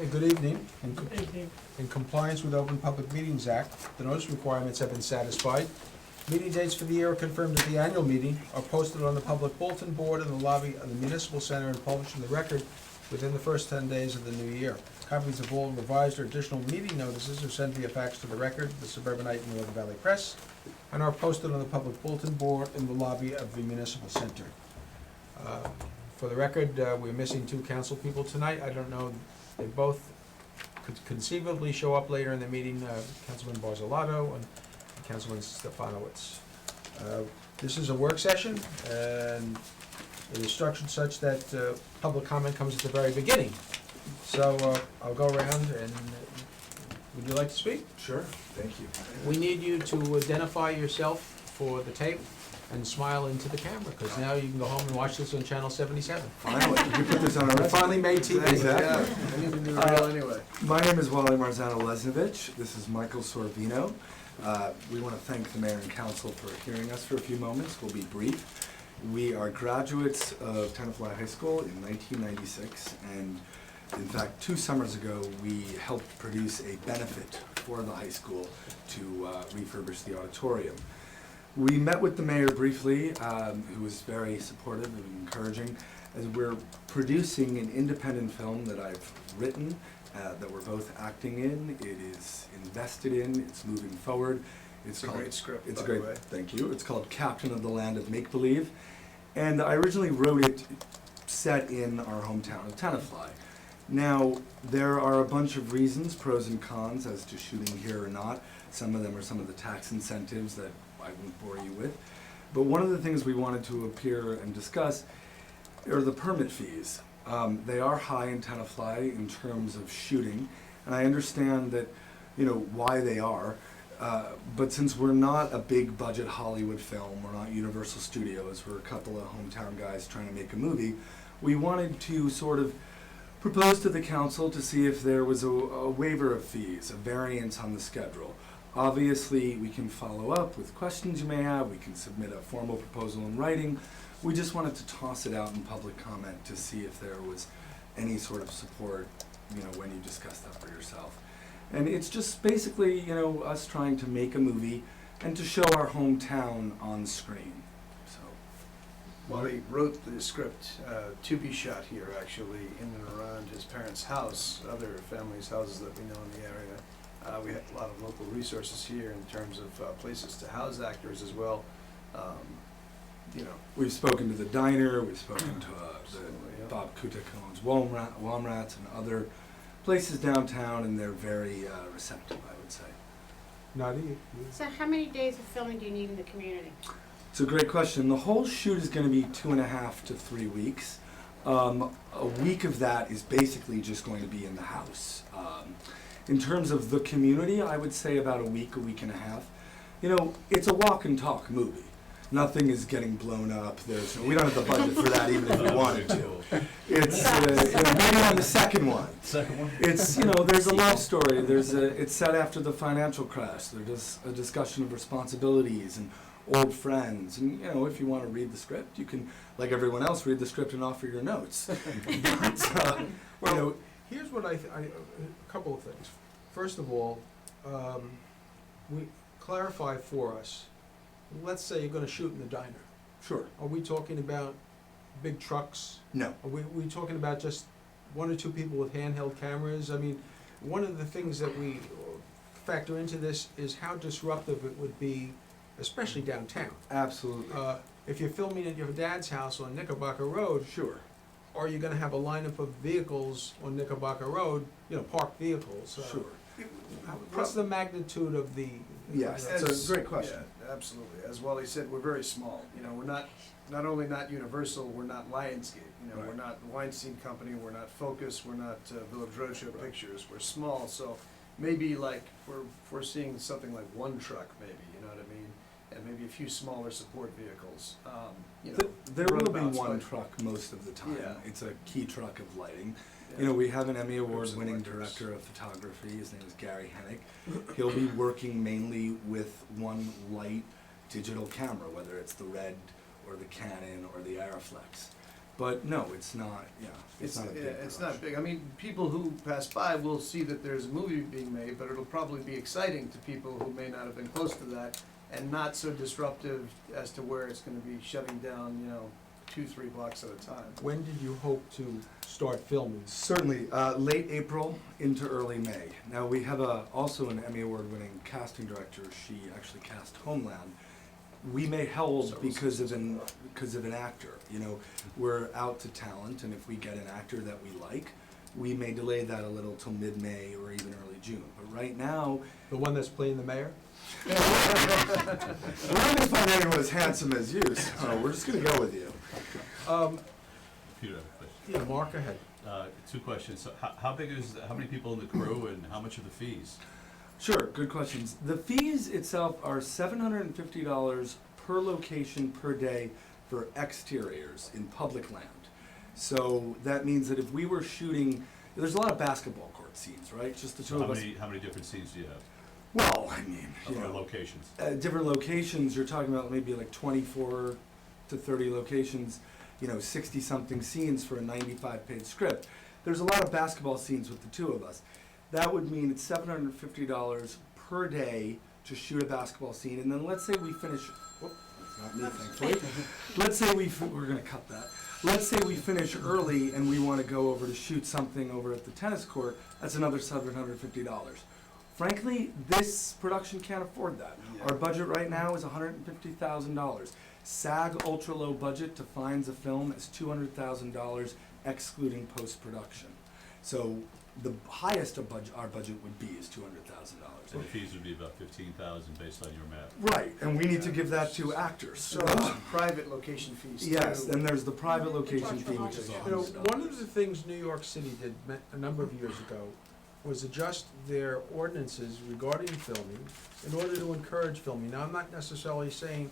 Okay, good evening. Good evening. In compliance with Open Public Meetings Act, the notice requirements have been satisfied. Meeting dates for the year are confirmed at the annual meeting, are posted on the public bulletin board in the lobby of the Municipal Center and published in the record within the first 10 days of the new year. Copies of all revised or additional meeting notices are sent via fax to the record, the Suburbanite and Northern Valley Press, and are posted on the public bulletin board in the lobby of the Municipal Center. For the record, we're missing two council people tonight. I don't know, they both could conceivably show up later in the meeting, Councilman Barzalato and Councilman Stefanowitz. This is a work session, and it is structured such that public comment comes at the very beginning. So I'll go around, and would you like to speak? Sure, thank you. We need you to identify yourself for the tape and smile into the camera, because now you can go home and watch this on Channel 77. Finally, you put this on our We resume. finally made TV. Exactly. I need to do real anyway. My name is Wally Marzano-Lesnovich. This is Michael Sorvino. We want to thank the mayor and council for hearing us for a few moments. We'll be brief. We are graduates of Tenafly High School in 1996, and in fact, 2 summers ago, we helped produce a benefit for the high school to refurbish the auditorium. We met with the mayor briefly, who was very supportive and encouraging, as we're producing an independent film that I've written, that we're both acting in. It is invested in, it's moving forward. It's a great script, It's by great, the way. thank you. It's called Captain of the Land of Make-Believe. And I originally wrote it set in our hometown of Tenafly. Now, there are a bunch of reasons, pros and cons, as to shooting here or not. Some of them are some of the tax incentives that I won't bore you with. But one of the things we wanted to appear and discuss are the permit fees. They are high in Tenafly in terms of shooting, and I understand that, why they are. But since we're not a big budget Hollywood film, we're not Universal Studios, we're a couple of hometown guys trying to make a movie, we wanted to sort of propose to the council to see if there was a waiver of fees, a variance on the schedule. Obviously, we can follow up with questions you may have, we can submit a formal proposal in writing. We just wanted to toss it out in public comment to see if there was any sort of support, when you discuss that for yourself. And it's just basically, us trying to make a movie and to show our hometown on screen, so. Wally wrote the script to be shot here, actually, in and around his parents' house, other families' houses that we know in the area. We have a lot of local resources here in terms of places to house actors as well. We've spoken to the diner, we've spoken to Absolutely, yeah. Bob Kutakon's Walmrats and other places downtown, and they're very receptive, I would say. Nadia? So how many days of filming do you need in the community? It's a great question. The whole shoot is going to be 2.5 to 3 weeks. A week of that is basically just going to be in the house. In terms of the community, I would say about a week and a half. It's a walk and talk movie. Nothing is getting blown up. We don't have the budget for that, even if we wanted to. It's maybe on the second one. It's there's a love story. It's set after the financial crash. There's a discussion of responsibilities and old friends. And if you want to read the script, you can, like everyone else, read the script and offer your notes. Well, here's what a couple of things. First of all, we clarify for us. Let's say you're going to shoot in the diner. Sure. Are we talking about big trucks? No. Are we talking about just 1 or 2 people with handheld cameras? I mean, one of the things that we factor into this is how disruptive it would be, especially downtown. Absolutely. If you're filming at your dad's house on Knickerbocker Road, Sure. are you going to have a lineup of vehicles on Knickerbocker Road, parked vehicles? Sure. What's the magnitude of the? Yes, that's a great question. Yeah, absolutely. As Wally said, we're very small. We're not only not Universal, we're not Lionsgate. Right. We're not the Weinstein Company, we're not Focus, we're not Village Roadshow Pictures. We're small, so maybe like we're seeing something like 1 truck, maybe. You know what I mean? And maybe a few smaller support vehicles. There will be runabouts, 1 but- truck most of the time. Yeah. It's a key truck of lighting. Yeah. We have an Emmy Award Groups of winning electors. director of photography. His name is Gary Hennick. He'll be working mainly with 1 light digital camera, whether it's the Red or the Canon or the Aeroflex. But no, it's not, yeah, it's not a big It's not production. big. I mean, people who pass by will see that there's a movie being made, but it'll probably be exciting to people who may not have been close to that, and not so disruptive as to where it's gonna be shutting down, 2-3 blocks at a time. When did you hope to start filming? Certainly, late April into early May. Now, we have also an Emmy Award-winning casting director. She actually cast Homeland. We may hold So because of an actor. We're out to talent, and if we get an actor that we like, we may delay that a little till mid-May or even early June. But right now, The one that's playing the mayor? we're not gonna find anyone as handsome as you, so we're just gonna go with you. Peter, I have a question. Yeah, Mark, ahead. Two questions. So how many people in the crew and how much are the fees? Sure, good questions. The fees itself are $750 per location per day for exteriors in public land. So that means that if we were shooting, there's a lot of basketball court scenes, right? Just the two So of us. how many different scenes do you have? Well, I mean, Or locations? different locations, you're talking about maybe like 24 to 30 locations, 60-something scenes for a 95-page script. There's a lot of basketball scenes with the two of us. That would mean it's $750 per day to shoot a basketball scene, and then let's say we finish, whoop, that's not me, thankfully. Let's say we're gonna cut that. Let's say we finish early and we wanna go over to shoot something over at the tennis court, that's another $750. Frankly, this production can't afford that. Yeah. Our budget right now is $150,000. SAG ultra low budget defines a film as $200,000 excluding post-production. So the highest of our budget would be is $200,000. And the fees would be about 15,000 based on your math. Right, and we need to give that to actors. So there's private location fees too. Yes, and there's the private location fee, which is You know, $100. one of the things New York City did a number of years ago was adjust their ordinances regarding filming in order to encourage filming. Now, I'm not necessarily saying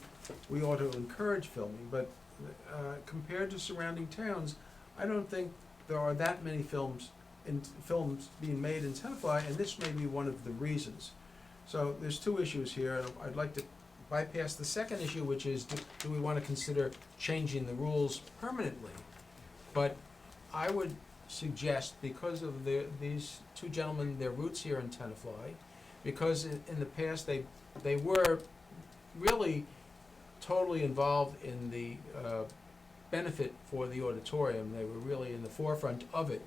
we ought to encourage filming, but compared to surrounding towns, I don't think there are that many films being made in Tenafly, and this may be one of the reasons. So there's two issues here, and I'd like to bypass the second issue, which is, do we want to consider changing the rules permanently? But I would suggest, because of these two gentlemen, their roots here in Tenafly, because in the past they were really totally involved in the benefit for the auditorium, they were really in the forefront of it,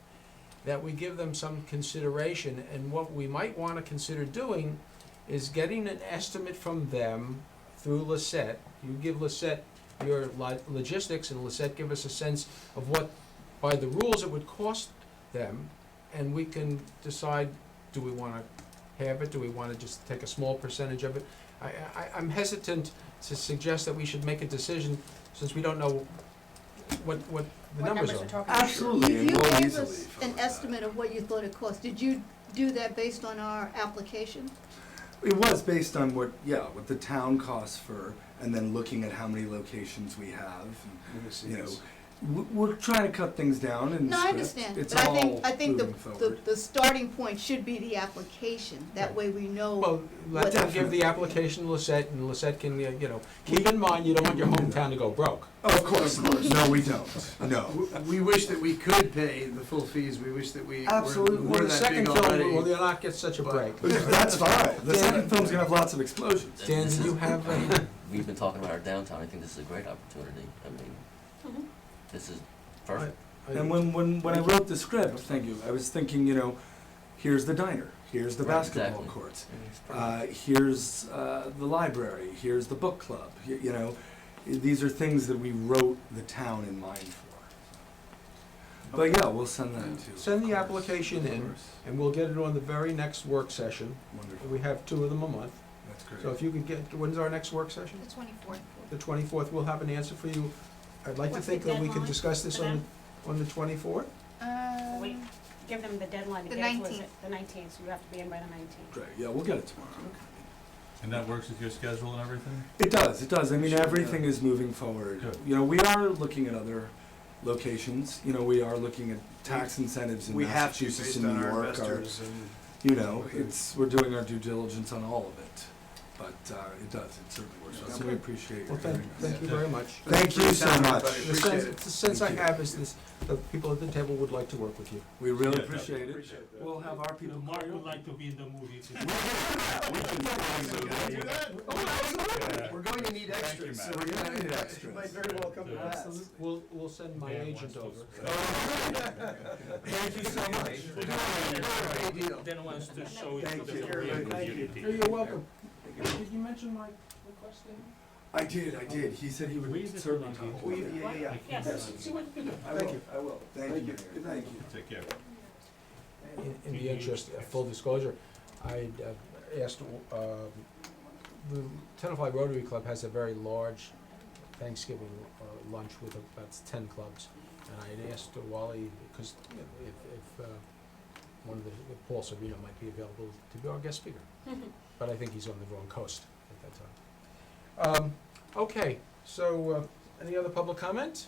that we give them some consideration. And what we might want to consider doing is getting an estimate from them through Lisette. You give Lisette your logistics, and Lisette give us a sense of what, by the rules, it would cost them, and we can decide, do we want to have it, do we want to just take a small percentage of it? I'm hesitant to suggest that we should make a decision, since we don't know what the numbers we're are. talking about. Absolutely, and You we'll gave easily us fill an that. estimate of what you thought it cost. Did you do that based on our application? It was based on what the town costs for, and then looking at how many locations we have. We're trying to cut things down and No, I understand, It's but all I think moving forward. the starting point should be the application. That Right. way we know. Well, let them give Definitely. the application to Lisette, and Lisette can, keep in mind, you don't want your hometown to go broke. Oh, of course. No, we don't. No. We wish that we could pay the full fees. We wish that we Absolutely. were Well, the that second big film, already. will not get such a break. That's fine. The second film's gonna have lots of explosions. Dan, do you have, We've been talking about our downtown. I think this is a great opportunity. I mean, Mhm. this is perfect. And when I wrote the script, thank you, I was thinking, here's the diner, here's the Right, basketball exactly. courts, It's perfect. here's the library, here's the book club. These are things that we wrote the town in mind for. But yeah, we'll send that to. Send the of course, application of in. course. and we'll get it on the very next work session. Wonderful. We have 2 of them a month. That's great. So if you could get, when's our next work session? The 24th. The 24th, we'll have an answer for you. I'd like to What's think the that we could deadline discuss this for them? on the 24th. Wait, give them the deadline to The get it to us 19th. at the 19th, so you have to be in by the 19th. Great, yeah, we'll get it tomorrow. And that works with your schedule and everything? It does. I mean, Sure, everything yeah. is moving forward. Good. We are looking at other locations. We are looking at tax incentives in We have to, Massachusetts based and New on our York. investors and. We're doing our due diligence on all of it. but it does, it certainly works. So we appreciate your Well, thank, hearing us. thank you very much. Thank you so much. The sense, the sense I Thank you. have is this, the people at the table would like to work with you. We really Yeah, appreciate it. Appreciate that. We'll have our people call Mark you. would like to be in the movie. We're going to need extras, so We're gonna need you extras. might very well come to Yeah. that. We'll send my Yeah, agent once over. Thank you so much. Great deal. Then wants to show you Thank the you. community. You're welcome. Did you mention my request to him? I did. He said he We would just certainly wanna talk go. to you. Yeah. Yes, see what you can do. I Thank will, you. I will. Thank you. Thank you. Take care. In the interest of full disclosure, I'd asked, the Tenafly Rotary Club has a very large Thanksgiving lunch with about 10 clubs. And I'd asked Wally, because if one of the, Paul Savino might be available to be our guest speaker. But I think he's on the wrong coast at that time. Okay, so any other public comment?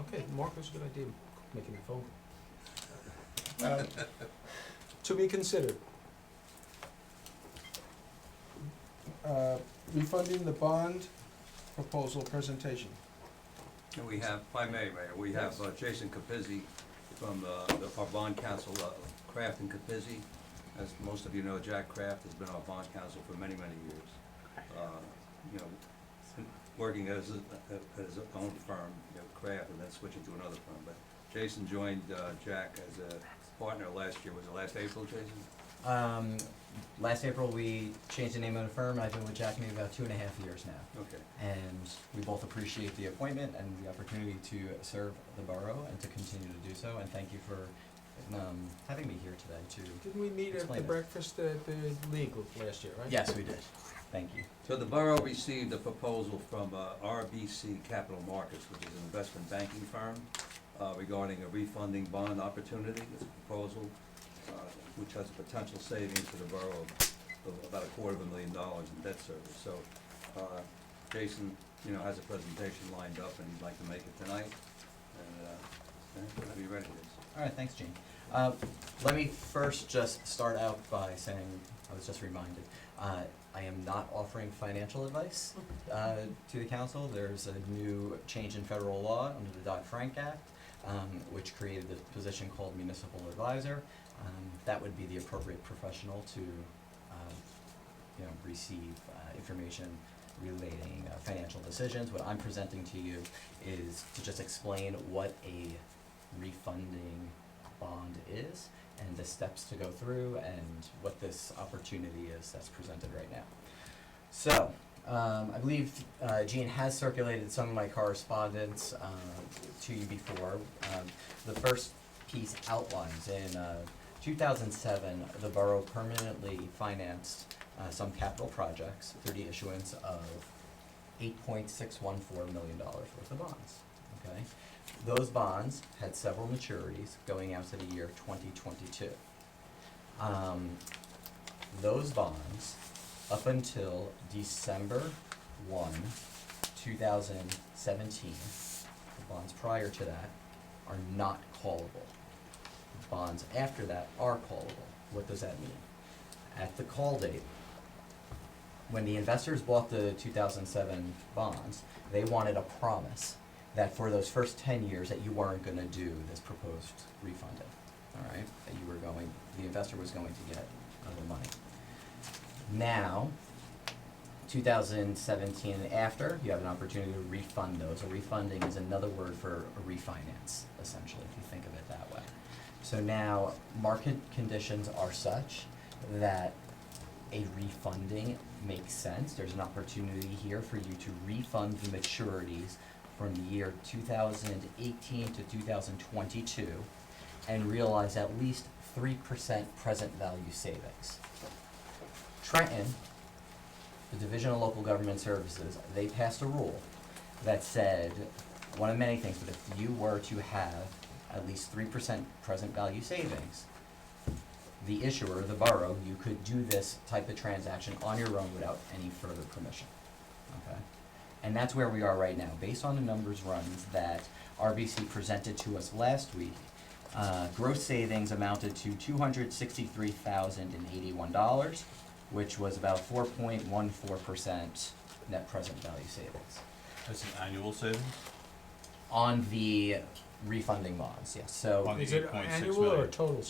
Okay, Mark, that's a good idea, making a phone call. To be considered. Refunding the bond proposal presentation. And we have, if I may, Mayor, we have Jason Capizzi from our bond counsel, Kraft and Capizzi. As most of you know, Jack Kraft has been our bond counsel for many, many years. You know, working as his own firm, you know, Kraft, and then switching to another firm. But Jason joined Jack as a partner last year. Was it last April, Jason? Last April, we changed the name of the firm. I've been with Jack maybe about 2.5 years now. Okay. And we both appreciate the appointment and the opportunity to serve the borough and to continue to do so. And thank you for having me here today to Didn't we meet at the explain it. breakfast at the league last year, right? Yes, we did. Thank you. So the borough received a proposal from RBC Capital Markets, which is an investment banking firm, regarding a refunding bond opportunity. It's a proposal which has a potential savings for the borough of about $250,000 in debt service. So Jason, you know, has a presentation lined up, and he'd like to make it tonight. And whenever you're ready, Jason. All right, thanks, Gene. Let me first just start out by saying, I was just reminded, I am not offering financial advice to the council. There's a new change in federal law under the Dodd-Frank Act, which created a position called municipal advisor. That would be the appropriate professional to, receive information relating financial decisions. What I'm presenting to you is to just explain what a refunding bond is and the steps to go through and what this opportunity is that's presented right now. So, I believe Gene has circulated some of my correspondence to you before. The first piece outlines in 2007, the borough permanently financed some capital projects through the issuance of $8.614 million worth of bonds. Okay, those bonds had several maturities going out to the year 2022. Those bonds, up until December 1, 2017, the bonds prior to that are not callable. Bonds after that are callable. What does that mean? At the call date, when the investors bought the 2007 bonds, they wanted a promise that for those first 10 years that you weren't going to do this proposed refunding, all right? That you were going, the investor was going to get other money. Now, 2017 and after, you have an opportunity to refund those. A refunding is another word for a refinance, essentially, if you think of it that way. So now, market conditions are such that a refunding makes sense. There's an opportunity here for you to refund the maturities from the year 2018 to 2022 and realize at least 3% present value savings. Trenton, the Division of Local Government Services, they passed a rule that said one of many things, but if you were to have at least 3% present value savings, the issuer, the borough, you could do this type of transaction on your own without any further permission, okay? And that's where we are right now. Based on the numbers runs that RBC presented to us last week, gross savings amounted to $263,081. which was about 4.14% net present value savings. That's an annual savings? On the refunding bonds, yes, so, On the Is it 8.6 annual or million. total,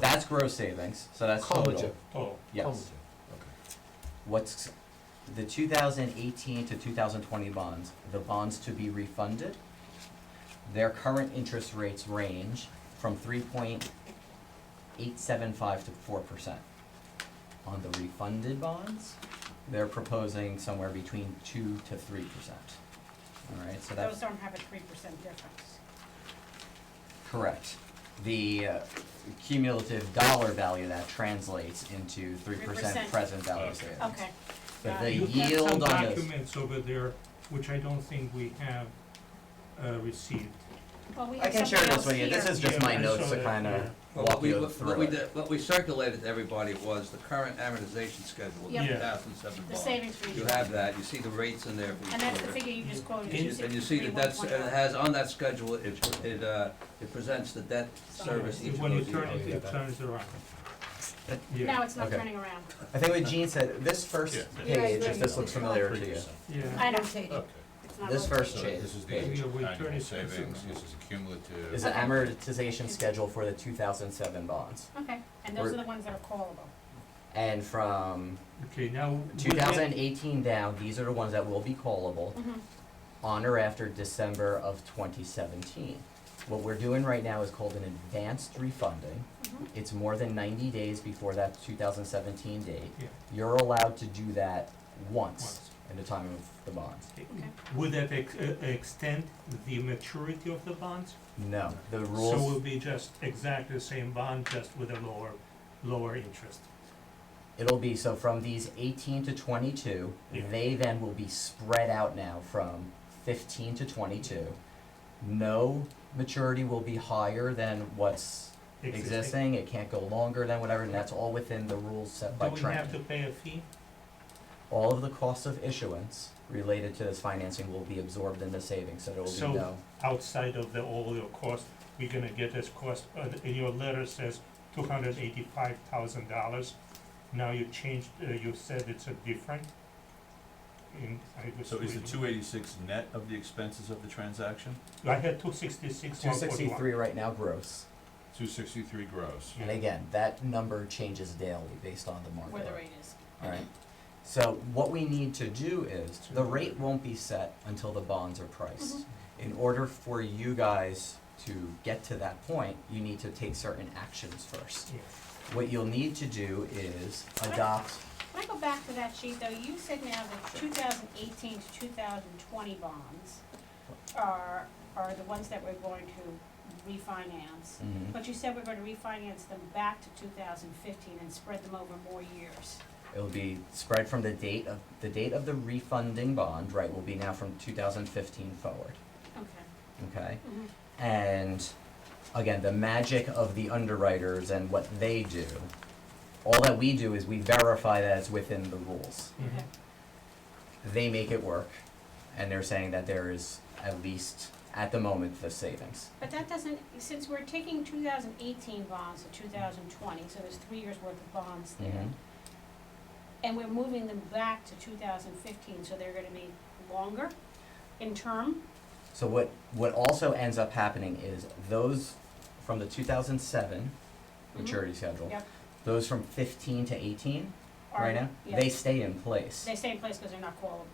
that's gross savings, so that's total. Cumulative. Oh, Yes. Cumulative, okay. What's the 2018 to 2020 bonds, the bonds to be refunded, their current interest rates range from 3.875 to 4%. On the refunded bonds, they're proposing somewhere between 2 to 3%. All right, so that's Those don't have a 3% difference. correct. The cumulative dollar value that translates into 3% 3%. present value savings. Okay. But Got the it. you have yield some on those. documents over there, which I don't think we have received. Well, we I have can share something this else with you, this here. is just Yeah, my I notes saw to that, kinda yeah. Well, walk you what through we it. did, what we circulated to everybody was the current amortization schedule of Yep. the Yeah. 2007 The bond. savings for You each have one. that, you see the rates in there. for each And that's the quarter. figure you just quoted, And you- And you see that that's, it 263,121. has on that schedule, it presents the debt service each of When you those turn years. it, it turns around. Uh, Yeah. Now it's not Okay. turning around. I think what Gene said, this first Yeah. page, if this looks familiar to you. Yeah. I know, Okay. it's not This first rotating. page. This is the Yeah, we turn annual it- savings, this is a cumulative. Is an amortization schedule for the 2007 bonds. Okay, and those Or- are the ones that are callable. And from Okay, now. with that- 2018 down, these are the ones that will be callable Mhm. on or after December of 2017. What we're doing right now is called an advanced refunding. Mhm. It's more than 90 days before that 2017 date. Yeah. You're allowed to do that once Once. in the time of the bonds. Okay. Would that extend the maturity of the bonds? No, the So it rules, will be just exactly the same bond, just with a lower interest. it'll be, so from these 18 to 22, Yeah. they then will be spread out now from 15 to 22. No maturity will be higher than what's existing, it can't go longer than whatever, and that's all within the rules set by Do we have to Trenton. pay a fee? All of the costs of issuance related to this financing will be absorbed in the savings, so there will So- be no, Outside of all your cost, we're gonna get this cost, in your letter says $285,000. Now you changed, you said it's a different. I was So is the reading. 286 net of the expenses of the transaction? I had 266, 141. 263 right now gross. 263 gross. And again, that number changes daily based on the market. Where the rate is. Alright, so what we need to do is, the rate won't be set until the bonds are priced. In order for you guys to get to that point, you need to take certain actions first. Yeah. What you'll need to do is adopt, Can I go back to that sheet, though? You said now that 2018 to 2020 bonds are the ones that we're going to refinance. Mhm. But you said we're going to refinance them back to 2015 and spread them over more years. it'll be spread from the date of the refunding bond, right, will be now from 2015 forward, Okay. okay? Mhm. And again, the magic of the underwriters and what they do, all that we do is we verify that it's within the rules. Mhm. Okay. They make it work, and they're saying that there is at least, at the moment, the savings. But that doesn't, since we're taking 2018 bonds to 2020, so there's 3 years worth of bonds there. Mhm. And we're moving them back to 2015, so they're gonna be longer in term. So what also ends up happening is those from the 2007 maturity schedule, Yep. those from 15 to 18, Are- right now, yeah. they stay in place. They stay in place because they're not callable.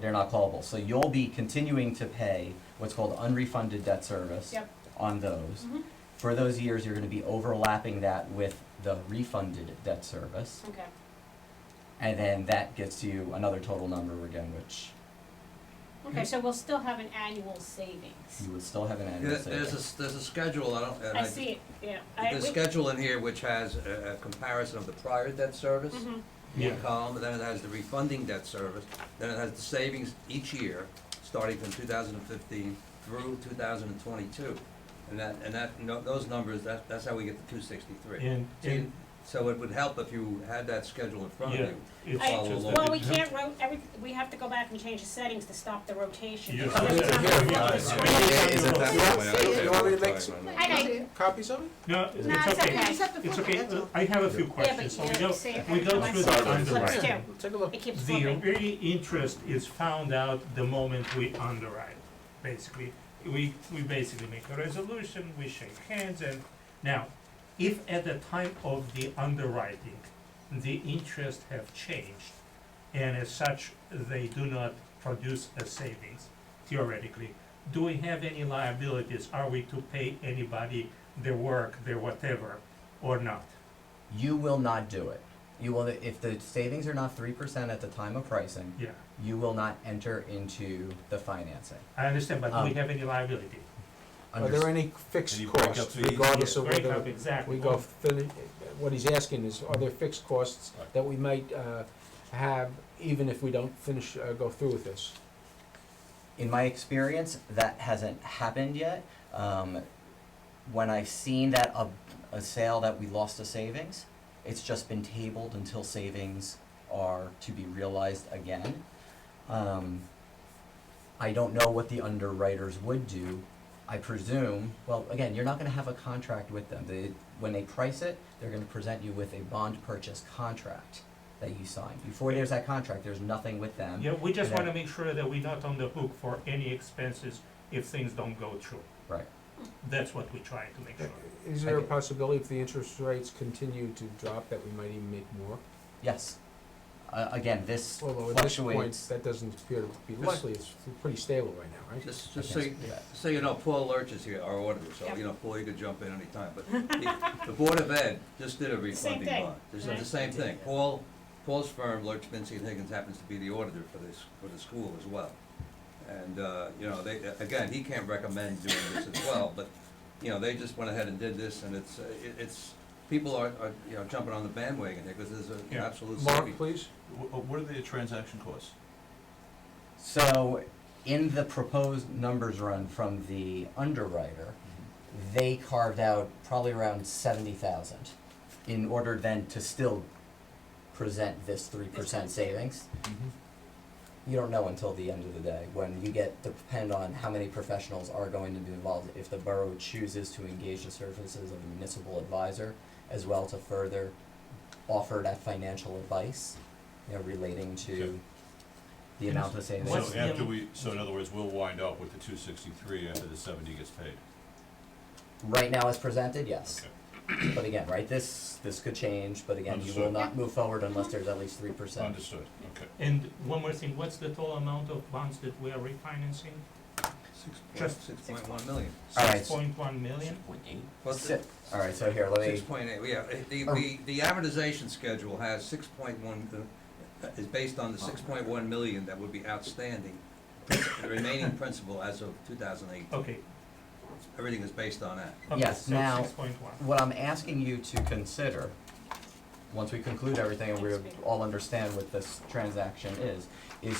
They're not callable. So you'll be continuing to pay what's called unrefunded debt service Yep. on those. Mhm. For those years, you're gonna be overlapping that with the refunded debt service. Okay. And then that gets you another total number again, which Okay, so we'll still have an annual savings. you would still have an Yeah, annual savings. there's a schedule, I don't, and I see it, yeah. There's a schedule in here which has a comparison of the prior debt service. Mhm. Yeah. One column, and then it has the refunding debt service, then it has the savings each year, starting from 2015 through 2022. And that, those numbers, that's how we get the 263. And So it would help if you had that schedule in front of Yeah, you. it's I- Follow just along. that Well, we it- can't we have to go back and change the settings to stop the rotation. Yes. because every time we Here. look at the Yes. screen- Isn't that Yeah. the one? You want me to make I know. copies of it? No, No, it's it's okay. okay. You just have to It's flip okay, it, that's all. I have a few Yeah, questions, so but we you see if we I go can through myself, the Sorry, it flips underwriting. too. Take a look. It keeps The flipping. really interest is found out the moment we underwrite, basically. We basically make a resolution, we shake hands, and now, if at the time of the underwriting, the interest have changed, and as such, they do not produce a savings, theoretically, do we have any liabilities? Are we to pay anybody their work, their whatever, or not? You will not do it. You will, if the savings are not 3% at the time of pricing, Yeah, you will not enter into the financing. I understand, but do we Um, have any liability? Are there any fixed Any breakup costs fees? regardless of Break whether up, exactly. we go what he's asking is, are there fixed costs Right. that we might have even if we don't finish, go through with this? In my experience, that hasn't happened yet. When I've seen that a sale that we lost a savings, it's just been tabled until savings are to be realized again. I don't know what the underwriters would do. I presume, well, again, you're not gonna have a contract with them. When they price it, they're gonna present you with a bond purchase contract that you sign. Before there's that contract, there's nothing with them. Yeah, we just And wanna make sure that we're not on the hook for any expenses if things don't go through. Right. That's what we're trying to make sure. Is there a Okay. possibility if the interest rates continue to drop that we might even make more? Yes. Again, this Although at this point, fluctuates. that doesn't appear to be likely, it's pretty stable right now, right? Just I so can't you, speak to that. so you know, Paul Lurch is here, our auditor, so, you know, Paul, you could jump in anytime, but the Board of Ed just did a refunding thing, bond. This is right? the same thing. Paul's firm, Lurch, Mincy and Higgins, happens to be the auditor for the school as well. And, you know, again, he can't recommend doing this as well, but, you know, they just went ahead and did this, and it's, people are, you know, jumping on the bandwagon here, because there's an Yeah. absolute Mark, saving. please? What are the transaction costs? So, in the proposed numbers run from the underwriter, they carved out probably around 70,000 in order then to still present this 3% savings. You don't know until the end of the day, when you get to depend on how many professionals are going to be involved. If the borough chooses to engage the services of a municipal advisor, as well to further offer that financial advice, you know, relating Okay. to the amount of savings. What's So the after am- so in other words, we'll wind up with the 263 after the 70 gets paid. Right now as presented, yes. Okay. But again, right, this could change, but again, you will Understood. not move forward unless there's at least 3%. Understood, okay. And one more thing, what's the total amount of bonds that we are refinancing? Just 6.1 million. All right. 6.1 million? 6.8. Plus Si- All right, so here, let me, 6.8, yeah, the amortization schedule has 6.1, is based on the 6.1 million that would be outstanding, the remaining principal as of 2008. Okay. Everything is based on that. Okay, Yes, so now- 6.1. what I'm asking you to consider, once we conclude everything and we all understand what this transaction is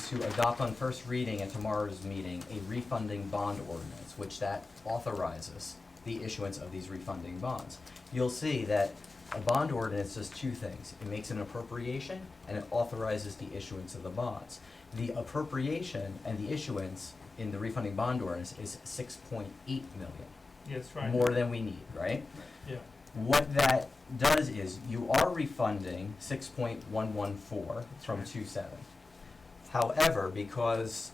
to adopt on first reading at tomorrow's meeting a refunding bond ordinance, which that authorizes the issuance of these refunding bonds. You'll see that a bond ordinance does two things. It makes an appropriation and it authorizes the issuance of the bonds. The appropriation and the issuance in the refunding bond ordinance is 6.8 million, Yes, right. more than we need, right? Yeah. What that does is you are refunding 6.114 from right. 2.7. However, because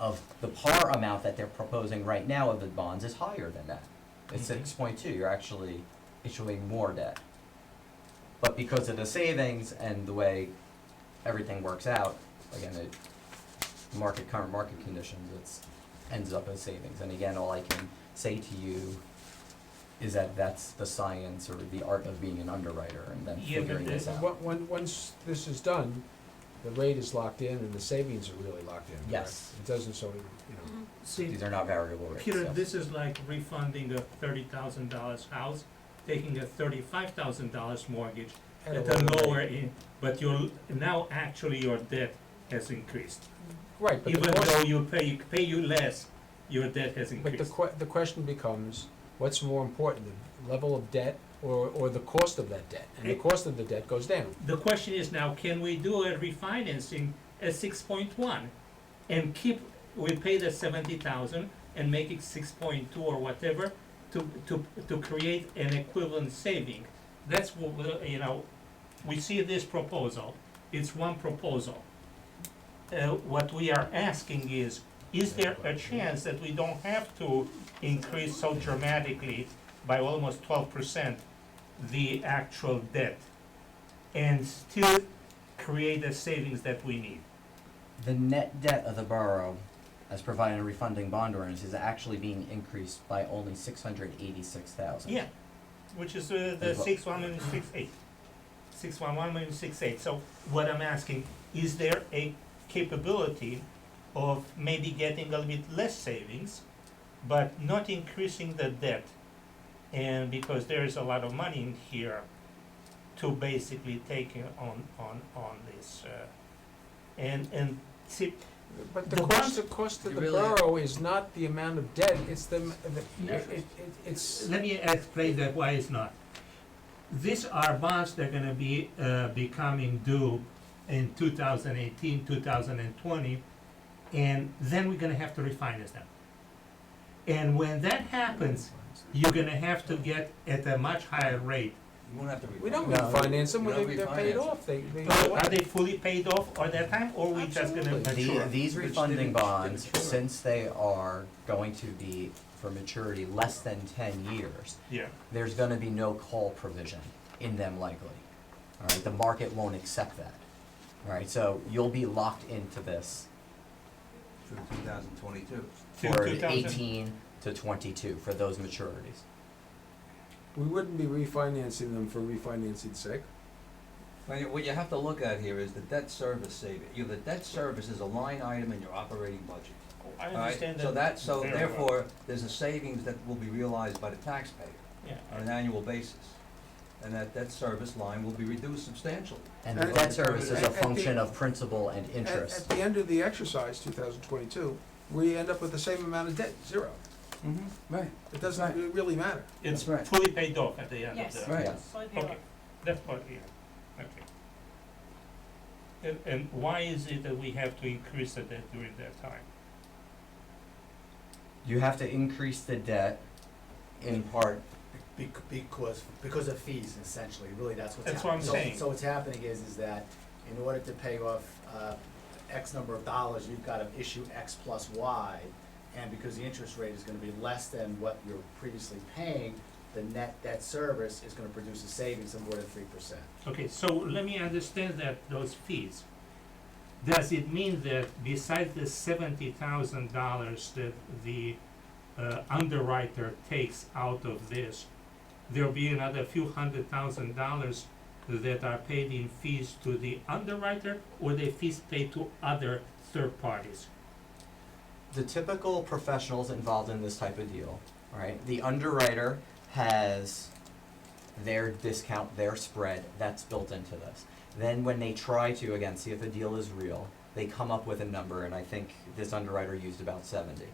of the par amount that they're proposing right now of the bonds is higher than that. It's Mhm. 6.2, you're actually issuing more debt. But because of the savings and the way everything works out, again, current market conditions, it's ends up as savings. And again, all I can say to you is that that's the science or the art of being an underwriter and then Yeah, but figuring this the- out. Once this is done, the rate is locked in and the savings are really locked in, correct? Yes. It doesn't, so, you know, See, These are not variable rates. Peter, yes. this is like refunding a $30,000 house, taking a $35,000 mortgage at at a a lower lower, rate. but now actually your debt has increased. Right, but the Even cost- though you pay you less, your debt has but increased. the question becomes, what's more important, the level of debt or the cost of that debt, and the cost of the debt goes down. The question is now, can we do a refinancing at 6.1 and we pay the 70,000 and make it 6.2 or whatever to create an equivalent saving? That's what, we see this proposal, it's one proposal. What we are asking is there a chance that we don't have to increase so dramatically by almost 12% the actual debt and still create the savings that we need? The net debt of the borough, as provided in refunding bond ordinance, is actually being increased by only 686,000. Yeah, which is the As well. 61168. 61168. So what I'm asking, is there a capability of maybe getting a little bit less savings, but not increasing the debt? And because there is a lot of money in here to basically take on this, and see, But the The cost of You the really- borough is not the amount of debt, it's it's. let me explain that why it's not. These are bonds that are gonna be becoming due in 2018, 2020, and then we're gonna have to refinance them. And when that happens, you're gonna have to get at a much higher rate. You won't have to. We don't No, refinance them, you don't they're paid refinance off, they. Are they fully paid off at that time, or we just gonna Absolutely. mature? These Which refunding they- bonds, they mature. since they are going to be for maturity less than 10 years, Yeah, there's gonna be no call provision in them likely. All right, the market won't accept that. All right, so you'll be locked into this Through 2022. Till for 2000 18 to 22 for those maturities. We wouldn't be refinancing them for refinancing's sake. What you have to look at here is the debt service saving. The debt service is a line item in your operating budget. I All right? understand So that. so very well. therefore, there's a savings that will be realized by the taxpayer Yeah, on an annual basis. And that debt service line will be reduced substantially. And the And- debt service is at a the- function of principal and At interest. the end of the exercise, 2022, we end up with the same amount of debt, zero. Right. It doesn't really matter. it's That's right. fully paid off at the end of Yes. the. Right. Yes. Fully paid Okay, off. that's what, yeah, okay. And why is it that we have to increase the debt during that time? You have to increase the debt in part, Because of fees, essentially, really, that's what's happening. That's what I'm saying. So what's happening is that in order to pay off, X number of dollars, you've gotta issue X plus Y, and because the interest rate is gonna be less than what you're previously paying, the net debt service is gonna produce a savings of more than 3%. Okay, so let me understand that, those fees. Does it mean that besides the $70,000 that the underwriter takes out of this, there'll be another few $100,000 that are paid in fees to the underwriter, or the fees paid to other third parties? the typical professionals involved in this type of deal, right? The underwriter has their discount, their spread, that's built into this. Then when they try to, again, see if a deal is real, they come up with a number, and I think this underwriter used about 70.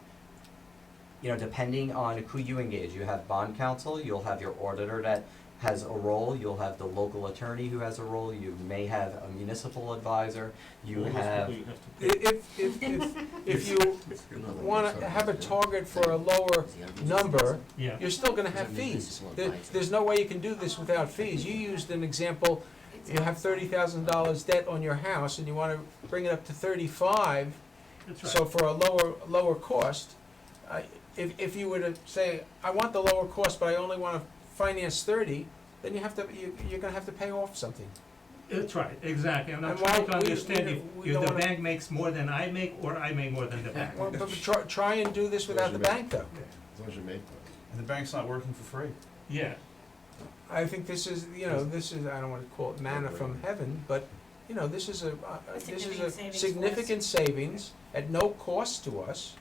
You know, depending on who you engage, you have bond counsel, you'll have your auditor that has a role, you'll have the local attorney who has a role, you may have a municipal advisor, you All those have, people you have to pay. If you wanna have a target for a lower number, Yeah, you're still gonna have fees. There's no way you can do this without fees. You used an example, you have $30,000 debt on your house and you wanna bring it up to 35, that's right. so for a lower cost, if you were to say, I want the lower cost, but I only wanna finance 30, then you're gonna have to pay off something. That's right, exactly, and I'm And trying why- to we understand don't if the wanna- bank makes more than I make, or I make more than the bank. Well, but try and do this without the bank, though. As long as you make one. And the bank's not working for free. Yeah, I think this is, I don't wanna call it manna from heaven, but, this is a Significant savings for us. significant savings at no cost to us.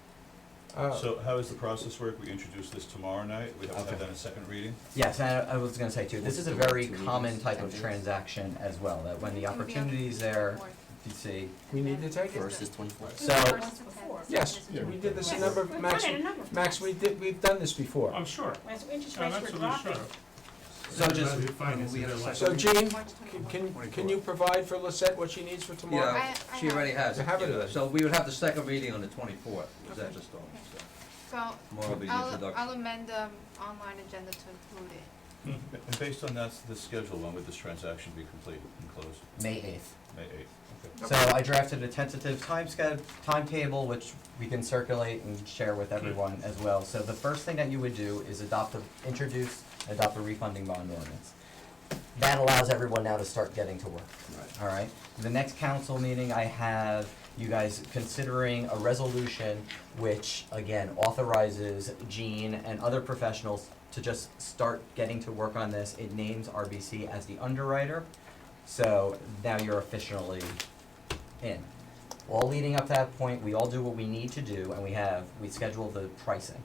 So how does the process work? We introduce this tomorrow night, we have to have Okay. that in a second reading? yes, and I was gonna say too, this is a very common type of transaction as well, that when the opportunity is there, you see, We need to take it. First is 24. so, Yes, we did this a number of, We've Max, done it a number of Max, times. we've done this before. I'm sure, As interest I'm rates were absolutely dropping. sure. So just- Finance we have a is So like- Jean, March can you provide for Lisette what she needs for tomorrow? Yeah, I she already has. You have it already. So we would have the second reading on the 24th, is that just on, so So tomorrow will be the introduction. I'll amend the online agenda to include it. And based on that, the schedule, when would this transaction be complete and closed? May 8th. May 8th, okay. So I drafted a tentative timetable, which we can circulate and share with everyone as well. So the first thing that you would do is adopt a refunding bond ordinance. That allows everyone now to start getting to work. All right? The next council meeting, I have you guys considering a resolution which, again, authorizes Gene and other professionals to just start getting to work on this. It names RBC as the underwriter. So now you're officially in. All leading up to that point, we all do what we need to do, and we schedule the pricing.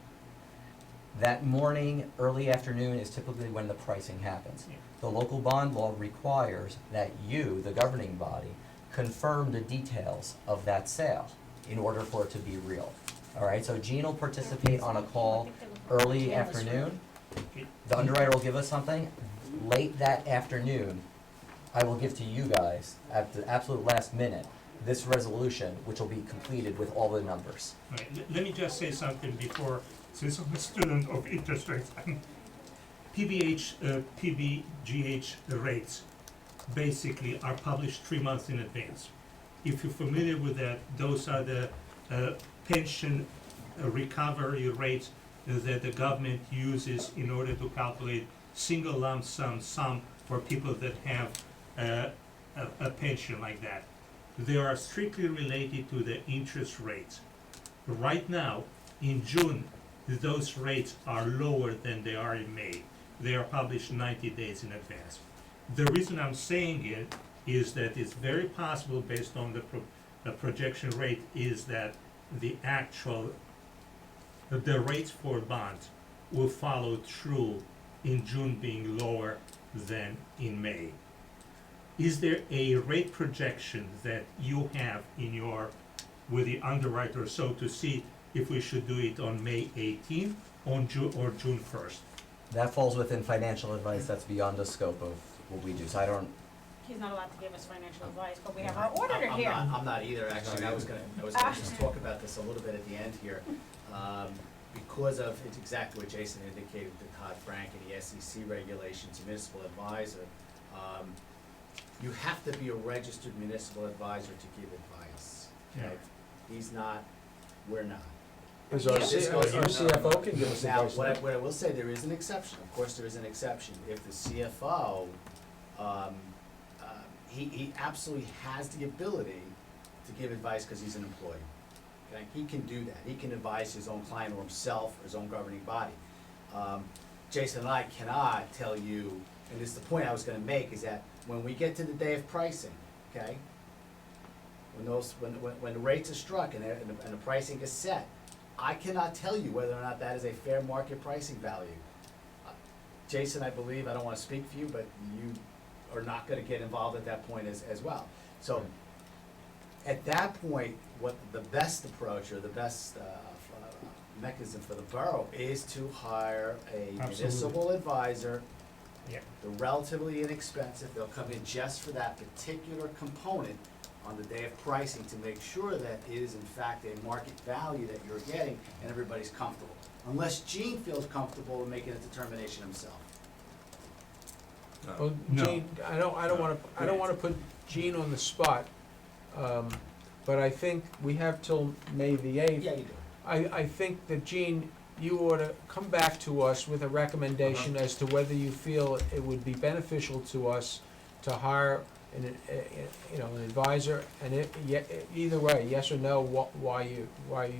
That morning, early afternoon is typically when the pricing happens. Yeah. The local bond law requires that you, the governing body, confirm the details of that sale in order for it to be real. All right, so Gene will participate on a call early afternoon. The underwriter will give us something. Late that afternoon, I will give to you guys at the absolute last minute this resolution, which will be completed with all the numbers. Right, let me just say something before, since I'm a student of interest rates. PBGH rates basically are published 3 months in advance. If you're familiar with that, those are the pension recovery rates that the government uses in order to calculate single lump sum for people that have a pension like that. They are strictly related to the interest rates. Right now, in June, those rates are lower than they are in May. They are published 90 days in advance. The reason I'm saying it is that it's very possible, based on the projection rate, is that the rates for bonds will follow through in June being lower than in May. Is there a rate projection that you have with the underwriter, so to see if we should do it on May 18th or June 1st? That falls within financial advice. That's beyond the scope of what we do. So I don't. He's not allowed to give us financial advice, but we have our auditor here. I'm not either, actually. I was gonna just talk about this a little bit at the end here. Because of, it's exactly what Jason indicated, the Dodd-Frank and the SEC regulations, municipal advisor, you have to be a registered municipal advisor to give advice. Okay? He's not, we're not. Is our CFO can give us Now, advice. what I will say, there is an exception, of course, there is an exception. If the CFO, he absolutely has the ability to give advice because he's an employee. Okay, he can do that, he can advise his own client or himself or his own governing body. Jason and I cannot tell you, and this is the point I was gonna make, is that when we get to the day of pricing, okay? When the rates are struck and the pricing is set, I cannot tell you whether or not that is a fair market pricing value. Jason, I believe, I don't wanna speak for you, but you are not gonna get involved at that point as well. So, at that point, what the best approach or the best mechanism for the borough is to hire a municipal advisor. Yeah. They're relatively inexpensive, they'll come in just for that particular component on the day of pricing to make sure that it is in fact a market value that you're getting and everybody's comfortable. Unless Gene feels comfortable in making a determination himself. Well, No. Gene, I don't wanna put Gene on the spot, but I think we have till May the 8th. Yeah, you do. I think that, Gene, you ought to come back to us with a recommendation as to whether you feel it would be beneficial to us to hire an advisor, and either way, yes or no, why you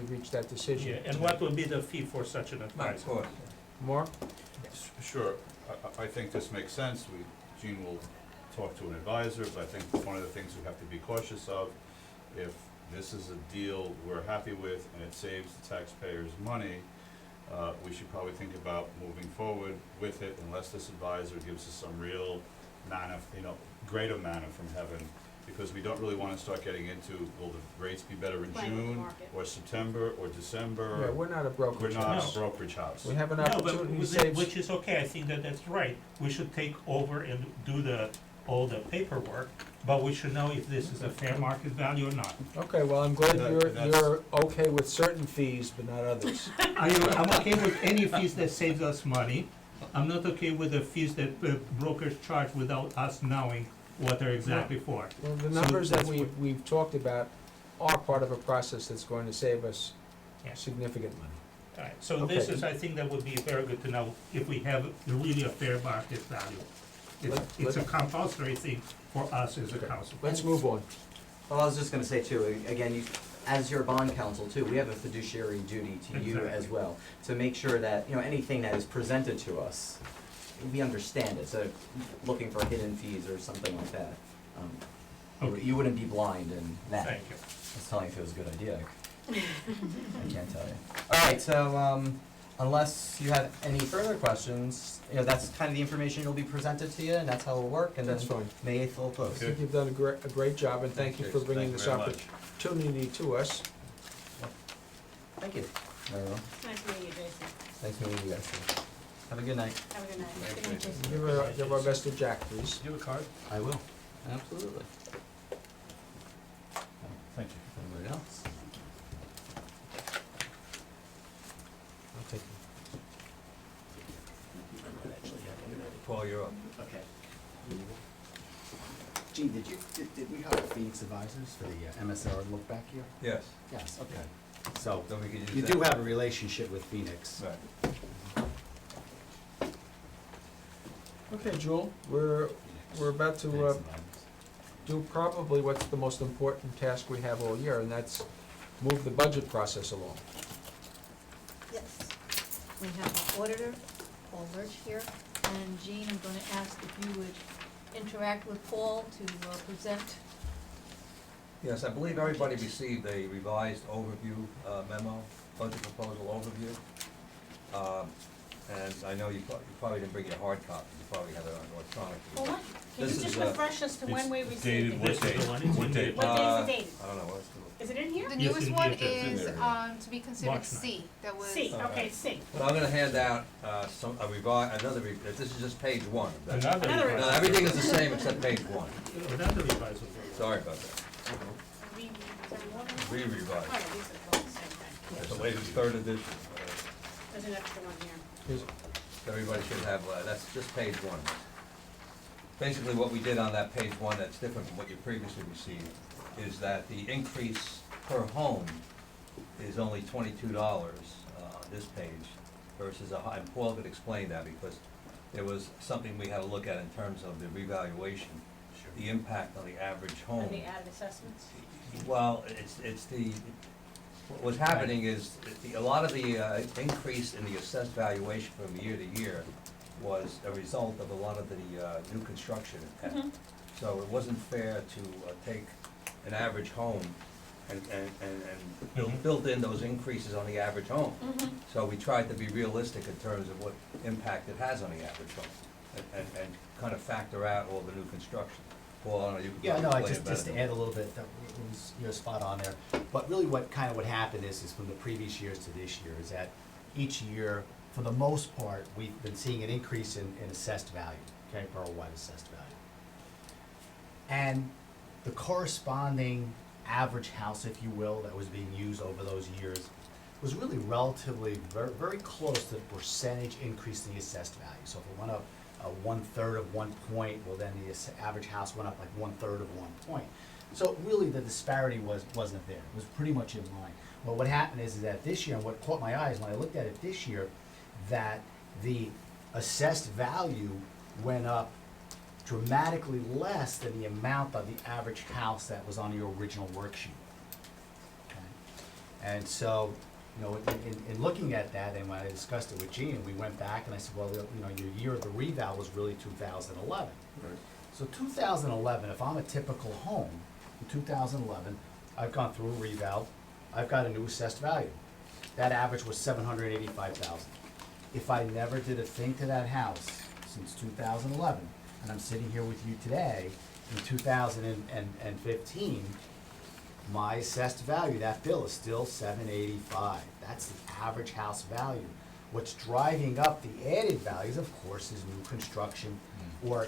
reached that decision. Yeah, and what would be the fee for such an advisor? Of course. Mark? Sure, I think this makes sense. Gene will talk to an advisor, but I think one of the things we have to be cautious of, if this is a deal we're happy with and it saves the taxpayers money, we should probably think about moving forward with it unless this advisor gives us some real greater manna from heaven because we don't really wanna start getting into, will the rates be better in Playing with the June, market. or September, or December? Yeah, we're not a brokerage We're not house. a brokerage house. We have an No, but opportunity to with save. it- which is okay, I think that that's right. We should take over and do all the paperwork, but we should know if this is a fair market value or not. Okay, well, I'm glad That- you're, that's- you're okay with certain fees, but not others. I'm okay with any fees that saves us money. I'm not okay with the fees that brokers charge without us knowing what they're exactly for. Well, the So numbers that that's what- we've talked about are part of a process that's going to save us Yeah. significant money. Alright, so this Okay. is, I think that would be very good to know if we have really a fair market value. It's a compulsory thing for us as a council. Let's move on. Well, I was just gonna say too, again, you, as your bond counsel too, we have a fiduciary duty to you as Exactly. well, to make sure that, you know, anything that is presented to us, we understand it, so looking for hidden fees or something like that. Okay. You wouldn't be blind in that. Thank you. I was telling you if it was a good idea. I can't tell you. Alright, so, unless you have any further questions, you know, that's kind of the information you'll be presented to you, and that's how it'll work, and then That's fine. May 8th will close. I think you've done a great job, and thank you for Okay, bringing thank you this very much. opportunity to us. Thank you. Everyone. Nice meeting you, Jason. Thanks for meeting you guys. Have a good night. Have a good night. Thank Good night, you. Jason. Give our best to Jack, please. Do you have a card? I will. Absolutely. Thank you. Anybody else? I'll take Paul, you're up. Okay. Gene, did we hire Phoenix Advisors for the MSR look back here? Yes. Yes, okay. So, Then we can use you that. do have a relationship with Phoenix. Right. Okay, Jewel, we're about to, Phoenix Advisors. do probably what's the most important task we have all year, and that's move the budget process along. Yes. We have our auditor, Paul Lurch here, and Jean, I'm gonna ask if you would interact with Paul to present. Yes, I believe everybody received a revised overview memo, budget proposal overview. And I know you probably didn't bring your hard copy, you probably have it on electronic. Well, what, can This you just is, refresh us to when we It's received dated it? what This is date? the one, it's What in date? What day is it dated? I don't know, let's do it. Is it in here? The Yes, newest in one the agenda. is, It's in there, to be considered March C, that was. C, All okay, right. C. But I'm gonna hand out another, this is just page one. Another Another revisal. No, everything is the same except page one. Another revisal. Sorry about that. Re-revise. Oh, yeah, these are both the same thing. It's the latest third edition. There's an extra one here. Here's- Everybody should have, that's just page one. Basically, what we did on that page one that's different from what you previously received is that the increase per home is only $22 on this page versus and Paul could explain that because there was something we had to look at in terms of the revaluation, the impact on the average home. And the added assessments. Well, it's what's happening is, a lot of the increase in the assessed valuation from year to year was a result of a lot of the new construction in town. So it wasn't fair to take an average home and build in those increases on the average home. So we tried to be realistic in terms of what impact it has on the average home, and kind of factor out all the new construction. Paul, I don't know, you can Yeah, no, probably explain it just better to add a little bit, that was, you're spot on there. But really what happened is from the previous years to this year, is that each year, for the most part, we've been seeing an increase in assessed value, okay, borough-wide assessed value. And the corresponding average house, if you will, that was being used over those years was really relatively very, very close to the percentage increase in the assessed value. So if it went up 1/3 of 1 point, well then the average house went up like 1/3 of 1 point. So really the disparity wasn't there. It was pretty much in line. But what happened is that this year, and what caught my eyes when I looked at it this year, that the assessed value went up dramatically less than the amount of the average house that was on your original worksheet. Okay? And so, you know, in looking at that, and when I discussed it with Gene, we went back and I said, well, you know, your year of the reval was really 2011. Right. So 2011, if I'm a typical home, in 2011, I've gone through a reval, I've got a new assessed value. That average was $785,000. If I never did a thing to that house since 2011, and I'm sitting here with you today, in 2015, my assessed value, that bill is still $785. That's the average house value. What's driving up the added values, of course, is new construction, or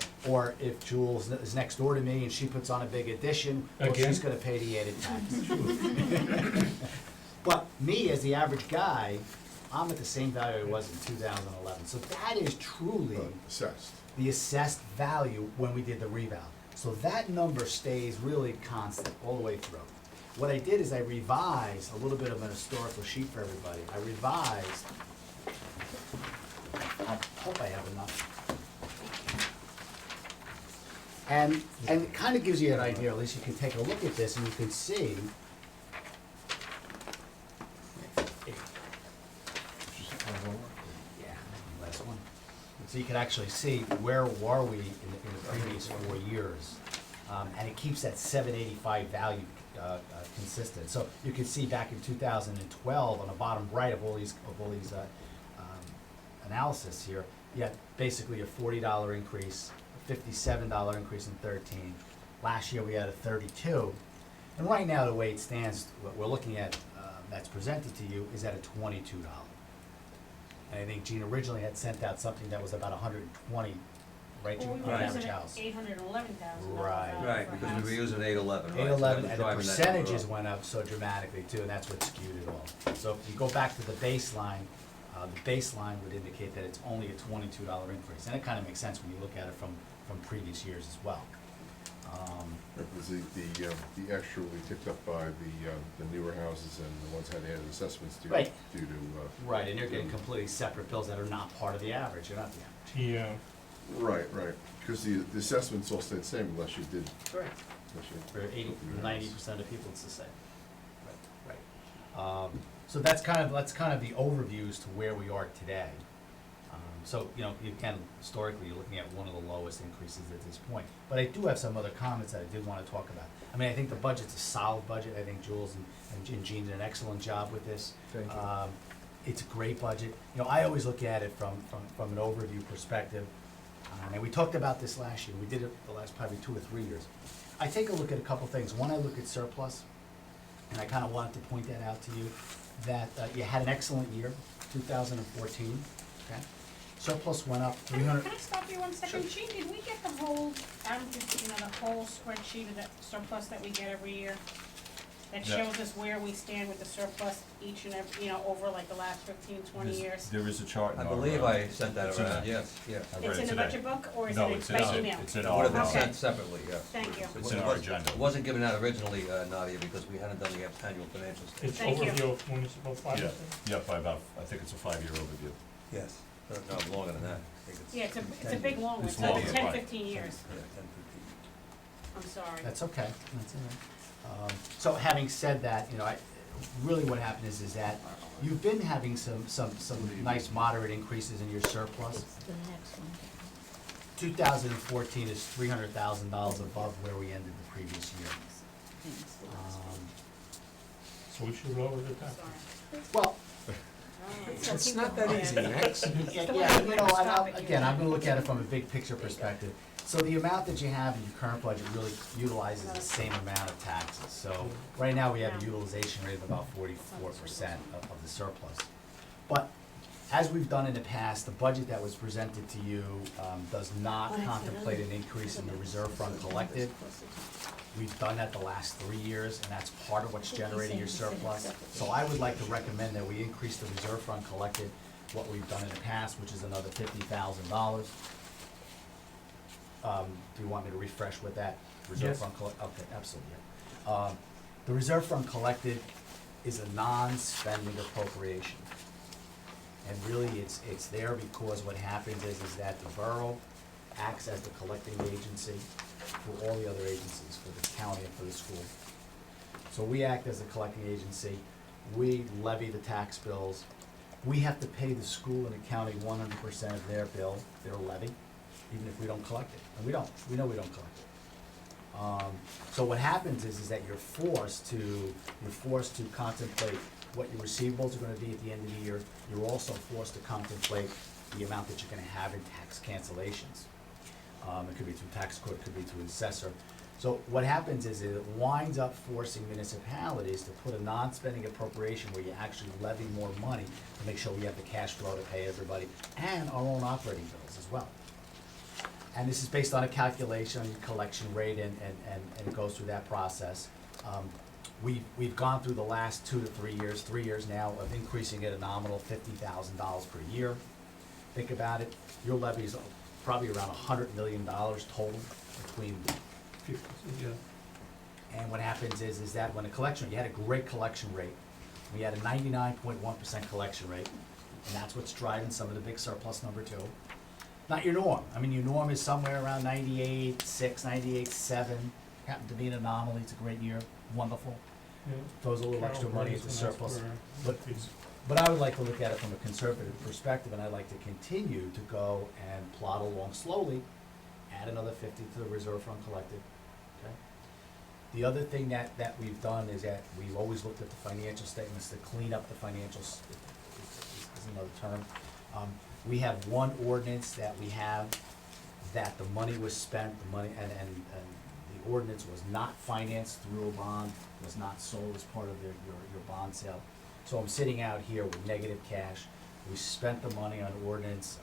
if Jules is next door to me and she puts on a big addition, well, Again? she's gonna pay the added tax. But me, as the average guy, I'm at the same value I was in 2011. So that is truly Assessed. the assessed value when we did the reval. So that number stays really constant all the way through. What I did is I revised, a little bit of an historical sheet for everybody. I revised, I hope I have enough. And it kind of gives you an idea, at least you can take a look at this and you can see. Yeah, last one. So you can actually see where were we in the previous 4 years. And it keeps that 785 value consistent. So you can see back in 2012, on the bottom right of all these analysis here, you had basically a $40 increase, a $57 increase in 13. Last year we had a 32. And right now, the way it stands, what we're looking at that's presented to you is at a $22. And I think Gene originally had sent out something that was about 120, right, Well, we Gene, were on using average house. $811,000. Right. Right, because we were using 811, right? 811, That and the was driving that number percentages up. went up so dramatically too, and that's what skewed it all. So if you go back to the baseline would indicate that it's only a $22 increase, and it kind of makes sense when you look at it from previous years as well. Because the extra will be picked up by the newer houses and the ones that had added assessments due Right. to. Right, and you're getting completely separate bills that are not part of the average, you're not the average. Yeah. Right, because the assessments all stayed the same unless you did, Correct. unless you. For 90% of people, it's the same. Right. So that's kind of the overview as to where we are today. So, you know, again, historically, you're looking at one of the lowest increases at this point. But I do have some other comments that I did want to talk about. I mean, I think the budget's a solid budget. I think Jules and Gene did an excellent job with this. Thank you. It's a great budget. You know, I always look at it from an overview perspective. And we talked about this last year. We did it the last probably 2 or 3 years. I take a look at a couple things. One, I look at surplus, and I kind of wanted to point that out to you, that you had an excellent year, 2014, okay? Surplus went up Can 300. I stop you 1 second? Gene, did we get the whole, the whole spreadsheet of the surplus that we get every year? That Yeah. shows us where we stand with the surplus each and every, over like the last 15, 20 years? There is a chart in I our, believe I sent that it's in around, there. yes, yes. I read It's it in the today. budget book, or is No, it it's by in, email? it's in It would have been our, Okay. sent separately, yes. Thank you. It's in our agenda. It wasn't given out originally, Nadia, because we hadn't done the annual financial statement. It's Thank you. overview of municipal yeah, finance. yeah, by about, I think it's a 5-year overdue. Yes. No, longer than that. I think Yeah, it's a big long one, It's it's like long, 10, right. 15 years. Yeah, 10, 15. I'm sorry. That's okay, that's all right. So having said that, really what happened is that you've been having some nice moderate increases in your surplus. The next one. 2014 is $300,000 above where we ended the previous year. So we should lower the tax. Sorry. Well, It's not that easy, Max. yeah, the way and, we and stop it, again, I'm gonna look at it from a big picture perspective. So the amount that you have in your current budget really utilizes the same amount of taxes. So right now, we have a utilization rate of about 44% of the surplus. But as we've done in the past, the budget that was presented to you does not contemplate an increase in the reserve fund collected. We've done that the last 3 years, and that's part of what's generating your surplus. So I would like to recommend that we increase the reserve fund collected, what we've done in the past, which is another $50,000. Do you want me to refresh with that? Reserve Yes. fund okay, absolutely. The reserve fund collected is a non-spending appropriation. And really, it's there because what happens is that the borough acts as the collecting agency for all the other agencies, for the county and for the school. So we act as a collecting agency, we levy the tax bills, we have to pay the school and the county 100% of their bill, their levy, even if we don't collect it, and we know we don't collect it. So what happens is that you're forced to contemplate what your receivables are gonna be at the end of the year. You're also forced to contemplate the amount that you're gonna have in tax cancellations. It could be through tax court, it could be through assessor. So what happens is it winds up forcing municipalities to put a non-spending appropriation where you actually levy more money to make sure we have the cash flow to pay everybody and our own operating bills as well. And this is based on a calculation, collection rate, and it goes through that process. We've gone through the last 2 to 3 years, 3 years now, of increasing it a nominal $50,000 per year. Think about it, your levy is probably around $100 million total between. And what happens is that when a collection, you had a great collection rate, we had a 99.1% collection rate, and that's what's driving some of the big surplus number 2. Not your norm. I mean, your norm is somewhere around 98.6, 98.7. Happened to be an anomaly. It's a great year. Wonderful. Throws a little extra money into surplus. But I would like to look at it from a conservative perspective, and I'd like to continue to go and plod along slowly, add another 50 to the reserve fund collected. Okay? The other thing that we've done is that we've always looked at the financial statements to clean up the financials, is another term. We have one ordinance that we have that the money was spent, the money, and the ordinance was not financed through a bond, was not sold as part of your bond sale. So I'm sitting out here with negative cash. We spent the money on ordinance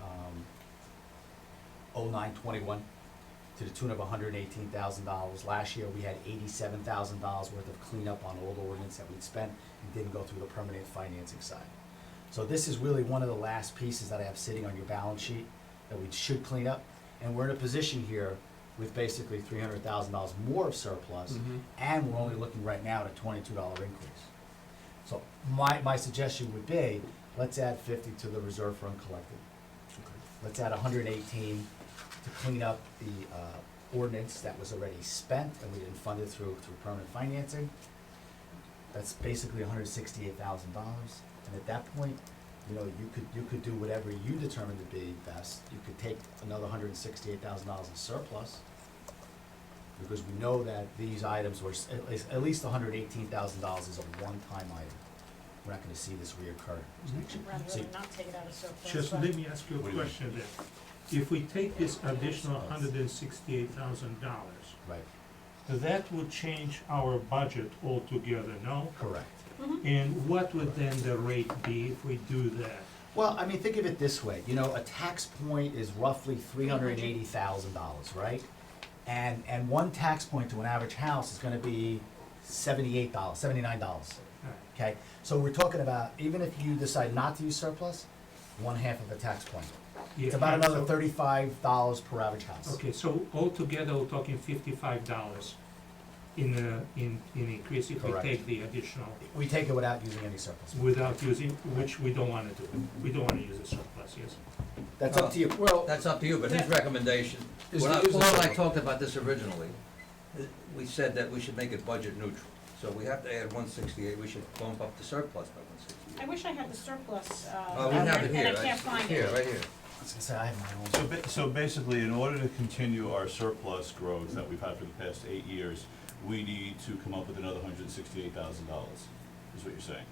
0921 to the tune of $118,000. Last year, we had $87,000 worth of cleanup on old ordinance that we'd spent and didn't go through the permanent financing side. So this is really one of the last pieces that I have sitting on your balance sheet that we should clean up. And we're in a position here with basically $300,000 more of surplus, and we're only looking right now at a $22 increase. So my suggestion would be, let's add 50 to the reserve fund collected. Let's add 118 to clean up the ordinance that was already spent and we didn't fund it through permanent financing. That's basically $168,000. And at that point, you know, you could do whatever you determine to be best. You could take another $168,000 in surplus, because we know that these items were, at least $118,000 is a one-time item. We're not gonna see this reoccur next year. Rather See, than not take it out of surplus. Just but- let me ask you a question then. If we take this additional $168,000, right, that would change our budget altogether, no? correct. And what would then the rate be if we do that? Well, I mean, think of it this way, you know, a tax point is roughly $380,000, right? And one tax point to an average house is gonna be $78, $79, okay? So we're talking about, even if you decide not to use surplus, 1/2 of a tax point. It's about another $35 per average house. Okay, so altogether, we're talking $55 in increase if we Correct. take the additional, We take it without using any surplus. without using, which we don't wanna do. We don't wanna use the surplus, yes? That's up to you. Well, That's up to you, but his recommendation, Is when to use the Paul and I surplus. talked about this originally, we said that we should make it budget neutral. So we have to add 168, we should bump up the surplus by 168. I wish I had the surplus, We have it here, and I can't right? find Here, it. right here. I was gonna say, I have my own. So basically, in order to continue our surplus growth that we've had for the past 8 years, we need to come up with another $168,000, is what you're saying?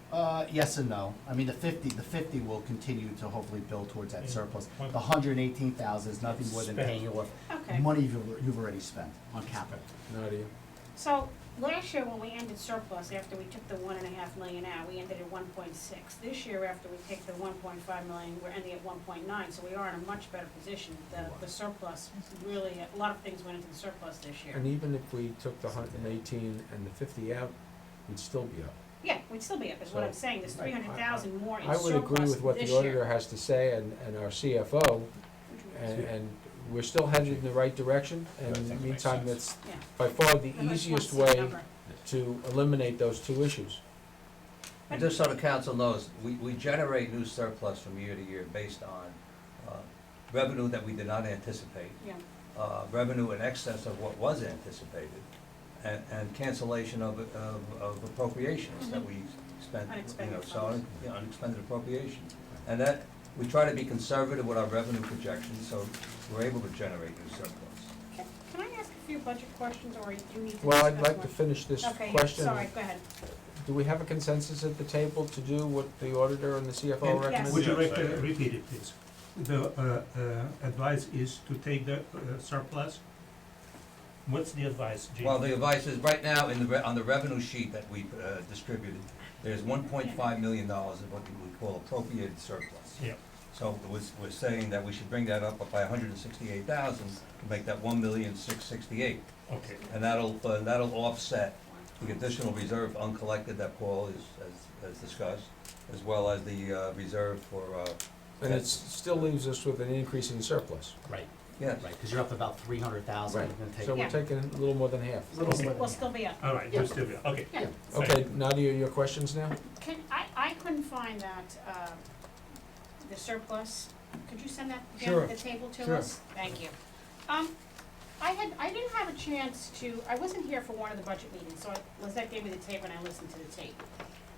Yes and no. I mean, the 50 will continue to hopefully build towards that Yeah. surplus. The 118,000 is nothing more than Spent. paying off Okay. money you've already spent on capital. Nadia, So, last year when we ended surplus, after we took the 1.5 million out, we ended at 1.6. This year, after we take the 1.5 million, we're ending at 1.9, so we are in a much better position. The surplus, really, a lot of things went into the surplus this year. and even if we took the 118 and the 50 out, we'd still be up. Yeah, we'd still be up, is what I'm saying, there's Right. 300,000 more in I surplus would agree with what this the auditor year. has to say and our CFO, and we're still headed in the right direction, and in the meantime, it's Yeah. by far the I just want easiest to see the way number. to eliminate those two issues. And just so the council knows, we generate new surplus from year to year based on revenue that we did not anticipate, Yeah, revenue in excess of what was anticipated, and cancellation of appropriations that we spent, Unexpended so, funds. unexpended appropriations. And that, we try to be conservative with our revenue projections, so we're able to generate new surplus. can I ask a few budget questions, or you need to Well, I'd discuss like to more? finish this Okay, question. sorry, go ahead. Do we have a consensus at the table to do what the auditor and the CFO And recommend? would you Yes, I agree. repeat it, please? advice is to take the surplus? What's the advice, Gene? Well, the advice is, right now, on the revenue sheet that we distributed, there's $1.5 million of what we call appropriated surplus. Yeah, So we're saying that we should bring that up by 168,000 to make that 1,668,000. okay. And that'll offset the additional reserve uncollected that Paul has discussed, as well as the reserve for, And it still leaves us with an increase in surplus. Right, yes. right, because you're up about 300,000, Right. you're gonna take. So we're Yeah. taking a little more than half. We'll still be up. All right, Yeah. we'll still be, okay. Yeah. Okay, Nadia, your questions now? I couldn't find that, the surplus, could you send that Sure. again, the table to Sure. us? Thank you. I didn't have a chance to, I wasn't here for one of the budget meetings, so Lizette gave me the tape and I listened to the tape.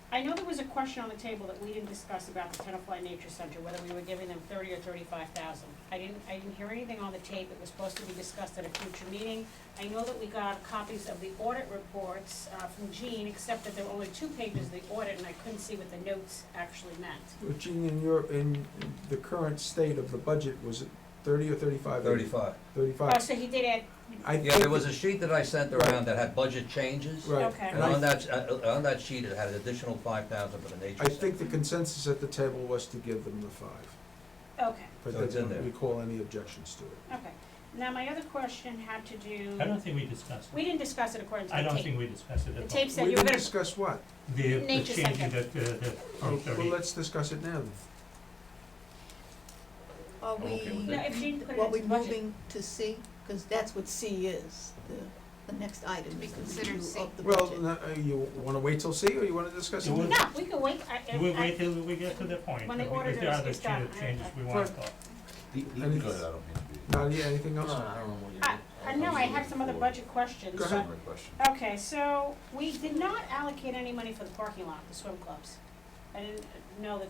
I know there was a question on the table that we didn't discuss about the Tenafly Nature Center, whether we were giving them 30 or 35,000. I didn't hear anything on the tape, it was supposed to be discussed at a future meeting. I know that we got copies of the audit reports, from Gene, except that there were only 2 pages of the audit and I couldn't see what the notes actually meant. Gene, in the current state of the budget, was it 30 or 35? 35. 35. Oh, so he did add, I Yeah, think there was a sheet that I sent around that had budget changes. Right. Okay. And on that sheet, it had an additional 5,000 for the nature I center. think the consensus at the table was to give them the 5. okay, But So it's I in there. don't recall any objections to it. okay. Now, my other question had to do, I don't think we discussed we it. didn't discuss it according to the I tape. don't think we discussed it The at tape all. said We you were didn't gonna, discuss what? The Nature changes center. that Oh, are well, let's discuss it now then. Are I'm okay with we, no, if Gene put it are into we the budget. moving to C? Because that's what C is, the next item Be is the considered review C. of the Well, budget. you wanna wait till C, or you wanna discuss it You now? would- No, we can wait, We'll wait till we get to the point, When the because auditor there are other is done, changes we Fine. want to talk. Any- Go ahead, I don't mean to be. Nadia, anything else? I don't know what you I know I had some other budget questions, Go but, ahead. Similar question. okay, so we did not allocate any money for the parking lot, the swim clubs. I didn't know that,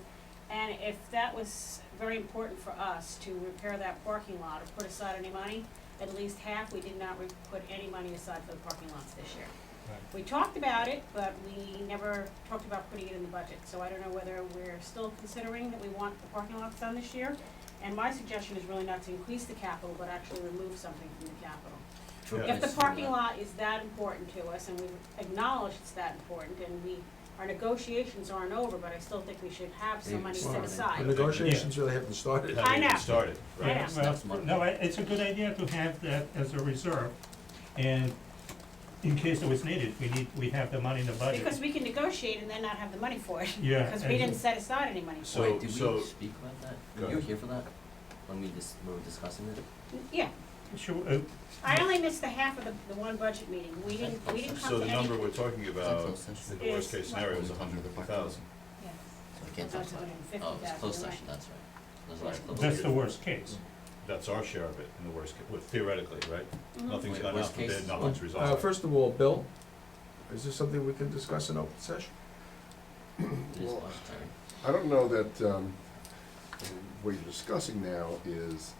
and if that was very important for us to repair that parking lot or put aside any money, at least half, we did not put any money aside for the parking lots this year. Right. We talked about it, but we never talked about putting it in the budget, so I don't know whether we're still considering that we want the parking lots done this year. And my suggestion is really not to increase the capital, but actually remove something from the capital. Yeah. If the parking lot is that important to us, and we've acknowledged it's that important, and our negotiations aren't over, but I still think we should have some money set The aside. negotiations really haven't started. I know. Started, right? Yeah. Well, Next month. no, it's a good idea to have that as a reserve, and in case it was needed, we have the money in the budget. Because we can negotiate and then not have the money for it, Yeah, because we and- didn't set aside any money for So- it. Wait, did we speak about that? Go Were you ahead. here for that? When we were discussing it? Yeah, Sure, I only missed the half of the one budget meeting, we didn't come So to the any. number we're talking about, closed session? in the worst case Is- scenario, is 150,000. Yeah. So we can't No, talk it's about it. 150,000, Oh, it's closed you're right. session, that's right. That's last closed that's session. the worst case. That's our share of it, in the worst case, well, theoretically, right? Mhm. Nothing's Wait, gone worst out for case bid, is nothing's resolved. First of all, Bill, is this something we can discuss in open session? It is Well, budgetary. I don't know that, what you're discussing now is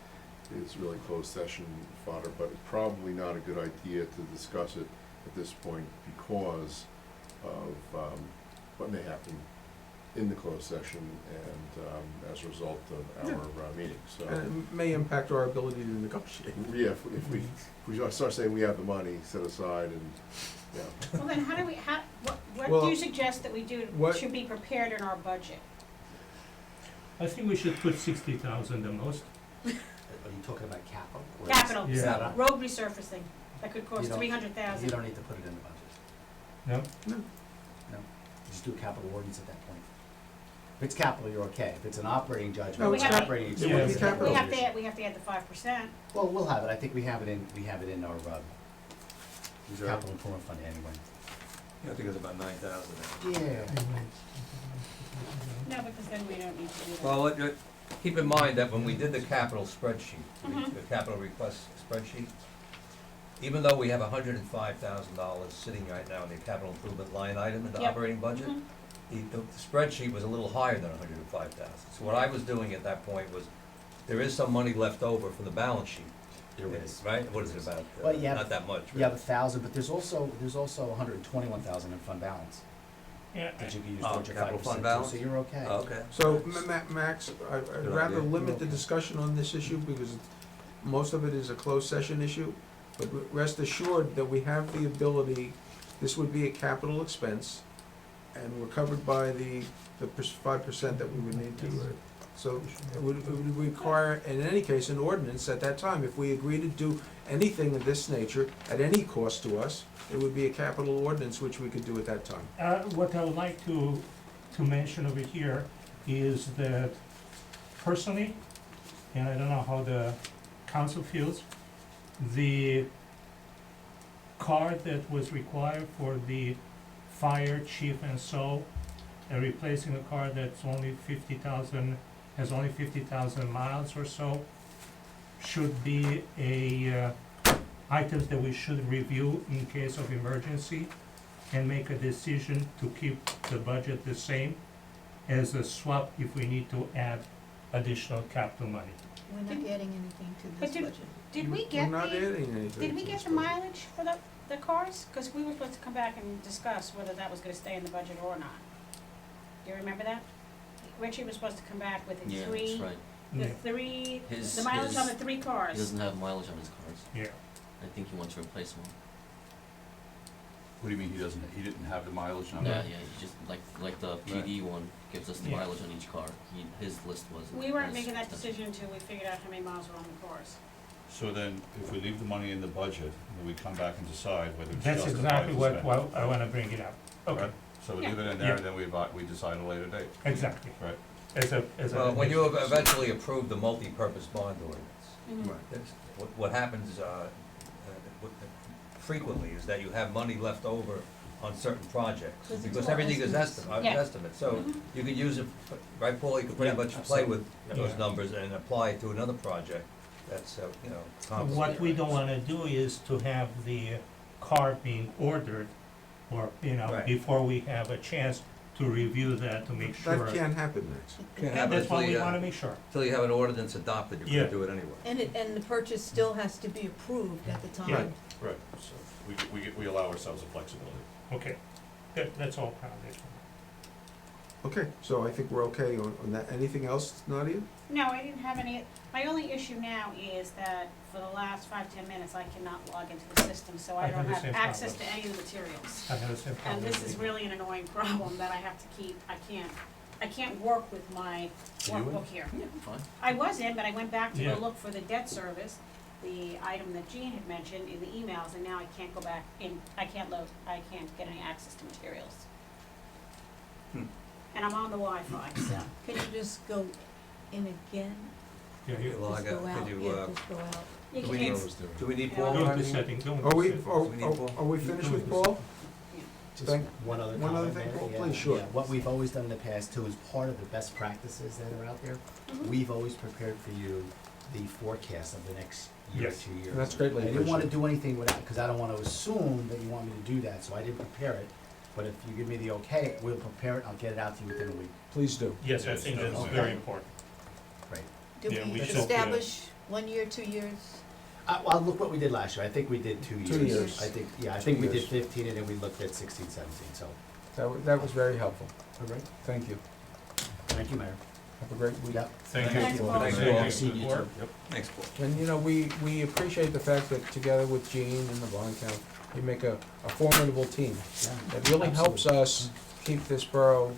really closed session fodder, but it's probably not a good idea to discuss it at this point because of, what may happen in the closed session and, as a result of our, meeting, so. And it may impact our ability to negotiate. Yeah, if we start saying we have the money set aside and, yeah. Well, then how do we, what Well, do you suggest that we do, what- should be prepared in our budget? I think we should put 60,000 the most. Are you talking about capital? or- Capital, Yeah. road resurfacing, that could You cost don't- 300,000. You don't need to put it in the budget, No? no. Just do a capital ordinance at that point. If it's capital, you're okay. If it's an operating judgment, No, it's it's cap- operating it expense. would be it's capital. We have ordinance. we have to add the 5%. Well, we'll have it. I think we have it in our, Reserve. capital improvement fund anyway. Yeah, I think it's about 9,000. Yeah. No, because then we don't need to do that. Well, keep in mind that when we did the capital spreadsheet, Mhm. the capital request spreadsheet, even though we have $105,000 sitting right now in the capital improvement line item in the Yep. operating budget, Mhm. the spreadsheet was a little higher than 105,000. So what I was doing at that point was, there is some money left over from the balance sheet. There is. Right? What is it about? Well, you have- Not that much, You have right? 1,000, but there's also 121,000 in fund balance. Yeah, that you can use Oh, towards your capital 5% fund too, balance? so you're okay. Okay. So, Max, I'd Good rather idea. limit the discussion on this issue because most of it is a closed session issue. But rest assured that we have the ability, this would be a capital expense, and we're covered by the 5% that we would need to. So it would require, in any case, an ordinance at that time. If we agree to do anything of this nature at any cost to us, it would be a capital ordinance which we could do at that time. What I would like to mention over here is that personally, and I don't know how the council feels, the car that was required for the fire chief and so, and replacing a car that's only 50,000, has only 50,000 miles or so, should be a items that we should review in case of emergency and make a decision to keep the budget the same as a swap if we need to add additional capital money. We're not adding anything to But this budget. Did we We're get not the, adding anything did we to get this the budget. mileage for the cars? Cause we were supposed to come back and discuss whether that was gonna stay in the budget or not. Do you remember that? Richie was supposed to come back with the Yeah, three, that's right. the Yeah. three, His- the mileage on the his- three He cars. doesn't have mileage on his cars. Yeah. I think he wants to replace one. What do you mean he didn't have the mileage on Yeah, that? yeah, he just, like the PD one gives us the Yeah. mileage on each car. His list wasn't. We weren't as making that extensive. decision until we figured out how many miles were on the cars. So then, if we leave the money in the budget, then we come back and decide whether it's That's justified exactly to what, spend. well, I wanna bring it up. Okay, Right? So we Yeah. leave it in Yeah. there, then we decide at a later date, exactly. right? As a. Well, when you eventually approve the multi-purpose bond ordinance, Mhm. that's, what happens, frequently is that you have money left over on certain projects. 'Cause it's Because all everything is estimates. Yeah. estimate, so Mhm. you can use it, right, Paul, you can pretty Yeah, much play with those Yeah. numbers and apply it to another project that's, you know, complicated. What we don't wanna do is to have the car being ordered, or, you know, Right. before we have a chance to review that, to make sure. That can't happen, Max. Can't And happen that's why until we you, wanna make sure. until you have an ordinance adopted, you're Yeah. gonna do it anyway. And the purchase still has to be approved at the time. Yeah. Right, so we allow ourselves a flexibility. Okay, that's all foundation. Okay, so I think we're okay on that. Anything else, Nadia? No, I didn't have any, my only issue now is that for the last 5-10 minutes, I cannot log into the system, so I I have don't the have same access problem. to any of the materials. I have the same problem. And this is really an annoying problem that I have to keep, I can't work with my workbook here. Yeah, fine. I was in, but I went back to Yeah. go look for the debt service, the item that Jean had mentioned in the emails, and now I can't go back in, I can't get any access to materials. Hmm. And I'm on the Wi-Fi, so. Can you just go in again? Yeah, you, Well, I Just got- go out, could you, yeah, just go out. You Do we can't- need, do we need Yeah. Paul? go on into the- setting, go into Are we, setting. are we finished with Paul? Just Thank- one other one other comment thing, there, Paul, yeah, please, sure. yeah. What we've always done in the past too is part of the best practices that are out there. Mhm. We've always prepared for you the forecast of the next year, Yes. 2 years. That's greatly I didn't wanna appreciated. do anything without, cause I don't wanna assume that you want me to do that, so I didn't prepare it. But if you give me the okay, we'll prepare it, I'll get it out to you within a week. Please do. Yes, I Yes, think that's okay. very important. Great. Do Yeah, we we should, establish 1 year, 2 years? Well, look what we did last year, I think we did 2 years. 2 years. I think, yeah, I 2 think we did years. 15 and then we looked at 16, 17, so. That was very helpful. All right. Thank you. Thank you, Mayor. Have a great week. Yep. Thank you. Thanks, Paul. Thanks, Thank Paul. you. See Good you work. too. Thanks, Paul. And, you know, we appreciate the fact that together with Gene and the bond count, you make a formidable team. Yeah. It really helps us keep this borough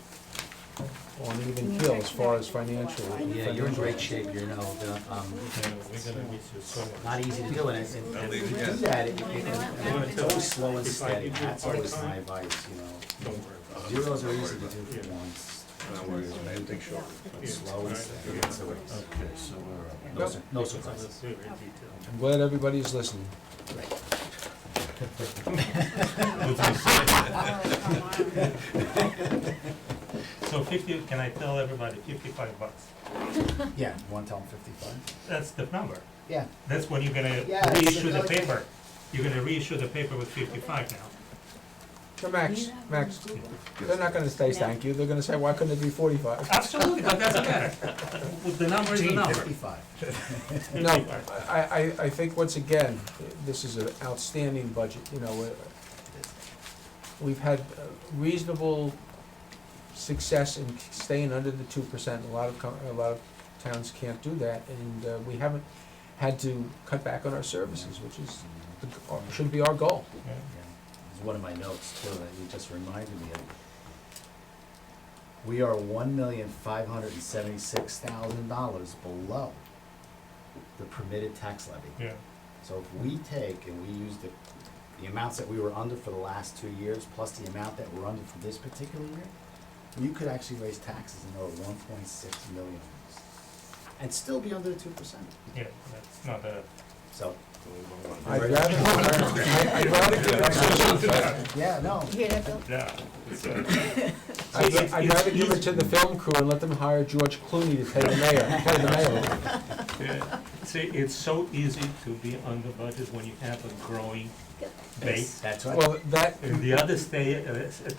on even keel as far as financial. Yeah, you're in great shape, you know, We're gonna miss you so much. not easy to do, and if Don't leave you it do yet. that, gonna it's tell always you, slow and if I steady, give you that's a hard always time, my advice, you know. Don't worry about it. Zeros are easy to do for once. Don't worry about it. Take short. Yeah. Slow and steady, it's always, Okay, so where are we? no surprises. I'm glad everybody's listening. So 50, can I tell everybody, $55? Yeah, you wanna tell them 55? That's the number. Yeah. That's when you're gonna Yeah, it's reissue the like- paper. You're gonna reissue the paper with 55 now. So Max, they're not gonna say thank you, they're gonna say, why couldn't it be 45? Absolutely, but doesn't matter. The number is the Gene, number. 55. No, I think once again, this is an outstanding budget, you know. We've had reasonable success in staying under the 2%. A lot of towns can't do that, and we haven't had to cut back on our services, which is, should be our goal. Yeah. It's one of my notes too, that you just reminded me of. We are $1,576,000 below the permitted tax levy. Yeah, So if we take and we use the amounts that we were under for the last 2 years, plus the amount that we're under for this particular year, you could actually raise taxes another 1.6 million and still be under the 2%. yeah, that's not a, So, I'd rather give it to, yeah, no. You hear that, Bill? yeah, it's a, I'd rather give it to the film crew and let them hire George Clooney to pay the mayor. yeah. See, it's so easy to be under budget when you have a growing base. That's right. Well, that, In the other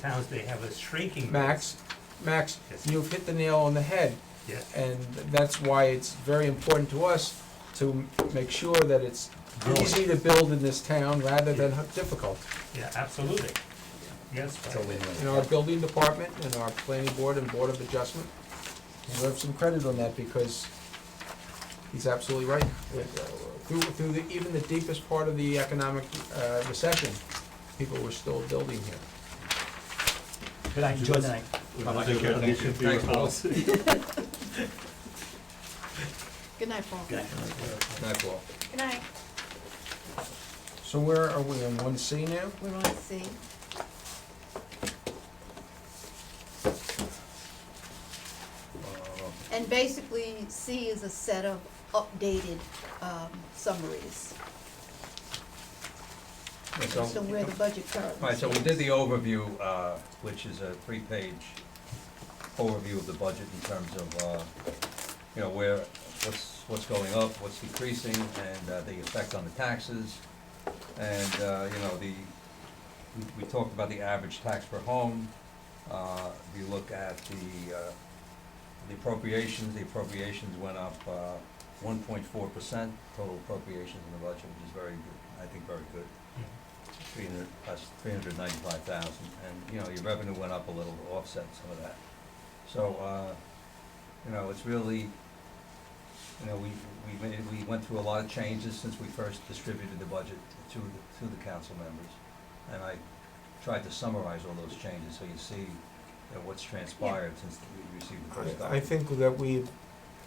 towns, they have a shrinking base. Max, Yes. you've hit the nail on the head. Yeah. And that's why it's very important to us to make sure that it's easy to build in this town rather than difficult. Yeah, absolutely. Yes, It's a right. win-win. In our building department and our planning board and board of adjustment, we have some credit on that because he's absolutely right. Through even the deepest part of the economic recession, people were still building here. Good night, enjoy the night. Take care, thank you. Thanks, Paul. Good night, Paul. Good night, Paul. Good night. So where are we, on 1C now? We're on C. And basically, C is a set of updated summaries. So where the budget currently Right, so we did stands. the overview, which is a 3-page overview of the budget in terms of, you know, what's going up, what's decreasing, and the effect on the taxes. And, you know, we talked about the average tax per home. If you look at the appropriations went up 1.4%, total appropriations in the budget, which is very good, I think very good. 395,000, and, you know, your revenue went up a little to offset some of that. So, you know, it's really, you know, we went through a lot of changes since we first distributed the budget to the council members. And I tried to summarize all those changes so you see, you know, what's transpired since we received the first document. I think that we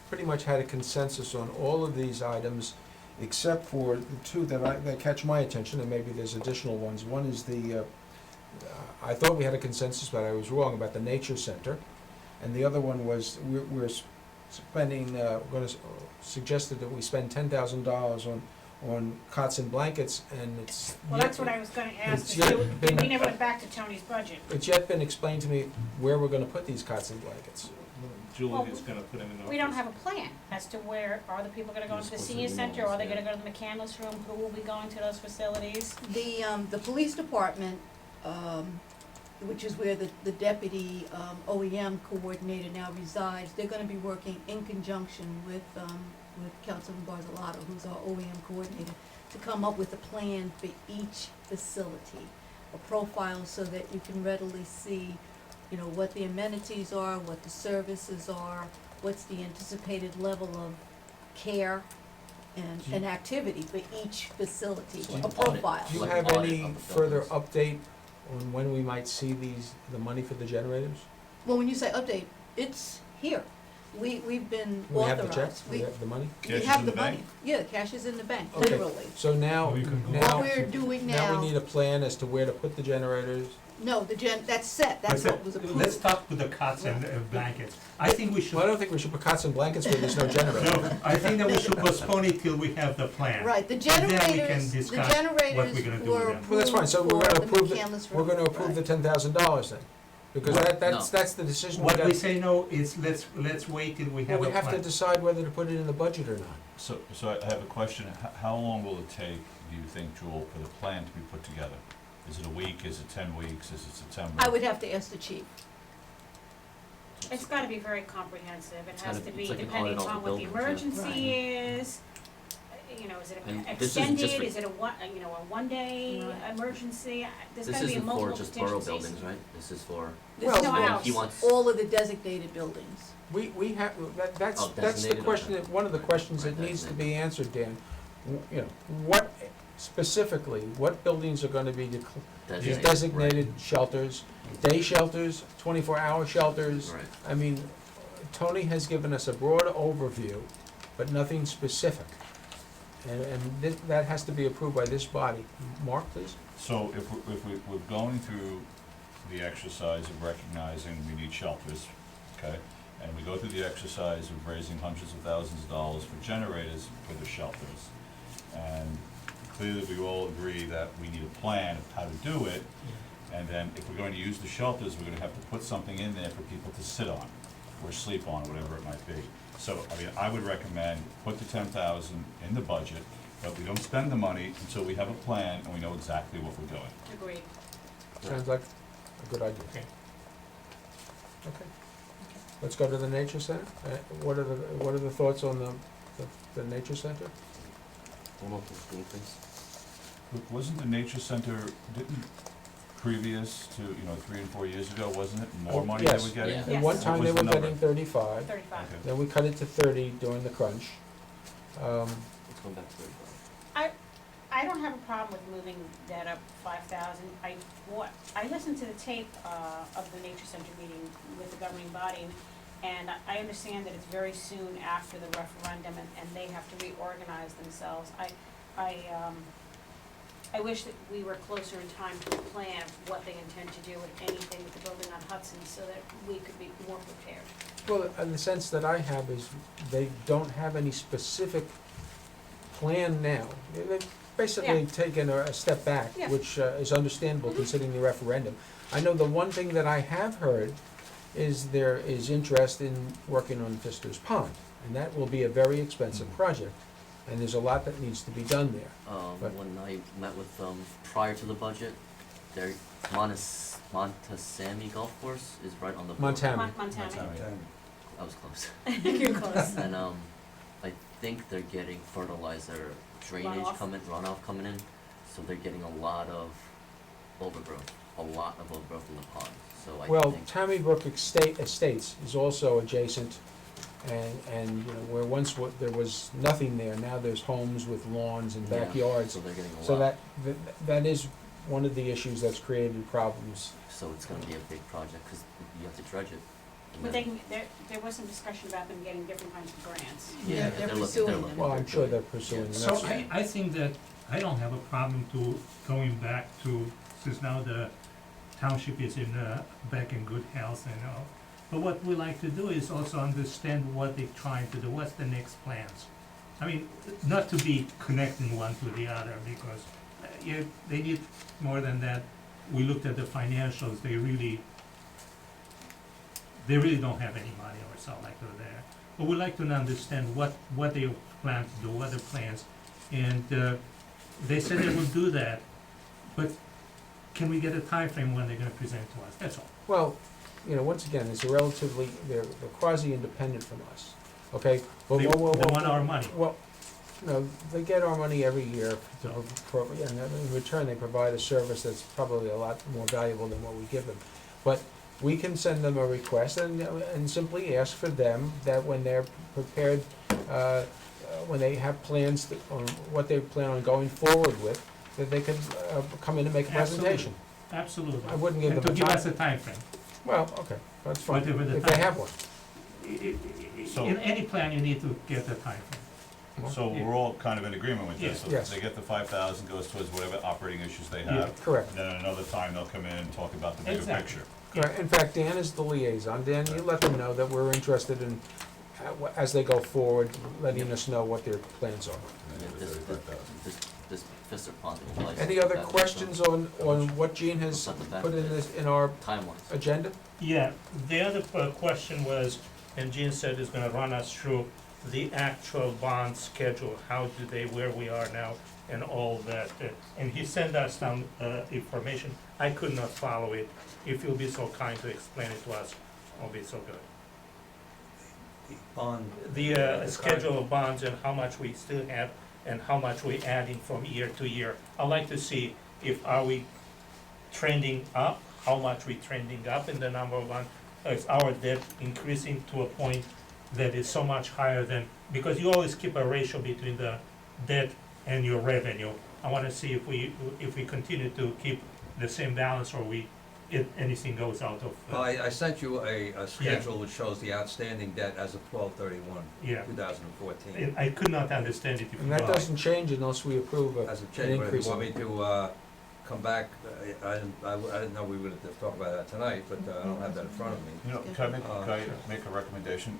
pretty much had a consensus on all of these items, except for the two that catch my attention, and maybe there's additional ones. One is I thought we had a consensus, but I was wrong, about the nature center. And the other one was, we're spending, suggested that we spend $10,000 on cots and blankets, and it's. Well, that's what I was gonna ask, It's is yet you- been- we never went back to Tony's budget. It's yet been explained to me where we're gonna put these cots and blankets. Julie is gonna put him in the office. We don't have a plan as to where, are the people gonna go into the senior center, or are they gonna go to the McCandless room, who will be going to those facilities? The police department, which is where the deputy OEM coordinator now resides, they're gonna be working in conjunction with Councilman Barzalato, who's our OEM coordinator, to come up with a plan for each facility, a profile so that you can readily see, you know, what the amenities are, what the services are, what's the anticipated level of care and activity for each facility, It's like a audit. profile. Do you Like have audit any of the further buildings. update on when we might see the money for the generators? Well, when you say update, it's here. We've been We have authorized. the checks, we have the money? We Cash is have in the the money. bank? Yeah, the cash is in the bank, Okay. literally. So now, We can go- What now, we're doing now now, we need a plan as to where to put the generators. no, that's set, that's what was approved. Let's talk with the cots and blankets. I think we should. Well, I don't think we should put cots and blankets where there's no generator. No, I think that we should postpone it till we have the plan. Right, the And then we can generators, the discuss what we're generators gonna do with were them. Well, that's fine, approved so for we're gonna the approve McCandless We're room. gonna approve the Right. $10,000 then, because that's the decision we What got. we say no is let's wait till we Well, have we a have to plan. decide whether to put it in the budget or not. So I have a question. How long will it take, do you think, Jewel, for the plan to be put together? Is it a week? Is it 10 weeks? Is it September? I would have to ask the chief. It's gotta be very comprehensive, it has gotta to be- be it's like an depending audit all on the what the buildings, yeah. emergency is. you know, is it And this isn't extended, just for- is it a one-day Right. emergency? There's This gotta be isn't multiple for just borough contingencies. buildings, right? This is for, This Well, is no, for house. he wants, all of the designated buildings. We have, that's Oh, the designated, question, okay. one of the questions that Right, needs to designated. be answered, Dan. You know, what, specifically, what buildings are gonna be designated, designated shelters? Day shelters, 24-hour shelters? Right. I mean, Tony has given us a broad overview, but nothing specific. And that has to be approved by this body. Mark, please? So if we're going through the exercise of recognizing we need shelters, okay? And we go through the exercise of raising hundreds of thousands of dollars for generators for the shelters. And clearly we all agree that we need a plan of how to do it. And then if we're going to use the shelters, we're gonna have to put something in there for people to sit on or sleep on, whatever it might be. So, I mean, I would recommend put the 10,000 in the budget, but we don't spend the money until we have a plan and we know exactly what we're doing. Agreed. Sounds like a good idea. Okay. Okay. Let's go to the nature center. What are the thoughts on the nature center? 115, please. Wasn't the nature center, didn't previous to, 3 and 4 years ago, wasn't it more Oh, money they yes. were getting? Yeah. At one Yes. time, What they was were the getting number? 35, 35. Okay. then we cut it to 30 during the crunch. Let's go back to 35. I don't have a problem with moving that up 5,000. I listened to the tape of the Nature Center meeting with the governing body, and I understand that it's very soon after the referendum, and they have to reorganize themselves. I wish that we were closer in time to a plan of what they intend to do with anything with the building on Hudson, so that we could be more prepared. Well, and the sense that I have is they don't have any specific plan now. They've basically Yeah. taken a step back, Yeah. which is understandable Mhm. considering the referendum. I know the one thing that I have heard is there is interest in working on Fister's Pond, and that will be a very expensive project, and there's a lot that needs to be done there. But- When I met with them prior to the budget, their Montesami Golf Course is right on the border. Montana. Montana. I was close. You're close. And I think they're getting fertilizer drainage runoff coming in, so they're getting a lot of overgrowth in the pond, so I Well, think, Tammy Brook Estates is also adjacent, and where once there was nothing there, now there's homes with lawns and yeah, backyards. so they're getting a lot. So that is one of the issues that's created problems. So it's gonna be a big project, cause you have to dredge it. And But then- there was some discussion about them getting different kinds of grants. Yeah, They're looking- pursuing they're them. looking. Well, I'm sure they're pursuing Yeah. that. So I think that I don't have a problem to going back to, since now the township is back in good health and all. But what we like to do is also understand what they're trying to do, what's the next plans. I mean, not to be connecting one to the other, because they need more than that. We looked at the financials, they really don't have any money or something like that there. But we like to understand what they plan to do, what the plans. And they said they will do that, but can we get a time frame when they're gonna present to us? That's all. Well, once again, they're they're quasi-independent from us, okay? But They whoa, want our money. Well, no, they get our money every year, and in return, they provide a service that's probably a lot more valuable than what we give them. But we can send them a request and simply ask for them that when they're prepared, when they have plans on what they plan on going forward with, that they could come in and make a presentation. Absolutely. I wouldn't give And them a to give time. us a time frame. Well, okay, that's fine, Whatever the if they time- have one. So- In any plan, you need to get a time frame. So we're all kind of in agreement with this, Yeah. so Yes. they get the 5,000, goes towards whatever operating issues they Yeah. have. Correct. And then another time, they'll come in and talk about the bigger Exactly. picture. Correct. In fact, Dan is the liaison. Dan, you let them know that we're interested in, as they go forward, letting us know what their plans are. Yeah, this Fister Pond will like. Any other that- questions on what Gene has Set the back put in date. in our Time-wise. agenda? Yeah, the other question was, and Gene said is gonna run us through the actual bond schedule, where we are now, and all that. And he sent us some information. I could not follow it. If you'll be so kind to explain it to us, I'll be so good. Bond, The schedule of bonds and how much we still have and how much we're adding from year to year. I'd like to see if are we trending up, how much we trending up in the number one, is our debt increasing to a point that is so much higher than, because you always keep a ratio between the debt and your revenue. I wanna see if we continue to keep the same balance, or if anything goes out of. I sent you a schedule which shows the outstanding debt as of 12/31, Yeah. 2014. And I could not understand it if you. And that doesn't change unless we approve As a an change, but if increase. you want me to come back, I didn't know we were gonna talk about that tonight, but I don't have that in front of me. You know, can I make a recommendation?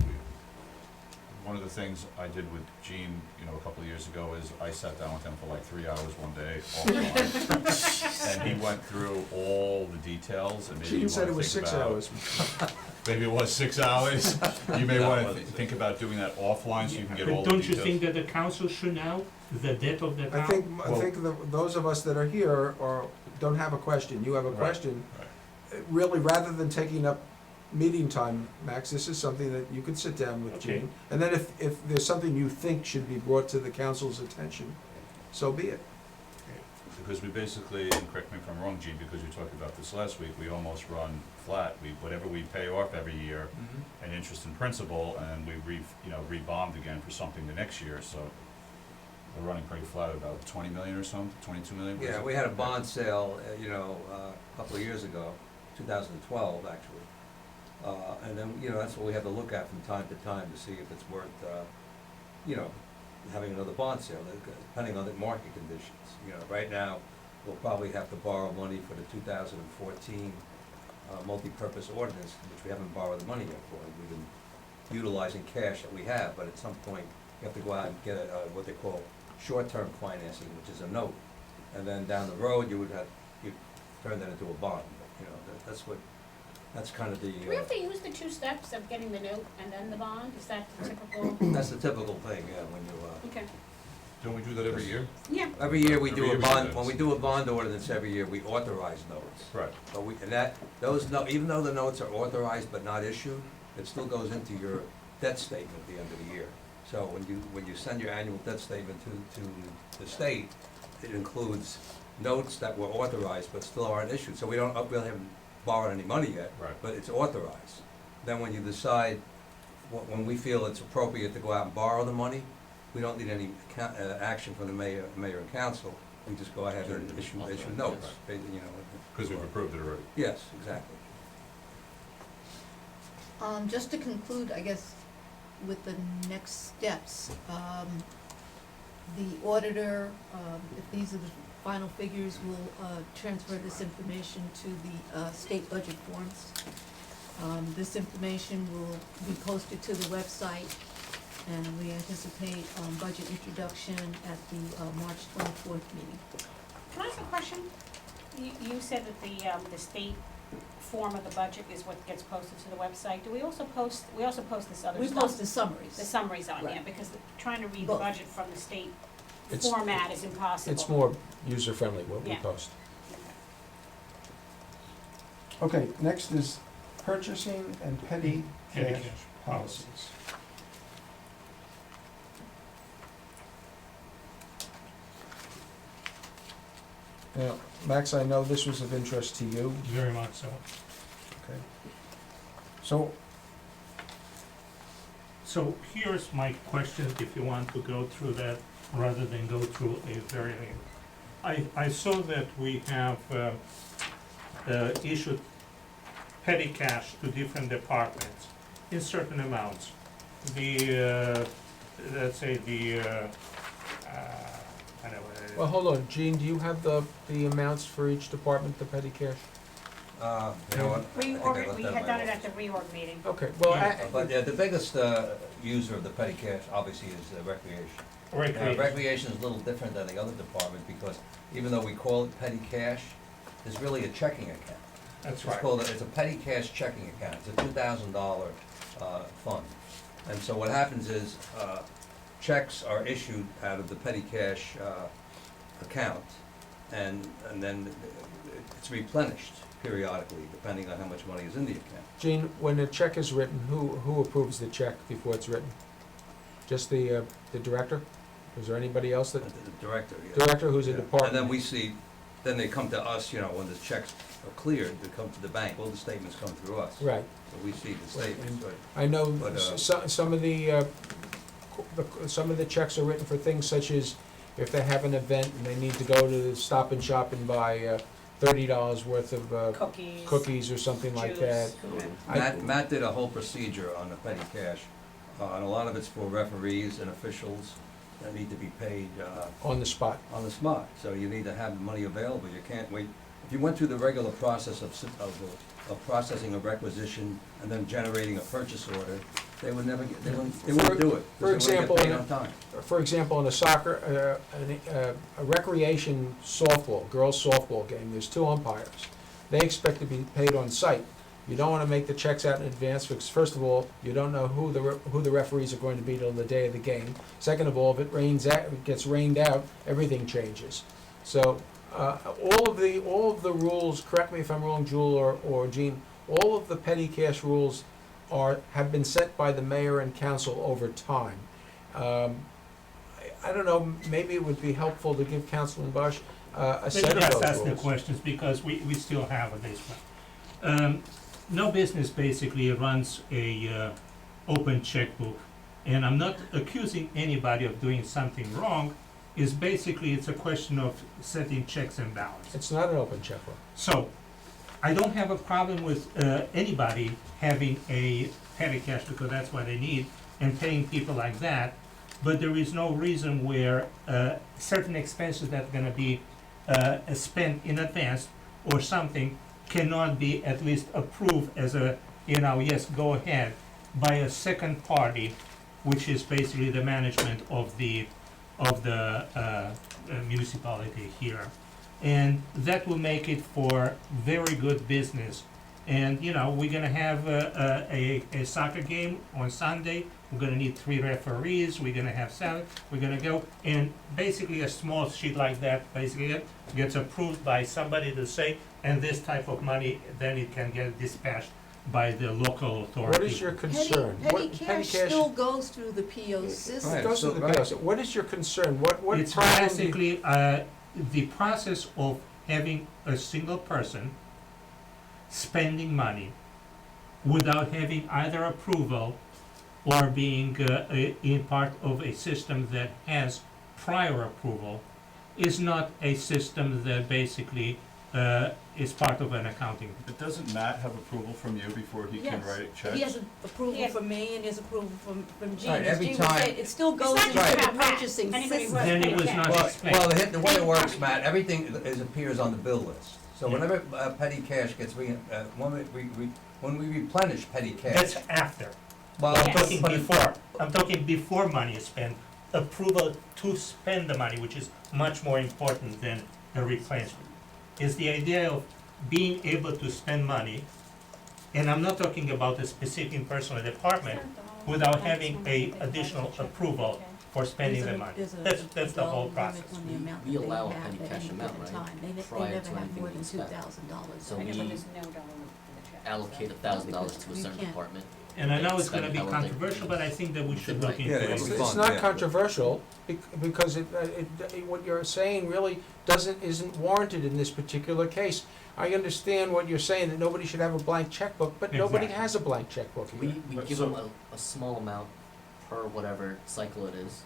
One of the things I did with Gene, you know, a couple of years ago is I sat down with him for like 3 hours one day offline. And he went through all the details and maybe you Gene said wanna it was think 6 about- hours. Maybe it was 6 hours. You may No, wanna it wasn't think about doing that offline so you can get all But the don't you details. think that the council should know the debt of the town? I think those of us that are here don't have a question, you have a Right, question. right. Really, rather than taking up meeting time, Max, this is something that you could sit down with Okay. Gene. And then if there's something you think should be brought to the council's attention, so be it. Because we basically, and correct me if I'm wrong, Gene, because we talked about this last week, we almost run flat. Whatever we pay off every year, and interest and principal, and we rebond again for something the next year, so we're running pretty flat at about 20 million or something, 22 million? Yeah, we had a bond sale, a couple of years ago, 2012, actually. And then, that's what we have to look at from time to time to see if it's worth, having another bond sale, depending on the market conditions. Right now, we'll probably have to borrow money for the 2014 multi-purpose ordinance, which we haven't borrowed the money yet for. We've been utilizing cash that we have, but at some point, you have to go out and get what they call short-term financing, which is a note. And then down the road, you'd turn that into a bond. That's kind of the. Do we have to use the 2 steps of getting the note and then the bond? Is that the typical? That's the typical thing, yeah, when you, Okay, Don't we do that every year? yeah. every year we Every do year a we do bond, this. when we do a bond ordinance every year, we authorize notes. Right. But even though the notes are authorized but not issued, it still goes into your debt statement at the end of the year. So when you send your annual debt statement to the state, it includes notes that were authorized but still aren't issued. So we haven't borrowed any money yet. Right. But it's authorized. Then when you decide, when we feel it's appropriate to go out and borrow the money, we don't need any action from the mayor and council. We just go ahead and issue notes, Because we've approved it already. Yes, exactly. Just to conclude, I guess, with the next steps, the auditor, if these are the final figures, will transfer this information to the state budget forms. This information will be posted to the website, and we anticipate budget introduction at the March 24th meeting. Can I ask a question? You said that the state form of the budget is what gets posted to the website. Do we also post this other We stuff? post the summaries. The summaries on, yeah, Right. because trying to read the Both. budget from the state It's- format is impossible. It's more user-friendly what we Yeah. post. Okay, next is purchasing and petty Petty cash cash policies. Now, Max, I know this was of interest to you, Very much so. okay? So, So here's my question, if you want to go through that, rather than go through a very, I saw that we have issued petty cash to different departments in certain amounts. Let's say I don't know. well, hold on, Gene, do you have the amounts for each department, the petty cash? You know what? I think I left We that in had my done it office. at the reorg meeting. Okay, well, Yeah, But yeah, the biggest user of the petty cash obviously is recreation. Now, Recreation. recreation is a little different than the other department because even though we call it petty cash, it's really a checking account. That's right. It's a petty cash checking account. It's a $2,000 fund. And so what happens is checks are issued out of the petty cash account and then it's replenished periodically depending on how much money is in the account. Gene, when a check is written, who approves the check before it's written? Just the director? Is there anybody else that, The director, yeah. director who's a Yeah. department? And then we see, then they come to us, you know, when the checks are cleared, they come to the bank, all the statements come through us. Right. So we see the statements, right? I know But, some of some of the checks are written for things such as if they have an event and they need to go to Stop and Shop and buy $30 worth of Cookies. cookies or something like that. juice, okay. Matt did a whole procedure on the petty cash, and a lot of it's for referees and officials that need to be paid, On the spot. on the spot. So you need to have the money available, you can't wait. If you went through the regular process of processing a requisition and then generating a purchase order, they would never get, they wouldn't do it. For Because they example, wouldn't get paid on time. For example, in a soccer, a recreation softball, girls softball game, there's 2 umpires. They expect to be paid on site. You don't wanna make the checks out in advance, because first of all, you don't know who the referees are going to be till the day of the game. Second of all, if it rains out, if it gets rained out, everything changes. So, all of the rules, correct me if I'm wrong, Jewel or Jean, all of the petty cash rules have been set by the mayor and council over time. I don't know, maybe it would be helpful to give Councilman Bosch a set Let of me just those ask the rules. questions, because we still have this one. No business basically runs a open checkbook, and I'm not accusing anybody of doing something wrong, it's a question of setting checks and balances. It's not an open checkbook. So, I don't have a problem with anybody having a petty cash, because that's what they need, and paying people like that, but there is no reason where certain expenses that are gonna be spent in advance or something cannot be at least approved as a, yes, go ahead, by a second party, which is basically the management of the municipality here. And that will make it for very good business. And, we're gonna have a soccer game on Sunday, we're gonna need 3 referees, we're gonna have salad, we're gonna go, and basically a small sheet like that, basically gets approved by somebody to say, and this type of money, then it can get dispatched by the local authority. What is your concern? Petty What- cash still goes through the PO system. Right, Goes to so- the right. PO. So what is your concern? What It's problem do you- basically, the process of having a single person spending money without having either approval or being in part of a system that has prior approval is not a system that basically is part of an accounting. But doesn't Matt have approval from you before he can Yes. write checks? He has approval Yes. from me and his approval from Jean. Right, As every Jean was time- saying, it still goes not into just the about that. purchasing Anybody system. who has Then it petty was cash. not explained. The way it works, Matt, everything appears on the bill list. So Yeah. whenever petty cash gets, when we replenish petty cash. That's after. Well, I'm Yes. talking before. I'm talking before money is spent. Approval to spend the money, which is much more important than the replenishment, is the idea of being able to spend money, and I'm not talking about a specific person or department, without having a additional approval for spending the money. That's the whole process. We allow a petty cash amount, right, prior They to never have anything more being than spent. $2,000. So I know, but we there's no dollar for the check. allocate $1,000 to a You certain can't. department. And I know it's Spend gonna be however they controversial, but I think that we should look Right. into Yeah, it. it'll be It's fun, not yeah. controversial, because what you're saying really isn't warranted in this particular case. I understand what you're saying, that nobody should have a blank checkbook, but nobody Exactly. has a blank checkbook here. We But give so- them a small amount per whatever cycle it is.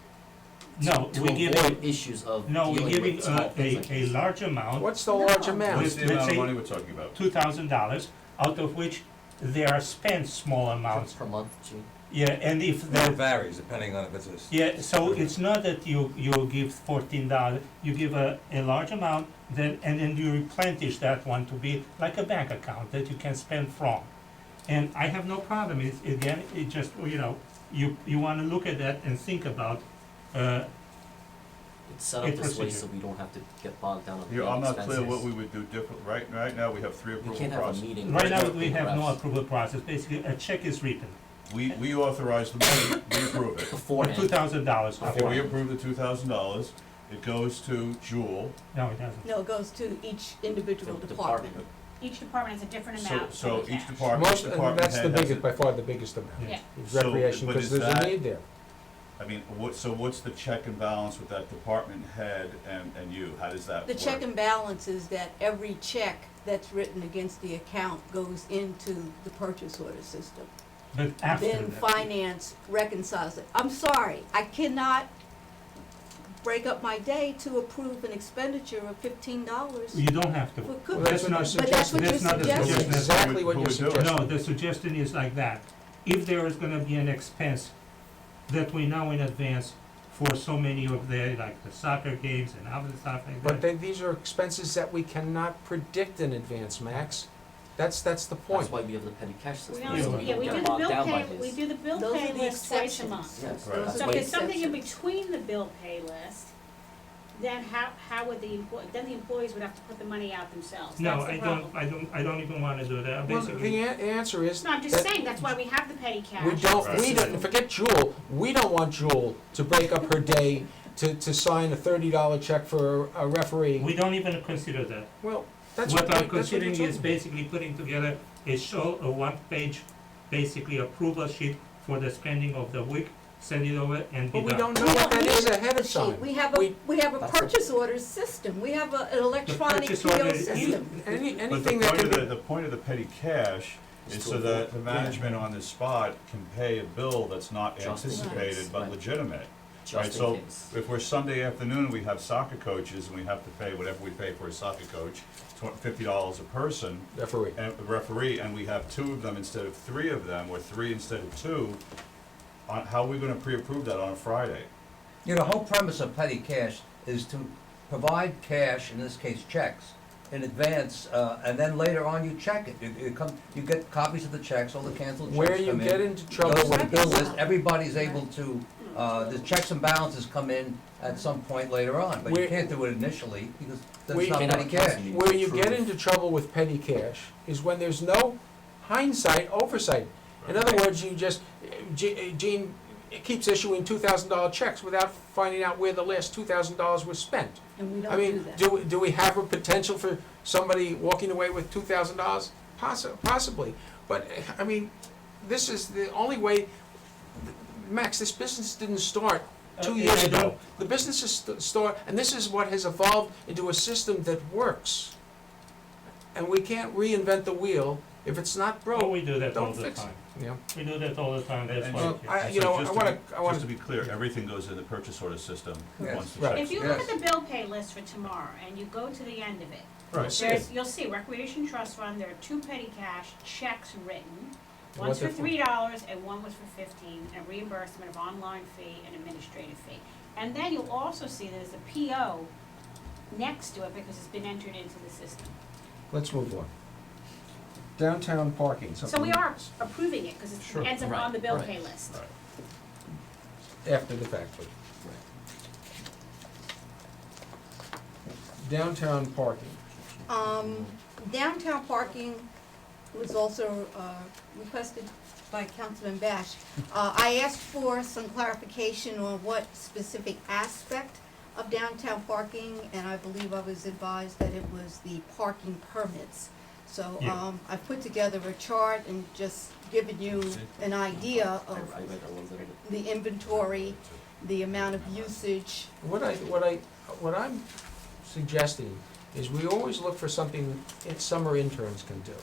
No, To we're avoid giving, issues of no, we're dealing giving with small things like a this. large amount, What's the large No. amount? What's the let's amount of say- money we're talking about? $2,000, out of which there are spent small amounts. Per month, Gene. Yeah, and if It that, varies depending on if it's a. yeah, so it's not that you give $14, you give a large amount, and then you replenish that one to be like a bank account that you can spend from. And I have no problem, it just, you wanna look at that and think about, It's set up A this way procedure. so we don't have to get bogged down on Here, I'm paying not clear what expenses. we would do different. Right now, we have 3 We approval can't have a processes. meeting. right now, with we the have no refs approval process, basically, a check is written, We authorize the money, we approve it. for beforehand. $2,000. Before we approve the $2,000, it goes to Jewel. No, it doesn't. No, it goes to each individual The department. Each department has a different So, amount so for each cash. department Most, head that's the has biggest, it. by far the biggest amount. Yeah. Yeah. Is So, recreation, but because is there's a that- need there. I mean, what's the check and balance with that department head and you? How does that The work? check and balance is that every check that's written against the account goes into the purchase order system. But after Then that, finance reconciles it. I'm sorry, I cannot break up my day to approve an expenditure of $15 you don't have to. for Well, cooking. that's That's not, what But that's what you're that's not the That's suggesting. suggestion. exactly what Who you're would do it? suggesting. No, the suggestion is like that. If there is gonna be an expense that we know in advance for so many of the, like the soccer games and other stuff like But that. these are expenses that we cannot predict in advance, Max. That's the point. That's why we have the petty cash We system. only, so Yeah. we yeah, don't we get do the bogged bill down by pay, this. we do the bill Those pay are the list twice a exceptions. month. Yes, Right. that's So why if Wait, there's something in exceptions. between the bill pay list, then how would the then the employees would have to put the money out themselves. No, That's the I problem. don't even wanna do that, Well, basically. the answer is. No, I'm just that saying, that's why we have the petty cash. We don't, Right. we don't, forget Jewel, we don't want Jewel to break up her day to sign a $30 check for a referee. We don't even consider that. Well, that's What I'm that's you're considering is talking basically putting together a one-page, basically approval sheet for the spending of the week, send it over and be But we done. don't know what that is ahead of Sheet. time. We have a That's the- purchase order system, we have an electronic purchase PO order, system. But the Anything that point can of be. the point of the petty cash is so that the management on the spot can pay a bill that's not Just in anticipated case, but right. legitimate. Just Right, in so case. if we're Sunday afternoon, we have soccer coaches and we have to pay whatever we pay for a soccer coach, $50 a person, Referee. and a referee, and we have 2 of them instead of 3 of them, or 3 instead of 2, how are we gonna pre-approve that on a Friday? You know, the whole premise of petty cash is to provide cash, in this case checks, in advance, and then later on you check it. You get copies of the checks, all the canceled checks come in. Where you get into trouble Goes to the with bill bills. list, everybody's able to, the checks and balances come in at some point later on, but you Where- can't do it initially, because We- there's not May not petty be cash. possible. Where you get Proof. into trouble with petty cash is when there's no hindsight oversight. In other words, you just, Gene keeps issuing $2,000 checks without finding out where the last $2,000 was spent. And we I don't do mean, that. do we have a potential for somebody walking away with $2,000? Possibly. But, I mean, this is the only way, Max, this business didn't start 2 years I ago. don't- The business is start, and this is what has evolved into a system that works. And we can't reinvent the wheel. If it's not Oh, broke, we do that all don't the fix it. time. Yeah. We do that all the time, that's And why. Well, And you so know, just I to be- wanna- Just to be clear, everything goes in the purchase order system Yes. once the Right. checks. If you are look Yes. at the bill pay list for tomorrow, and you go to the end of it, Right. you'll see Recreation Trust Fund, there are 2 petty cash checks written. What One's for they're for. $3 and one was for 15, a reimbursement of online fee and administrative fee. And then you'll also see there's a PO next to it because it's been entered into the system. Let's move on. Downtown parking. So we are approving it because Sure. it ends up Right, on the bill right. pay list. Right. After the fact, but. Downtown parking. Downtown parking was also, requested by Councilman Bash. I asked for some clarification on what specific aspect of downtown parking, and I believe I was advised that it was the parking permits. So, Yeah. I put together a chart and just given you an idea I of read the ones that are- the inventory, the amount of usage. What I'm suggesting is we always look for something that summer interns can do.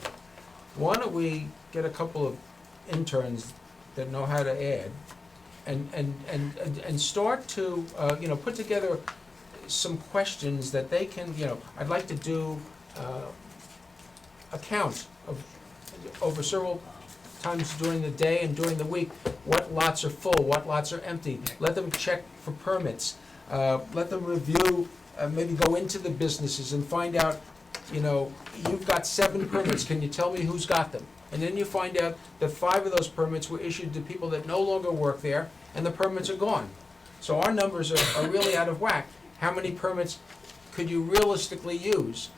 Why don't we get a couple of interns that know how to add and start to, put together some questions that they can, I'd like to do, a count of, over several times during the day and during the week, what lots are full, what lots are empty. Let them check for permits. Let them review, maybe go into the businesses and find out, you've got 7 permits, can you tell me who's got them? And then you find out that 5 of those permits were issued to people that no longer work there, and the permits are gone. So our numbers are really out of whack. How many permits could you realistically use?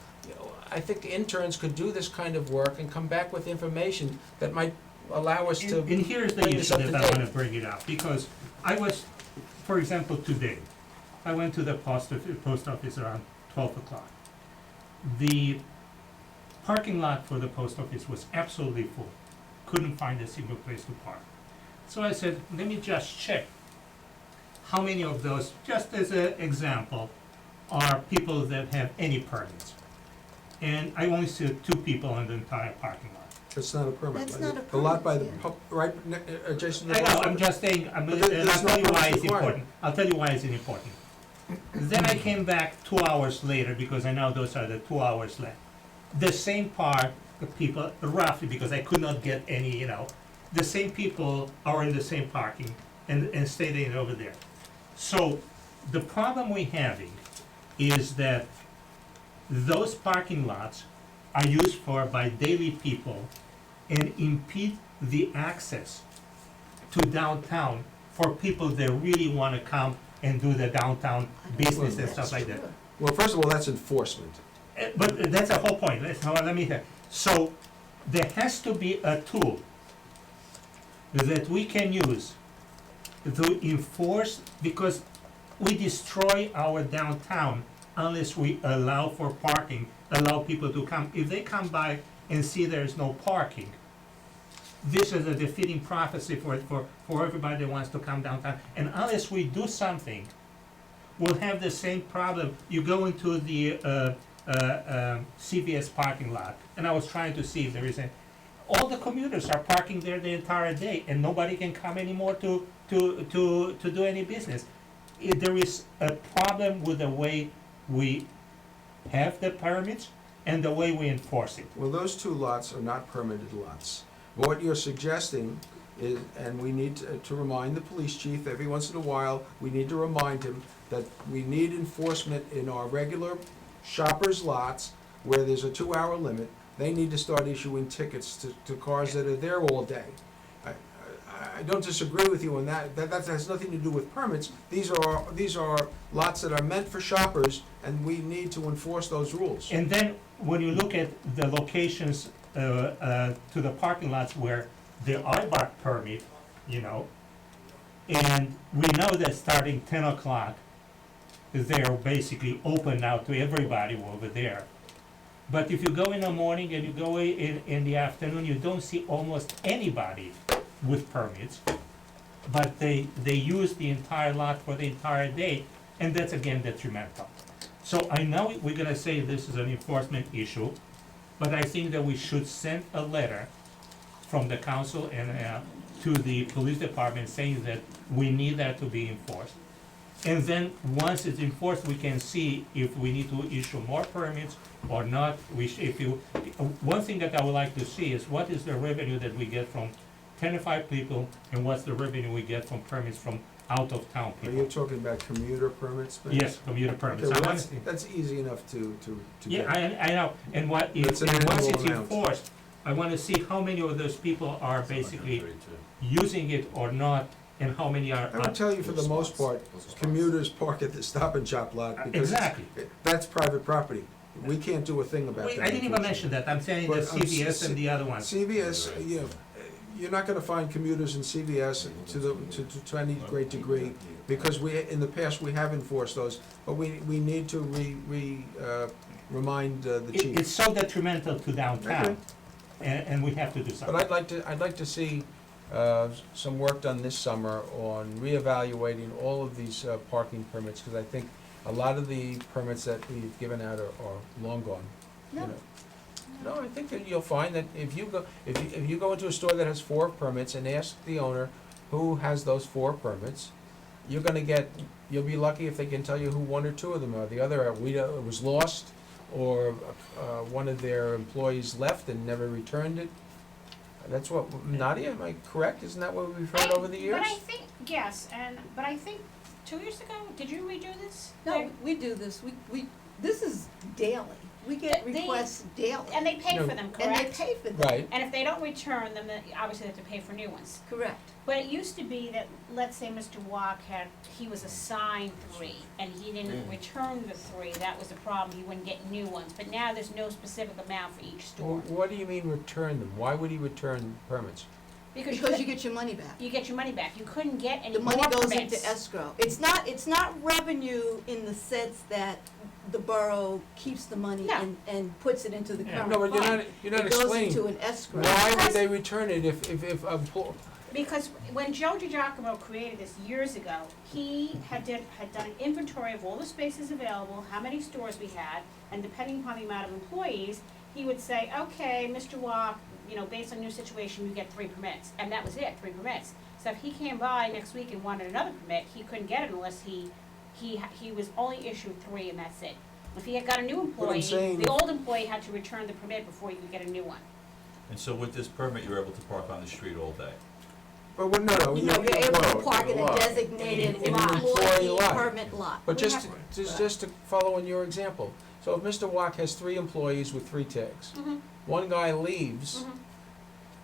I think interns could do this kind of work and come back with information that might allow us to. And here's the bring this issue up to that I date. wanna bring it up, because I was, for example, today, I went to the post office around 12 o'clock. The parking lot for the post office was absolutely full, couldn't find a single place to park. So I said, let me just check how many of those, just as an example, are people that have any permits? And I only see 2 people on the entire parking lot. That's not a permit. That's not a The lot by the, permit, pub- right, adjacent to the I know, post I'm office. just saying, But and there's I'll no tell you why permits it's required. important. I'll tell you why it's important. Then I came back 2 hours later, because I know those are the 2 hours left. The same part of people, roughly, because I could not get any, the same people are in the same parking and staying over there. So, the problem we're having is that those parking lots are used by daily people and impede the access to downtown for people that really wanna come and do the downtown business and stuff like that. Well, first of all, that's enforcement. But that's the whole point, let me hear. So, there has to be a tool that we can use to enforce, because we destroy our downtown unless we allow for parking, allow people to come. If they come by and see there's no parking, this is a defeating prophecy for everybody that wants to come downtown. And unless we do something, we'll have the same problem. You go into the CVS parking lot, and I was trying to see if there is all the commuters are parking there the entire day, and nobody can come anymore to do any business. There is a problem with the way we have the permits and the way we enforce it. Well, those 2 lots are not permitted lots. What you're suggesting is, and we need to remind the police chief every once in a while, we need to remind him that we need enforcement in our regular shoppers' lots where there's a 2-hour limit. They need to start issuing tickets to cars that are there all day. I don't disagree with you on that. That has nothing to do with permits. These are lots that are meant for shoppers, and we need to enforce those rules. And then, when you look at the locations to the parking lots where the IBAC permit, and we know that starting 10 o'clock, they're basically open now to everybody over there. But if you go in the morning and you go in the afternoon, you don't see almost anybody with permits, but they use the entire lot for the entire day, and that's again detrimental. So I know we're gonna say this is an enforcement issue, but I think that we should send a letter from the council and to the police department saying that we need that to be enforced. And then, once it's enforced, we can see if we need to issue more permits or not. One thing that I would like to see is what is the revenue that we get from Tenafly people, and what's the revenue we get from permits from out-of-town Are you people? talking about commuter permits? Ben? Yes, commuter permits. Okay, well, I wanna- that's easy enough to Yeah, get. I know, and That's an and once annual it's amount. enforced, I wanna see how many of those people are basically using it or not, and how many are. I would tell you, for the most part, commuters park at the Stop and Shop lot because Exactly. that's private property. We can't do a thing about that. I didn't even mention that, I'm saying the But, CVS and the other ones. CVS, you're not gonna find commuters in CVS to any great degree, because in the past, we have enforced those, but we need to remind the chief. It's so detrimental to Okay. downtown, and we have to do something. But I'd like to see some work done this summer on reevaluating all of these parking permits, because I think a lot of the permits that we've given out are long gone. you No. know. No, I think that you'll find that if you go into a store that has 4 permits and ask the owner who has those 4 permits, you'll be lucky if they can tell you who 1 or 2 of them are. The other, it was lost, or one of their employees left and never returned it. That's what, Nadia, am I correct? Isn't that what we've heard over the years? But I think, yes, but I think 2 years ago, did you redo this? No, we do this, this is daily. We get They- requests daily. And they pay No. for them, And they correct? pay for them. Right. And if they don't return them, then obviously they have to pay for new ones. Correct. But it used to be that, let's say Mr. Walk he was assigned 3, and he didn't return the 3, that was the problem, he wouldn't get new ones. But now there's no specific amount for each store. What do you mean return them? Why would he return permits? Because Because you get your money back. you get your money back, you couldn't get any The more money permits. goes into escrow. It's not revenue in the sense that the borough keeps the money No. and puts it into the current No, but fund. you're not It goes explaining. into an escrow. Why would they return it if Because when Joe DiGiacomo created this years ago, he had done an inventory of all the spaces available, how many stores we had, and depending upon the amount of employees, he would say, okay, Mr. Walk, you know, based on your situation, you get 3 permits, and that was it, 3 permits. So if he came by next week and wanted another permit, he couldn't get it unless he was only issued 3 and that's it. If he had got a new employee, saying- the old employee had to return the permit before he could get a new one. And so with this permit, you're able to park on the street all day? But, well, no, You know, you're able to no, park in a lot. designated In an employee employee lot. permit lot. But We just, have- just to follow in your example, so if Mr. Wack has 3 employees with 3 tags, one guy leaves,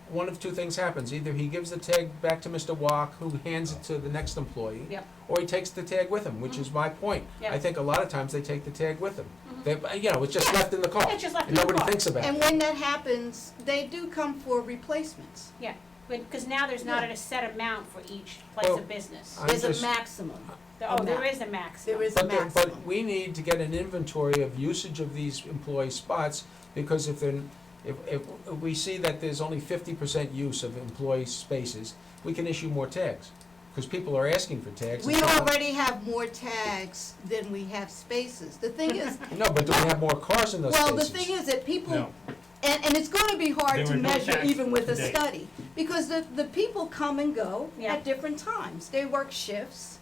one of 2 things happens. Either he gives the tag back to Mr. Wack, who hands it to the next employee, Yep. or he takes the tag with him, which is my point. I Yep. think a lot of times they take the tag with them. They, you know, it's just left in the car. It's just left And in the nobody car. thinks about And it. when that happens, they do come for replacements. Yeah, because now there's not Yeah. a set amount for each place Well, of business. I'm There's a just- maximum. Oh, there amount. is a maximum. There is a But maximum. we need to get an inventory of usage of these employee spots, because if we see that there's only 50% use of employee spaces, we can issue more tags, because people are asking for tags. We already have more tags than we have spaces. The thing is, No, but do we have more cars in those well, the spaces? thing is that people, No. and it's gonna be hard There to were no measure tags even with a today. study, because the people come and go Yeah. at different times. They work shifts.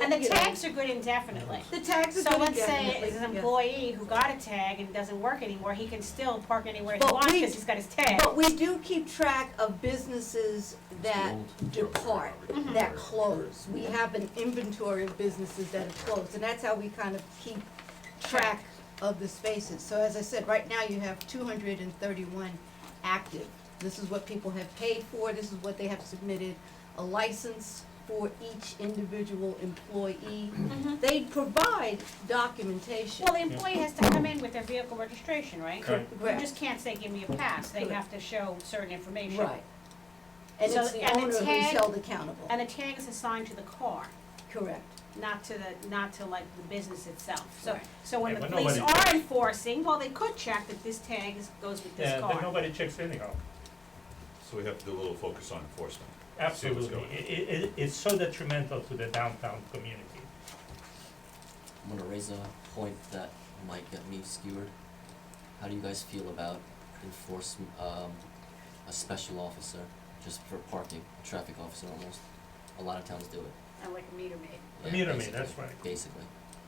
And the you know. tags are good indefinitely. The tags are So good let's say indefinitely, it's an yes. employee who got a tag and doesn't work anymore, he can still park anywhere he But wants we- because he's got his tag. But we do keep track of businesses that depart, that close. We have an inventory of businesses that are closed, and that's how we kind of keep track of the spaces. So as I said, right now you have 231 active. This is what people have paid for, this is what they have submitted, a license for each individual employee. They provide documentation. Well, the employee has to come in with their vehicle registration, right? Right. You just can't say, give me a pass, they have to show certain information. Right. And So- it's the and the owner who's tag- held accountable. And the tag is assigned to the car, Correct. not to like the business itself. So, Right. so when Yeah, the but police nobody are checks. enforcing, well, they could check that this tag goes with this Yeah, but car. nobody checks anyhow. So we have to do a little focus on enforcement. Absolutely. going. It's so detrimental to the downtown community. I'm gonna raise a point that might get me skewered. How do you guys feel about enforcement, a special officer just for parking, a traffic officer almost? A lot of towns do it. And like a meter maid. A Yeah, meter maid, basically, that's right. Basically.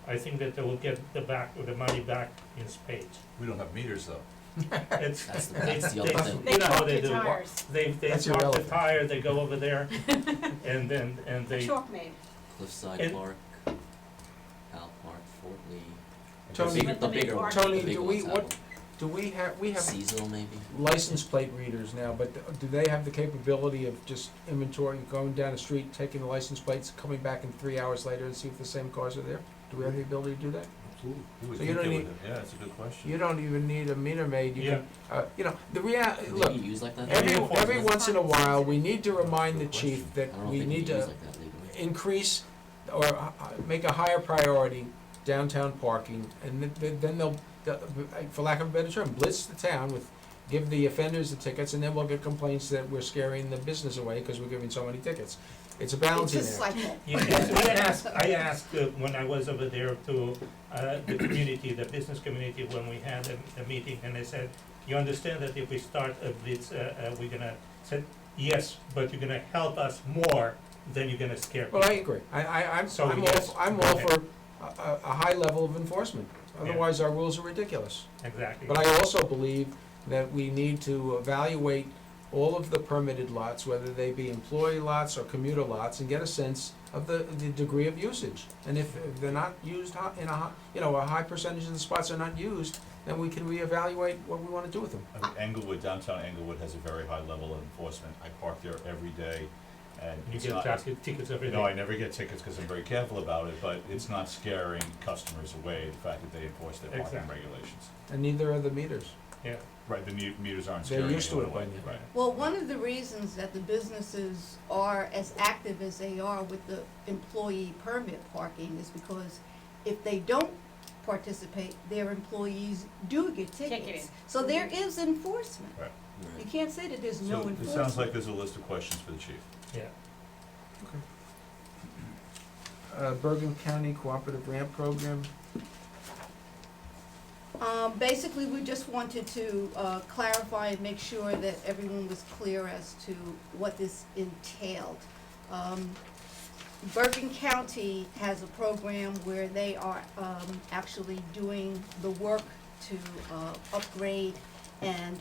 I think that they will get the money back in spades. We don't have meters though. It's, That's the they, other thing. They you know how chalk they your do. tires. They That's mark the irrelevant. tire, they go over there, and they, Chalk maid. Cliffside And- Park, Hal Park, Fort Lee. Tony- The bigger ones, Tony, the bigger do we- ones have what- them. Do we have Seasonal maybe? license plate readers now, but do they have the capability of just inventory, going down the street, taking the license plates, coming back in 3 hours later and see if the same cars are there? Do we have the ability to do that? Absolutely. You would So you think don't they need- would. Yeah, that's a good question. You don't even need a meter maid, you can, you know, the Can look, they be used like that? every once in a while, we need to remind the chief I that don't we think they need can use to like that legally. increase or make a higher priority downtown parking, and then they'll, for lack of a better term, blitz the town with, give the offenders the tickets, and then we'll get complaints that we're scaring the business away because we're giving so many tickets. It's a It's balancing just act. like that. I asked when I was over there to the community, the business community, when we had a meeting, and they said, you understand that if we start a blitz, we're gonna, said, yes, but you're gonna help us more than you're gonna scare people. Well, I agree. I'm So yes, I'm go all ahead. for a high level of enforcement. Otherwise, our rules are ridiculous. Exactly. But I also believe that we need to evaluate all of the permitted lots, whether they be employee lots or commuter lots, and get a sense of the degree of usage. And if they're not used in a high percentage of the spots are not used, then we can reevaluate what we want to do with them. I mean, Englewood, downtown Englewood has a very high level of enforcement. I park there every day, and You it's get not. traffic tickets every day. No, I never get tickets because I'm very careful about it, but it's not scaring customers away, the fact that they enforce their parking Exactly. regulations. And neither are the meters. Yeah. Right, the meters aren't They're scaring used to anyone it by away, now. right. Well, one of the reasons that the businesses are as active as they are with the employee permit parking is because if they don't participate, their employees do get tickets. Ticketed. So there is enforcement. Right. You can't say that there's no So enforcement. it sounds like there's a list of questions for the chief. Yeah. Bergen County Cooperative Ramp Program, Basically, we just wanted to clarify and make sure that everyone was clear as to what this entailed. Bergen County has a program where they are actually doing the work to upgrade and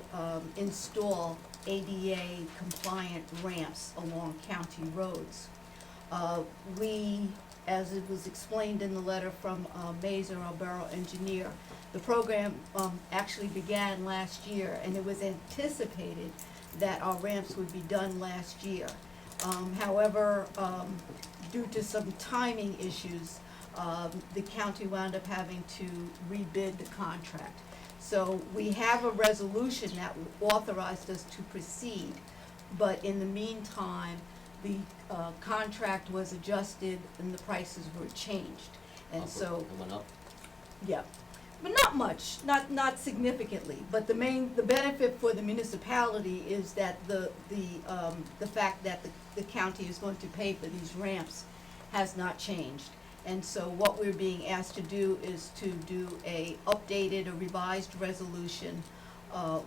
install ADA compliant ramps along county roads. We, as it was explained in the letter from Mazer, our borough engineer, the program actually began last year, and it was anticipated that our ramps would be done last year. However, due to some timing issues, the county wound up having to rebid the contract. So we have a resolution that authorized us to proceed, but in the meantime, the contract was adjusted and the prices were changed. And so, It went up. yeah, but not much, not significantly, but the benefit for the municipality is that the fact that the county is going to pay for these ramps has not changed. And so what we're being asked to do is to do a updated or revised resolution,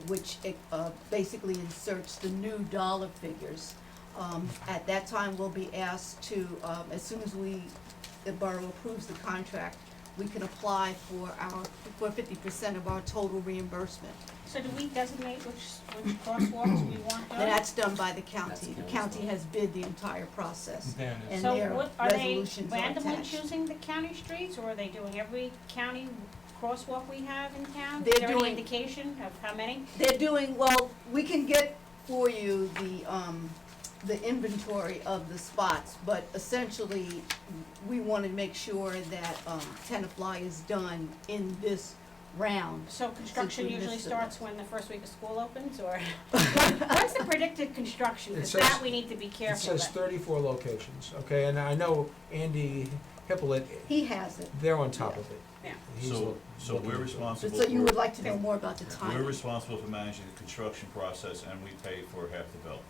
which basically inserts the new dollar figures. At that time, we'll be asked to, as soon as the borough approves the contract, we can apply for 50% of our total reimbursement. So do we designate which crosswalks we want done? That's done by the county. That's The county's county fault. has bid the entire process, Then and So their what, are they resolutions are randomly attached. choosing the county streets, or are they doing every county crosswalk we have in town? They're Is there any doing- indication of how many? They're doing, well, we can get for you the inventory of the spots, but essentially, we wanna make sure that, Tenafly is done in this round. So construction we usually missed it. starts when the first week of school opens, or? What's the predicted construction? It Because says- that we need to be it careful says of. 34 locations, okay, and I know Andy Hippolyte, He has it. they're on top of it. Yeah. He's So looking we're into it. responsible So you would for, like to know more about the we're timing? responsible for managing the construction process and we pay for half the bill.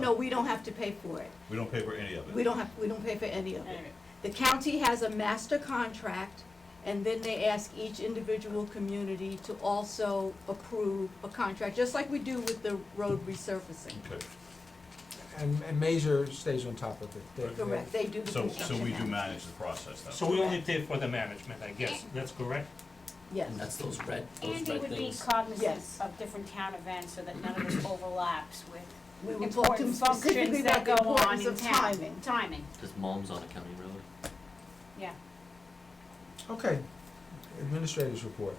No, we don't have to pay for it. We don't pay for any of it. We don't pay for any of it. Anyway, The county has a master contract, and then they ask each individual community to also approve a contract, just like we do with the road resurfacing. Okay, And Mazer stays on top of it. They- Correct, they do the so construction. we do now. manage the process then? So we only pay for the management, I guess, that's correct? Yes. And that's those red Andy would be things. cognizant Yes. of different town events so that none of this overlaps with We will talk to them important specifically functions that about the go on importance in of town. timing. Timing, Cause mom's on a county road. yeah. Okay, administrators report.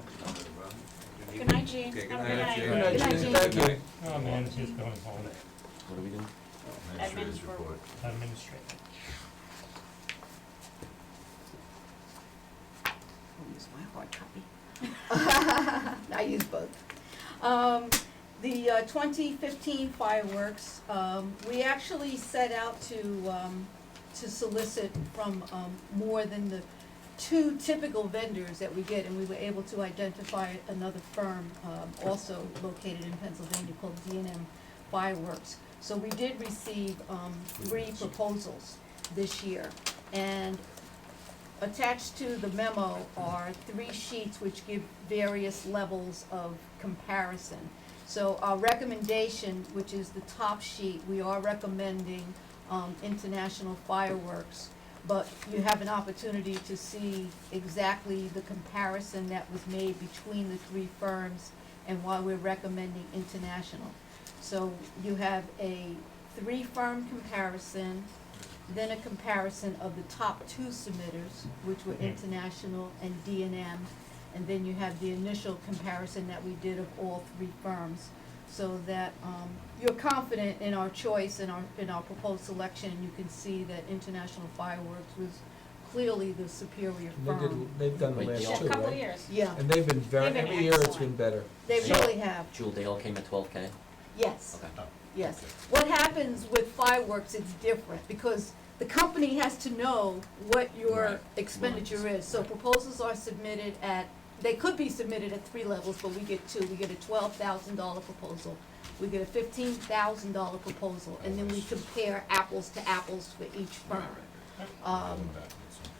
Good night, Gene. Okay, good Have a night, Gene. Good night, Good night, Gene. Gene. Thank you. Oh man, he's going home, What are we doing? Administrators Admin report. administrator. I'll use my hard copy. I use both. The 2015 fireworks, we actually set out to solicit from more than the 2 typical vendors that we get, and we were able to identify another firm also located in Pennsylvania called D&M Fireworks. So we did receive 3 proposals this year, and attached to the memo are 3 sheets which give various levels of comparison. So our recommendation, which is the top sheet, we are recommending International Fireworks, but you have an opportunity to see exactly the comparison that was made between the 3 firms and why we're recommending International. So you have a 3-firm comparison, then a comparison of the top 2 submitters, which were International and D&M, and then you have the initial comparison that we did of all 3 firms, so that you're confident in our choice and in our proposed selection. You can see that International Fireworks was clearly the superior firm. They've done the Wait, last they Yeah, two, a couple of right? years. Yeah, And they've been very, They've been every year it's excellent. been better. they So- really have, Jewel, they all came at 12K? yes. Okay. Yes. What happens with fireworks, it's different, because the company has to know what your Right. expenditure is. So proposals are submitted at they could be submitted at 3 levels, but we get 2. We get a $12,000 proposal, we get a $15,000 proposal, and then we compare apples to apples for each firm.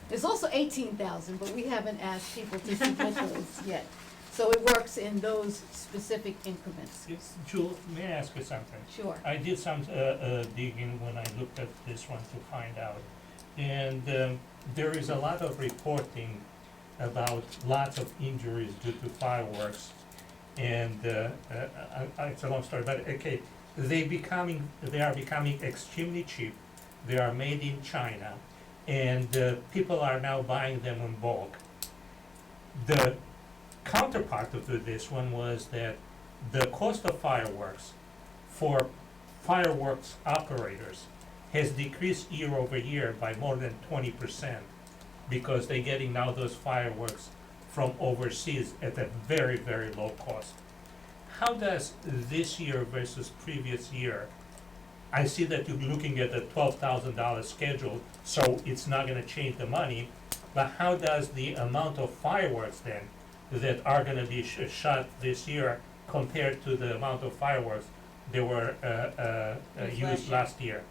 There's also 18,000, but we haven't asked people to submit those yet. So it works in those specific increments. Yes, Jules, may I ask you something? Sure. I did some digging when I looked at this one to find out. And there is a lot of reporting about lots of injuries due to fireworks. And it's a long story, but okay, they are becoming extremely cheap. They are made in China, and people are now buying them in bulk. The counterpart of this one was that the cost of fireworks for fireworks operators has decreased year over year by more than 20%, because they're getting now those fireworks from overseas at a very, very low cost. How does this year versus previous year, I see that you're looking at a $12,000 schedule, so it's not gonna change the money, but how does the amount of fireworks then that are gonna be shot this year compared to the amount of fireworks that were used last year?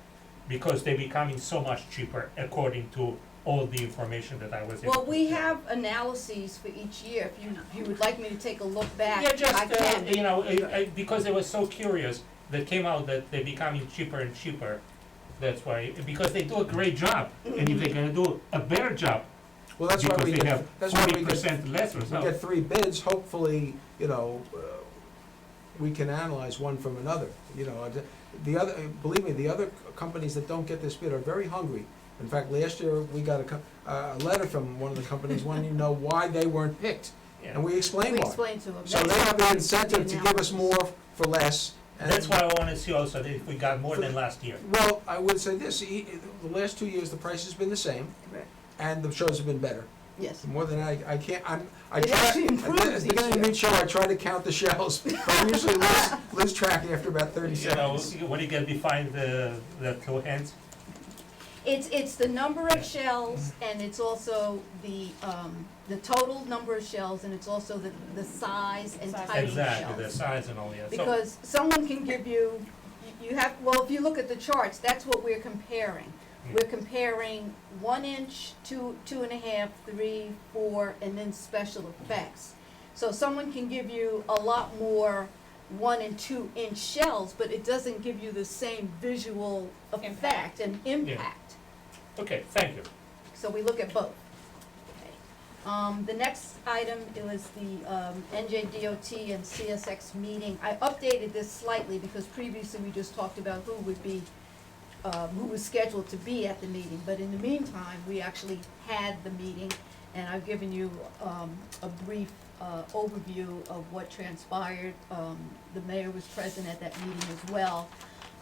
Because they're becoming so much cheaper according to all the information that I was able to. Well, we have analyses for each year. If you would like me to take a look back, Yeah, I just, can. you know, because I was so curious, that came out that they're becoming cheaper and cheaper. That's why, because they do a great job, and if they're gonna do a better job, Well, that's why because we they get, have that's why 40% less we results. get 3 bids, hopefully, you know, we can analyze one from another, you know. The other, believe me, the other companies that don't get this bid are very hungry. In fact, last year, we got a letter from one of the companies wanting to know why they weren't picked, Yeah. and we explained We why. explained to them. So they have the incentive to give us more for less. and- That's why I wanna see also that if we got more than last year. Well, I would say this, the last 2 years, the price has been the same, Correct. and the shows have been better. Yes. More than I can't, I It try, actually improves at the each beginning of year. each show, I try to count the shells, but I usually lose track after about 30 You know, seconds. what do you get behind the two hands? It's the number of shells, and it's also the total number of shells, and it's also the size and Size. type of Exactly, the shells. size and all that. So- Because someone can give you, you have, well, if you look at the charts, that's what we're comparing. We're comparing 1 inch, 2, 2.5, 3, 4, and then special effects. So someone can give you a lot more 1 and 2 inch shells, but it doesn't give you the same visual effect and impact. Okay, thank you. So we look at both. Okay. The next item was the NJDOT and CSX meeting. I updated this slightly because previously we just talked about who would be, who was scheduled to be at the meeting. But in the meantime, we actually had the meeting, and I've given you a brief overview of what transpired. The mayor was present at that meeting as well.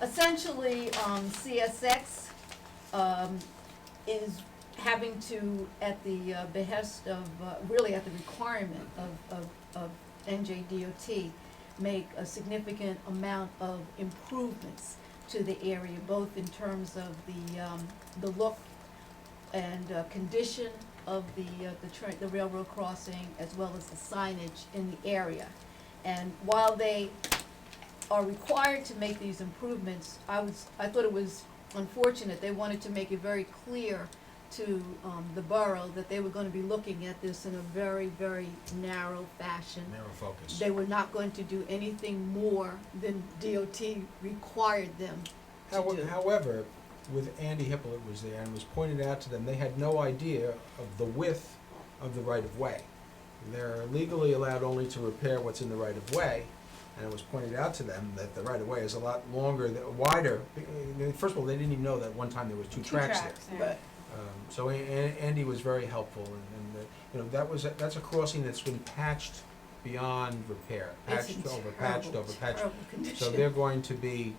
Essentially, CSX is having to, at the behest of, really at the requirement of NJDOT, make a significant amount of improvements to the area, both in terms of the look and condition of the railroad crossing, as well as the signage in the area. And while they are required to make these improvements, I thought it was unfortunate, they wanted to make it very clear to the borough that they were gonna be looking at this in a very, very narrow fashion. Narrow focus. They were not going to do anything more than DOT required them to do. However, with Andy Hippolyte was there, and it was pointed out to them, they had no idea of the width of the right-of-way. They're legally allowed only to repair what's in the right-of-way, and it was pointed out to them that the right-of-way is a lot longer, wider. First of all, they didn't even know that one time there was two tracks there. yeah. Right. So Andy was very helpful, and you know, that's a crossing that's been patched beyond repair, It's in patched over patched. terrible condition. So they're going to be,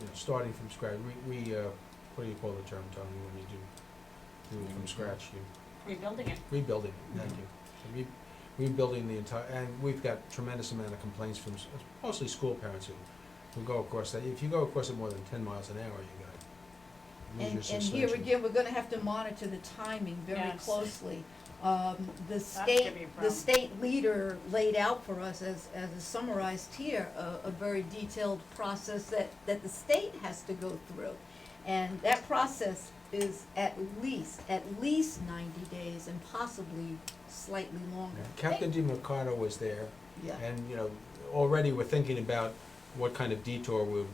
you know, starting from scratch. What do you call the term, Tony, when you do it from scratch? You Rebuilding it. rebuilding it. Thank you. So rebuilding the entire, and we've got tremendous amount of complaints from mostly school parents who go across that. If you go across it more than 10 miles an hour, you got to lose your And here suspension. again, we're gonna have to monitor the timing very Yes. closely The gonna state, be a the problem. state leader laid out for us, as is summarized here, a very detailed process that the state has to go through. And that process is at least 90 days and possibly slightly longer. Captain DiMarcano was there, Yeah. and, you know, already we're thinking about what kind of detour we would,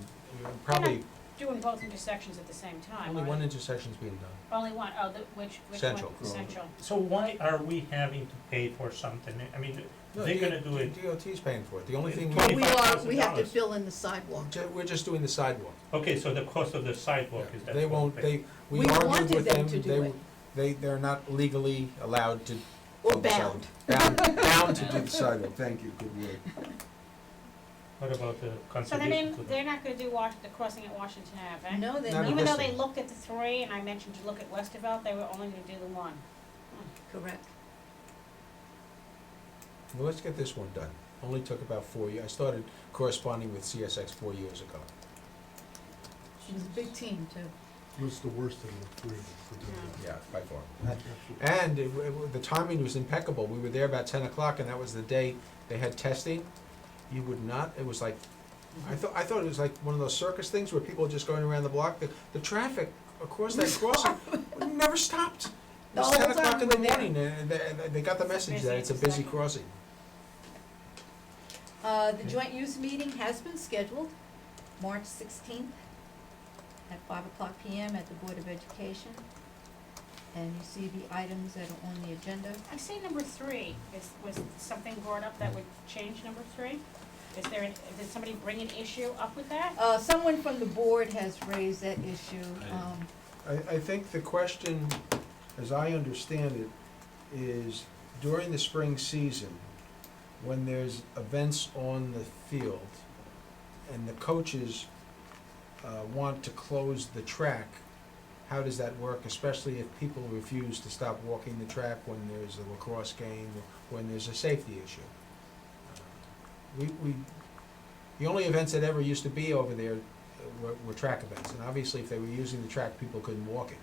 probably, Doing both intersections at the same time, only right? one intersection's being done. Only one, oh, which one? Central. Central. So why are we having to pay for something? I mean, No, they're gonna do it, DOT's paying for it. The only thing, But we have to $25,000. fill in the sidewalk. we're just doing the sidewalk. okay, so the cost of the sidewalk is that. They won't, we We argued wanted with them them, to do it. they're not legally allowed to. Or do the sidewalk. bound. Bound to do the sidewalk, thank you, good word. What about the So contribution to the? they're not gonna do the crossing at Washington Ave, eh? No, they're Not not. Even though they distance. looked at the three, and I mentioned to look at Westervelt, they were only gonna do the one. Correct. Well, let's get this one done. Only took about 4 years. I started corresponding with CSX 4 years ago. It was a big team too. Was the worst of the three for doing Yeah, by far. And the timing was impeccable. We were there about 10 o'clock, and that was the day they had testing. You would not, it was like, I thought it was like one of those circus things where people are just going around the block. The traffic across that crossing never stopped. It was The 10 whole o'clock time in the we're there. morning, and they got the message that it's a busy Busy. crossing. The joint use meeting has been scheduled, March 16th at 5:00 PM at the Board of Education. And you see the items that are on the agenda. I say number three, was something brought up that would change number three? Did somebody bring an issue up with that? Someone from the board has raised that issue. I think the question, as I understand it, is during the spring season, when there's events on the field and the coaches want to close the track, how does that work, especially if people refuse to stop walking the track when there's a lacrosse game, or when there's a safety issue? The only events that ever used to be over there were track events, and obviously if they were using the track, people couldn't walk it.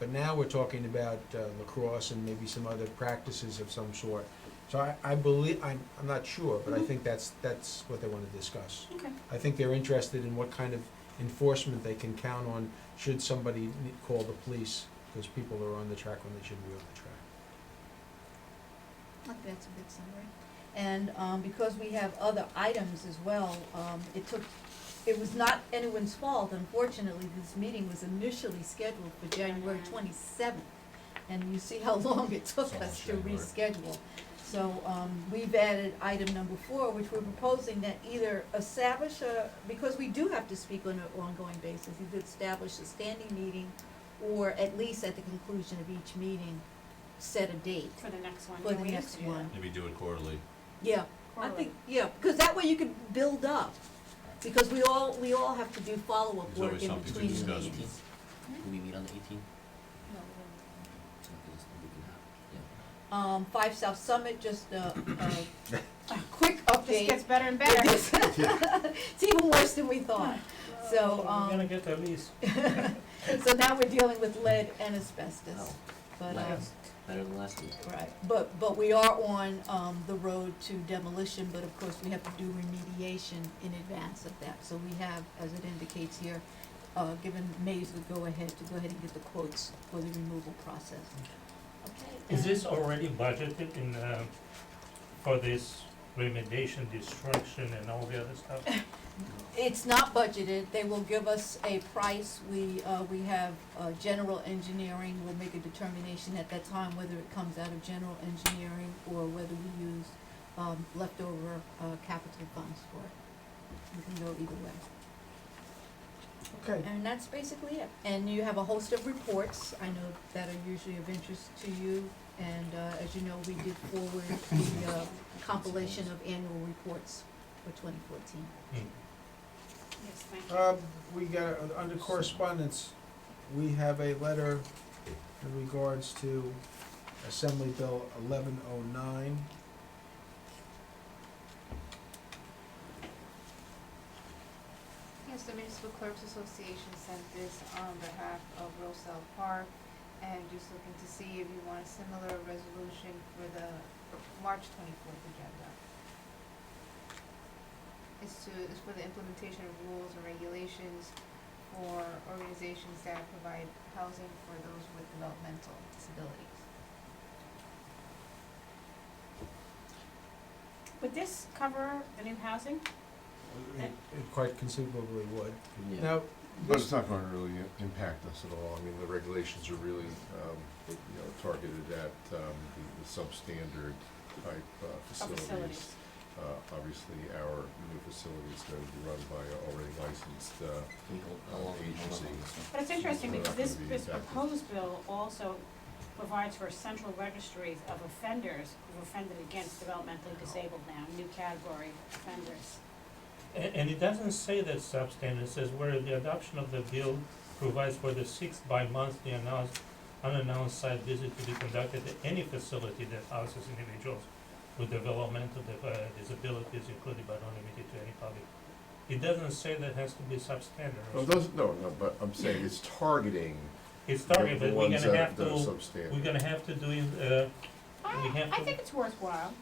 But now we're talking about lacrosse and maybe some other practices of some sort. So I believe, I'm not sure, but I think that's what they want to discuss. Okay. I think they're interested in what kind of enforcement they can count on should somebody call the police, because people are on the track when they shouldn't be on the track. I think that's a good summary. And because we have other items as well, it was not anyone's fault, unfortunately. This meeting was initially scheduled for January 27th, and you see how long it took us to reschedule. So we've added item number 4, which we're proposing that either establish because we do have to speak on an ongoing basis, either establish a standing meeting, or at least at the conclusion of each meeting, set a date For the next one. for Yeah, the we used next to do that. one. Maybe do it quarterly. Yeah, I think, yeah, because that way you can build up, because we all have to do follow-up There's work always in something to between the discuss. meetings. Do we meet on the 18th? So, 'cause we can have, yeah. 5 South Summit, just a quick This update. gets better and better. It's even worse than we thought. So, We're gonna get a lease. so now we're dealing with lead and asbestos. Oh, But, nice. Better than last week. right, but we are on, the road to demolition, but of course we have to do remediation in advance of that. So we have, as it indicates here, given Mays the go-ahead to go ahead and get the quotes for the removal process. Okay. Is and- this already budgeted in, for this remediation, destruction and all the other stuff? It's not budgeted, they will give us a price, we have, general engineering, we'll make a determination at that time whether it comes out of general engineering or whether we use, leftover, capital funds for it. We can go either way. Okay. And that's basically it. And you have a host of reports, I know that are usually of interest to you, and, as you know, we did forward the, compilation of annual reports for 2014. Yes, thank you. We got, under correspondence, we have a letter in regards to Assembly Bill 1109. Yes, the Municipal Clerks Association sent this on behalf of Roselle Park. and just looking to see if you want a similar resolution for the March 24th agenda. It's for the implementation of rules and regulations for organizations that provide housing for those with developmental disabilities. Would this cover the new housing? It quite conceivably would. Yeah. Now, But this, it's not gonna really impact us at all. I mean, the regulations are really, targeted at, the substandard type, facilities. facilities. Obviously, our new facility is going to be run by an already licensed, Can we hold on agency. this one? But it's interesting We're because not this, gonna be this impacted. proposed bill also provides for central registries of offenders who've offended against developmentally disabled now, new category offenders. And it doesn't say that substandard, it says where the adoption of the bill provides for the 6 bi-monthly unannounced site visit to be conducted at any facility that houses individuals with developmental disabilities included but not limited to any public. It doesn't say that has to be substandard. No, it doesn't, no, but I'm saying it's targeting It's the targeted, but we're ones gonna that have that are to, substandard. we're gonna have to do it, we have I to, think it's worthwhile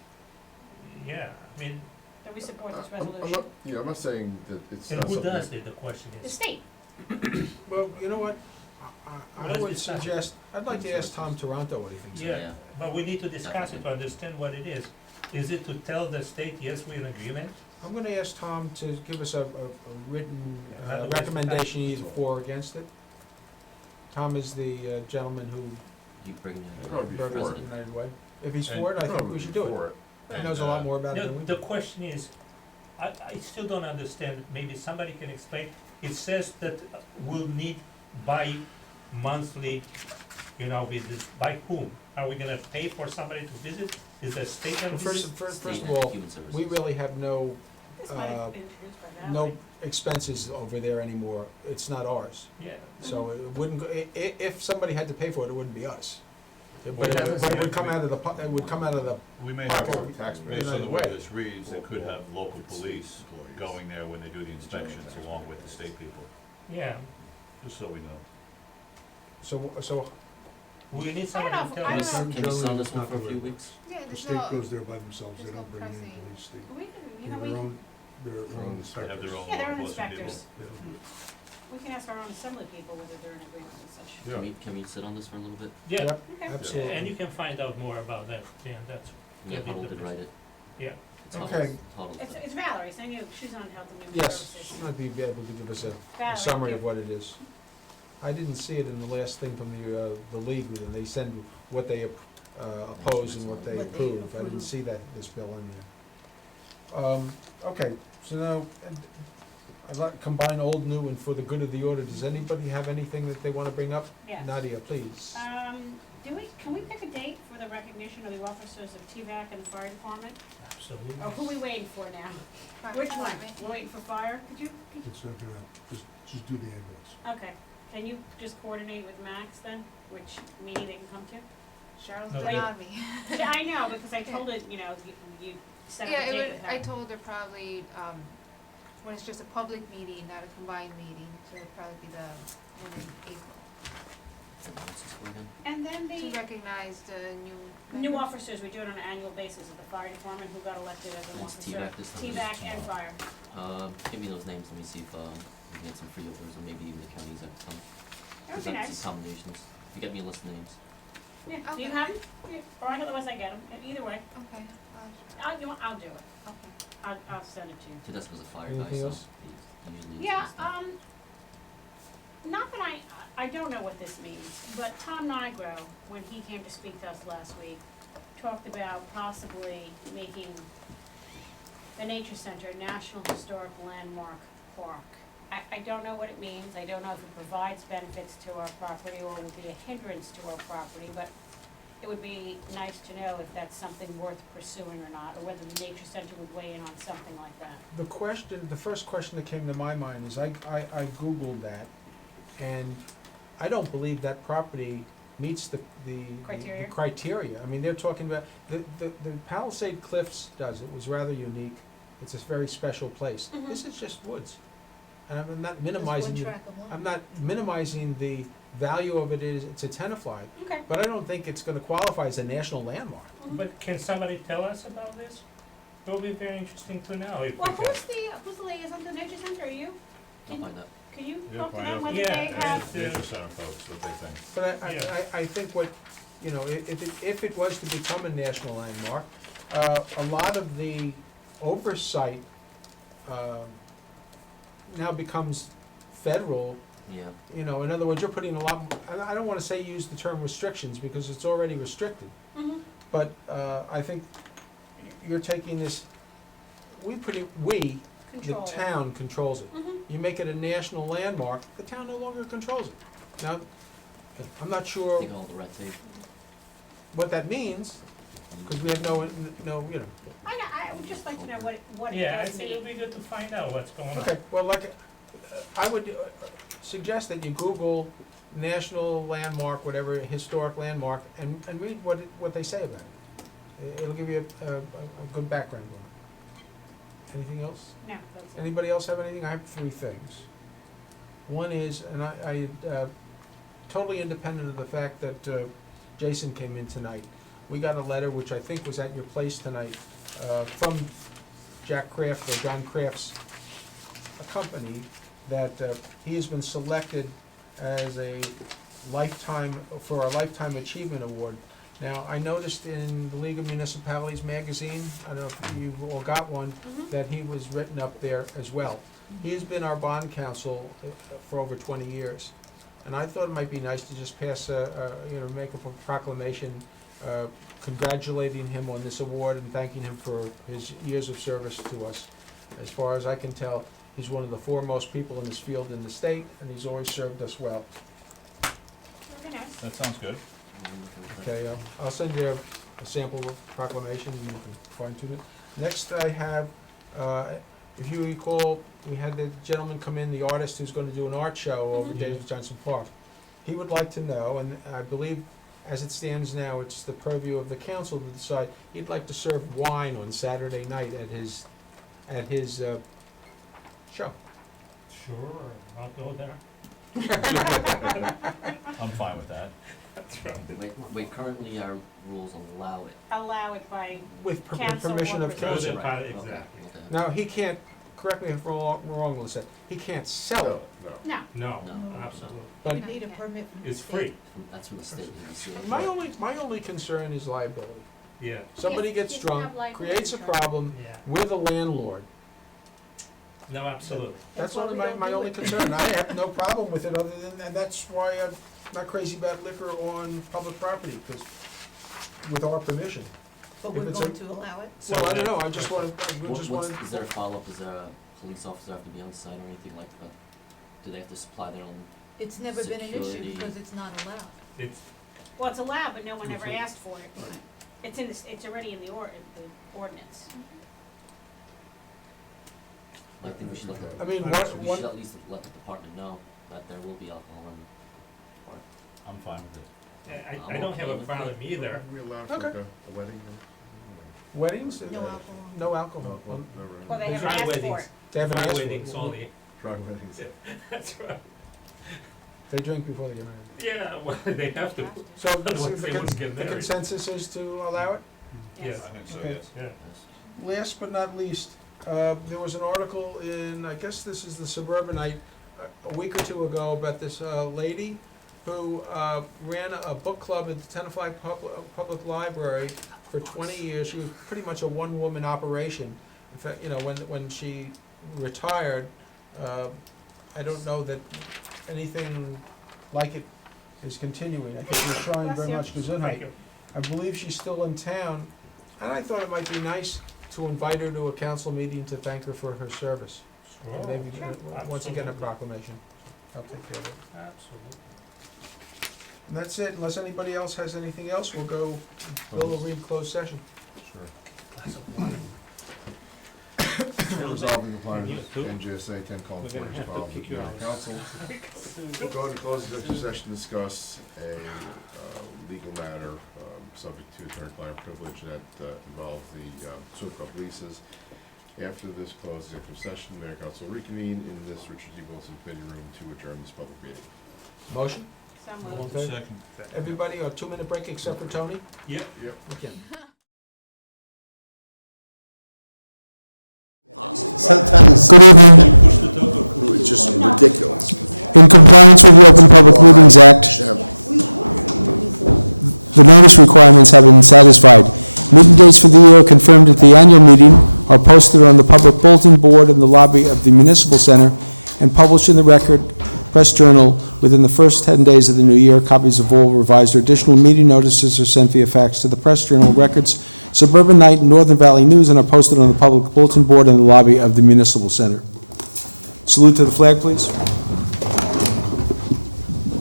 yeah, I mean, that we support this I'm resolution. not, I'm not saying that it's and not who something. does it, the question The is. state, well, you know what? I Let's would discuss it. suggest, I'd like to ask Tom Toronto what he thinks. Yeah, but we need to discuss it to understand what it is. Is it to tell the state, yes, we're in agreement? I'm gonna ask Tom to give us a written How do we recommendation either discuss it? for or against it. Tom is the gentleman who You bring I'd probably be wrote for it it. United Way. If he's And for it, I think Probably we should do for it. He knows a lot more about it than we The do. question is, I still don't understand, maybe somebody can explain. It says that we'll need bi-monthly, visits. By whom? Are we gonna pay for somebody to visit? Is the state gonna Well, visit? First State of and all, Human Services. we really have no, this might have been introduced by Valerie. no expenses over there anymore. It's not ours. Yeah, So it wouldn't, if somebody had to pay for it, it wouldn't be us. Well, But yeah, it would come out of the, it would come out of the, We may Well, have, taxpayers. based on the way United Way. this reads, they could have local It's police employees. going there when they do the inspections along with the state people, yeah. just so we know. so We need I somebody don't to know, tell I Can we, don't us. know. can we sell this one for a few weeks? Yeah, The there's state no, goes there by themselves, they there's don't no bring in pressing- police, they, We can, they you know, have we, their own They inspectors. have their own yeah, they're law own enforcement people. inspectors. Yeah. We can ask our own assembly people whether they're in agreement with such. Can we sit on this for a little bit? Yeah, Yep, Okay. absolutely. and you can find out more about that, Dan, that's, Yeah, That'd be Huddle the did write it. yeah. It's Okay. Huddle's It's, thing. it's Valerie, so I knew she's on Health and Human Yes, Services. she might be able to give us a Valerie, summary you- of what it is. I didn't see it in the last thing from the league, and they send what they oppose and what they What they approve. I didn't approve. see that, this bill in there. Okay, so now, I'd like to combine old, new, and for the good of the order, does anybody have anything that they wanna bring up? Yes. Nadia, please. Can we pick a date for the recognition of the officers of TVAC and the fire department? Absolutely. Or who are we waiting for now? Fire Which one? department. We're waiting for fire? Could you, It's not gonna, just do the ambulance. okay. Can you just coordinate with Max then, which meeting they can come to? Charles No, been wait. on me. Yeah, I know, because I told it, you set up Yeah, a it date would, with her. I told her probably, when it's just a public meeting, not a combined meeting, so it'd probably be the one in April. And what's this for again? And then To the recognize the new. new members. officers, we do it on an annual basis at the fire department, who got elected as an And it's officer. TVAC this time? TVAC and fire. Give me those names, let me see if, we can get some freeholders, or maybe even the counties that come. That would be Present nice. some combinations. You get me a list of names. Yeah, do Okay. you have them? Yeah, or otherwise I get them, either way. Okay, I'll I'll do it. okay. I'll send it to you. Tedesco's a fire guy, Anything so else? he usually Yeah, does that. not that I don't know what this means, but Tom Nigro, when he came to speak to us last week, talked about possibly making the Nature Center a National Historic Landmark Park. I don't know what it means, I don't know if it provides benefits to our property or will be a hindrance to our property, but it would be nice to know if that's something worth pursuing or not, or whether the Nature Center would weigh in on something like that. The first question that came to my mind is, I Googled that, and I don't believe that property meets the Criteria? the criteria. I mean, they're talking about, the Palisade Cliffs does, it was rather unique, it's a very special place. Mhm. This is just woods. And I'm not There's minimizing, one track of land. I'm not minimizing the value of it is, it's a Tenafly, Okay. but I don't think it's gonna qualify as a national landmark. But can somebody tell us about this? It will be very interesting to know if we Well, can. who's the liaison to the Nature Center, are you? I'll find out. Can you Yeah, talk to find them out. whether Yeah, they have, and- Nature Center folks, what they think. But Yeah. I think what, you know, if it was to become a national landmark, a lot of the oversight now becomes federal. Yeah. You know, in other words, you're putting a lot, I don't wanna say use the term restrictions, because it's already restricted. Mhm. But I think you're taking this, we, the control? town controls it. Mhm. You make it a national landmark, the town no longer controls it. Now, I'm not sure Take all the red tape. what that means, because we have no, you know. I would just like to know what it Yeah, I does think it'll mean. be good to find out what's going on. Okay, well, like, I would suggest that you Google national landmark, whatever, historic landmark, and read what they say about it. It'll give you a good background on it. Anything else? No, that's it. Anybody else have anything? I have three things. One is, and I totally independent of the fact that Jason came in tonight, we got a letter, which I think was at your place tonight, from Jack Kraft, or John Kraft's company, that he has been selected as a for a Lifetime Achievement Award. Now, I noticed in the League of Municipalities magazine, I don't know if you've all got one, Mhm. that he was written up there as well. He has been our bond counsel for over 20 years. And I thought it might be nice to just pass make a proclamation congratulating him on this award and thanking him for his years of service to us. As far as I can tell, he's one of the foremost people in this field in the state, and he's always served us well. Very nice. That sounds good. Okay, I'll send you a sample proclamation, and you can fine tune it. Next, I have, if you recall, we had the gentleman come in, the artist who's gonna do an art show over Mhm. David Johnson Park. He would like to know, and I believe, as it stands now, it's the purview of the council to decide, he'd like to serve wine on Saturday night at his show. Sure, I'll go there. I'm fine with that. That's right. Wait, currently our rules allow it. Allow it by, With Cancel permission of what Throw council. the Right, pot- okay, exactly. okay. Now, he can't, correct me if I'm wrong, Melissa, he can't sell it. No. no. No, No, absolutely. But You need a permit from the It's state. free, That's from the state, you see. my only concern is liability. yeah, Somebody Yes, gets you can have drunk, liability creates a insurance. problem yeah. with a landlord. No, absolutely. That's why only we my don't do only it. concern. I have no problem with it, other than, and that's why I'm not crazy about liquor on public property, because with our permission. But If we're it's going a- to allow it? Well, I don't know, I just wanted, Is there a follow-up, is there a police officer have to be on site or anything like that? Do they have to supply their own? It's never been an issue Security. because it's not allowed. It's, Well, it's allowed, but no one ever Mhm. asked for it. It's in it's already in the ordinance. I think we should let the, I mean, I what, we what, should at least let the department know that there will be alcohol in the park. I'm fine with it. I don't have a problem either. Are we allowed for Okay. like a wedding? weddings? No alcohol. No alcohol. No, Well, they Dry haven't asked for weddings. it. They haven't Dry asked for weddings it. only, Try weddings. that's right. They drink before they get married. Yeah, well, they have to, So Otherwise they wouldn't get the married. consensus is to allow it? yes, I think so, Okay. yes. yeah. Yes. Last but not least, there was an article in, I guess this is the Suburbanite, a week or two ago, about this lady who ran a book club at the Tenafly Public Library for 20 years. She was pretty much a one-woman operation. In fact, you know, when she retired, I don't know that anything like it is continuing. I think we're trying very much. Thank Gesundheit. you. I believe she's still in town, and I thought it might be nice to invite her to a council meeting to thank her for her service. Sure, And maybe, once again, a Absolutely. proclamation. I'll take care of it. Absolutely. And that's it, unless anybody else has anything else, we'll go, Bill will read closed session. Sure. Glass of water. Resolving compliance You with too? NJSA 10:4 We're gonna have to filed with kick the you mayor out. and council. We'll go into closed executive session to discuss a legal matter subject to attorney-client privilege that involves the sewer club leases. After this closed executive session, mayor and council reconvene in this Richard D. Wilson committee room to adjourn this public meeting. Motion? So All in moved. favor? Second. Everybody, a 2-minute break except for Tony? Yep. Okay. Sometimes. Good evening. It's just ridiculous. In compliance with the Open Public Meetings Act, the notice requirements have been satisfied. Meeting dates for the year confirmed at the annual meeting are posted on the public bulletin board in the lobby of the Municipal Center and published in the Record Press Journal within the first 10 days of the new year. Copies of all revised or additional meeting notices are sent via fax to the Press Journal, Records, Suburban Night, and Northern Valley News, and are posted on the public bulletin board in the lobby of the Municipal Center. Salute to the flag, please.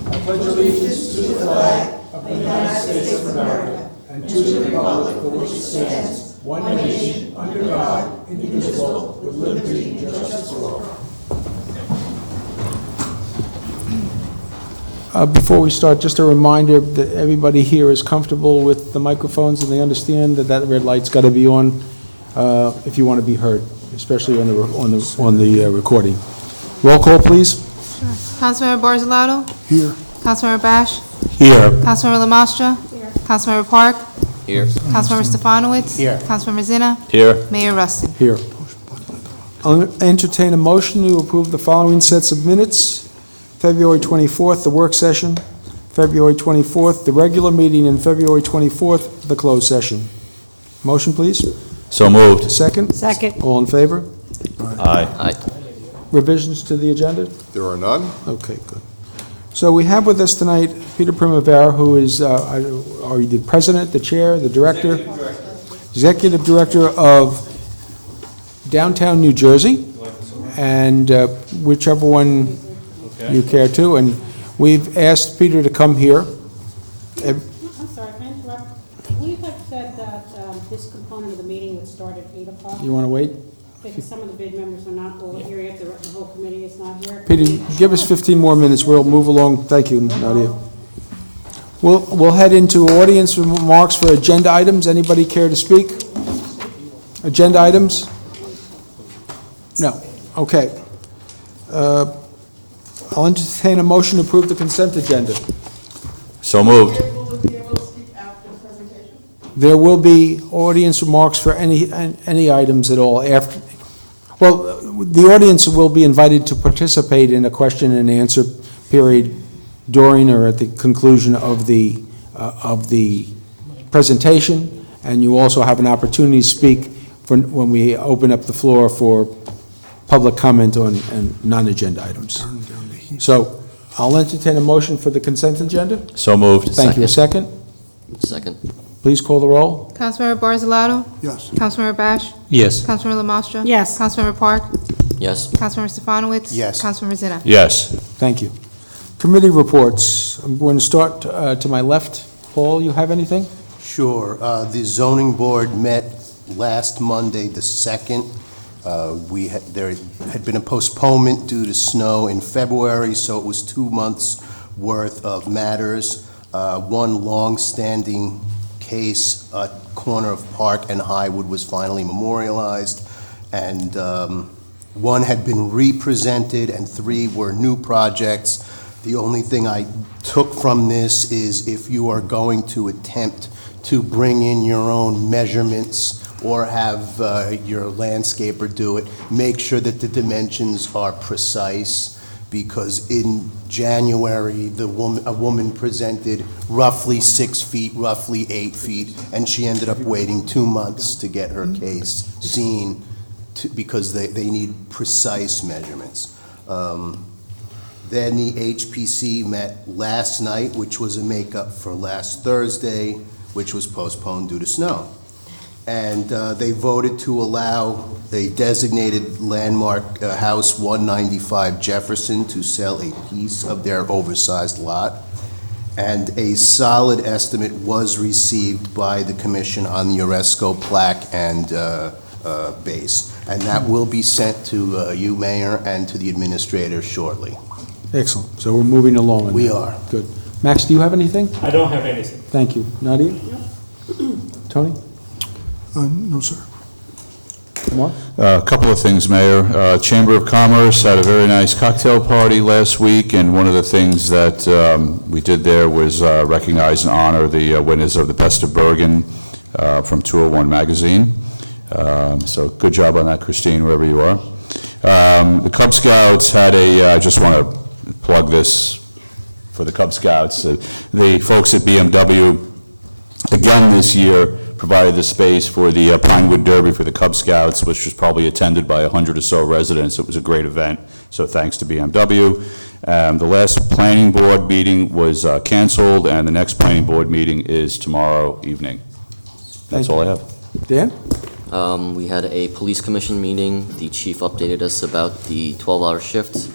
I pledge allegiance to the flag of the United States of America and to the republic for which it stands, one nation, under God, indivisible, with liberty and justice for all. Before we start, just a reminder that everybody here is comfortable with the microphones and they understand that that red light's got to be on if you want to be heard, especially on the recording. Roll call, please. Sure. Councilmember Barzalato? Here. Councilmember Bash? Here. Councilmember Lamastra? Here. Councilmember Park? Here. Councilmember Stefanowitz? Here. Councilmember Zina? Here. Mayor Rustin? Here. I'll entertain a motion to approve the following sets of minutes. February 24th, the work session. February 24th, the regular meeting, and February 24th, the closed session. Motion, please. So moved. Second? Second. All in favor? Aye. Aye. Revisions to the agenda? There are none? Okay, good. So we have with us tonight Peter Primavera, who is, are you the president, the chair, the director? Executive Director of Downtown New Jersey, and whichever one you care to. And we've asked Peter to come here. I'm sorry, can I interrupt? We had said that this component of the meeting would start at 8 o'clock. You want to wait? Because some of the bid members are not all here yet, the whole committee is not here. Peter, give us 15 more minutes, we'll move along. Thank you, Nadia. We'll head into audience remarks for agenda items. Anybody care to speak? Agenda items? No, okay. I'll entertain a motion to approve the consent agenda. So moved. There will be audience remarks for any items at all after. Well, the audience will be invited to participate in a question and answer period during or at the conclusion of the presentation, and you also have an opportunity to speak when we open up the floor for public comment on non-agenda items. So I'll entertain a motion for the consent agenda. So moved. Thank you. A second? Second. Please call the roll. Councilmember Barzalato? Yes. Councilmember Bash? Yes. Councilmember Lamastra? Yes. Councilmember Park? Yes. Councilmember Stefanowitz? Yes. Councilmember Zina? Yes. Thank you. Committee reports. I'm going to start to my left. Paul, you have anything? Sure. The zoning board met last Monday, the 2nd. There had been a postponement due to snow in February, so it was 2 months' worth of matters. One long-standing case at corner of Park and Highwood was finally memorialized, and one had been re-presented, and 3 were new projects. The only thing I took from this is if you are going to attempt to bring in your own measurements or have your landscaper do it, make sure that the dimensions are precise, because in January, a woman presented roughly 6 feet, roughly 8 feet, and she ended up waiting 2 months to get her case seen because they need precise measurements. Then the HPC met last night, which was a makeup for last Thursday, which was postponed due to snow. And they voted to allow a designated landmark house, 195 Jefferson, to sell a piece of their oversized lot. And a solid estimate was received by the commission on the Oresco plaque and base. And that will be sent to you, Mayor, and to the administrator shortly. Excellent. So we're moving along. We are. Good. Max, do you have anything? I don't have anything. Thank you. Nadia? Tony? No, sir. Mark? A couple of things, Mayor. Chamber of Commerce had a very nice cocktail party last week, and one of the things that we did there was recognize and honor the winners of the Best of Bergen from 201 Magazine. So good job on that, Christine, wherever you are. The Cub Scouts had I just want to plug this for the Cub Scouts. The folks at BMW, again this year, provided the space for the Pinewood Derby for the Cub Scouts, which was probably attended by 100 or so residents. It was a great event, so thanks to BMW. The last planning board meeting was canceled, and the next planning board meeting is tomorrow evening. That's all I have. Dan? We had a police commission meeting. The chief updated us about the 12-hour shifts.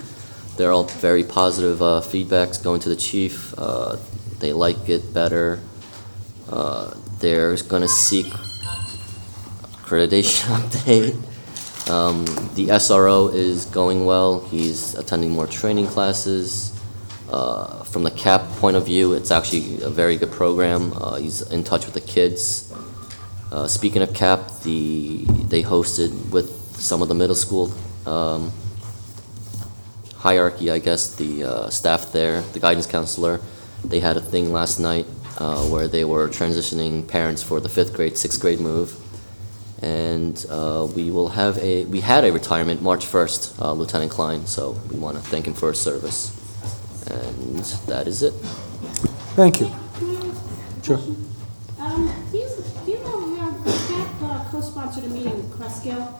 They're all very positive feedbacks going to the chief. They like it better. They're gonna seek accreditation update. The SRO is going well. He's attending more training classes. From the CAP point of view, it's actually a very good program. He's in touch with the kids. Speaking of CAP, they hosted with some of the middle school hierarchy, I guess, the staff there, the guidance counselor. They had a thing last night where they were transitioning parents for the 5th grade, 6th grade move. And we had a retirement March 1st, Lieutenant Klein, so we want to thank him for his service. And that is it. Thank you. Sure. Do you know, CAP co-sponsored a meeting with Cresskill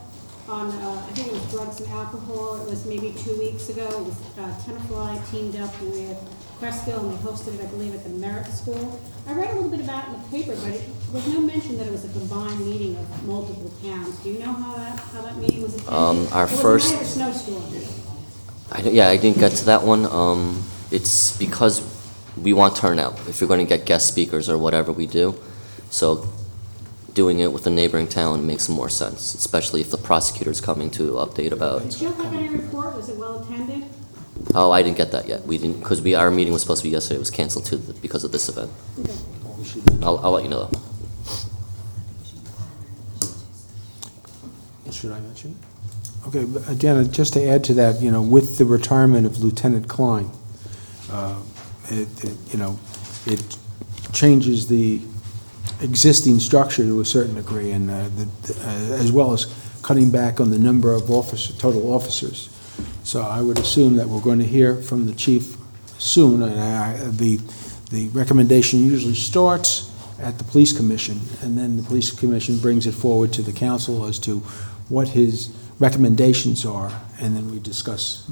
on, I think it was drugs and alcohol. It was maybe 2 weeks ago. It was Tenafly teamed up with Cresskill, and they hosted it, I believe, at the Merit School. I read a little bit about it in the paper, but there was no mention that it was a combined meeting of multiple towns. Do you know how that meeting was attended? Our It was first- a night of a snowstorm. I didn't get to that one. It's because we want turnout if you're going to get guest speakers or whatever we do. So doing it with a neighboring town makes more sense, especially if the prosecutor's coming to update about. Did you have any report? Was it well attended? Oh, I didn't get that yet. We didn't, because our meeting was supposed to be yesterday. It was canceled too because of this event. Okay. I'll let you know though. Should I mention? Okay, but again, just to add to that, with the retirement of Lieutenant Klein, it changes the existing structure to a certain degree, and as well as cutting back on the number of total officers. So I would assume that we're going to hear from the chief soon, and the recommendation usually starts at the police commission, and then the police commission brings it forward to the council as to what his recommendations are, and then we discuss,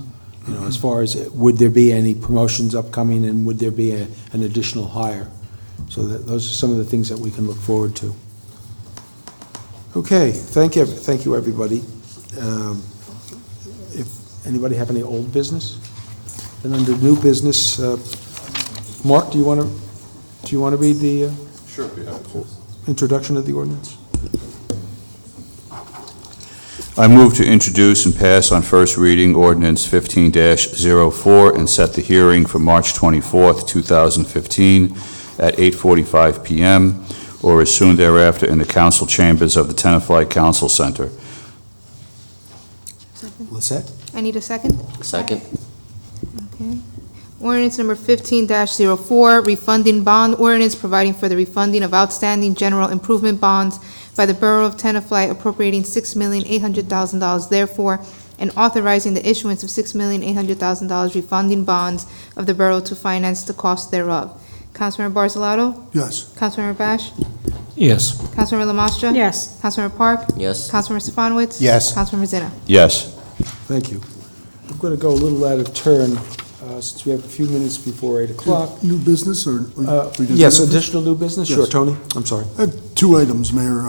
as far as would there be any promotions upcoming, and would there be an additional hire. So those are some of the things that we can look forward to. Okay, thank you, everybody. If anybody have any old business? Then under new business, Mark, do you want to read the Sure, if you have to. introduction of the ordinance? I move to introduce and pass on first reading ordinance 15-04 and set the hearing for March 24th, 2015 at 8:45 p.m. or as soon thereafter in the council chambers of the Tenafly Council Center. Lisette? I need a second. Second. Okay. Ordinance number 15-04, refunding bond ordinance providing for the refunding of outstanding general improvement bonds by the Borough of Tenafly appropriating $6,800,000 therefore, and authorizing the issuance of $6,800,000 refunding bonds of the borough to finance the cost thereof. Councilmember Barzalato? Yes. Councilmember Bash? Yes. Councilmember Lamastra? Yes. Councilmember Park? Yes. Councilmember Stefanowitz? Yes. Councilmember Zina? Yes. Thank you. I'm going to go a little out of turn, since we have a few minutes before 8 o'clock. New business or? Yes, additional new business? Sure, Yes. Tony? I'm sorry. I have two items, Mayor.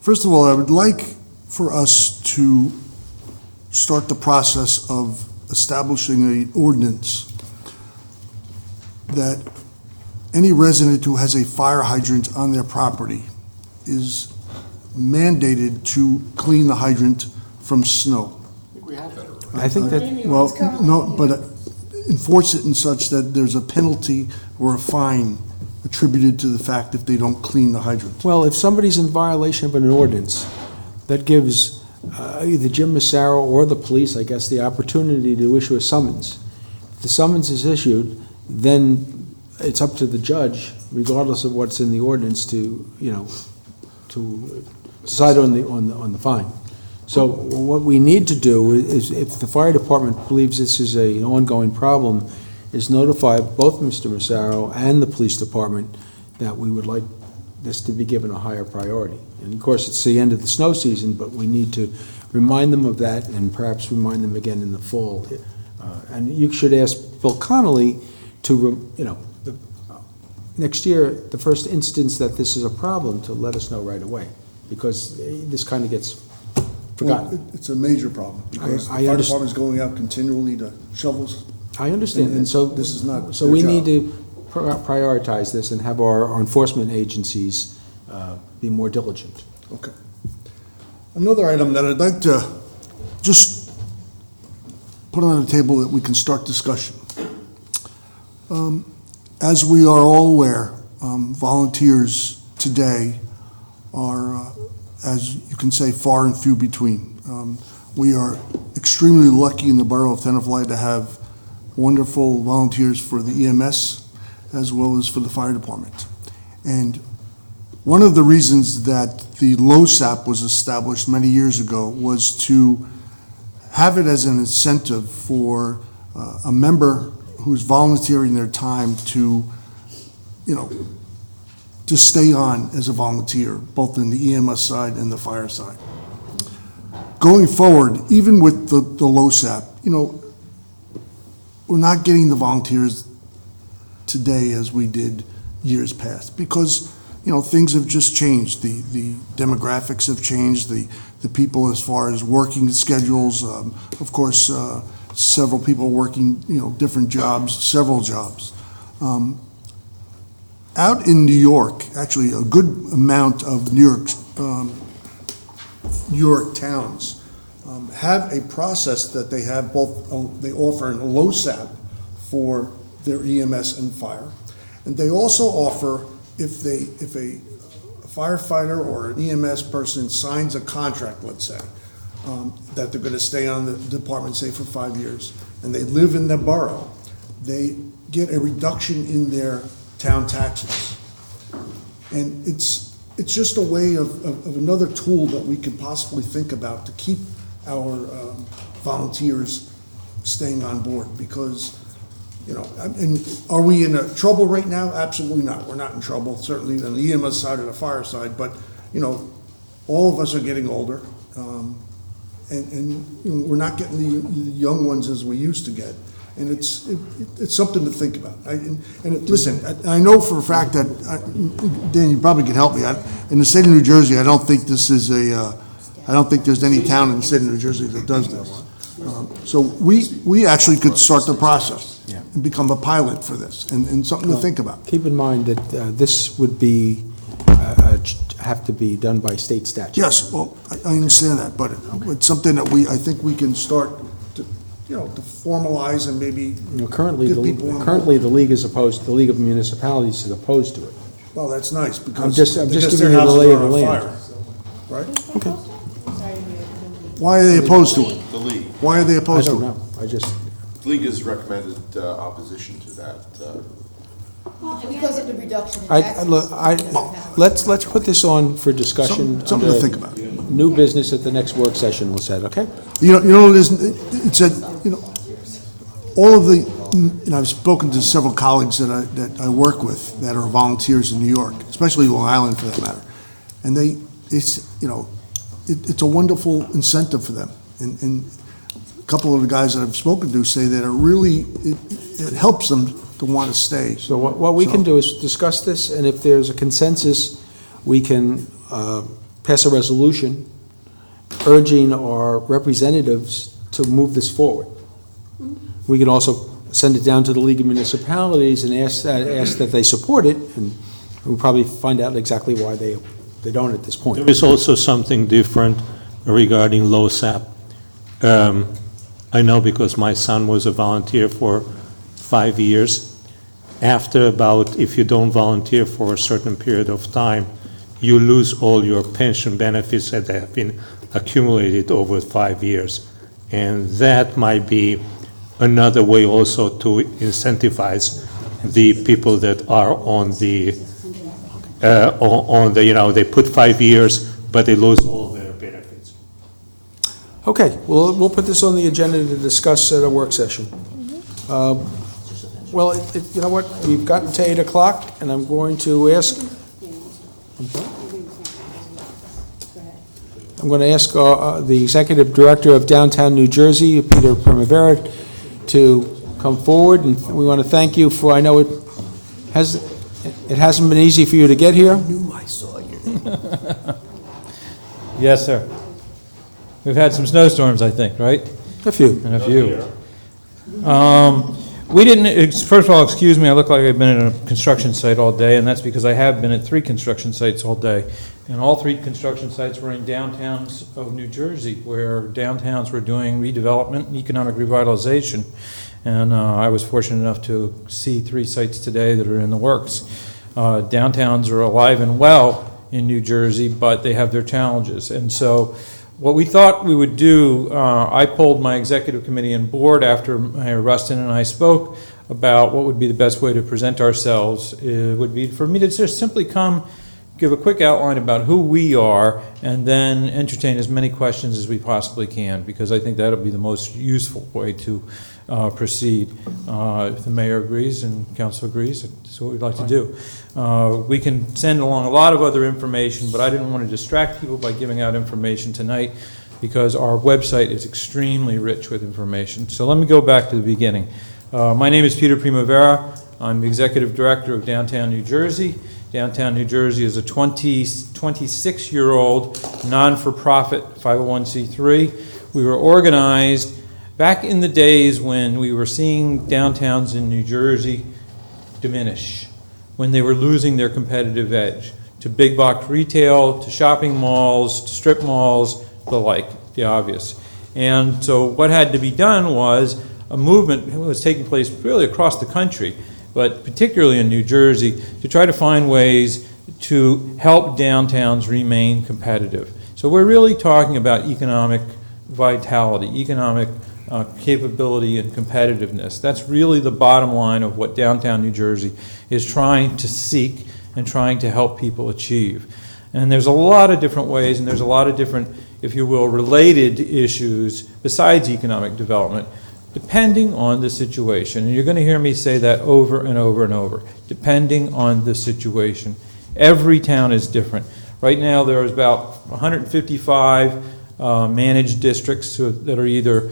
First of all, I would like for us to start the process of establishing an ordinance that any resident who has a fire hydrant on their property is mandated to clean the hydrant from snow. I think that, Well, no, but enforce it in such that there's a penalty or a fine attributed to the fact if they don't clean the hydrant. well, if somebody's in violation of an ordinance, that gives either Jim Massaro or the police, I guess, the opportunity to issue a summons. If the summons is issued, then it's up to the judge, regardless of what's in the ordinance, to, to decide on the fine. So what we need to do is, if the fire department believes this is an ongoing problem, is notify both Mr. Massaro and the police department that we would like this to be given a higher priority. And of course, it's the end of the snow season, but we need to remind them of that and perhaps remind them again in the fall. And you should ask Bill Connolly to, next year, the first instance that this is a problem, to let us know right away, because this kind of gets forgotten. Well, it's a major problem, because the I fire underst- department's going out continually to shovels. I understand, and so. This is not So their we need job. to prioritize this and have our enforcement agencies be more diligent. Okay. Another item that I'd like to just put on the table that we can start discussion. As we are all aware, volunteers today are, as you can say, far and few between. We are extremely lucky in the borough of Tenafly to have wonderful volunteers for the EMS as well as for the fire department. And one of the reasons that the LoSAP was established many years ago was to have it as an incentive for a member who's volunteering their time to, to stay on as a volunteer, both in the EMS side and the fire side. Going forward, even with the LoSAP, we're not getting the volunteers today as we did years past, because things have just changed. The demographics have changed, the people as far as working schedules, of course, several people working, different jobs, several jobs. Out in New York, actually a good amount of New York towns have a process that they have both, they offer a LoSAP for their EMS and fire. And they also offer, if a firefighter or an EMS person signs a contract, let's say, that they're gonna stay on the department, say, for 5 years, and they live in the borough, they get a reduction in their town taxes. And it's just a way of another tool that we could possibly think about to keep our volunteers staying on board, because, and are we in trouble right now? Absolutely not. We're not in trouble, certainly on the EMS side or the fire side, but, all of us are getting older, and we're not getting the young ones as we used to get. And it's something to think about. Listen, I know for a fact that, Dan, you probably can help me. In the state of New Jersey, I don't think this is I don't think there's any town in the state of New Jersey that does this. So we actually could start the process and become a pilot for this, and something to think about. Keep in mind that this would be, have to be done by state statute. Yes, well, I understand that, but it's something that I think we can start to formalize and maybe Currently, get people on board. the league is opposed, the League of Municipalities is opposed to it. Well, that's nice, because I'm just I guess giving their you the houses lay are of the on land. fire, right? Okay. Why are they opposed to it? The league. Why are they I opposed to it? don't know, I just, The league has recommended opposition to that. Because of the reduction in taxes. look, let's put this on for discussion. Something to under think about. New business at the next work session, we'll say, okay? You know, it's all of the, I've spoken to several colleagues that I work with that are volunteers in New York, especially Long Island for that matter. And it's a wonderful incentive for them. And a couple of the guys that I've spoken to say that it helps them to want to stay. So what we can do is discuss this, and if there's a consensus, we can pass a resolution urging our representatives to move this forward. We can also send it down to the League of Municipalities and ask that they support it, and we'll probably find out exactly why they don't at this point. There is also something different regarding LoSAP. I know because my son was a volunteer for 5 years. After about, if you don't volunteer for a certain period of time, you lose all your pension benefits that have been accumulated over 5 years. And that might be another way also to incentivize the people that are on the, they put 5 years, but they lose all their benefits. Okay, we'll put this on the agenda to discuss at a work session. Well, you know what, we've gotten to 8 o'clock, and I'm going to ask, the Executive Director of Downtown New Jersey, Peter Primavera, to come forward, and we want to thank you for, I know it hasn't been easy for you to get here. Yes, sir. We've had some snowstorms, I think, right? A few. And a few. We didn't, first of all, excuse me, I look like I've been at a construction site all day, and that's because I have been at 3 construction sites all day. And all 3 construction sites were in downtowns of New Jersey, where downtowns were doing redevelopment and economic revitalization. And I was fortunate enough to see 3 sites today that are in the works. Downtowns are alive and well in New Jersey, but they have their challenges. And so what we thought we would do, I polled my executive committee and board after Mayor Rustin and I spoke about what would be the best way to present ourselves. It would be for me to just simply come, give a quick outline about who we are, and then entertain as many questions as we possibly can, because I think that'll be the most useful way to proceed. If the mayor agrees and council agrees, that's what we'd like to do. We can send along a lot of other information, but I didn't want to distract people by giving out information tonight, because our website is extremely rich with information. So let me go back to the beginning. My name is Peter Primavera. I'm the Executive Director of Downtown New Jersey. Downtown New Jersey is a 26-year-old non-for-profit 501c3. We were organized back in the days when we were seeing downtowns in New Jersey diminish, when they were losing their competitive edge to big box retail, to shopping malls, to strip malls, the like, the obvious. And so what had to be done was a movement was taking place really across the country, but particularly in New Jersey, to try to find ways to help downtowns remain competitive. So we're really talking about economic vitality, economic capability and competitiveness. That's really the bottom line of what downtown New Jersey is trying to seek and trying to help people achieve. And there's a lot of different ways, and there's a lot of different, if you will, related issues besides economic development, depending on the situation. And you're going to hear me say that over and over and over, depending on the situation. Every town is different. Right now there's about 155 managed districts that are either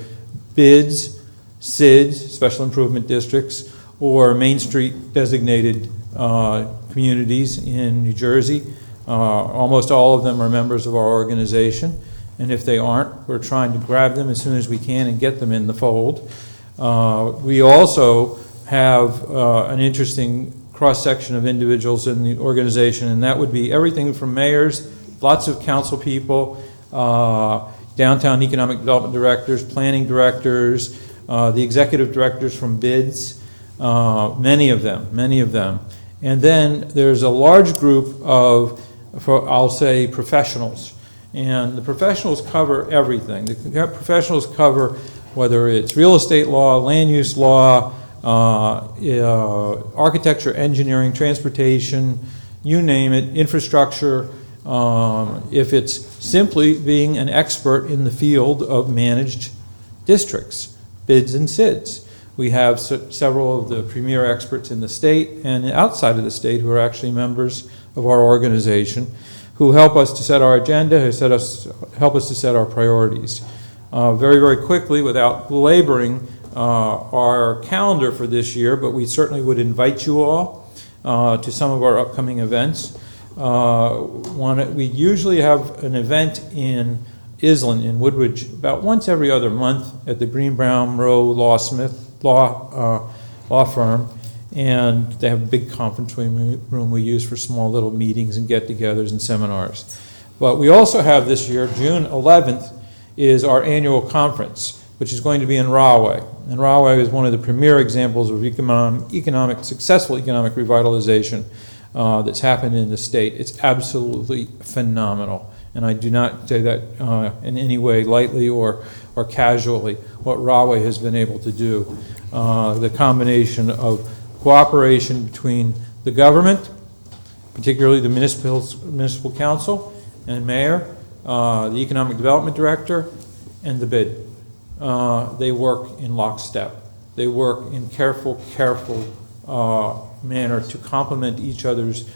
BIDs, SIDs, Special Improvement Districts, or Main Street designated communities in New Jersey. Almost all of them are members of our organization. And if they aren't, we're trying to grab them as soon as we can and get them in the fold. We also have an interesting cross-section of individuals in the organization, and that would be everything from mayors, lots of council people, downtown economic development directors, planning directors, the executive directors from BIDS, many of them. And then there's a large group of, I'll say, professionals. And the professionals cover everything. The professionals cover whether it's real estate law, land use law, architecture, engineering, transportation, you name it, infrastructure. If it's simply being an expert in the field of managed districts, BIDs and SIDs. We have several of the premier experts in the state and outside of the state who are actually members of our organization, who help us to set our agenda, help us to set our priorities. Very, very quickly, without belaboring our calendar for this year, but we certainly would invite you all to some of our upcoming events. We usually have an event in Island in Woodbridge about once every other month at the Green Brown Rowe law firm. And they have a big conference room we use for small little meetings and get-togethers and seminars. But we also have this year, June 11th, is our annual conference, which is going to be in Rahway. And Rahway is one of the premier examples of successful economic revitalization that's happened in the state. It's absolutely phenomenal. And I do not say that in any way lightly or casually, what Rahway has been able to do. The combination of cooperation between the government, particularly the municipal council and mayor, the economic development director, and the bid. They work in lockstep. They work in careful manner to complement each other's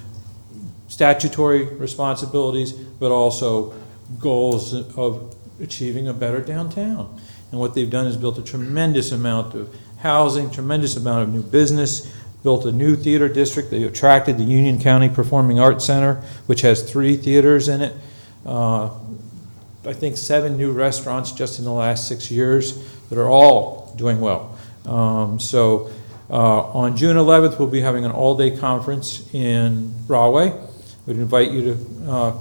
statutory responsibilities, but also goals of achieving a better downtown. And what they've done is built a tremendous amount of housing, tremendous amount of new business, built a new theater district. They attracted the Union County Performing Arts Center, which has 3 theaters in it. I think 7 new restaurants just in the last 6 years that are all doing well. On June 11th, we'll be having an all-day conference in Rahway. We'd invite you to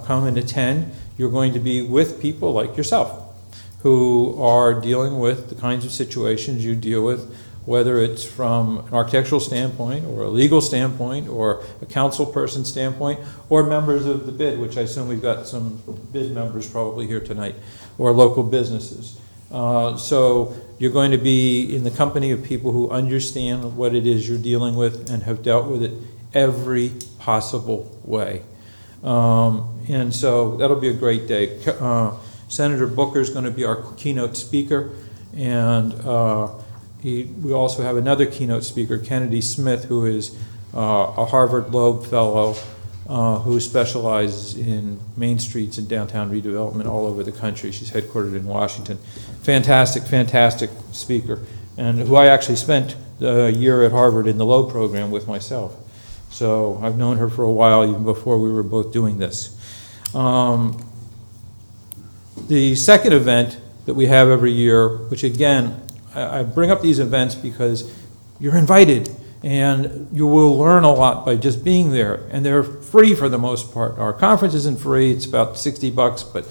come and attend. You're going to be with people like yourself who are dealing with the kinds of situations you deal with, whether it's from an architectural standpoint or a legal standpoint or a council person standpoint or members of the bid, which I assume we've got some bid members probably here tonight, or local businesses. So you're going to be in the company of people who understand what it is you're dealing with and have dealt with it every possible way. And so that'll be a great day. Senator Booker is going to be our keynote speaker, and we also have another keynote speaker, Kennedy Smith, who is a Harvard Loeb Fellow who specializes in main streets and downtown redevelopment all over the country. She's headquartered in Washington. Fantastic speaker, and who I actually spent a year at Harvard in the Loeb program with myself. So I've known her for a while, even before we were both doing this. The second event that we have every year, which again, I bring up these events because you're invited and you will learn a lot by just being there, and they're free for the most part. Our conference isn't free, it's about $60, but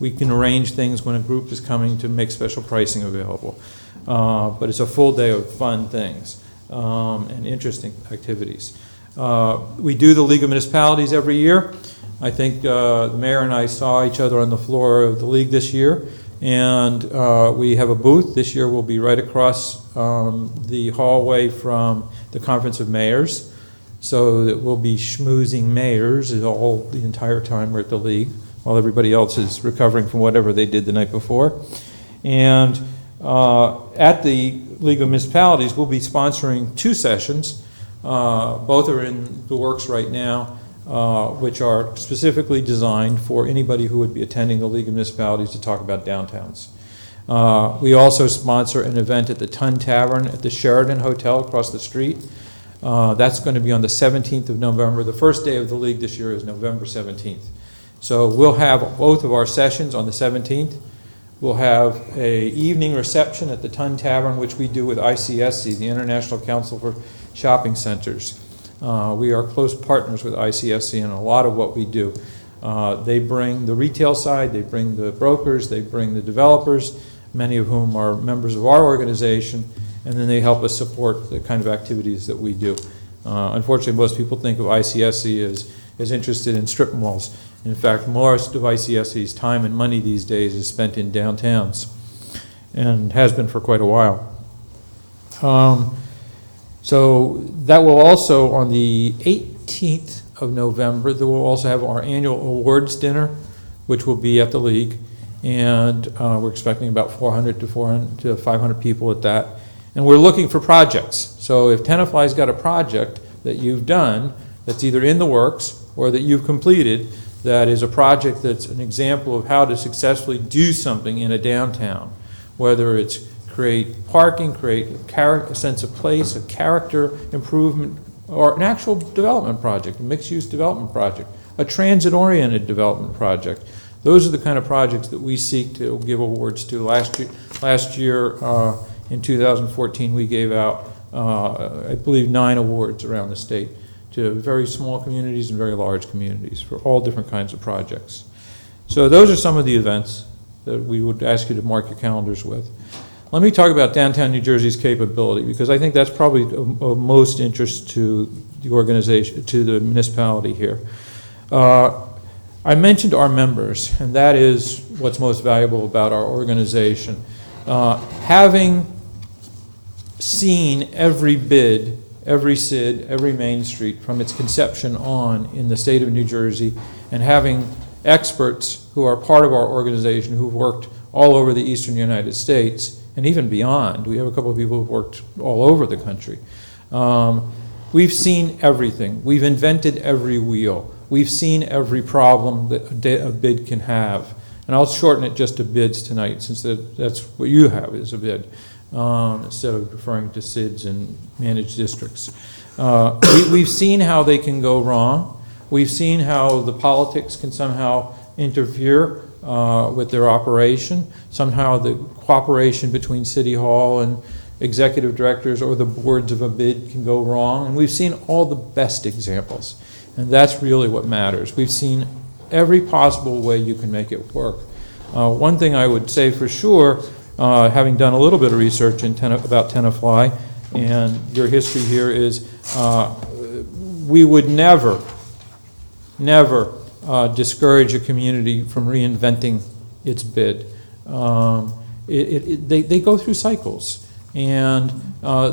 we can arrange things when a group is coming to make special pricing available. But it's a full day of fun things and interesting activities. We do the League of Municipalities every year. I think the mayor and I saw each other on the floor of the league this year, and we have a booth. This year we'll be right across the hallway from the Conference of Mayors, so that we'll be schmoozing mayors the entire time we're at the league, while everybody else is recovering from whatever they did the night before. And at the League of Municipalities, we'll be sponsoring 2 sessions. Both are in the works right now, which are specifically designed for anybody who would be attending the League of Municipalities to talk about downtowns. We also sponsor an event at the Tun Tavern at the Sheraton Hotel across the street. That's going to be on the 17th of November. The first day of the League this year is November 17th. So we'll have both of our sessions on the 17th. We'll have an evening reception at the Tun Tavern, which we do with ICSC, the International Council for Shopping Centers. We are close partners with ICSC in a lot of what we do. They bring the retail side, they bring the brokers, they bring the developers, many of whom are members of our organization, and then they help us support the kind of activities that we do. Unfortunately, most people think of ICSC as interested in strip malls. In fact, most of ICSC's time and money these days is spent in downtowns, and has been for quite a while. So that will also, on the 18th of November, we'll also have our annual awards dinner, which will be at the League, and we're expecting about 400 to 500 people at that. And we're looking for projects. So if Tenafly's got a project that you've done that's either in the works or that you've completed, that is a project that's an example of how to successfully do something in a downtown, whether it's create parking, create a sense of place, a character improvement, or an actual development project, a mixed-use development project, a transit-oriented development project. Those are the kind of projects that we seek to give awards to. Last year in 2014, we gave out, I believe, 9 awards around the state to very small communities and very large communities for all different kinds of projects. So those are some of the events that we would ask you to mark your calendars with. Let me talk about downtown New Jersey's capability, because I think that's probably of most interest to the organization, to the municipality here. I mentioned our members, and that is what's most valuable about our organization. Having seen every bid, every SID, every Main Street from its conception on in the state of New Jersey, and having experts who are part of our organization who've worked all over the eastern United States and even beyond. We have a couple of people who've worked all over the country. We've seen everything. We've invented every wheel. We've seen every problem that a bid can have. And I'll shorten it just to bids tonight, since that's what you have is a bid, instead of referring to SIDs and managed districts. We've seen how they can go wrong. We've seen how the politics can somehow interfere with their operation. Somehow the cooperation between City Hall and executive directors or the boards of a bid can go wrong. And we've seen all the best examples. And that's really what matters. We've seen every possible way you can make it work. One thing I would say for sure, having done a little bit of research about Tenafly, and your history here is, we would never discourage a community from reinventing its bid. They go through cycles, and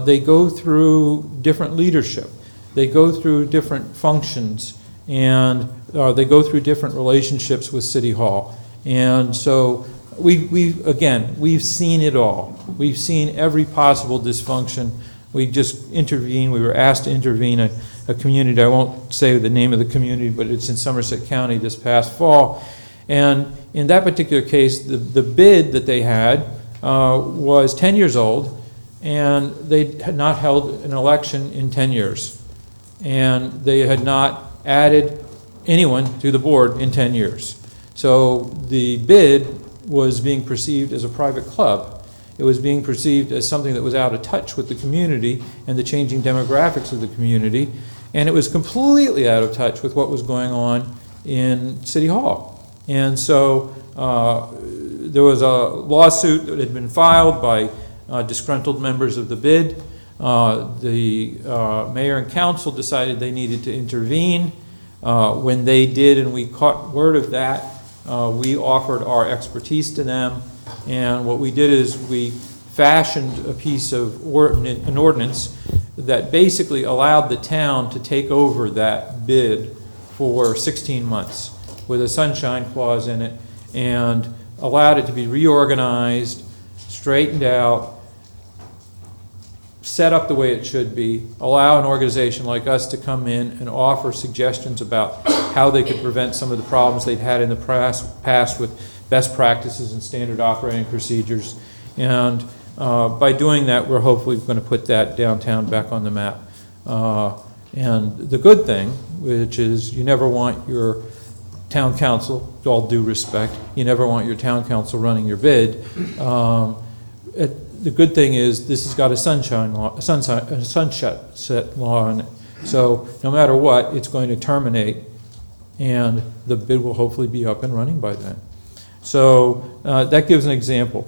they go through different leadership. They go through different functions, and they go through different relationships with City Hall. And so we've seen it all. We've seen every possible dysfunction. We just intervened, we were asked to intervene a community, I won't say the name of the community, but it's in Somerset County this past fall. And in that particular case, the bid that they had was 10 years old, and they had not held an election in 10 years. And they had not added anyone to the board in 10 years. So the bid was being perceived as a private club. It was being perceived as something that was out of touch with the community and the changing demographics of the community. And it was completely out of touch with what was going on in City Hall. And so there was a lawsuit that had been filed by disgruntled members of the bid. The mayor and council decided they needed to intervene. When they did and we caught word of that, we offered our expertise to them. And what we did is we fashioned a piece of an ordinance that basically allowed the town to take over that bid for 16 months with a sunshine clause in it, and allowed it to be reorganized, straightened out, set up the way it should be, allow an organization like us to come in and offer suggestions about how they could prevent some of the problems they've had in the past with best practices and standard operating procedures. And by doing that, we're hopefully going to put that downtown back on the map. And the good thing, which is you never want your town council, with all due respect, you never want your town council running your bid. The good thing is this has got a sunset law in it. So no matter what, it's going to terminate, and the bid will hopefully be up and running by then. So that gives an example.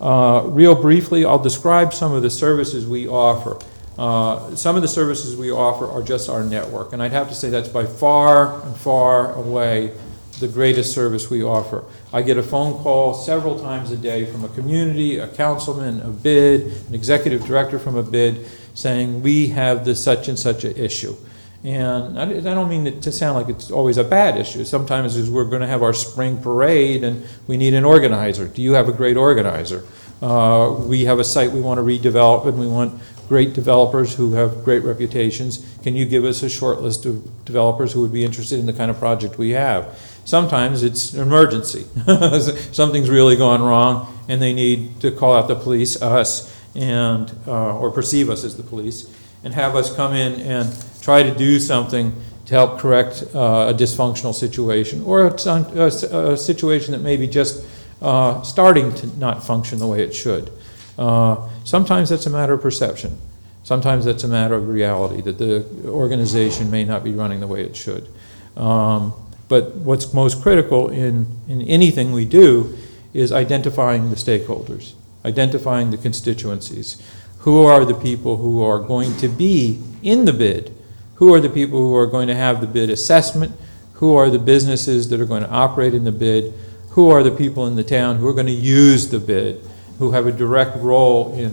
Real briefly, I'll describe some of the services we offer. Some of the services we offer are just our network, and I'd have to say that's by far and far away the greatest service we offer. I get a phone call several times a day from a community, a councilman, a bid, an executive director from a bid, saying we have this such and such an issue. And I don't mean it to sound like it's always a bad issue. Sometimes we're going to have our spring parade and we need an organizer. Do you have a great organizer? We have a site we want to redevelop, and we want great developers who have great reputations. Can you give us a short list of developers who would be interested in the kind of project we have? Sometimes it's an emergency. Something's really gone wrong and they need to call out the police, us, and or perceive us as the police, and have us come in and try to do something to help correct a dysfunctional situation, or a situation that may be just starting to not function the way it should. Sometimes that's a matter of perception. Sometimes that's a matter of reality, that the organization may not be running the way it should. But what's most critical in anything we do is identifying the stakeholders, identifying the constituencies. Who are the people who are going to be in the bid? who are the people who are going to have the bid assessment, who are the businesses that are going to operate in the bid, who are the people in the town who are going to use the bid, who have a direct role in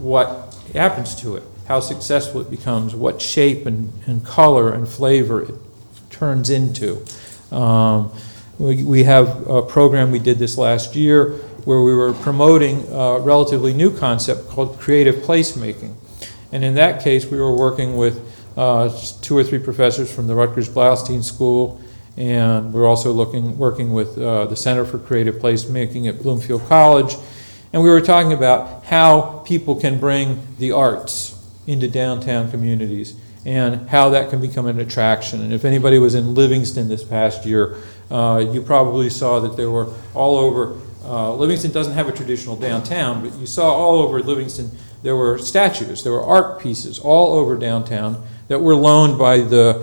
what happens to it, how successful it becomes, what shape and color and flavor it turns into. We have a program, we did this last year, where we were promoting a relatively new concept called creative placemaking. And in that case, we were working with 2 or 3 professors from the Rutgers Blaustein School, and we're also working with the Center for Creative Placemaking at Bloomfield College. And we were talking about how people can bring the arts into downtown communities and how that can become an attraction. And if anybody was in Livingston this past year, you probably saw that there were all over, Livingston doesn't have a traditional downtown, but you saw all over Livingston there were statues, there were art pieces all over downtown that were loaned by the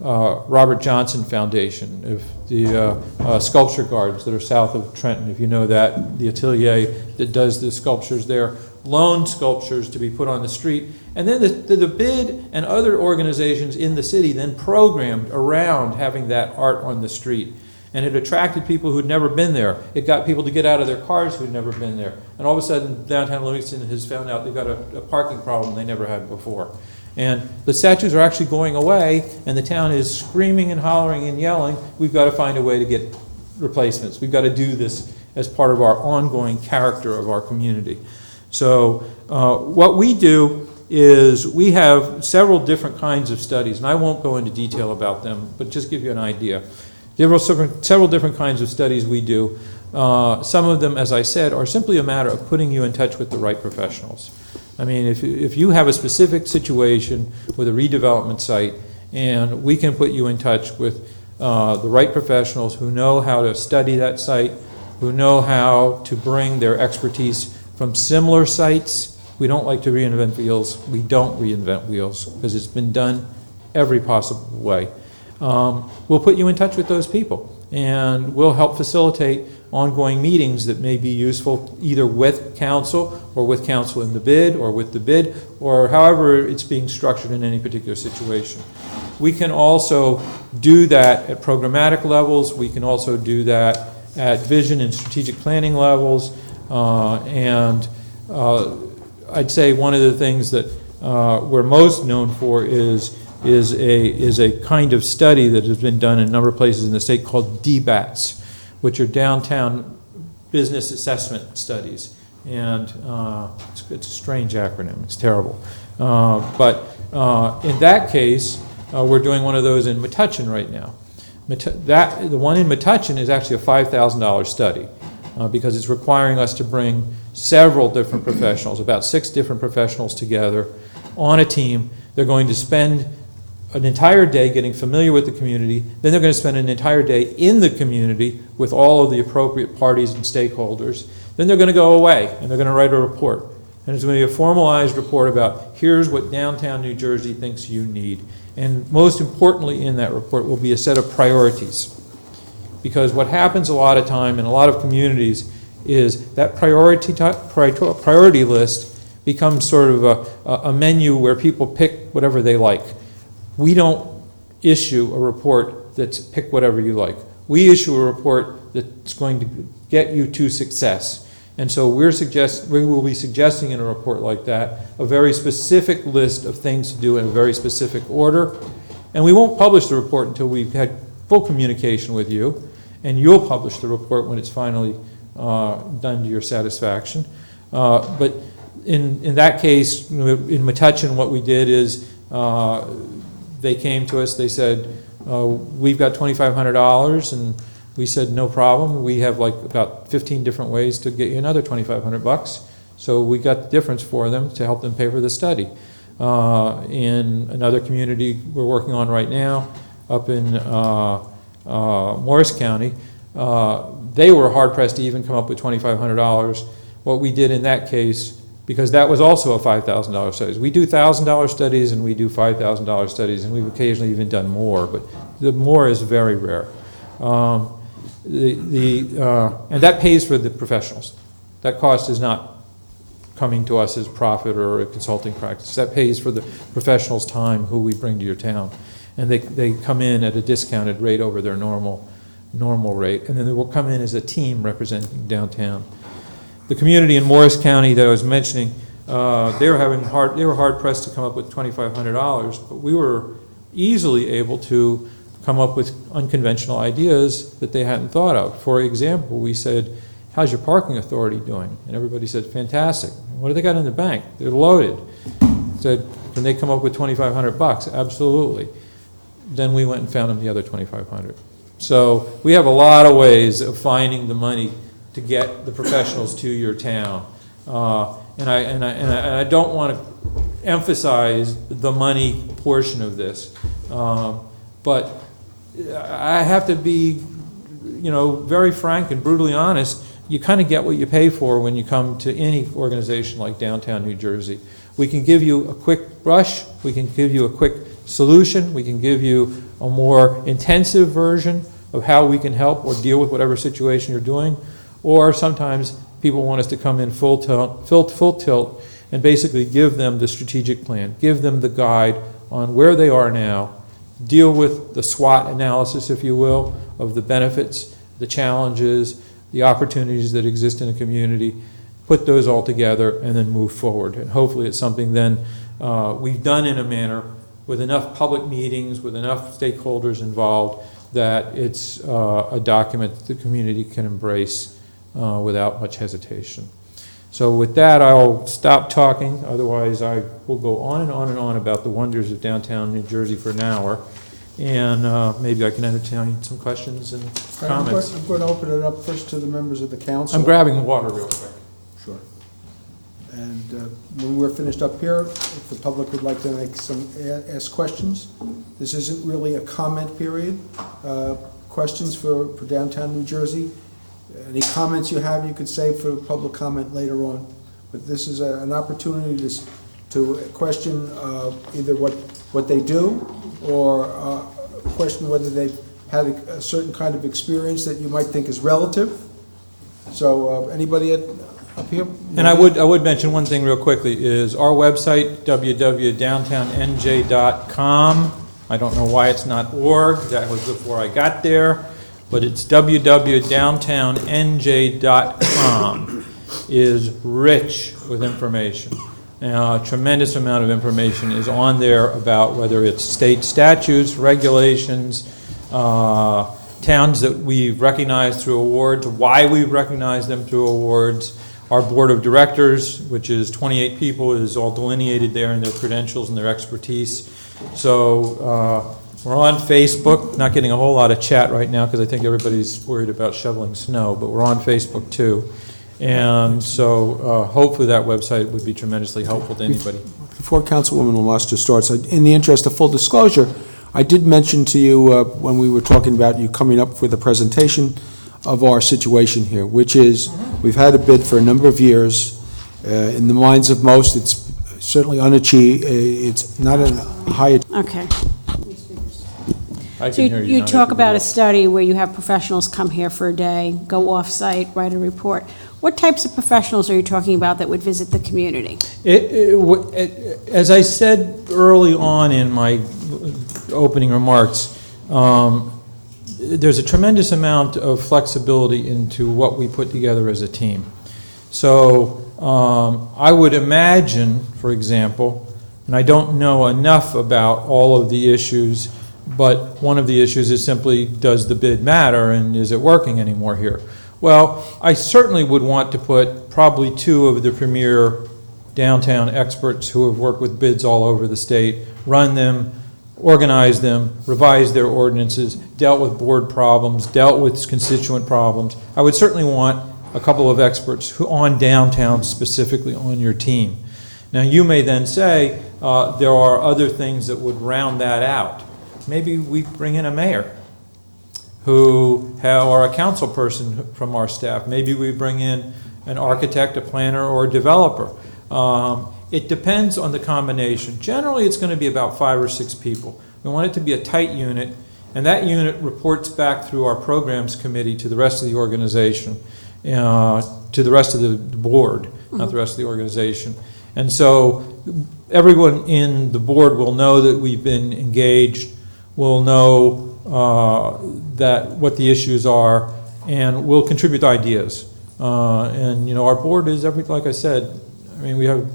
Robert Johnson Foundation, of the sculpture gardens that are south of Trenton, if you know that, the atelier that does the sculptures there, loaned sculptures to be put on the street. And then the bid and other organizations in the city then programmed around having that art on the street. And it attracted people who'd never been there. It got people to get out of their cars who'd never been there. And all of a sudden, downtown Livingston has found out they've got a parking problem they never had before. And the statues are actually going away, and the town is screaming and hollering and yelling, we've got to find a way to get replacements. We've got to do this as part of our ongoing character of our community. So what we do is we have several different kinds of studies, and I won't go into detail about them, but just give you an idea. There are several different kinds of studies we do. Some of them, as I said, are simply a matter of putting you in touch with the right professionals. I mean, if you have a specific situation with a redevelopment site, and we can put you in touch with the right professionals who know how to study that site, who know how to bring their expertise from similar sites. We don't like to reinvent wheels. We don't reinvent wheels because it's been done every possible way. We'll put you in touch with those people, and we'll help facilitate ongoing meetings that may be useful either with council or with council in the bid or with the bid or however it's being structured in any particular situation. We can also do that at programmatic levels. We can also do that at vision and strategic planning levels. I'd say one of the things that we're most known for is a kind of study that has been done in a number of places in the state called DBATS, which are downtown business assessment studies. And it's a strange acronym, it's terrible. But in that case, we're doing one of those in Metuchen right now. The one in Metuchen is actually a $5,000 study because it's requiring us to bring several different professionals, about 6 different professionals together on a team. They're going to spend an entire day getting familiar with the community, then they're going to spend an entire day in the community with all of the appropriate parties and stakeholders. Then they're going to go away and they're going to write a report. And it's going to be a formalized report about here's what downtown New Jersey thinks you need. And most importantly in that report will be a set of priorities. Because what happens a lot of time in a lot of communities is that priority list becomes sort of a menu where people pick whatever they like. We don't issue a report that's pick whatever you like. We issue a report that's going to get you to success. And so we will be suggesting in a report like that a very specific list of things to do in a very specific order. And we won't publish the report until we've had full communication with you, and you'll publish the report when it's finally done to your satisfaction. But in that case, in Metuchen, what we did is they came to us, they said, we've got $2,500, and we said, no problem. We have like about 15 different ways to get you another $2,500. So we got the difference for them to help them pay for the study. In another community we're working on right now, up in Morris County, they were hard-pressed to even come up with $2,500. What we did in that case, because that was also a $5,000 study. We do $1,000 studies and we do $5,000 studies, and we've occasionally even done more, but the more is very rare. And that pays for the professionals. That cost is not coming to us as profit or a consulting practice. That pays for the professional's time who we bring to your town. And they come in at a discounted rate over their normal rate. And then they will come in as a team representing downtown. The community in Morris County that I was mentioning, they were hard pressed to come up with $2,500, but we were easily able to come up with unconventional ideas that they hadn't thought of. For example, we said, how's your parking authority doing? And everybody said, fantastic. What do they got in the bank? They're loaded. Said, can they come up with $2,500? Absolutely. Then we went and found them the other $2,500. So we have a lot of ways of finding the money to get the professionals to your town. And I don't want to emphasize the money portion of this, but I have to be, very frank and brutally honest. You kind of get what you pay for when you come to any organization like Downtown New Jersey. We can give you a quick brush, we can give you a quick solution, we can give you a more intensive version of how we can help or deal with whatever situation you're doing, or sometimes people want us to come in full tilt and basically give them the strategic plan, give them the guide on where they are now, deal with the SWOT analysis, if you will, of the benefits, the challenges, the opportunities that exist in a community, put those all together and then move forward. And hopefully it's something then we've done in a manner with enough public meetings, with enough stakeholders involved, that it's a document that the community can embrace without much hesitation. So with that, I'll stop talking. Otherwise, I will go on and on and on about the wonders of downtown New Jersey for an hour. And maybe I can entertain some questions and comments. I'm going to open it up first to the members of the council. I'm grabbing water real quick. Sure. And when we're finished up here, if the public would like to ask questions, this isn't really a comment period. Questions for downtown New Jersey. Any comments you have, you could save for public comment later on. But this is an opportunity to question either what they do, or question whether they've had a certain kind of experience that you might think is relative. So anybody up here? And I would mention one thing real quickly is our website, www.downtownnj.com. I don't know why it's not .org. That was before I got there. But it's www.downtownnj.com is rich with information. A tremendous amount of information is on there about whether it's state statutes, regulations, towns that we've recognized through awards, why we've recognized them through awards. Our board of directors, which is 28 people, is all delineated there in their credentials and their expertise. So we're on Facebook, not getting a whole lot of chat right now because I think everybody's worried about shoveling snow, but we're on Facebook too. And so hopefully that website would be tremendously helpful to anybody. Before Councilwoman Lamoster starts, in the interest of full disclosure, I did mention to you when we were talking about you coming up with a presentation of our situation here, which is we've had a bid for a number of years. In the minds of most, it's certainly unachieved. It's not a high. Okay. I So can hear you not talk about a everybody else. study where you have professionals come here for a day, go off-site, write a report. What types of professionals are you talking about that would visit the community? As I said early on in my opening remarks, there's a tremendous amount of flexibility into what we put together as a team. So I would imagine, for example, and I don't know enough about all of the issues, but one of the issues is simply, does the bid matter and is it working anymore here? Well, I certainly would want to put probably two of the premier downtown experts who have worked with bids all over the state, run them, organized them, revised their ordinances, dealt with board problems, dealt with constituent problems. I would certainly want a couple of experts who on downtown specifically on your team. Now you may then say there are other things that would round that out. Maybe we bring in a mayor or a council person from our staff. Maybe we bring in an architect, a planner, or a developer. It depends on the combination. Generally, it's going to be about 5 or 6 people. We want it to be a tight unit, and that unit reports back through our programs committee to the rest of the organization to to the rest of the board, not the rest of the organization. And so everyone in the board will know that we've been engaged, will know that what the issues are, and will contribute ideas. And, you know, our board is like I said, I mean, we have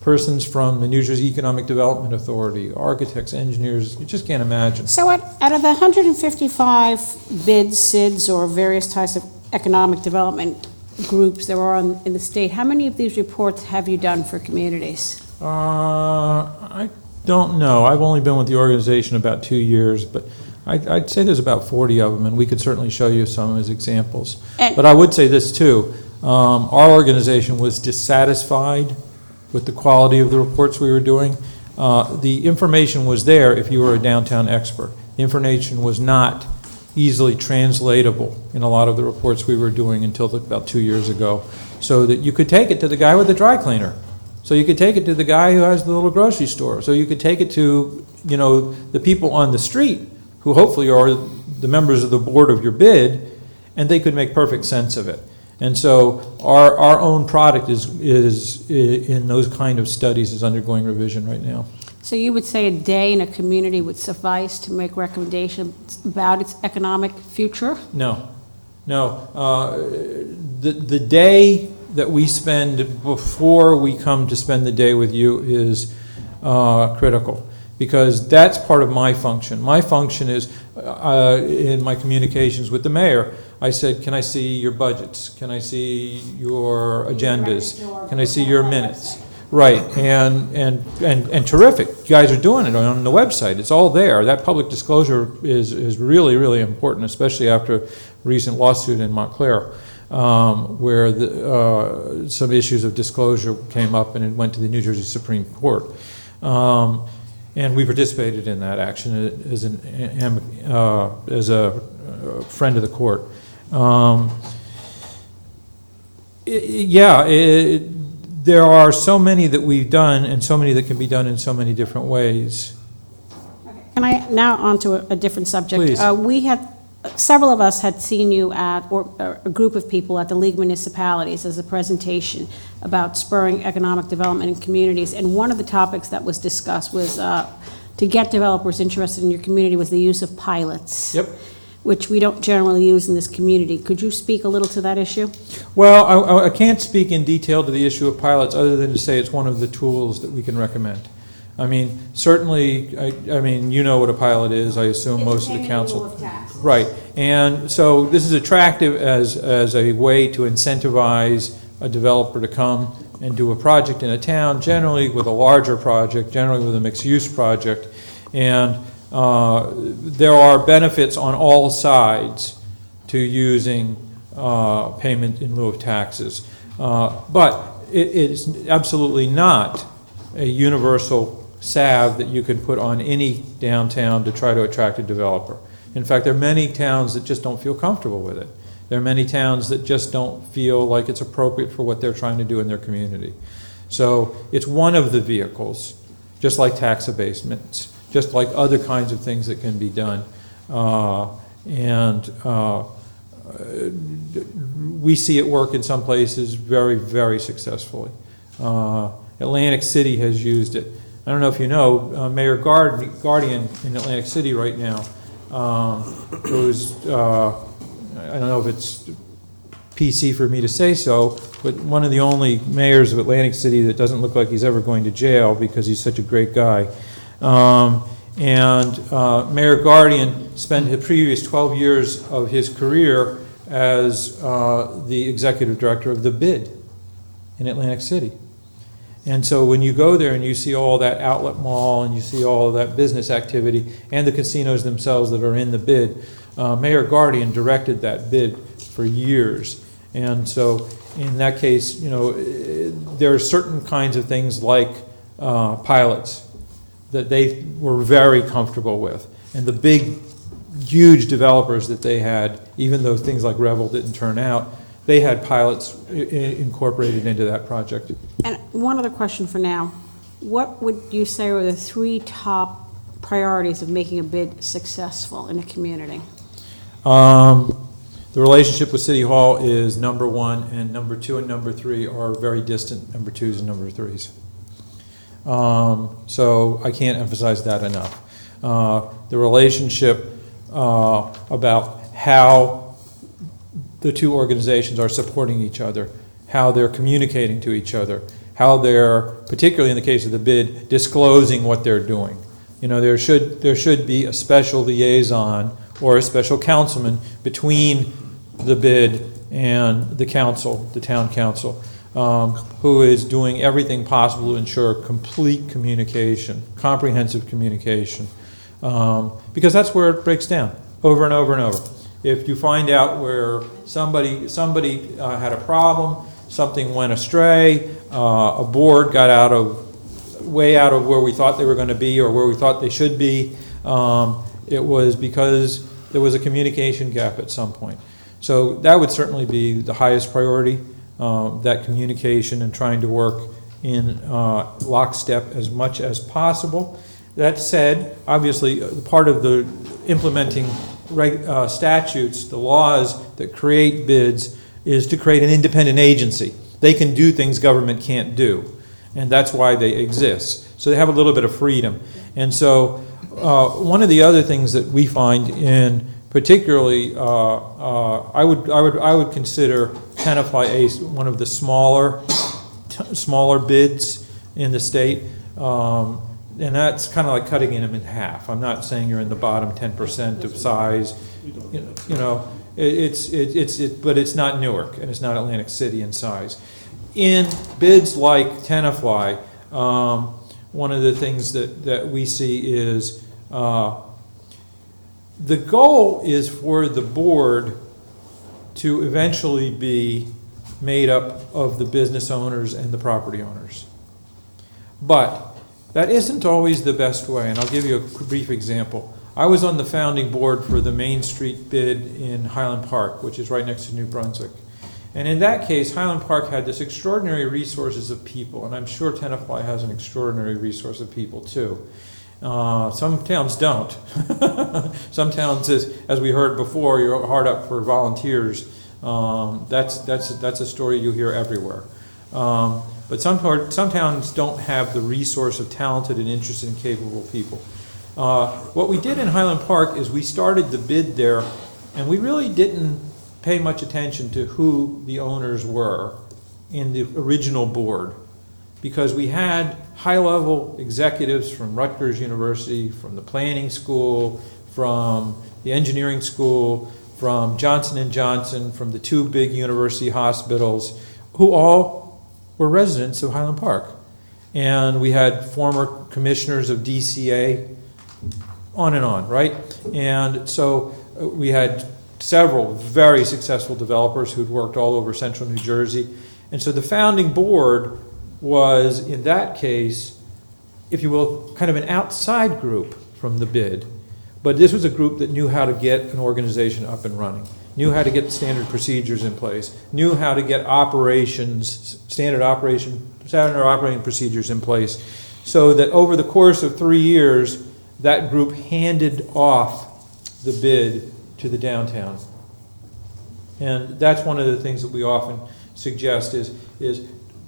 persons from the New Jersey Economic Development Authority, architects, engineers, you just can't imagine. So out of the 155 bids, SIDS, or various types of economic development groups there are in the state, how many of these reports have you done for communities? I don't know. I've only been with the organization about 2 years, but I'd say there's about 40 of them, and we could certainly show you some as examples. But I would say this too, our organization was dissatisfied with the quality of the reports we were doing. The information was there if you were a downtown expert. The information was not easily translatable in a lot of the reports we were doing until about 2 years ago, so that you could take it to the guy with the dry cleaner. So you could take it to the guy who has the little grocery store. So you could take it to, you know, the people on the street who hopefully are the members of the board of your bid, and they could make perfect sense of it. And so our own product is in those kind of studies is undergoing revision right now. So you would say a day in a community would suffice to make recommendations about its economic future? No, no. The day that we spend before we come to spend the day with you is critical, because that's part of my function. My function is in my communications with the mayor. I said, can I see your budgets? Can I see your agendas? Can I see your minutes? Right, and terrific. You guys are doing it on the website. It's all there. That public disclosure is really, really important, especially after a recent lawsuit in Montclair, where some issues of disclosure came up and it went to the New Jersey Supreme Court. And we participated in that action as a friend of the court. There are so many that we've done and so many that can be done in so many different ways. Can I now on to a different subject? Please. We had, several of us had seen you at, or a group of people at the League of Municipalities as a presentation about spurring economic development in communities. And one of the topics that was discussed was to get developers interested in your community was the use of pilots. Yep. Which we don't generally use in this community. Could you speak a little to that issue? Well, I can't speak in detail to the issue of pilots other than to say it's one of the tools that we can recommend. I mean, certainly, I mean, you know what a pilot is, I assume most of the council. Right, and so this is attractive as a way to incentivize a developer to come and do a project in a town, generally with a larger project, generally with a mixed-use project, and there are benefits on all sides to using payment in lieu of taxes. But it is absolutely not a universal salve that you can put on any downtown to try to attract a developer. In fact, there are many towns that just don't feel comfortable with it. There are many towns that just don't feel like it's appropriate for what they're trying to do in their community. So it's one of the vehicles, just like tax abatements, just like other kinds of things that can be done. We see it work in some places very, very successfully. Atlantic City has used it. I don't know if you know, Mayor Guardian in Atlantic City right now, who's, I don't know if it's PC for me to say so, but one of the only mayors of Atlantic City that doesn't look like he's ever going to jail because he's such a great guy. Mayor Guardian spent the previous 12 years of his career as the executive director of the BID in Atlantic City. And so when you go there and you see all that outlet mall and you see all of that business activity and the casinos themselves that are in the BID, Mayor Guardian directed that BID for years. And so in that case, you know, there are certain kinds of things like pilots that they were very comfortable with. And the big, huge developers that they had, even though things like Revel didn't turn out, they had pilots incorporated into that project. And one other question for now. What would you say are the 3 top priorities of making a bid successful in a community? The The relationship with City Hall is number one, and number two and number three are very distant number twos and number threes. So I can't emphasize that enough. The relationship about how the two organizations are supporting each other, how they're communicating to each other, how they're, particularly in the case of the bid, disclosing what they're doing. You know, there should be a special liaison or a special councilman between the bid and the council, the town council, who is doing everything possible to ensure complete communication, comprehensive communication, because that's where it breaks down over and over and over. If you find out where somebody had a problem, something went astray, a board got way out of where we thought they were going to be or where we thought they should be, it was because there was a communication gap at some point. So that would certainly be the highest priority, that communication and trying to work in lockstep as much as possible. That said, obviously, part of the implementing statutes, the laws that create bids, is to create an independent agency. They can do things government can't do, and that's why they exist. So they have a little bit of freedom. And so one of the other things that we find in particularly, I would consider Tenafly one of the smaller bids in the state, and that's kind of like cutting them in half. I'm not saying you're in the bottom 10% of size, you know. But it's not Newark and it's not Atlantic City in size. In bids like Tenafly, one of the things that we see is the goal is for the board to eventually be made up of the business owners and the property owners. But that isn't always the best way, and I'll give you a brief example. I was on the founding board for the Main Street bid in Highland Park, which is right next to New Brunswick. And in that case, Highland Park had this extraordinary resources of people, and I'm sure Tenafly has an extraordinary resource of people too. Some towns don't. Some towns, as we heard before, you're hard up for volunteers. That's a story you hear everywhere. But some towns don't have the resource of talented and interested and capable people. What we did in Highland Park is we started the bid there, and we really didn't pay much attention to who the owners were in the original board, because we had high-level executives from Rutgers University, from the planning school, from the engineering school, from Johnson & Johnson, from the two big university hospitals, who all were residents of Highland Park. And we had former commissioners of DCA, on and on, right? And so we had several very successful developers who'd worked all over central New Jersey. And so the founding board was, in that case, if you will, kind of an outside group from the bid. But this was a group that knew how to get an organization up and running, knew how to get standard procedures in place, knew how to get standard operating procedures in place, so that over the course of 3 years, that group handed off the bid to the downtown. And that's one of the things that we often suggest is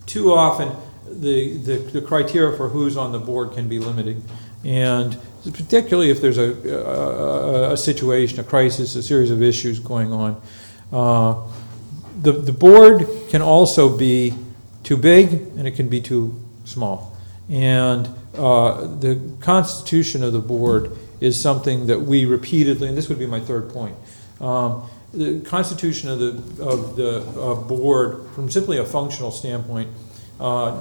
too often the criteria for who's on the board can be limited. And particularly if there's a situation, a crisis, a series of issues going on. The board can also be too big and it can be too small. And the constitution of the board is something that we repeatedly, and this would be my third point, the constitution of the board, from simply a functional standpoint,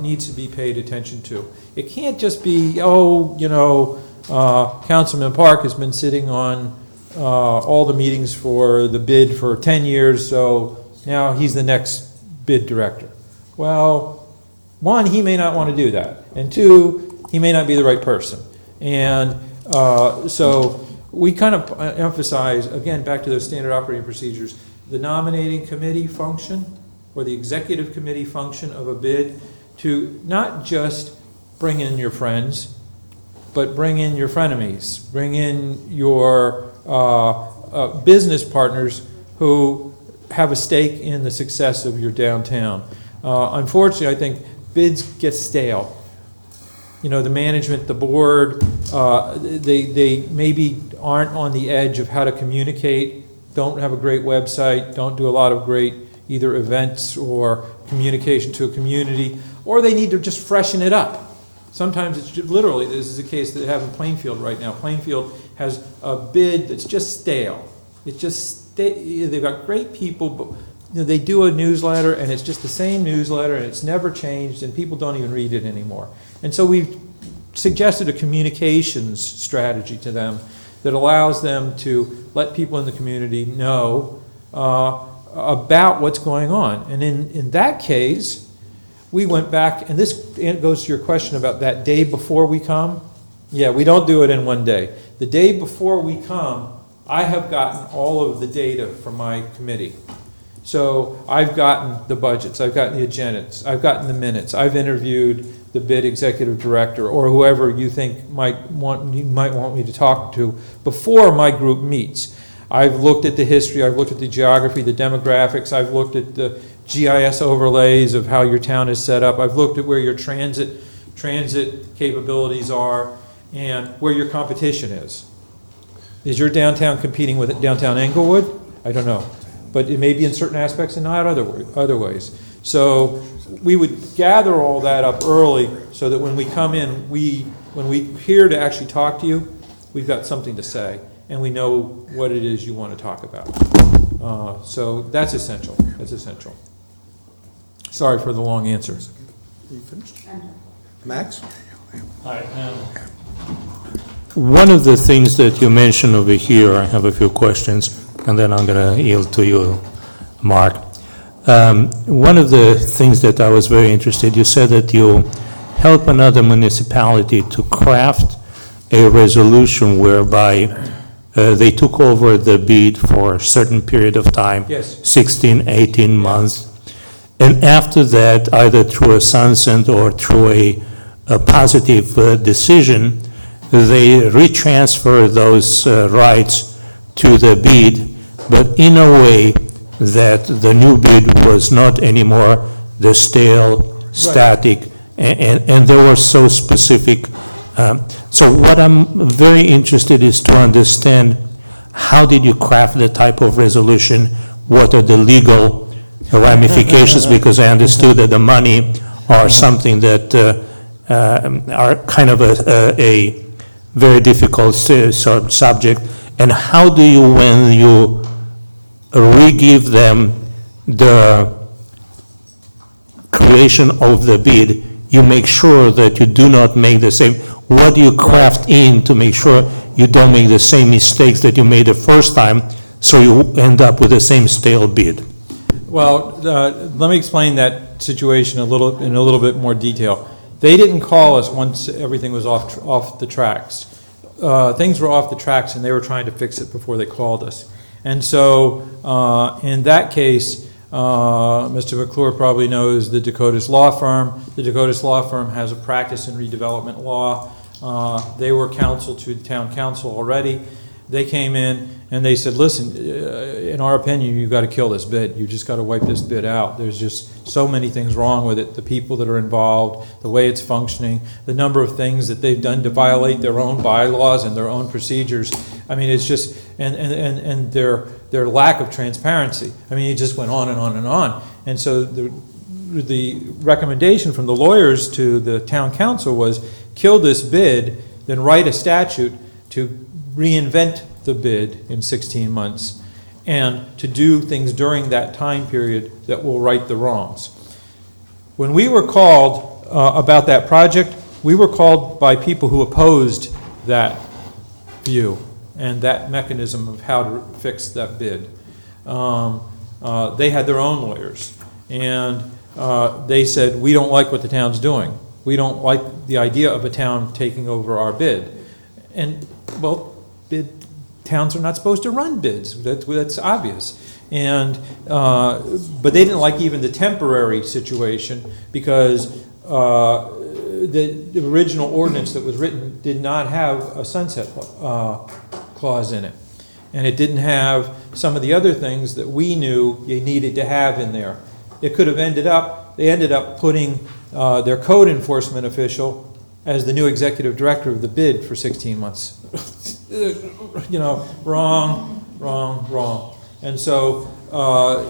needs to be paid attention to. It can't just be, Councilman Park has been sitting on all the meetings for the bid for 10 years, so now he's the next bid director. Well, one, he may not want to do that, and two, he may not be the right person. And so we kind of emphasize, again, back to those standard operating procedures, the nominating committee function or the executive committee function of a bid to not just bring in your friends, but bring in your frenemies, bring in your business partners who have a stake in the success of your downtown. Unfortunately, I think bids get stale. You know, the management, the board, they maybe aren't on the edge of how to communicate, don't have a great website, don't do a lot of great either events or communication to a community, or they need to just freshen it up. Sometimes it's just, literally, this is a case that they have in Plainfield right now. Plainfield has a bid that's just stale. It's just, they've got great people, but you know, they do a newsletter and it's just the same newsletter and it's never changed and people don't even read it anymore. And so we've suggested a communications strategy to them that allows them to let people in the community know about what's going on. And in that case, we went back, and this goes to your question about that day before we come. Yeah, we don't do it in one day. The day before we come, I have gotten all of the data from my committee. So I've gotten the budgets, I've gotten the agendas, I've gotten the minutes, I've interviewed the bid executive director or whoever you think you might want me to talk to before my group meets. I've looked at the history, I've looked at the geography, the demographics, I've looked at the GIS overlays of how your town is set up, I've looked at where your transit capabilities are and where your competition is. Is your downtown competing with downtown Englewood? I don't know. But it may be in certain aspects and not other ways. So we would gather all that up early so that when we come in, when we're here to actually talk to you, we've got something to say and we know what it is you want to talk about. So that's essential. That's essential. Sorry for the long answer. Are you finished? Max? Hi. One of the things that you mentioned over here, I have a few questions, and then I'm going to yield to you, Mark. One of the things that I was very interested, you said that you help another municipality to craft a resolution whereby they took over the bid for a certain period of time, Yes. 16, 18 months, and after that, either through a sunset or through a positive decision, they retransfer those rights to the bid, but in a way that the new bid was not anymore the stale, static, and they were so specific. So what I'm very interested is to understand, how did you craft the type of resolution? What are the legal ramifications? Because I understood that the money are something that are kind of a very difficult subject. And how do you, when you re-give them the creation of the bid, you make sure that you do not make the same? What do you craft in to make sure you don't make the same mistakes that you made the first time, so you end up with the same stale bid? Well, let me explain that situation in a little bit more detail. They didn't call us once everything was off the tracks. Things were off the tracks and they were trying to fix it before they called us. And so in that case, Mr. McClure probably knows the Dakotas Law Firm. The Dakotas Law Firm has a practice in redevelopment law. They were counsel to the town council already. They came in and they said, listen, in our opinion, you've got to kill this bid. You just got to wipe this bid out. There's just so many things wrong with it. The people that are involved, the way it's functioning, the number of things that they've done to violate their own bylaws and their own procedures. I mean, it's just, and their lack of transparency. I mean, it just went on and on and on. And so the recommendation from the lawyers to the town council was, kill this bid, then write a statute to reinvent the bid in 16 months and to do things during that time period that will right the wrongs. When we were called about that project, we were called by people who opposed that view and that mechanism of how to fix that bid. They had their own lawyers, and they said, we don't like what the town's doing. We don't like the idea of a town taking over our bid. And, well, towns are not supposed to run bids. That's obvious. And but they didn't like even the temporary situation because the original ordinance that was written did not have a sunset clause in it. and it didn't have some of the other things that we knew you needed to have in there. It could have they ended up putting their code enforcement official as the new executive director of the bid for 16 months. You know, wrong. And so,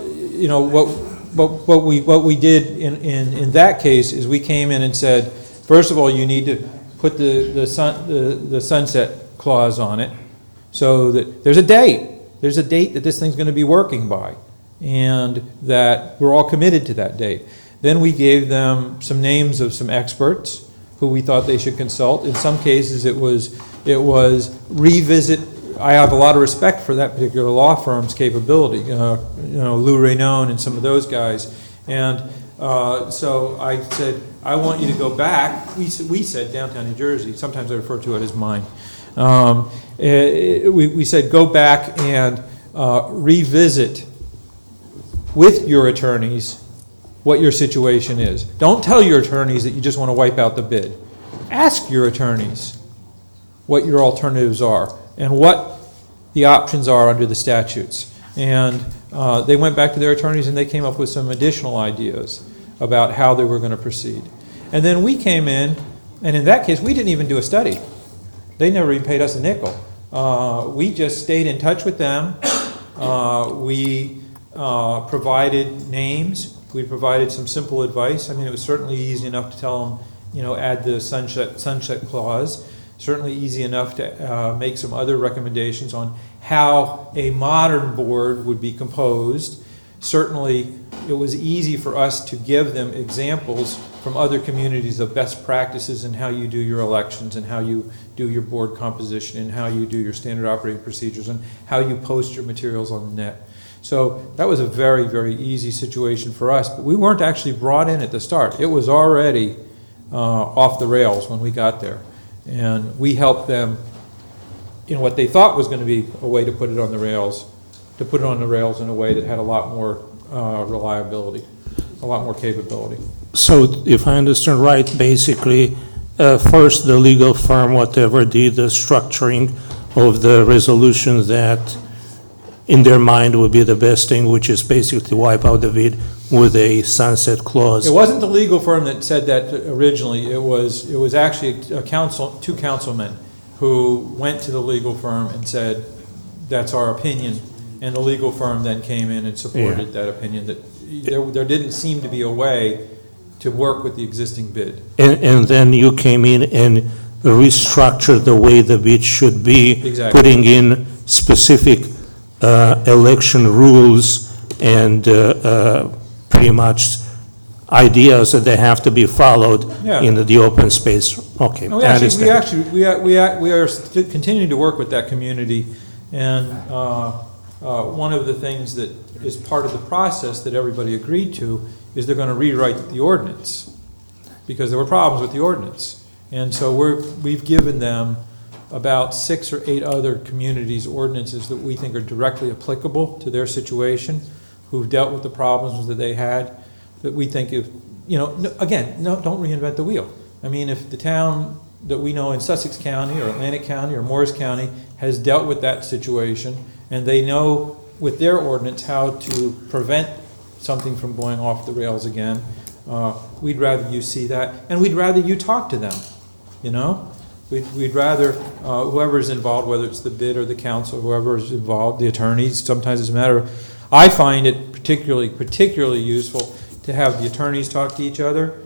you know, what we did in that case is we came in and said, first of all, you need to put the sunset clause on it, so that there's a date that this thing's going to be working by, and that we're all committed to that date. Then we gave them some names of some experts who we thought they should consult. In some cases, it was revisit. I have a lot of respect for that particular law firm's capability. You know, Lou Raynon and some of those guys. And so I said, I want you to go back. We said downtown New Jersey. Sometimes I refer to it as mine. We said go back and revisit with your attorneys what your situation is. Don't tell your attorneys that you just want to wipe out the bid. Ask your attorneys what your alternatives are and what the options are under the statutes. And they went back to their attorneys and they came up with some additional ideas about how they were going to proceed. And then we came in, and in that case, we didn't even do a study. They never even paid us a nickel. We just stayed in touch with them. We provided names. We provided some simple advice. I mean, it was certainly easy enough to tell them, you know, add the sunset clause. Certainly easy enough to make some other recommendations on how a modern board would be composed. Certainly, it was easy for us to give them examples from other communities of best practices in how you do your elections and how you do your board composition and how you do your standard operating procedures and how you post your materials on the net. So that was a very, very easy situation for us, but we weren't actually brought in at the start. It was already off the rails when we got there. And we helped them in what they thought was going to be a way to put it on the rails, in a way that had a lot more reliability, a lot more capability. So if I understand right, basically, first the legal firm, whatever, did the structuring of the resolution that in their mind would be the best thing, which is basically wipe out the bid with a sunset clause. It wasn't the legal firm that said that originally. It was actually two councilmen who went to the legal firm and said, that's our opinion. And the legal firm then came in and supported that opinion, that there didn't seem to be a way to work with the existing bid. And then you came in and restructured the way the bid should be, Exactly. putting in specific election rules and pretty much ideas that they have to be followed in the open space. Okay, And I understand. we are continuing to work with that community, and one of the things that is part of the process that everybody agreed to is they're going to rewrite the ordinance, because there were problems with the ordinance. And so we've given them about 6 or 8 other communities' ordinances that we think are directly applicable to their situation, who've dealt with the problems that they had, that we think if, you know, don't reinvent the wheel. I mean, if the town that we know in Sussex County or Atlantic County or Morris County has dealt with that situation, and they know with their ordinance how to prevent something from going off the rails again, we'd rather you see that, and we'd rather you talk to them, you know? We'd rather whoever's involved, whether it's the bid or the council, whoever's involved, the attorneys, sometimes it's a matter of, I find it particularly useful to have the attorneys talk to each other,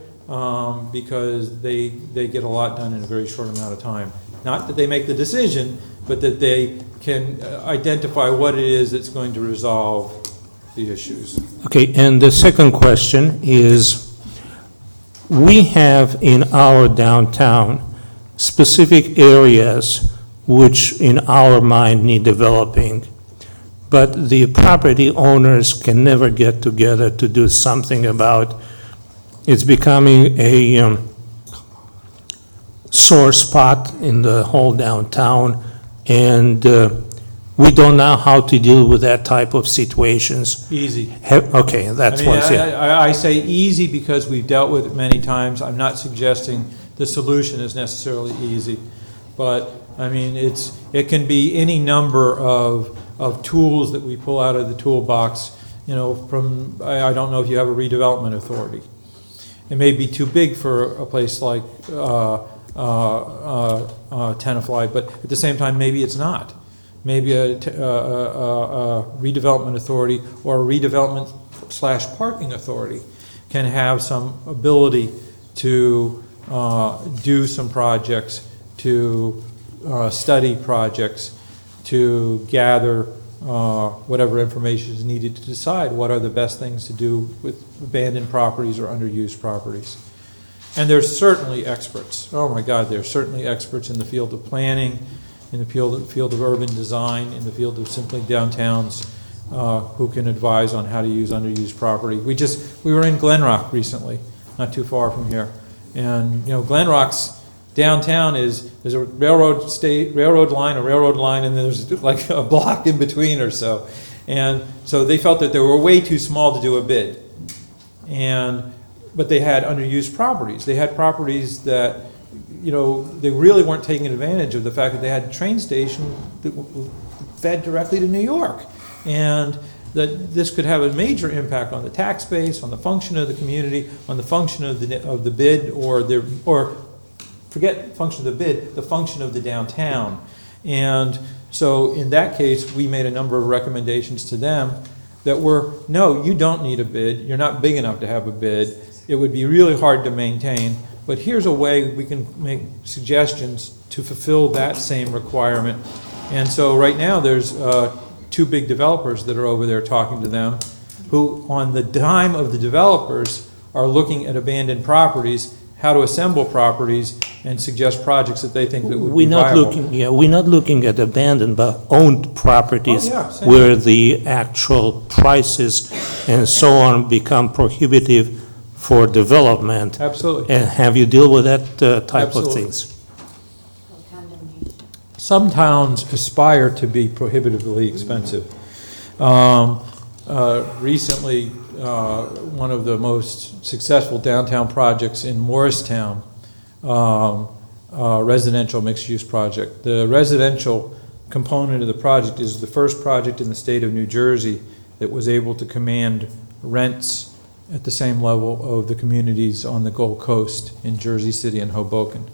because they get a lot done in a very short amount of time. Not that they make the decision, but that they can identify what it is that's going to resolve the issues. Okay, and the second question is, we have in our downtown specific areas which in our mind need developing, but the property owners can never get together to do something about. It's becoming a sore spot in the whole downtown, and we don't know how to deal with that type of situations. Easy. Okay, that's what, I say easy because we've dealt with it many times. I'm not suggesting the solution is necessarily easy, but I mean, it can be any number of of tools that we pull out of the toolbox, you know, from, I don't know if you have a redevelopment authority. It may be too big for a place like Tenafly, but at the same time, maybe it's not. Maybe a redevelopment authority or a redevelopment / parking authority can have some ability to do some projects, to study projects, to gather whatever information is needed to decide what are the best things to do with abandoned properties or underused properties. And there's certainly experts. Oh my God, there's certainly experts in the field of planning, in the field of urban design, in the field of simply downtowns, who can advise on how to use underused property. We were in Glen Rock recently, not too far from here. And you know, Glen Rock's downtown there's a railroad line, and then there's like a block in between or so. And so they felt that they were way too small to do a bid. But they had underused properties. They had properties that, you know, they really weren't taking advantage of the fact that they had a train station that fed directly to New York. And that this could have a major impact on the tax base, on the function of the community, on the function of the bid, or forget function of the bid, the function of the downtown. And so in that case, we made a number of recommendations to them that were, no, you don't need a bid. You're not big enough to have a bid. It would be really hard to maintain. But here's a way we can make suggestions to fulfill that same requirement. And so right now there's 2 big developers that are over there talking to them, who on the dime of the developers are looking at abandoned properties, how to assemble properties, and suggest projects that they think that would be viable. We're not looking at abandoned but owned properties same. where the actual prices and so on become prohibitive for development. Absolutely. And have you deal with that type of Absolutely. things? Some towns aspire to be prohibitively expensive. Recently, one of the most successful downtown projects in Morristown, residential mixed-use project. The residential component of the project is the first project in the state of New Jersey that was able to command rents at the same level of the communities on the Gold Coast in Jersey City and Hoboken.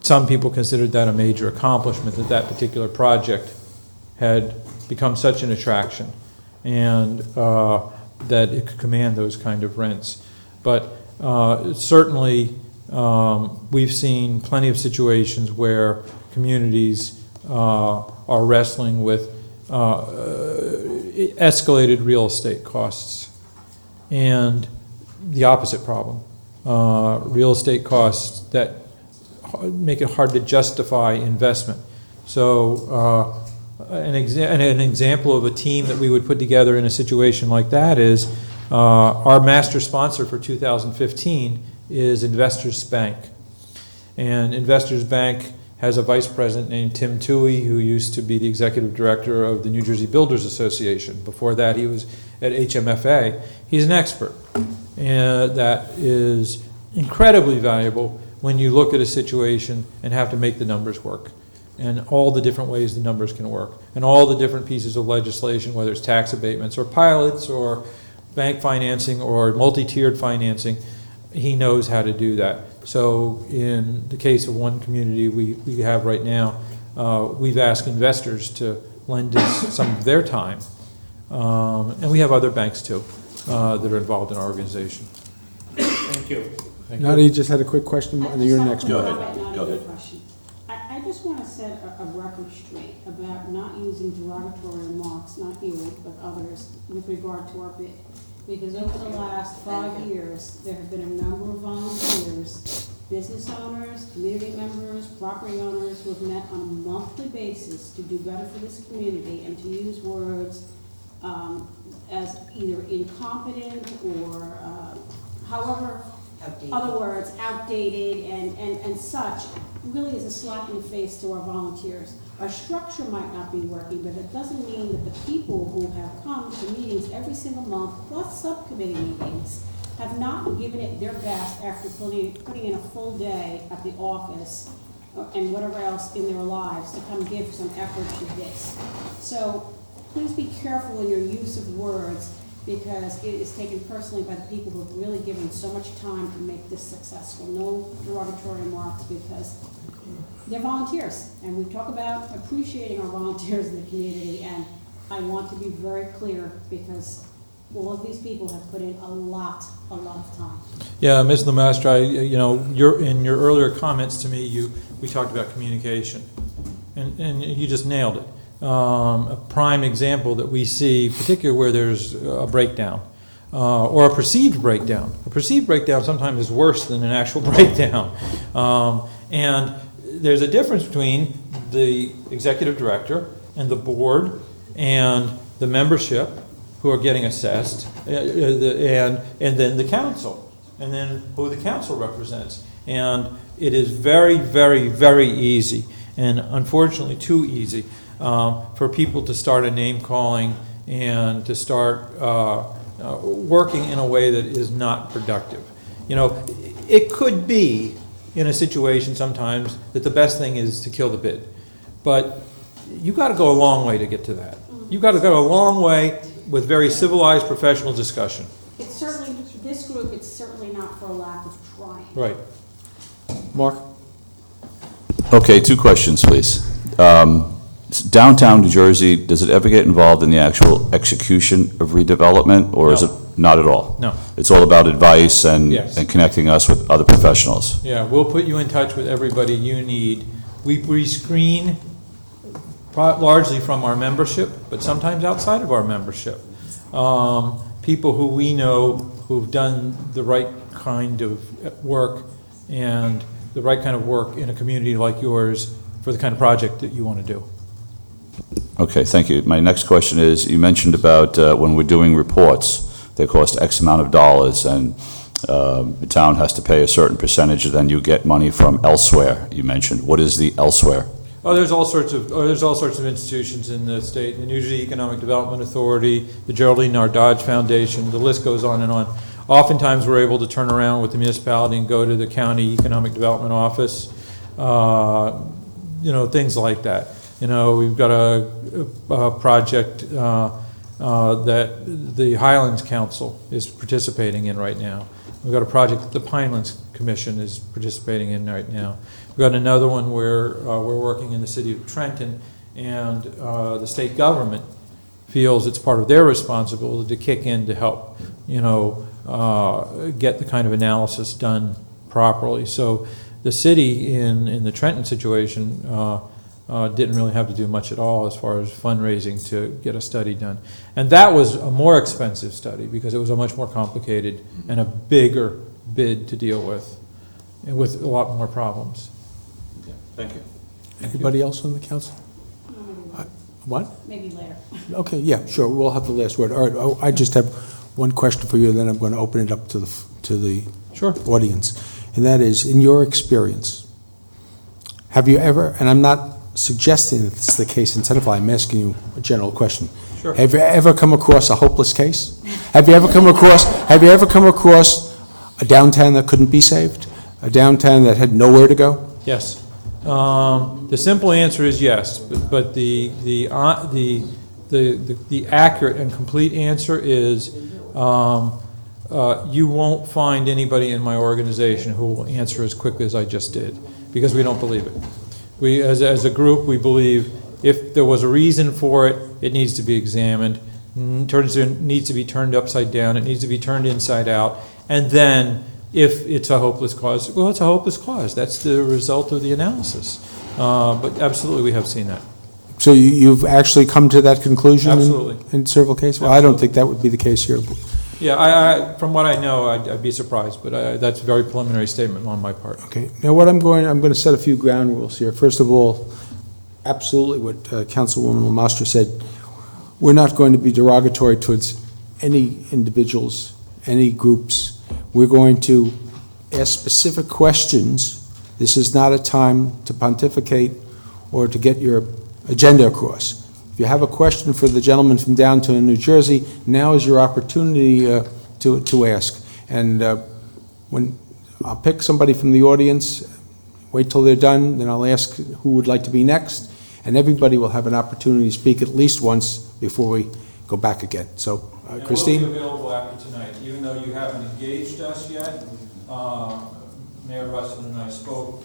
Some people considered that a major accomplishment, that particular project had become such an attraction and that it could command those kind of rents. But certainly we've seen plenty of situations where communities are wrestling with escalated real estate costs and the opposite problem, real estate costs that make it hard to justify investment. So an example of a team that we would put together in a situation like that is our master sponsor for 2015 is Investors Bank. And Investors Bank has a vice president named Tim Toohey, who used to be the executive director of the New Jersey Builders Association. Before that, he was at HMFA. He's an expert, and that is incredibly valuable when you look at a situation and have to make the numbers work, and all the different ways the numbers can work, and all the different pieces of legislation, whether it's tax abatements or pilots or bank financing or multi-tiered financing. He knows how to do that. So in the case of one community we have right now, we've asked investors to lend us some of their time. And we have other banks too that are involved in our organization. Thank you. Thank you. Nadia just had a quick question. You're next. Go ahead. Go ahead. I just want to set a record straight about not using derogatory remarks, not you, but others, with regard to our bid. Because over the last 5 years, there have been a number of volunteers, business owners, community members, property owners who have met on a monthly basis to do better for this community and to use words as either incompetent or however, other words, outdated and such, really is a slap in the face to our volunteers. Our structure might not be working, but it doesn't mean that the people who have come to meetings every single month, plus subcommittee meetings, have not given it their best after putting in a full day at the office and whatever else in their lives to come give some effort to this. So please be careful in your use of words, because it is taken personally by the people who have really given so much time to make this successful. No derogatory remarks, because they're volunteers, and we talk about appreciating our volunteers in the community, and I want to be very clear, because all of these people have put in a lot of time. Yeah, Ms. Lemastro, in your earlier comments to me, we talked about communication, and you just nailed it. A prime example that we see, particularly where there's a breakdown, or a perceived breakdown. A perceived breakdown sometimes is worse than an actual breakdown. And there's a difference between the executive director and the board and the membership who are getting assessed, and then the council, and then who the council represents. And it is very, very, very easy, and unfortunately too easy, for people to start a name calling and to start working in a way that is not productive. It could be in a situation sometimes that the best thing is to kill the bid, but you got to go a long way to get to that. You got to go a long way with very civilized professional discussion. It's certainly, this group, it's certainly not for a lack of trying. Right. Mark? Okay, 2 questions, please. Downtown New Jersey, does it ever get involved in the actual execution of redevelopment, or is it not at all? No. It's all about advice and Yes. connecting us with other professionals? Yeah, we'll put you in touch with everybody you need. We screen largely from our membership, but sometimes outside of our membership. People who we know who've done the right kind of work and the right kind of work in a community like yours for the kind of project that you want to do. Okay, thank you. My next question is, you mentioned about when we're doing reports, they cost X amount of dollars, and the town has to pay a certain percentage, and then you get money from elsewhere, you mentioned. What is the elsewhere? Oh, there's all sorts of institutions in the state, the New Jersey Economic Development Authority, the Geraldine R. Dodge Foundation, the list goes on and on. Oftentimes, we're able to turn around with the municipality and go to the county economic development office, things like that. We've got a project that the Highlands Council is participating in right now. We've got a project that the Pinelands Commission is participating in right now. We've got another one where we're working in the city of Trenton, and the state government feels it's part of their responsibility to kick in to help, get the kind of analysis done properly. So the city in the Trenton situation didn't really have to do much at all as far as fundraising to get a study done. And that was a more expensive study because it was a much more complicated and a bigger bid to deal with, and with a lot more problems. Yeah, thank you. Anybody else on the council? What? Maybe later. Okay, yeah, sure, we'll have the last word. All right, I just have one question for you, and then I'm going to open it up to the Sure. audience. And that is, in your experience, have you ever, and I'm not suggesting that this is the case in Tenafly, I'm asking you a general question. Sure. Have you ever come across a hopeless case? Have you ever come across a downtown that couldn't be saved? A downtown that had nowhere to go? Yes. The simple answer is yes, but the accurate and complete answer is you won't find anybody in my organization who will answer as quickly as I just did, because we don't believe it. We, as a group, we believe if there was a reason for it, it needs to be examined, needs to be turned upside down, it needs to be turned inside out, and then if it's a hopeless cause, well, it's a hopeless cause. That's the result of the analysis. But absolutely, we have seen that. So you've actually come to that conclusion? Absolutely. In several cases? Well, I don't think that would be the case here. Yeah, I from what I know, I'd be surprised, but that's a very preliminary statement on my part. Okay. Now, I'm going to set a few ground rules here. First of all, absolutely what Councilwoman Lemastro said. We're not going to be derogatory towards any individuals, any groups. We're going to ask specific questions. This is not a time to pontificate or to get your agenda across. If you have a question for the gentleman from downtown New Jersey, now is your opportunity to ask. And when I'll pick somebody from the audience, wait till they're done, then I'll ask who would like to be next, and everybody will have an opportunity to speak at least once before we go back again. So, Christine? And we'll be available after tonight, even though you haven't engaged us yet. Mayor Russell and I spoke,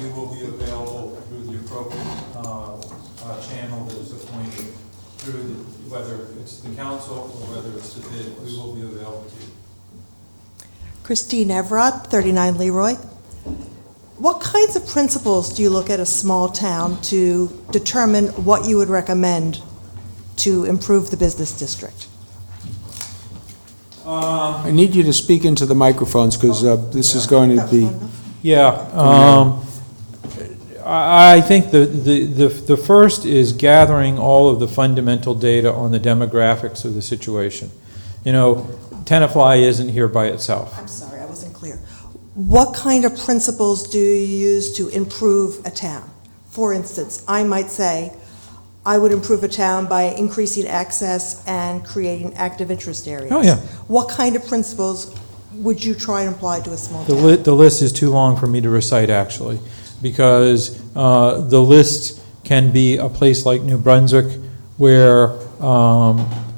we will be available through the appropriate channel that is appointed, whether it's the council or whether it's the bid, we will be available to you. Christine Everett, 39 Leroy. What kinds of principles do you look at a small town to determine what you would recommend to improve the business district? I need you to speak into the microphones, because this is going to be... Yeah, I think the first is gathering all of the fundamental data on the demographics of the situation. Tenafly isn't here by itself. I'm sorry, I wasn't clear. What kind of principles do you use to improve a town? For instance, I might say, I would improve a town by increasing access and creating active interest areas. Oh, yeah. What kind of principles would you try and apply to a small town? The list is too long for me to recite, actually, because the list can be a place like New Brunswick, where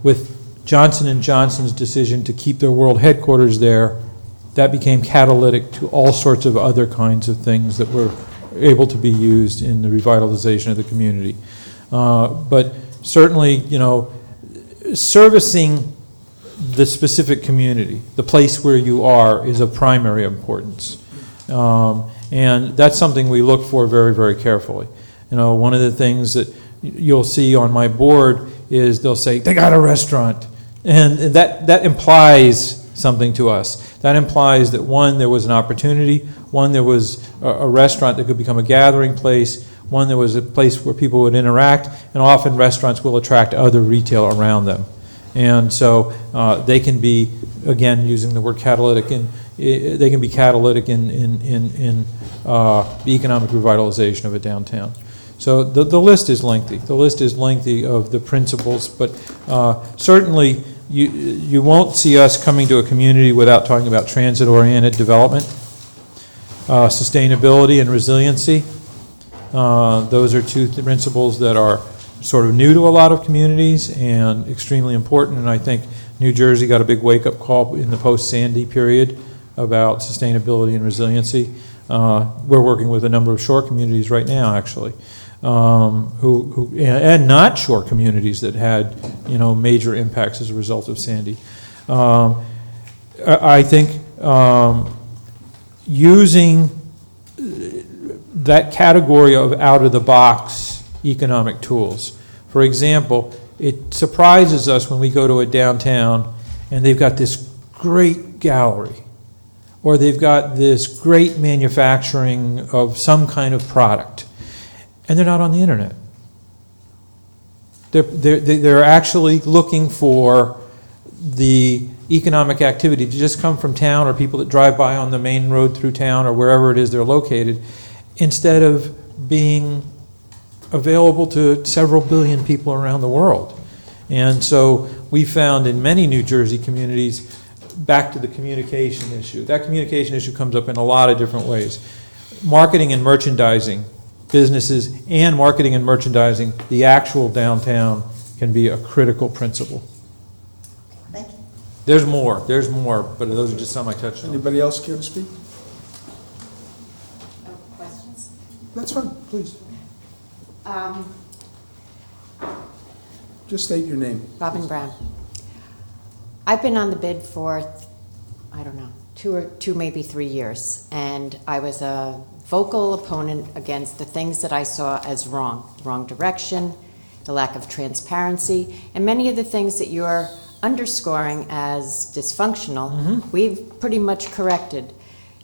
with Johnson & Johnson's decision to keep their world headquarters there, that became catalytic to all sorts of other kinds of things that were able to be used in the revitalization of the community. But certainly, servicing the specific community, the place where you are, is of primary importance. And that's something we look for very, very carefully. One of the things that you'll see on my board is they'll say, they got a restaurant. And that implies something to us. That implies that, one, there was an opportunity, one, there was a restaurant that could become a gathering place, one, there was a place where people would interact, and often restaurants will attract other retail around them. And so they can be, again, using the word catalytic, they can be catalytic in the economic revitalization of a downtown. So the list is lengthy. The list is lengthy of the principles, but certainly you won't see us coming to a community without talking about transit-oriented development, sustainability and resiliency. Those are two principles that are sort of new to a lot of communities and extremely important, and I think New Jersey got a big wake-up call in the post-Sandy period about sustainability and resiliency. We're working with a number of shore communities right now, actually, and not shore communities that had, major impacts as a result of Sandy. I think using that category of out-of-the-box economic tools. For example, it surprises us when we go to a downtown and they've got this great gallery, or they've got this great manufacturing of some kind of product, and they're not on the internet. They're actually looking for the economic activity to just come from town, or people that drive by on the main road through town, or wherever it is they're located, instead of being available to several billion people around the world. And so we found in many New Jersey communities, back to the communication issue. That communication issue comes up in a lot of different ways. Marketing and merchandising, businesses and marketing and merchandising, the actual downtown can be a critical principle. Thank you. There's more, but those are just some I touched on. Anybody else care to speak? Questions? That's fine, please. Just state your name. Robin Brown. I've been on the bid for, I don't know, two, maybe 3 years, and I was a vocal opponent against the things that I saw as wrong direction, the lack of transparency, and many of the things that you're underscoring as dysfunctional, we've pretty much corrected.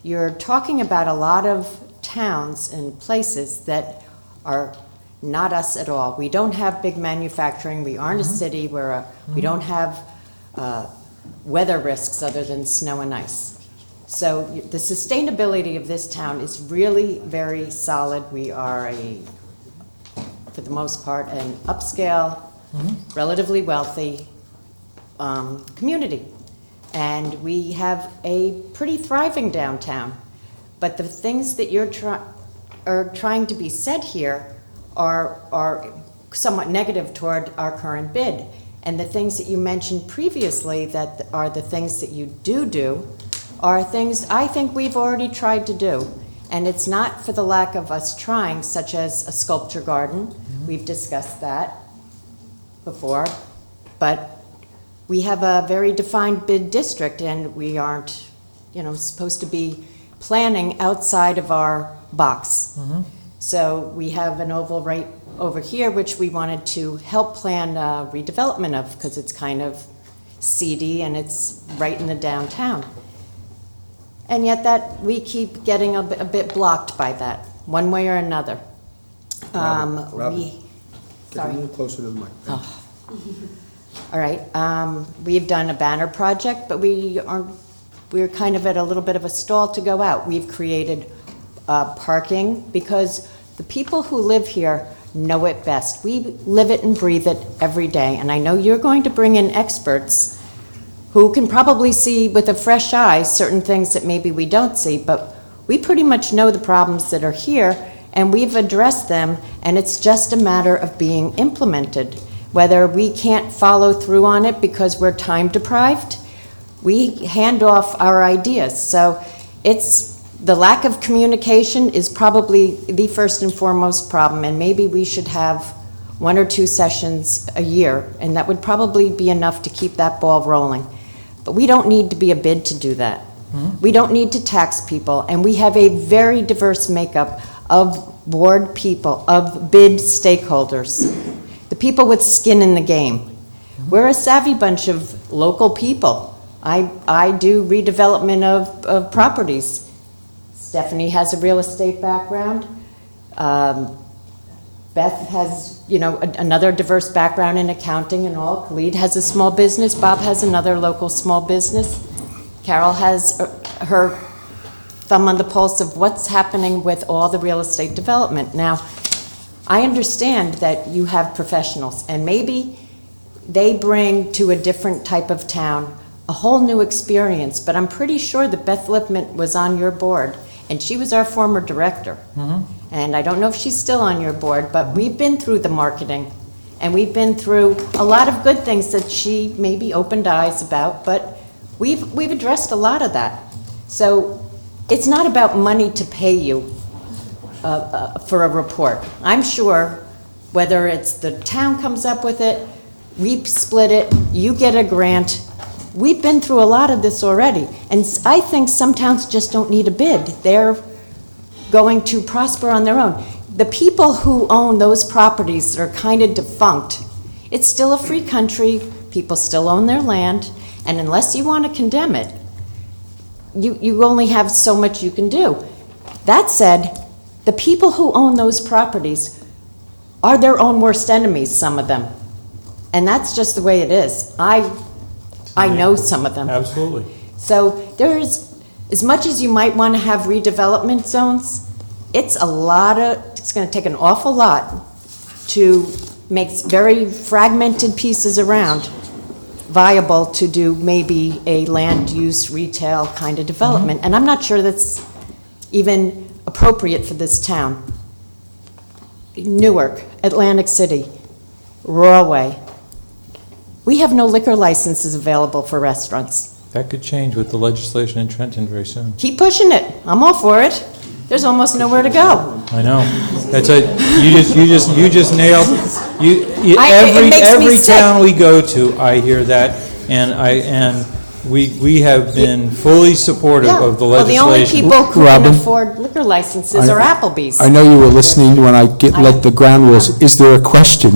You're talking about a lot of towns and places that are not us at all. We don't have big manufacturing. We aren't a city. We don't have weather risks other than snow and ice. So the sustainability of this town is really very solid. We are for the most part, an upscale, relatively wealthy community. And we have a pretty thriving downtown. But the things that are trying to be said here are somewhat negative toward our current bid. And the things that you mentioned previously that are the things that you do are things I think we've already tried to do. And it's not for the lack of us trying, such as a sculpture garden. We've discussed that before. But we have a very defined bid district, and we aren't, supposed to be planning outside of our box. So we have an oval right over here, which we wanted to help plan redevelopment of, because it's kind of seedy and it's right in the downtown. And yet that we keep getting a bit blocked by that, one way or another. Robin, get a Sorry. little closer to the mic. Oh. All right. We've done a banner project, but we're kind of at a little bit of a stall to go out. We've created parking because the people who live here know it best. We live it and breathe it every day. And I know you're going to bring in experts who can probably see with a fresh eye certain things that maybe we don't see, but we pretty much know the problems that are here, and we've addressed them, and it's just a matter of being implemented. Whether we can't follow through on it because we're time deprived, we hand off our ideas. So it's the lack of communication is probably the first and foremost problem, and maybe we should have 1 or 2 sessions a year, and that would probably be enough to keep that ball rolling. But we don't need to be a bid to do that. We don't need to tax people, and we have a very diverse makeup of board people, of bid stakeholders, the people with skin in the game. We're a savvy bunch of local people. I do redevelopment of properties. Stephanie has a real estate background. Beth has, another diverse background in accounting and all. Khalid has a small business. Bob has another local small business. Carol has her thumb on the pulse of what's happening with all the real estate development. Now, I understand that you have professionals, and maybe they bring to a different type of town a whole new experience, but I'm pretty sure that Beth Lipman was on your board, and she was our former director. And I don't know if she's still on your board, but we've been through the marketing, and we've been through a lot of good things that she maybe opened eyes about, but we've addressed a lot of that. So it's not about money to pay you for a report. I'm sure whether it's the town comes up with it, we split it, you get a grant. We've been through a lot of this already, and I think some towns just don't need a bid. They're going to prosper on their own. The people who own those properties that are kind of defunct, it's still a free country, people still own their land, and unless you want to condemn it, you only have so much you can do. That said, the people who own those properties are their own worst enemies, some of them. And that's just the way it is. I know some of them. Absolutely. So there's, as much as you might want to have redevelopment zones, it's going to take an awful lot to make very fragmented pieces around viable to do maybe a land use retail kind of development. And I'm not sure that's even appropriate for this town. Newark, Atlantic City, Rawway. We have no liquor licenses available for restaurants. That could change with the legislation in Trenton very soon. Keep pushing it. I'm all for it. There's almost nowhere to go. I know. That's you just nailed, It makes me every sick. town we go to, I hear that, and we have been fully supportive of the Well, the only legislation. people who can Robin? afford liquor licenses are Applebee's. I know you were listening when I let the ground rules. Is there a question?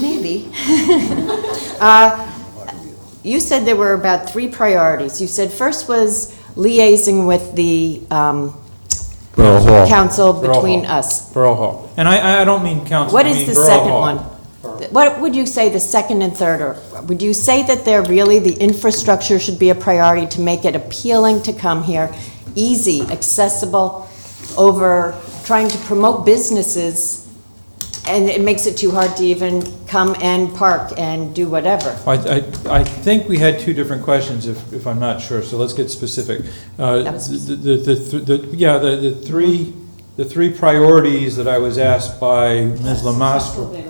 Maybe. You said there were about 3 priorities. You said first was liaising with the Borough Hall. council Borough between Hall. us. Borough Hall. And I don't mean council, What I is mean the Borough second Hall. one? What would you say the second and third are? Would you say that they're really, the infrastructure should be a priority to make it appealing to come here, easy, accessible, over trying to promote businesses and it makes it too hard to even come and park and do whatever. I think we had two different questions, if I'm not sure, so let's get specific. That was The three priorities that I was asked by Ms. Lamastre.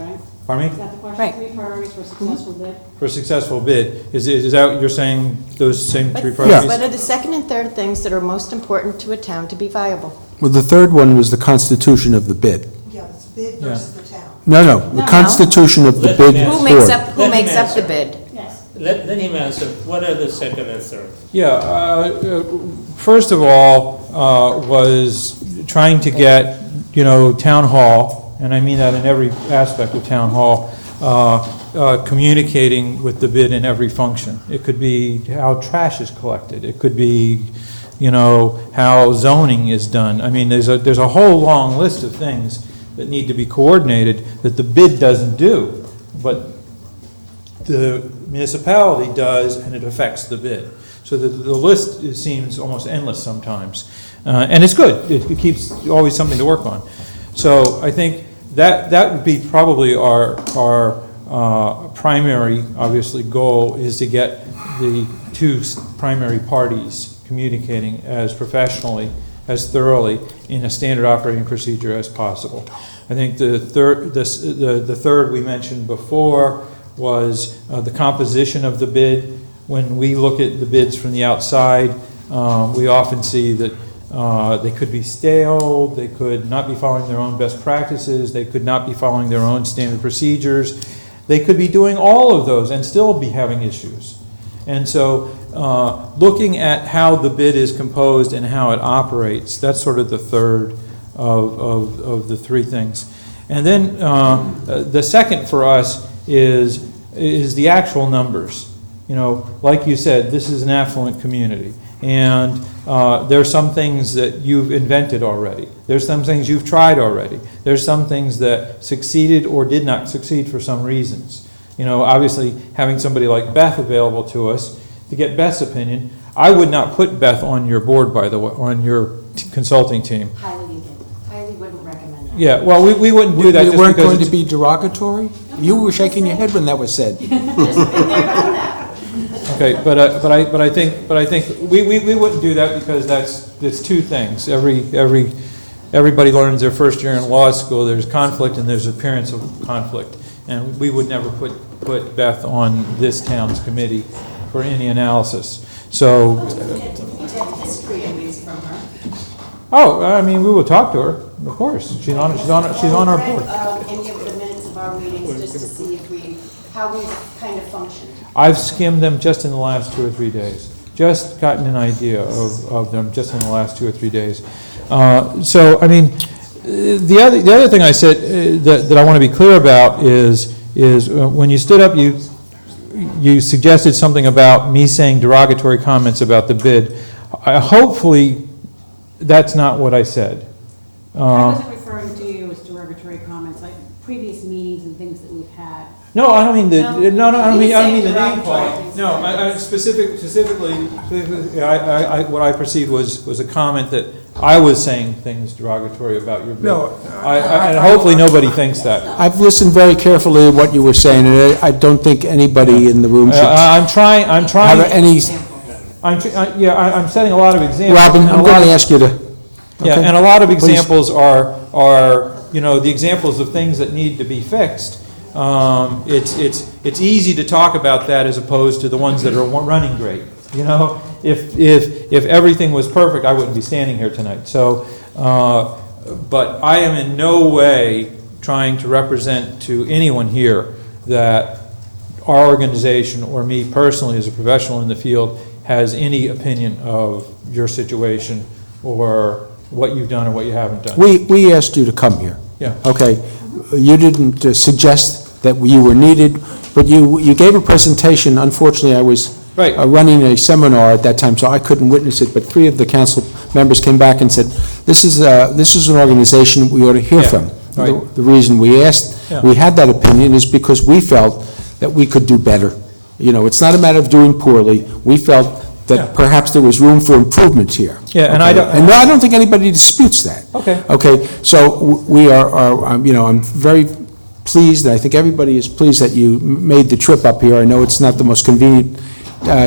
Pardon me? Is that the question? Right. 3 priorities for a successful bid? For a successful bid, is that what you're saying, those same But three priorities? what are the second and third things that are most important to a town to be viable? Well, the third one was the constitution of the bid. Yeah, it's bid versus the town. No, the No. constitution of the bid Who board. makes up, who Let him makes up the answer. bid? Yes. Let him answer. What are the second and third? Yeah, first of all, was trying to get, town hall, and I mean that in every aspect of town hall, communicating with the bid in every function. It could be how trash is collected. It could be, how zoning is done. I mean, there's a whole long list of things that need to be coordinated that the bid doesn't do, but the municipality does, and it affects the bid. So the list seems almost endless sometimes. And it's good. It keeps always something to work on. So I think that would be probably our primary, obviously, goal is to get the two primary parties communicating as professionally, as thoroughly in a standard operating procedure as possible. I think the third we mentioned before was the composition of the bid. When we look at the bids from the outside, we often see that they could be stale, they could not be following their own best practices, they could not be following their own standard procedures. They could be doing all of those and still be having issues. And so looking at how the bid is composed and how it operates, that's sort of the third of the three things. And then the second for us is the actual numbers. Like you said, this is an affluent community. And there's some things that you've invented already. There's some things you've tried already. There's some things that succeeded or did not succeed for some reasons. Obviously, having somebody like Beth available to us to get Beth's opinion. I would not put Beth on your board, by the way, on your consulting team. Highly wouldn't recommend that. Yeah, well, we wouldn't do that We just weren't because going to it's- be derogatory? You were shaking your head when that was said. Okay, but I think we wouldn't do that because that's two things. Everybody learns their first year in law school, there's conflict and there's appearance of conflict. And we would never put Beth on this town's committee for any analysis. So, History at least from her. we will talk to her, of course. She's on our board. Any of the minutes of our meetings just to see how we kind of functioned. I've skimmed them just in the last 2 or 3 days. Just gotten an idea of them just in the last 2 or 3 days. The other thing I said that I want to be clear about is when you stood up, you suggested something about me saying derogatory comments about the bid. Hopefully, that's not what I said. I wasn't referring to you as derogatory comments, like previous meetings and things that we've had. No, I don't mean the, I don't mean the name derogatory calling. things. No, I specifically, what I perceived was a comment that I was saying things derogatory about your bid. No, And hopefully nobody thinks that. I've listened very carefully to what you were saying, and I don't think anybody in the room should I'm trying. have any... I'm setting a lot of examples. Robin, and a I'm lot going to of- ask you to... Yeah, okay? and a lot of Please. examples are the examples of things that need to be fixed. It's easy to talk about that as opposed to the ones that are running great. If everything was perfect, I wouldn't be standing here tonight. So, but I am in no way trying to represent to anyone here that our organization or me personally as a professional in the field has any opinion of your situation or what you've done or what you haven't done. We asked you to come here. Yeah. Okay? You didn't suggest that you were needed, but you gave a presentation. Unfortunately, I was Right. running a seminar at that time, so I couldn't witness it, but 3 of the council members came back and said, this is an organization we ought to hear Yeah, from. right. The reason we asked, Yeah. we had that opinion is because we felt that we could do better. It's not a matter of doing poorly. We felt that Yeah. perhaps there was room for improvement here. Yeah, and Okay? I don't- And I don't think anybody disputes that. Okay. Okay, so we are I'm very pleased, and I think everybody is pleased that you made the trip up here. I know it's not the most convenient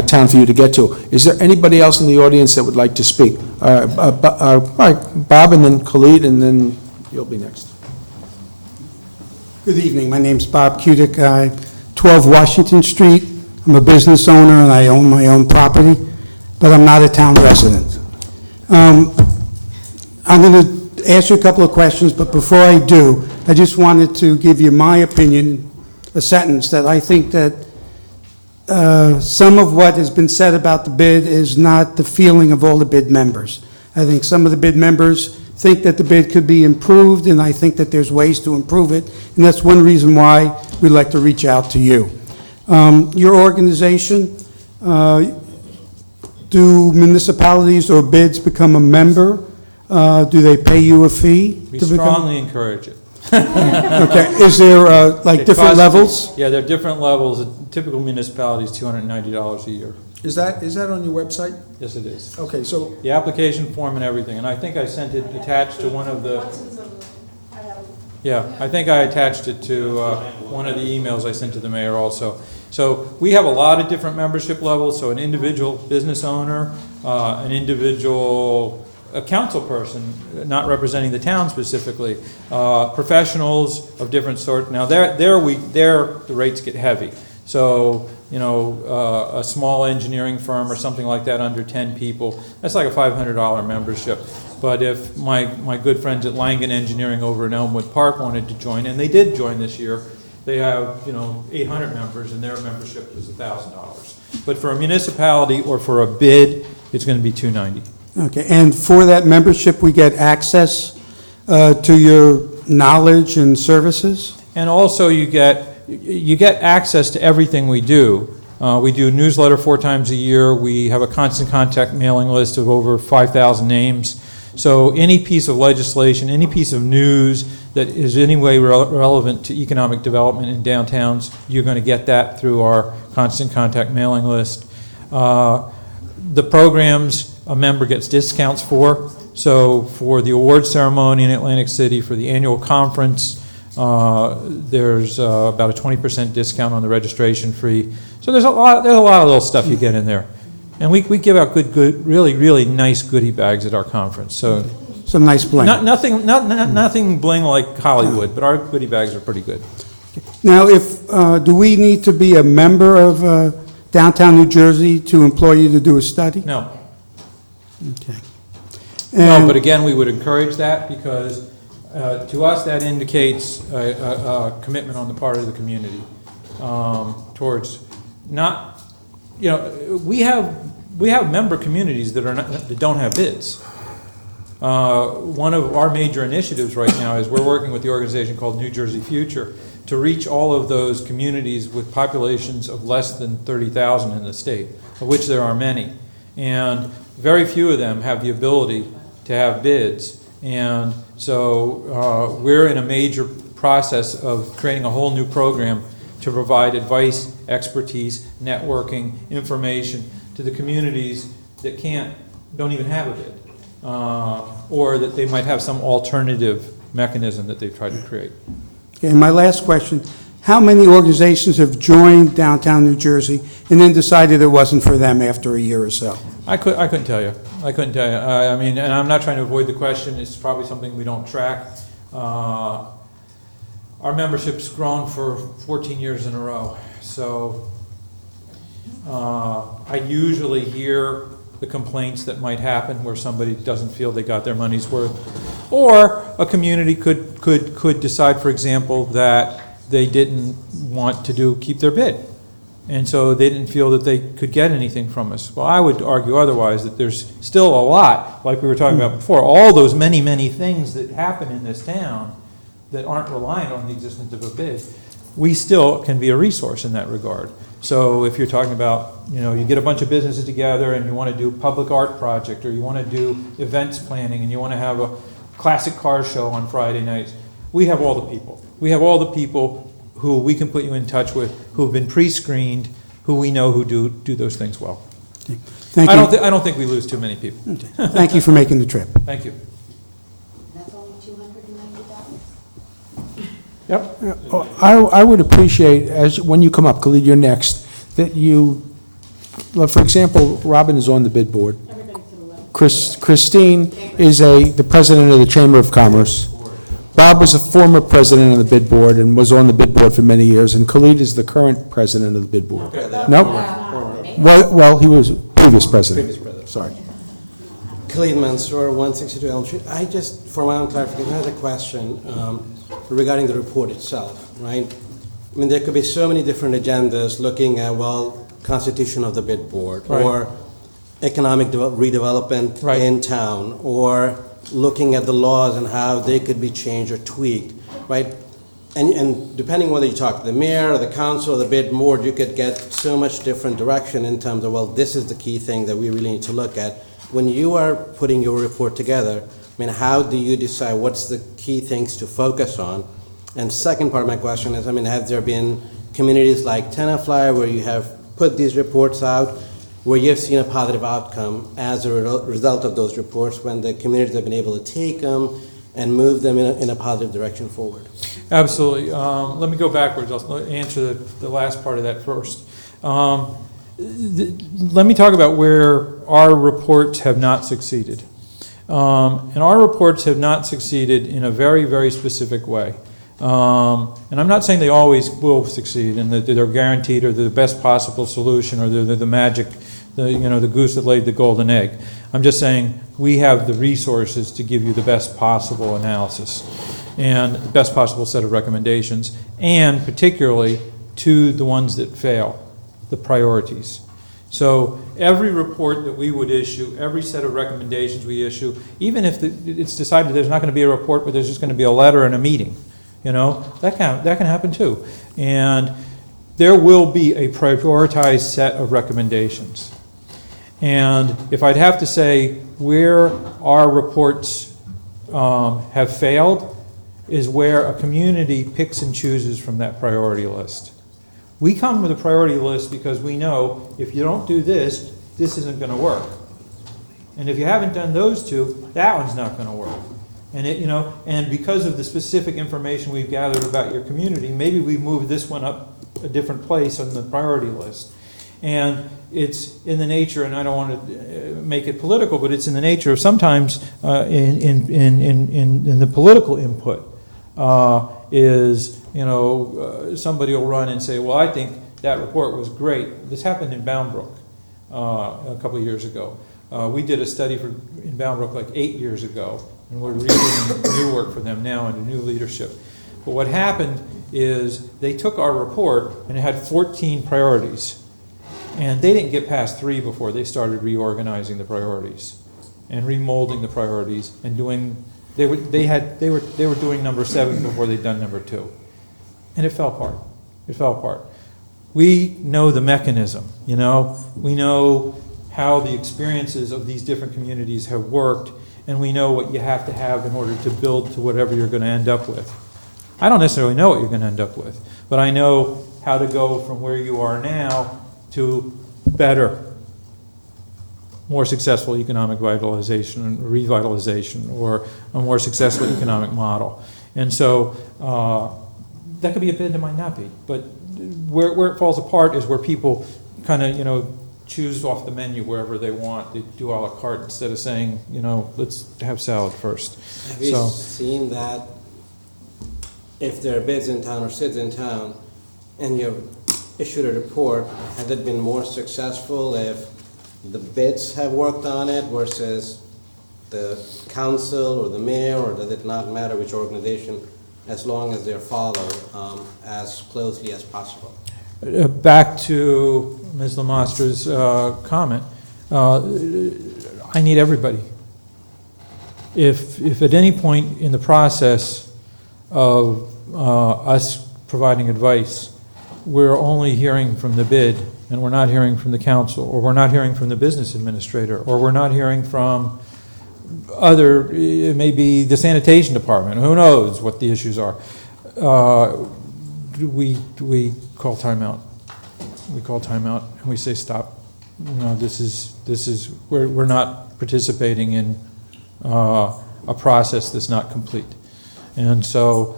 town for you to get to. Is there anybody else in the audience that would like to speak? All right, Bob, and then Khalid, and then you'll be next. Good evening. My name's Bob Kudik, 12 Washington Street. I'm a business owner and I own my own property, but I'm not a town resident. I'm going to ask you a couple of questions, but before I do, I just wanted to give you my opinion, a sentence that I think that some of what has been said about the bid is not the feeling of all the bid members. I think some of the bid members think that the bid could be improved, and I think that there's ways to improve it, and that's one reason why we'd like to reach out to you. Your organization, do municipalities or bids become a member? Do they pay you a fee? We strongly encourage it. Okay, is there like different levels? Yeah, there are different levels. A typical municipality is $290 a year. Is that on your website? Yes, it is. Okay, so, The application form and everything, and I think I sent it attached to one of the, yeah, I think I attached it to one of the emails I sent to the mayor also. So we have a lot of different membership levels, so an individual business owner, an individual a council person, not representing the town specifically, professionals of different sort. Now there the rates get heavy. So, you know, a small engineering firm or something like that under 10 people, that's like a $500 membership. But if my good friends at Langen Engineering over in Elmwood Park wanted to join, and they did join this year, they have, you know, 800 members and their membership is $1,000. But for a municipality or for a bid, it's going to be $290. Okay, and for that membership, we get access to your knowledge and services? And also you get access to everything we do. We do a newsletter 4 times a year. We have a constant contact mailing list of over 5,000 names. So any piece of legislation, any piece of news that is in any way relevant to economic development in downtowns, you're going to get that through our constant contact mailing list. The programs a member gets discounts for. So for the award ceremony in Atlantic City, for the annual conference, there's about a 20% discount on the registration fee. So there's a lot of little stuff you get in there. And we give out good, really nice goodie bags at our conference. So some nice bling. Nothing bling like Hollywood, but our goodie bags are pretty good. Now, if do we need to be a member of downtown New Jersey to employ you to do a study? No. Okay. No, but again, we would encourage that because to us that indicates a commitment on the part of the community towards not, you know, we have member communities that don't have bids. One of our major initiatives right now is we're working with the organization called New Jersey Future to reach all of those communities with populations of less than 30,000 in the state, of which there are many. And very few of them have the ability to have bids. And so we're in a major process of creating a whole new program to provide advice, expertise, networking, information to the communities that don't even have a bid, or that they might have some alternative mechanism that they've tried to create. Okay, and my last question, how many organizations have joined downtown New Jersey and then decided it wasn't for them after a year or so? I couldn't tell you. I mean, and I'm not trying to avoid the question. It's probably something we don't track. Our membership's grown for 14 years in a row. So I usually hear the complaints that might happen where somebody doesn't feel they got their money's worth. Or a community could decide, for example, that they didn't want to keep their bid. And so they didn't feel that they could get anything from us. Well, I would argue otherwise, that there's still a lot, like we were talking about before, all those many things that happen in this town that aren't reliant on the existence of a bid. We still can be a resource in that regard. So if you're talking about, you know, you get a bunch of businesses together and you want to do a public art project, or you want to do events planning, and you want to have a classic car show on Friday nights, we have all the people. We have all the people who we can put you in touch with, who have been pre-screened, who we know who do those things well. Okay. Thank you. I don't think we lose too many people. Okay. Thank you for making the trip. Thank you. That's only $290? Yep. I would appreciate, when you come up, Khalid, you're next, that you, like, for example, Robin is on the bid board. Christine is the president of the Chamber of Commerce. Bob was a former president of the bid board and was on the bid board for many years, and Khalid is the current president of the bid board. No? Well, he was previous president. Sorry. Khalid Mansour, 162 Elm Street. I just, for my own clarification, I had a question regarding the report itself, right? I mean, there could be so many different agendas looking at, well, constitution of the bid board, Right. or economic redevelopment Right. in town, or looking at the laws and how they could be changed or tweaked, right? And depending whether you talk to the mayor or the council or the bid board, you could get so much different direction in terms of, well, this is the key thing that we really need to look at. When you are putting your report together, I mean, how do you decide what's the key things to focus on? And second part of my question is, I mean, have there been communities like Tenafly where you have put these reports out, where you've seen a positive outcome as a result of those reports, when the communities have been able to take them and move them in a positive direction forward? Absolutely. Let me go backwards. I'll answer the last part of that first. Let me talk about where our reports have not succeeded. And our reports have not succeeded in a very, very specific way. And I'm not saying they always will succeed and that they're guaranteed or they're the best possible solution or they're the magic, the goose that laid the golden egg. I'm just saying we have the resources to give you the best possible analysis and the best possible set of recommendations, and particularly to the ones that fail, the priorities. So every report that we would issue, every set of recommendations we issue, even if it's decided there's not going to be a report, but there's just going to be a letter and a meeting, that can happen too. And there will be a prioritized set of recommendations. And if I'd have to say where our reports have failed is where a community picks and chooses from that priority list. We come with a priority list because we know if you don't do this, this isn't going to work. And if you haven't done those two, that one's not going to work. And and because of the specific information we've gathered about your community, maybe we move this one up a different place on the priority list. And it's in the nature, and I don't want to make it political, but it's in the nature of sometimes in the political input somebody will run and say, well, I think that report was great. This happened in Bound Brook a couple of years ago. We did a study in Bound Brook like 8 years ago, and we're redoing new work for them now under new leadership. But what happened is they took our report and it had 14 priorities. And they didn't get past 3 before they started reorganizing the priorities and remolding the priorities and they were doing number 7 before they'd done number 2. And it fell apart. It fell apart. We know the mechanism, we know how the experiences of these different communities have worked, and we know what you have to have in order to build to whatever you're going to end up with. I don't necessarily know what you're going to end up with, but I know how to go from where you are now to better, more successful economic vitalization and revitalization, or a more successful economic model. And so that could be a bid, it might not be. But where it falls apart is where people kind of, choose off the menu wherever they want. They do a la carte instead of saying, let's have salad first. Have you seen that if there are bids in town or cities in town and you've issued a report, has it been more successful if the bids have worked on it versus the council or the mayor, or does it not matter which organization, as long as they're followed as closely as possible? Back to Ms. Lemastra's comment, I need everybody. If at any point in the process of us providing advice, we're only hearing from the bid and we're not hearing from the council, or we're not hearing from the business administrator, or we're not hearing from it may be the sanitation department, who knows what the issues are, we call timeout. We call timeout and we say stop. We're not participating in a process that's not complete. And so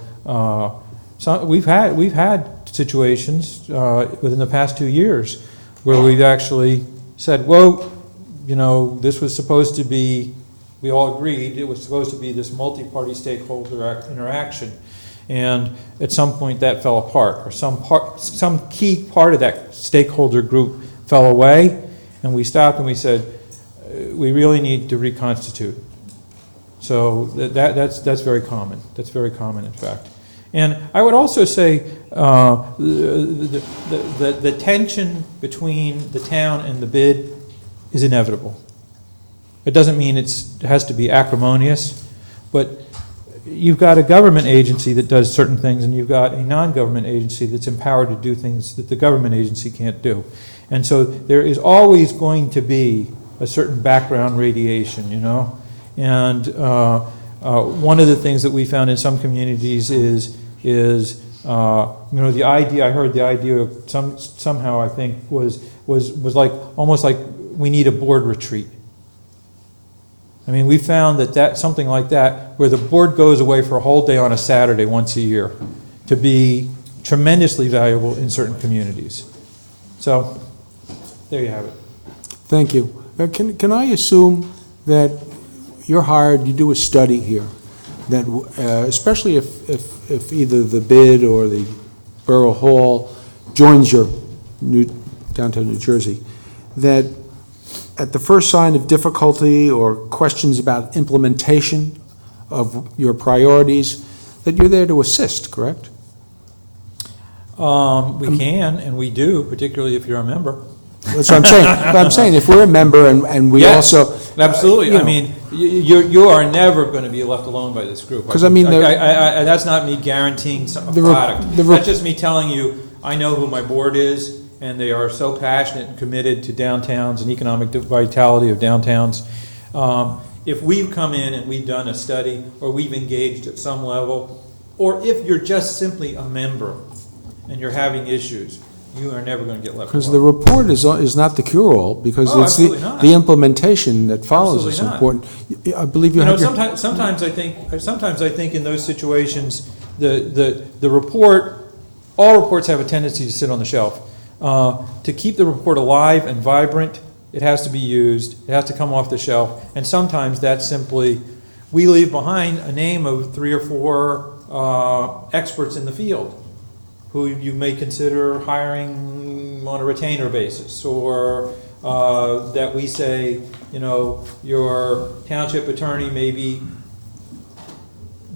So we've had situations within the past 2 years where we've actually said, whoa, you know, this was supposed to be, we all agreed it was supposed to be this multi-party stakeholder interaction. And at some point that fell apart, or some key part of that stakeholder group fell away, and we stopped and we said, we really need to reconstitute. So that's very common. That's very common, in fact. And I would also say the tension between the town and the bid is inevitable. It doesn't mean it has to be acrimonious, but you've got a government agency that does certain things, and you've got a non-government agency that's empowered to do things that the government agency can't do. And so there is always going to be a certain background radiation, you know? And one of the things that we found in some communities is you know, the idea, I heard the idea of somehow I think was like, almost like we need a board retreat. I mean, we found that something like that, where the board goes away for a whole day on a Saturday once a year, to be tremendously valuable in certain communities. So, there you have it. Thank you. Can I assume that you're hired, you do a study here, that especially if either the bid or the Borough Hall joins your downtown New Jersey, that at the first sign of difficulty or questions about implementation of your priorities, that you're there to assist, correct? We can, and we do, particularly if you're a member. That's what I'm saying. But I'm saying if we're a member and we yes, also... absolutely. You know, I mean, you are never going to be left alone by this group. Because I mean... that's not me guaranteeing a product. That's just me telling you, I know who my board is, and they are so passionate and committed to downtowns and economic vitality of downtowns. If we've come in and we've done a study, or we've engaged at some level, or if you're just simply a member and you're having issues, you are never going to get left alone. Because the report is not the cure-all, because it's the implementation that follows is important. I believe you have sometimes I think in those situations, the report, all reports have a tendency to sit on the shelf. To keep the report alive and vibrant, it has to be used, it has to come off the shelf, and sometimes that's simply, we leave behind a name of 3 or 4 experts in the field who you may consider hiring on a retainer basis, or that we say, you know, your township attorney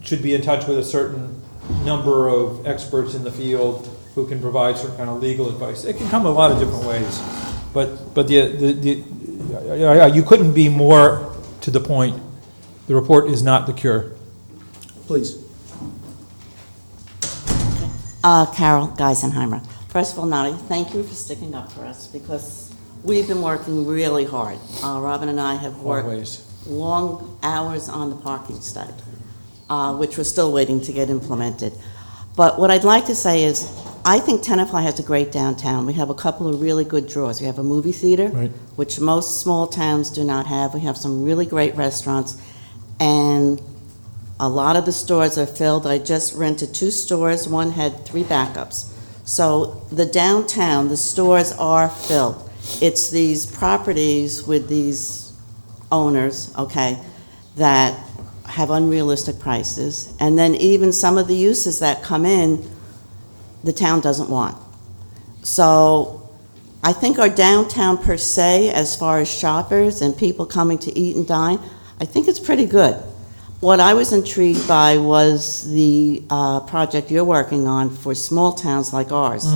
should be in touch with a certain number of experts in the field who can provide certain kind of legal advice. It can come a lot of different ways, but you couldn't be more to the point. The report is not the cure. Please. Carol Geisenheimer. First of all, Nadi, thank you for sticking up for us, because we've been working really hard. Robin and I have worked long hours on the parking study, which we're still waiting to get implemented. But what I'd like to say is, I think Tenafly has a great downtown. We have a couple of really good draws. We have a movie theater, which most small towns do not have. We have some really great restaurants, and a lot of the stores are filled. I just rented 2 stores. One had 3 backups. So the downtown, the stores are filled. It's these properties with these owners, okay, that have unrealistic prices. And then even some of the uses that come in, the town doesn't want. So I think our downtown per se, as far as shoppers and people coming to eat and dine, I think it's pretty good. What I was intrigued by was the project you're working on for small towns like ours,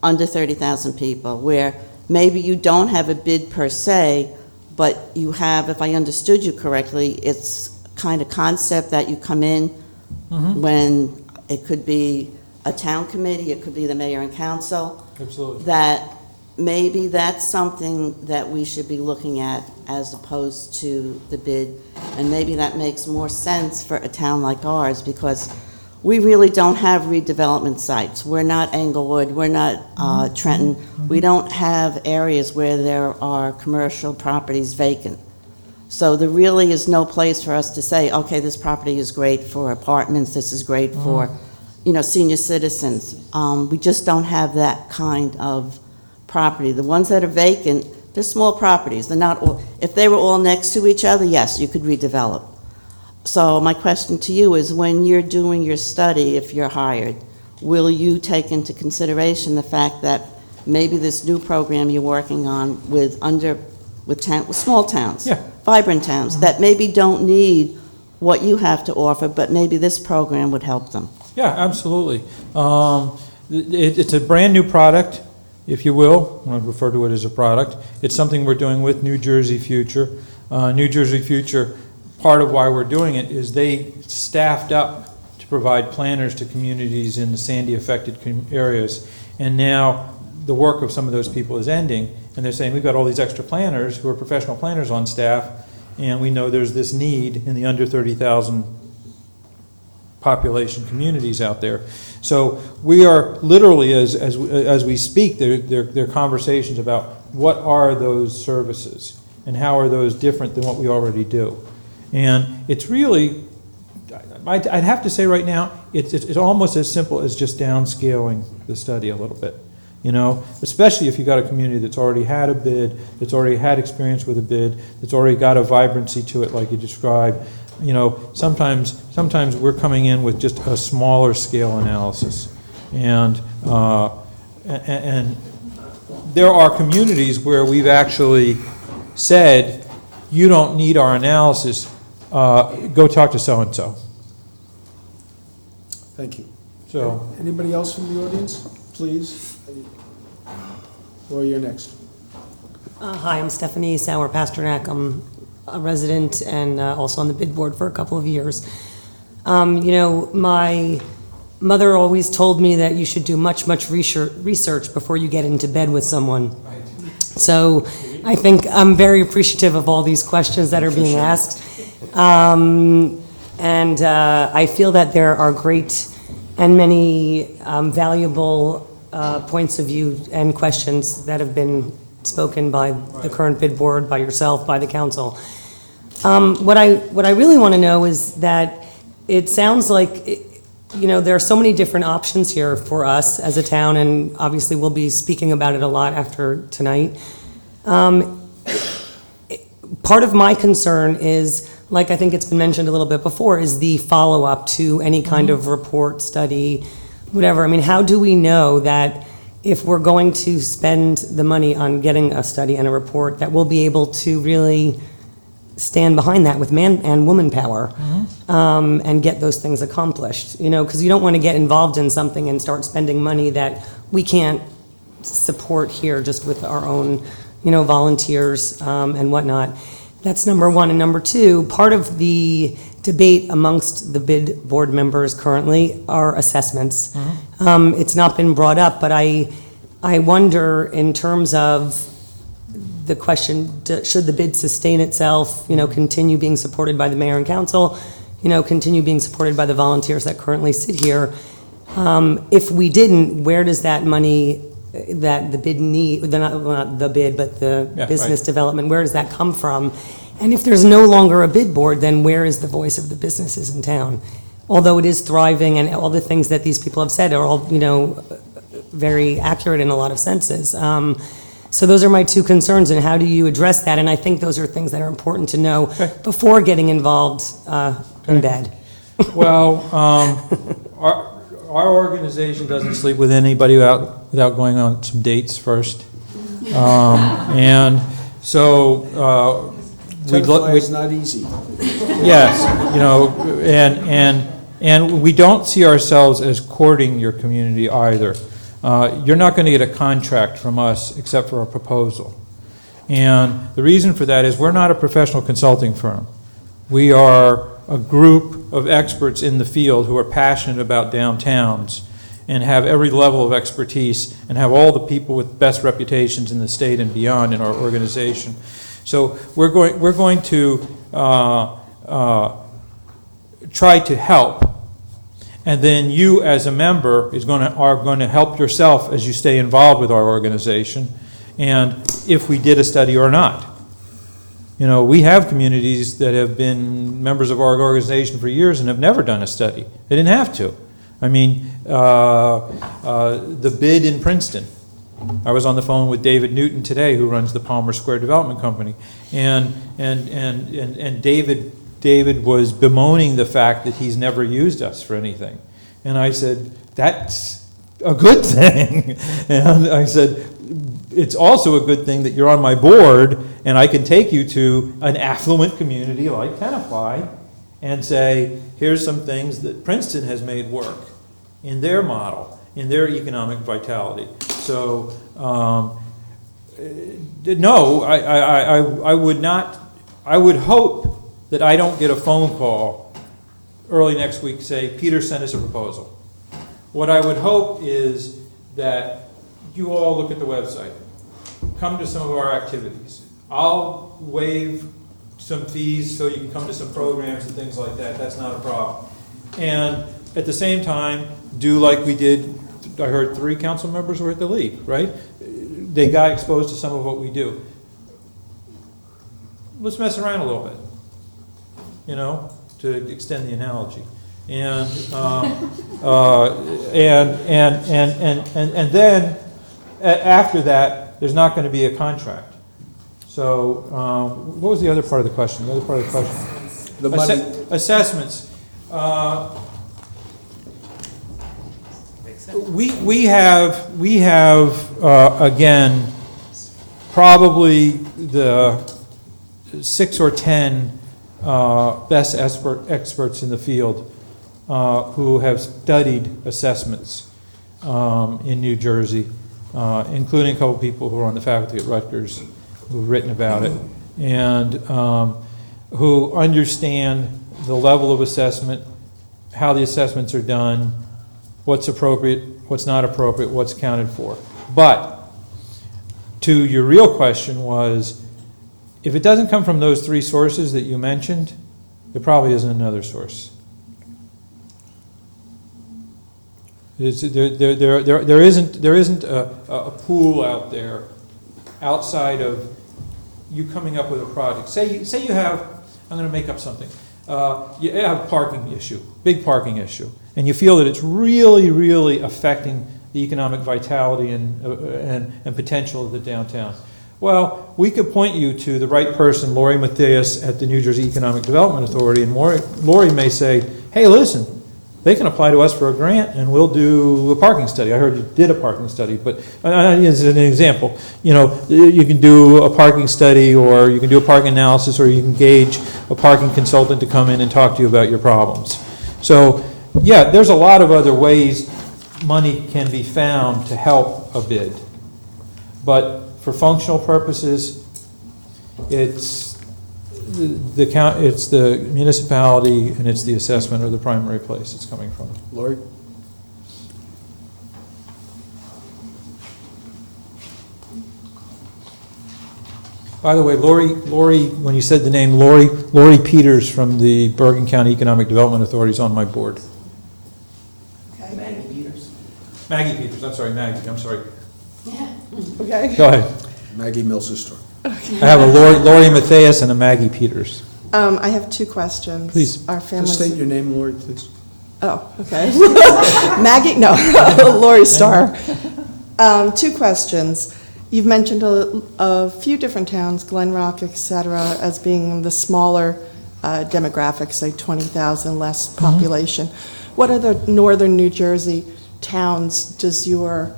under 30,000 people, where maybe you don't have a bid per se, but you have, if I understood you correctly, it's kind of concept that you come in when it could be a town committee, it could be the mayor and council. Absolutely. That maybe that's something that we should be looking at as opposed to the bid. And maybe that makes more sense for a town like ours, because we really don't have redevelopment sites. We're not Englewood, we're not Trenton. We don't have areas where there are commercial properties vacant. So there really is no place for us to say, okay, this property is great for apartments, this is great for senior citizens. We just don't have that kind of property. The ones that are vacant, they're small properties. They're not all, if they were all next to each other, yes, you could redevelop. So my question to you is, when you're doing your study, if you're hired, will you take into consideration the fact that maybe this new program you're working on with small towns, Yeah. vibrant towns, that maybe don't need what you have to offer, but maybe this program would help them? Yeah, absolutely. It's a brand-new product, if you will. I refer to it as a product. It's something we're doing with New Jersey Future. New Jersey Future, part of why we're doing it is they staffed up to provide planners to communities in the Sandy-affected areas. And now the work of some of those people is ending, and they're saying, we've got all these extra planners who are professional planners on staff, and we know there's this need in the under 30,000 population communities out there. So we are literally, as we speak, there are conversations about what are those services and how are those different than what we already do. And it's really, I'd have to say right now, it's almost as simple as just downscaling the study a little bit. Especially if you've got a community that's already had a bid, that's already had experience with a bid, that's already got a vibrancy to it like you described. Sometimes we're coming in with just a smaller scale analysis. And there are communities where we've actually said, you don't need our analysis, go talk to so-and-so. Thank you. So, Anybody else from the audience, please? Or you're next. Hi, I'm Stephanie Sauer-Pasternak. I'm a resident and also on the bid board for a couple of years. My mother always told me that you should do much research before you get into bed with someone. So I think I'm very appreciative of all these questions that are being asked. And I feel that there are great and many valuable points of view and questions that have been spoken by the current bid board, by yourself, by the council. What I really want to know is that it sounds like, there are so many different options here for us as a town, and obviously we'll be speaking about it a lot after tonight. Part of my concern is, like I think it's been mentioned a little bit before, is the follow-up to any kind of report, study, whatever. I mean, how do we know that if we're going to spend the money on getting a study and a report, that we'll be able to really stand behind that with man and woman power, and get those things accomplished? Because you don't want to get involved in something and start spending money that we can't support here just with our own, volunteers and whatnot. That's number one. And number two, part of the debate amongst the bid board members currently are assessments. It's not been brought up, but I wonder, in terms of the question, should the bid sustain itself, continue being supported by the mayor and council, continue being supported by the volunteers that currently sit here. If we didn't, where does that money that the bid need, not the bid, but the business development, where does that come from? And if there's no longer a bid board, then where is the voice of the businesses in town? Although it is thriving, and all the things that these people have said are all, very accurate in a lot of senses. So those are my two concerns, and how do you address that? And I think those are things that are important to know before getting involved in bed. Well, our organization doesn't sleep with anybody without going on some dates first. And so Tenafly is not easy. Yes, and we don't see ourselves as courting your community either. You're not going to get a contract from us except for a proposal. And the reason for that is we're not a professional consulting firm. We are a group of experts in the field who are passionate about downtowns and have every level of expertise and have all the people with best reputations in the state and beyond in our organization. So we're going to try to help. And then you, as a member, are going to help yourself as you stay involved with our organization, and if we did a study or not. We have communities that have been members of our organization for years and have never done a study. They didn't have to. I mean, the bid in Princeton. I was on the phone with David Newton today, who runs the Palmer Square Development Company, and David was bemoaning the fact that he's never used us for anything. And I said, that's a good thing. And I said, it's also a good thing that you're on my board and I can take you to an affluent community like Tenafly and say, here's some things that Princeton has made work in their model, in their economic vitality. So, no, I would not, I would hope that I don't get a phone call early next week, say, Peter sent us a proposal. What I would hope is that you all look at the website, come to some of our activities. I'll waive some fees so you can come to some programs and things like that. That's not a problem. And at the same time, do like we did. I heard 3 council members were at the league, right? They got exposed to some of what we do. Let's mess around a little bit, you know, to extend the analogy. And then after that, there's not going to be a contract. So what was the other part of the question? The other part of the question? The money. Assessments. We have again, probably the 6 or 10 best experts in the field who have studied assessments in New Jersey, including a couple people who are on the faculty at Rutgers who've written about it, and who understand the level of assessment, how the assessments are done, what's appropriate, what's not appropriate, what's counted for. But to your real question was, if it doesn't come from those 3 sources that you mentioned, there probably isn't another source. There isn't a pool out there outside of you coming up with a project. Say you have, I'm going to make up something. You have a parking issue, big parking issue, and you feel that it's really, really affecting the economic vitality and potential of the downtown. Well, we could point you to the right person, Lori Matthias at the New Jersey Economic Development Authority, and Lori may say, hey, listen, they can apply to us for a grant and we'll do a parking study. I heard you did a parking study, but as an example, you know, you can do a parking study, or you can do a parking analysis, or you can engage a parking consultant to come in and talk to you about your problems. So, yeah, there's a lot of other ways money can be found to help a bid. But for functional purposes, it's the municipality and it's the assessment or the primary place it's coming from. Lori? By the way, Lori, when you said the name Lori Peters from the Bergen County Economic Development Authority is on my board. Okay. Maggie Peters. Maggie Peters, I'm sorry, Maggie, I'm sorry. Okay. Go ahead. Maggie Mills' I have a Lori Matthias and a Maggie Peters. I have 2 questions. Please. Our family. Just state your name, Lori, please. Oh, okay. Maggie, no, Lori Starr. 2 questions. You've mentioned a few different towns, Glen Rock, et cetera, as being the smaller demographics, say 20,000 less population. What other northern New Jersey towns does your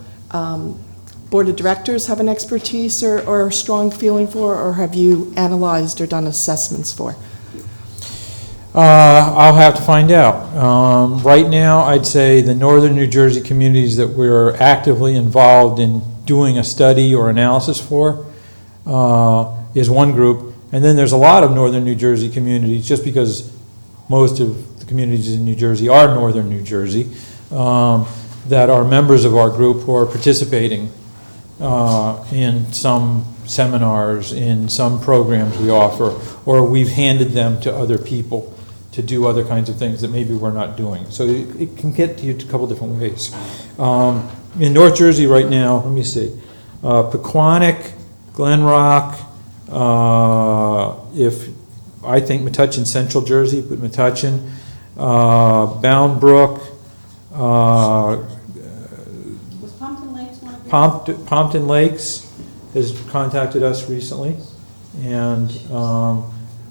board of directors have an expertise or a strong feeling for, or have you analyzed or done assessments for? I'll have to find out. Right now, I'd say the northern New Jersey communities that we're actively involved in doing a study or analysis for is one group. And then there's a lot of northern New Jersey communities, just because most of the communities in New Jersey are northern New Jersey, that are members of our group who are participating in some seminars, in some programs we offer, or we've handed them to other people to do other kinds of things that maybe we're not doing. So it can get to you a couple different ways. In North Jersey right now, let me see, Pequannock, Glen Rock, if I think Metuchen, Central Jersey, but Metuchen, Bound Brook, Was Pompton Lakes one of your? Pompton Lakes has contacted us recently, and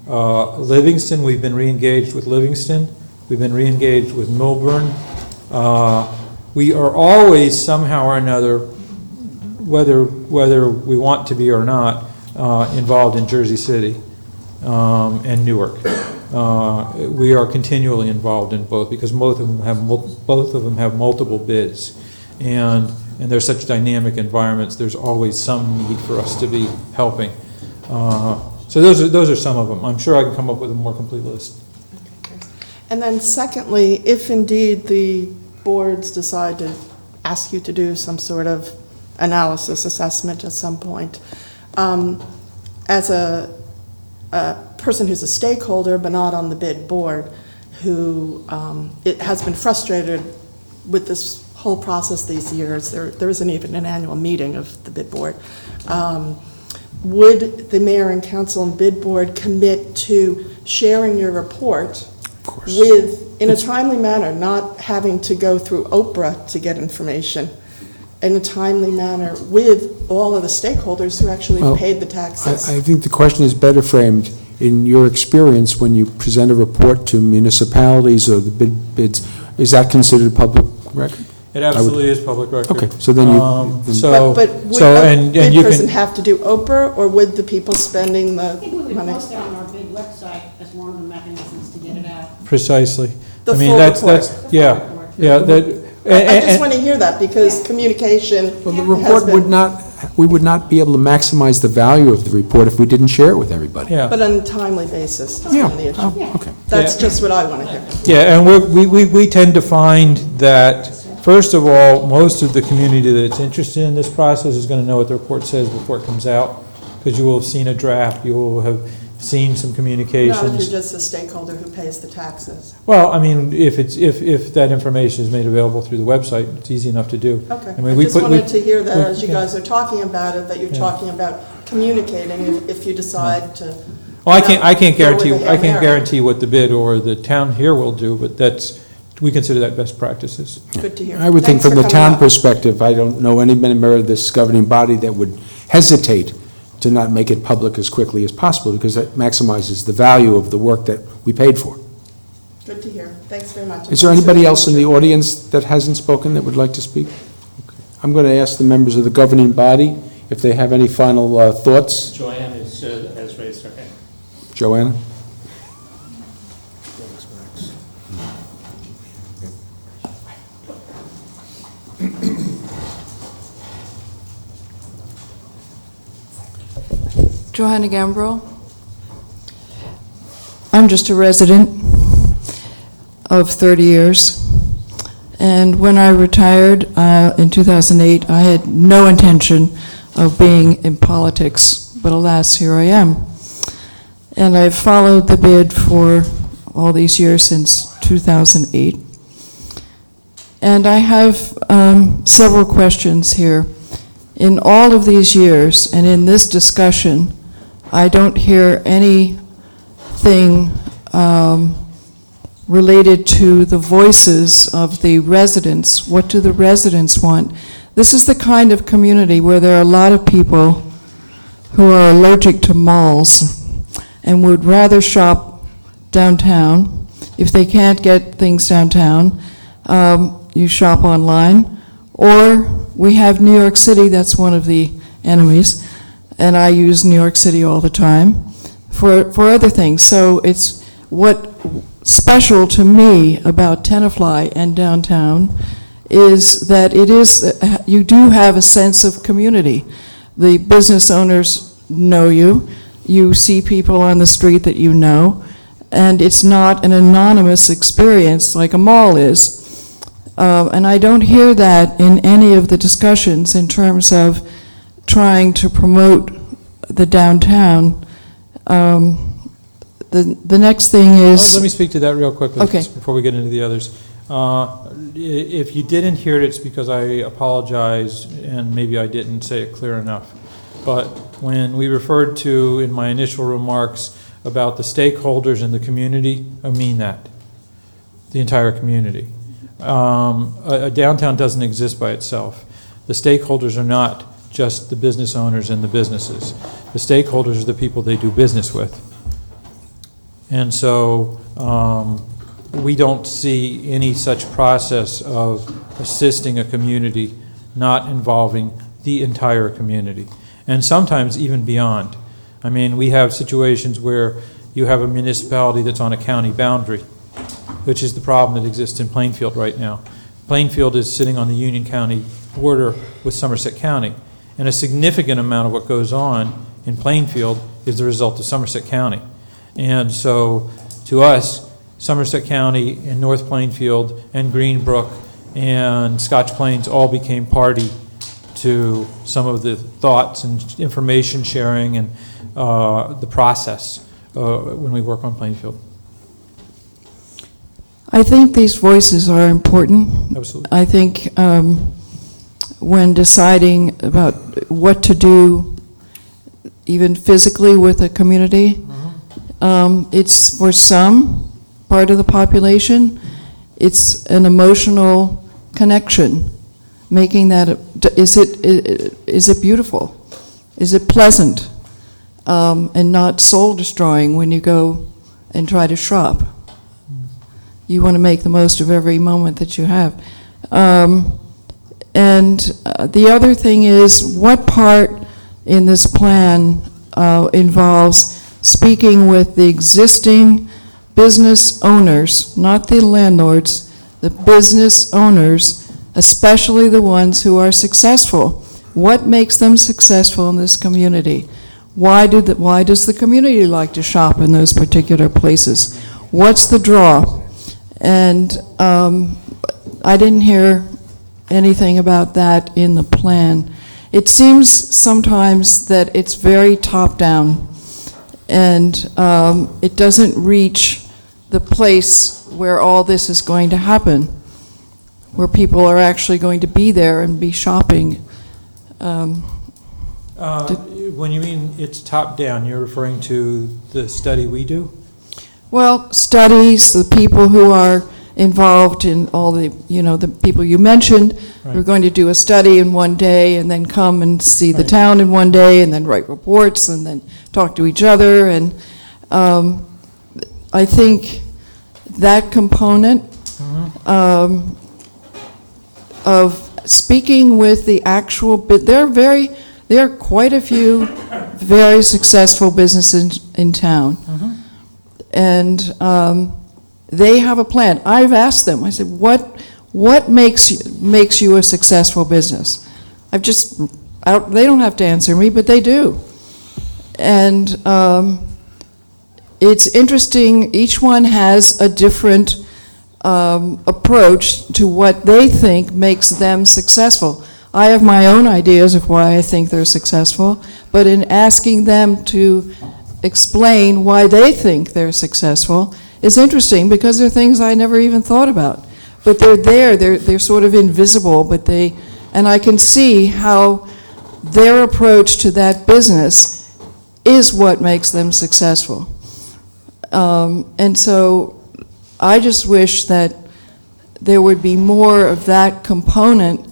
Livingston, we've been re-engaged with Livingston. We've been re-engaged with Milburn. We are always somehow or another, whether we want to be or not, involved in Jersey City and Newark. We are continually involved in both because both of them have multiple bids, and they're such dynamic environments. There's always some need for us to be helping. So those are some of them. I'm sure I can come up with a more complete list. And then secondly, if indeed the boards decide to ask you to do some sort of analysis, assessment at some point, as a person who's a stakeholder but not on the bid board, who it has been frustrated with this whole process these years, there isn't even an annual meeting of the bid board, would the mayor and council and bid board commit to sharing your report in a timely manner, not having to go through Oprah to get information, in a timely manner with all of the stakeholders who actually paid the taxes? I think the question is better framed. In your experience, when you present a report to municipalities or the bids, is that considered public record? It absolutely is public record. Okay, so then you... But would a bid person have to do Oprah, or would the people spending the I think we would money? post it on our bid website as one of the mechanisms to get it out. Precisely. The full report. I just want to hear that, because communication Well, the has report been... we would not be able to maximize the value of the report if we didn't share it with everybody. Yeah. But on a timely basis is Yeah. on the issue. Oh, okay. That's just what I want to hear. Yeah, and we tend to find that, first of all, most of the community that's interested in this process is going to know what the report says before it comes out, because you will have seen a draft, you will have seen some communications. Not if you're just a stakeholder who pays the taxes. Well, I mean, if that information is made available through the website, it's easy enough to do. Okay, I mean, I just wanted to hear that as you yeah. guys are talking about it, that you're talking about communicating if you decide to. Well, I can't go with guarantee, the I can't Hail Mary. guarantee what the bid or the town here will do, but we consider that best practices. Good to hear. I would think Thanks from the for coming town up. perspective, I don't know any member of this governing body that would hesitate to not make it public as quickly as possible, because that maximizes the value of the work that we paid for. Good to hear. Thanks very much. Is there anybody else in the audience that hasn't spoken that would like to speak? Okay. I'm going to ask the members of the governing body if they have any final thoughts. Joanne has raised her hand. Joanna? Johanna Gambrell. I'm just a resident of 30 years. And when I retired in 2008, I had no intention of being in politics, but alas, here I am. And I've followed the bid for all these years since 2008. And I have several questions here. In all of these years, and in this discussion, I don't hear anything related to the voices of the residents. What do the residents want? This is the kind of community where there are a lot of people who are allergic to malls and would rather shop downtown. If they can't get things downtown, you shop online. Or we have New York City, that's one of the enemies, and I use New York City all the time for other things. So it's what special to me about Tenafly and downtown is that it is, you do have a sense of community. The business owners know you, you see people on the street that you know, and it's not an anonymous experience like a mall is. And I don't hear that in any of the discussions in terms of trying to promote the downtown. The next thing is... Let me speak to that real quickly Okay. before we get into the others. If you didn't hear it, it's because I apologize, and maybe I didn't say it clear enough. But when we referred to, in my initial remarks, about the stakeholders in the community, I mean that, the entire community. a downtown doesn't exist by itself. The stakeholders are not just the business owners and the businesses. The stakeholders are the people they do business with. And so we don't see any such process of assisting a community not involving the entire community, and sometimes even beyond. I mean, we have situations where you have a municipality that's on a county boundary, which is the problem that exists in Plainfield right now. Plainfield is sitting on the Union County border with Somerset County, and a significant amount of what goes on in Plainfield is the result of Somerset County. And so, to us, Somerset County and North Plainfield and Greenbrook and Scotch Plains all became party to some of the thoughts and information sharing and the process when we work on Plainfield. I think these voices are important. Absolutely. I think when deciding about what to do, even physically with a community, it's for some part of the population, it's an emotional connection, making that, is it beautiful? Is it pleasant? And not soul destroying when you go and try to shop. You want to make the most of every moment that you have. The other thing is, what part in this plan involves speaking with the existing business owners, not the landlords, the business owners, especially the ones who are successful. What makes them successful in this community? Why does the community like to shop in those particular places? What's the draw? And I didn't hear anything about that in the plan. It seems sometimes that it's very top-down, and it doesn't reach the place where all this is going to happen, where people are actually going to be there and be shopping. When you mean it's top-down, you're referring to the study we do? Well, studies, the people who are involved in all the, the people you mentioned, Right. we're going to do a study in one day and then come and see the Right. town in one day and then write reports and then talk to each other. And I think that component of speaking with the actual, there are quite a few very successful businesses in town. And they have a plan. I've asked them, I said, what makes you a successful business? They don't have to answer me, but they do. And it's interesting, each one has a different approach to what they think makes them successful. I have my own ideas of why I think they're successful, but in asking them to explain why they think they're successful is interesting, because they're things I never even thought about. But they're there, they're sort of invisible, and I can see how their approach to that business is what makes them successful. And so I just wish that there would be more of that component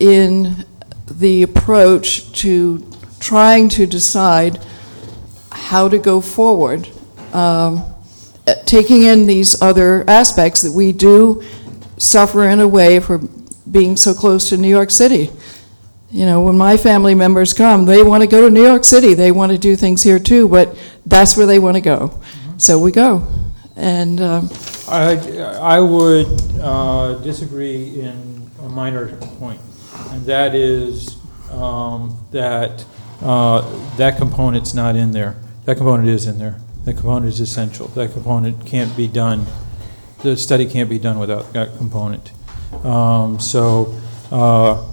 in the approach to trying to decide how to go forward, taking in these other aspects that we do suffer in a way for being so close to New York City. When my family members come, they want to go to New York City. They want to do things here too, but that's where they want to go. So we go. And I would disagree in a minor point, and that is that component's not in there. That component is in there. That component is essential. That component can't be done. The study can't be done without that component. So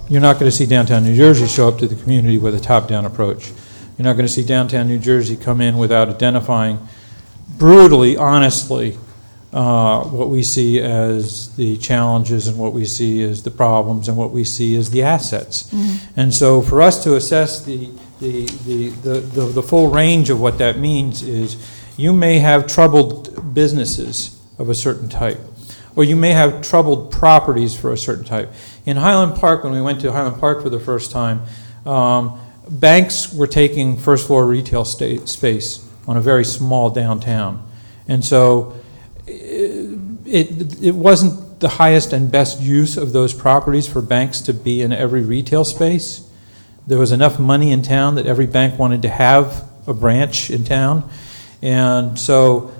you're not going to see downtown New Jersey show up to the community with a top-down approach. You're not going to see downtown New Jersey come in without identifying brutally, honestly, what we see as the challenges and what we see as the problems and what we see as the assets. Mm-hmm. And so for us to assess the full range of what that means is, you may have troubled businesses of a certain type, or you may have troubled properties for a certain type. In Highland Park, when we went to Highland Park for the first time, banks were taking first floor retail space on a very small downtown. And so it wasn't the highest and best use of those properties for banks to be in every retail space. There was enough money in town that every bank wanted to have a branch in town. And so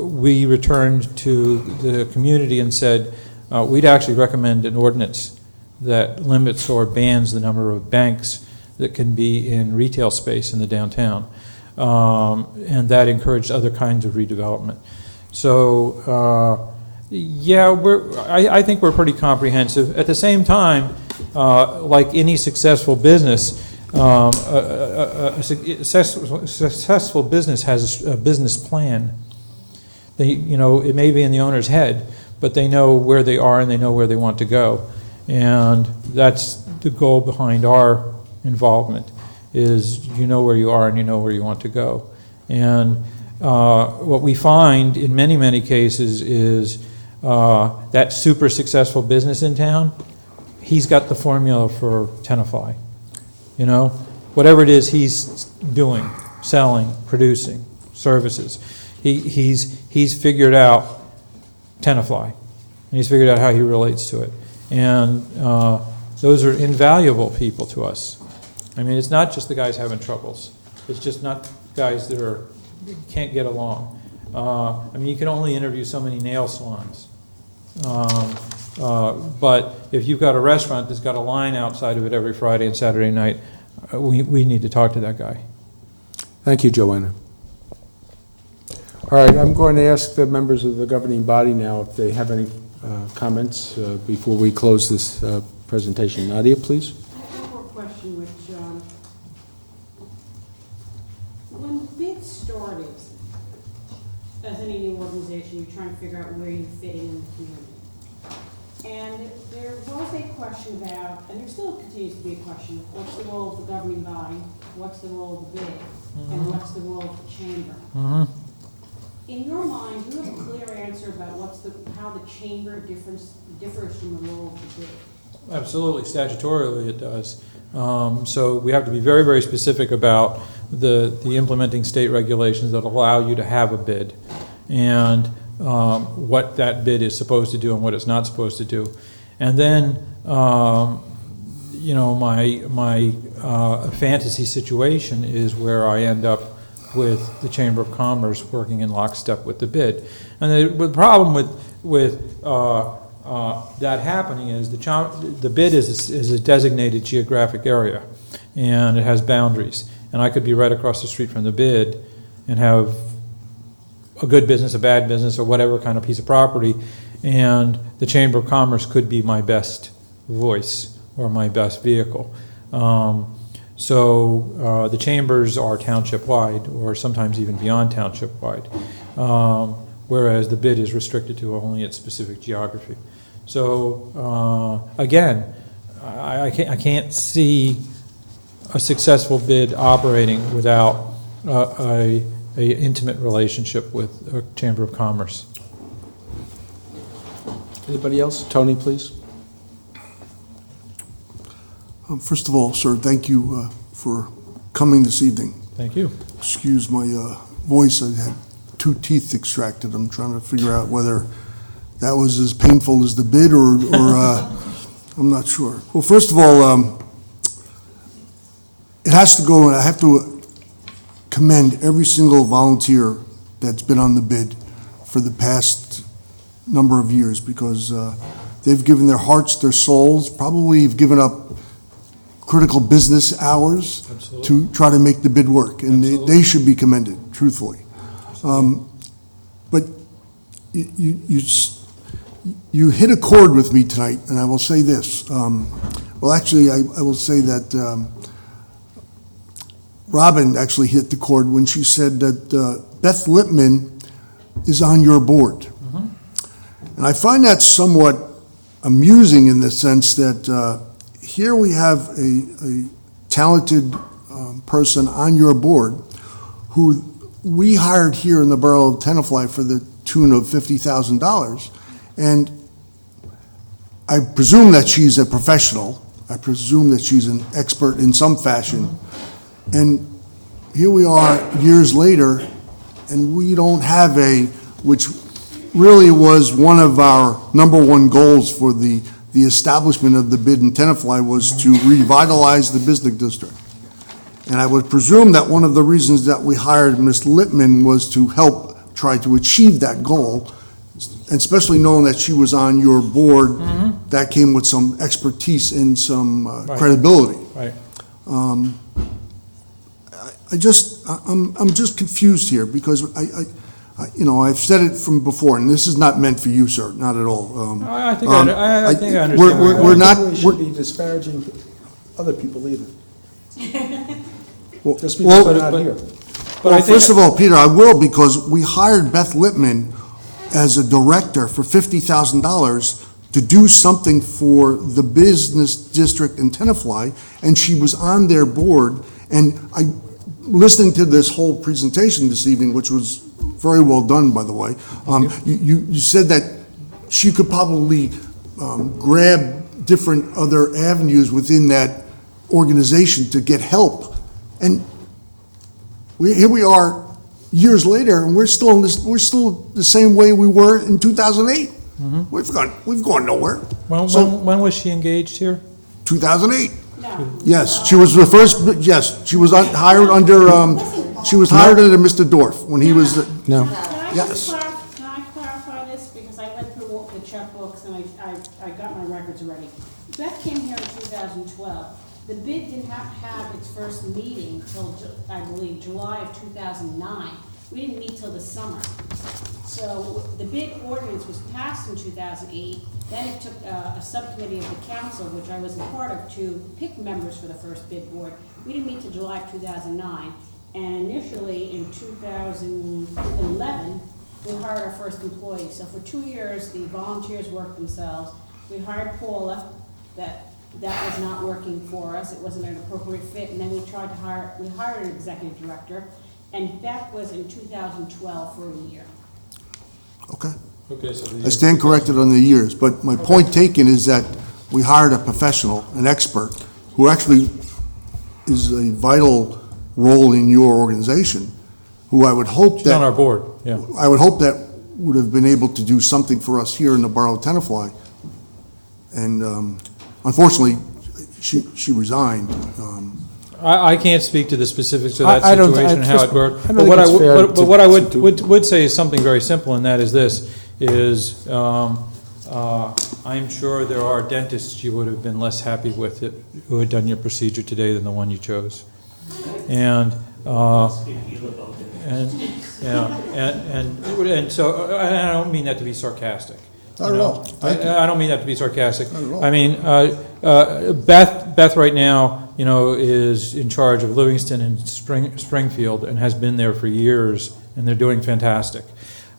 we returned to the community and said, we'd actually recommend an ordinance that limits or bans the number of banks that can be in retail space in the downtown. And that encouraged other kinds of redevelopment. So, yeah, I think we're pretty comprehensive. At the same time, like any successful business, a successful business has a business plan. It may be in the owner's head, but they know where they are and they know where they want to go. And that's the goal behind our involvement, is you know where you are and you know where you want to go. And what we find in many, many cases is that super successful business in town, he's got the formula for Tenafly. Whatever it is he's doing, selling, producing, services, he's figured out Tenafly, and he's figured out how he relates to it. And those are invaluable people to us. I mean, it's not just the guys having troubles. It's just not guys that can't get along. I mean, you can only interview so many nail salons. But if you've got a restaurant that's got a line outside of it every Friday and Saturday night, we need to talk to that guy. Thank you, Joanna. All right, I'm going to ask the members of the governing body now if they have any comments before we close this presentation. Nadia, please. One more question, which, when BID started, as any new organization, you're trying to figure out where you fit in the community. And there was a question about, and there still continues to be a question, what's the role of the governing body, what's the role of the BID, and what's the role of the chamber? In your mind, do you have a clear answer about how the chamber differs from the role of the BID? Absolutely, statutorily it does. So we have to be very, very specific about the implementing state regulations that allow you to have a bid, and what that bid is supposed to do and what it's not supposed to do. And then, my fantasy situation is where I end up with the Chamber of Commerce working in lockstep with the bid. And the problem with that happening is the bid is a designated geographic area, and it has boundaries. And I could be right across the street from the bid and have a good business, a bad business, or whatever kind of piece of property, and the Chamber of Commerce could be my best voice or my best vehicle. So the chambers are township-wide, or sometimes even beyond township-wide, whereas the bid is restricted to only its specific geography. So again, I can't see a successful bid operating without a intimate relationship with a Chamber of Commerce. Anybody else? Tony, please. First of all, sir, thank you for coming this evening. Thank you. Excuse my voice. I had 2 teeth extracted. I'm trying to figure out whether that was as painful as the bid or I'm not sure. Well, first of all, it has to go, and I have to commend every single volunteer that's been on the bid for the past number of years, because they've given their hearts, their souls, probably have given up critical business hours to try to make the bid work, and they should be commended, truthfully. But you hit a chord with me tonight, and I will say this. Well, actually, I will say that Robin actually hit the chord when she said that Beth Lippman is on your board. And I find that somewhat amusing in the sense that here we have a talented person on your board who we hired here in the borough of Tenafly for the tune of $50,000, And I presume that she's a professional. I presume that she's an expert in some fashion. And here we are years later, and we don't have which really was one of our number one goals for the establishment of the bid in Tenafly, was to revitalize the business district. And I would presume that one of the reasons that we hired Ms. Lippman was to help try to achieve that goal, and especially knowing that she was on your board, that came with some expertise and some credibility. Right. I'm just confused here, because I've said it from before, and this is not meant for you, sir, not at all. I think I understand. We're not. We shouldn't be disparaging other people either. Well, Just because they're not here. Well, first of all, Peter, I will, because we hired Beth Lippman as a director for $50,000 to do something for the business district in Tenafly, and she was on their board. And listening to this whole presentation this evening, which was very well done, by the way, you said that she could probably grab different other avenues within that organization to get help. And here we are years later, and we're still the same way we were in 2008. We've gone nowhere. Well, So- when was she engaged here? 2008. No. Yes, she was the first. Yes, she was hired under. She was hired under Mr. Dorff when he was. No. Yes. Can I clarify this, because I went through all the checkbooks and I got my records already. Beth came here in 2012. The bid didn't have its first meeting till, I believe, July of 2009. We didn't meet till the summer. So the bid ordinance was passed in 2008. Then it took a subcommittee of the council, which I was a part of, to pick members for the first bid board. We didn't meet till July of 2009. And initially, in 2011, we hired our first employee. So for 2 years, the volunteers worked themselves. We hired Paula. That was not working for us. It wasn't an appropriate fit. And then we hired an executive director. And that was in 2012 for a year. Okay. Okay, so I stand corrected on the years, but my point taken is that we hired a professional, an expert, who actually is a vital role in your organization, who I would hope She's on our that, board, yeah. I would hope that would have been able to do something for us here in the borough of Tenafly. And unfortunately, she resigned. I can't speak to the specifics of that I don't- situation and how it worked. I don't But think it's fair but what I to- would say is something very simple, and that is this, is I'm sure there are dentists you would have been less happy with it, who had done your procedure today than the one you chose. And, and so, and I don't mean that to be sarcastic. Not at all. Thank you. I don't mean that to be sarcastic. Not at all. I mean, Beth right now, is in charge of Livingston and Springfield and has been there for years, and they're doing fantastic.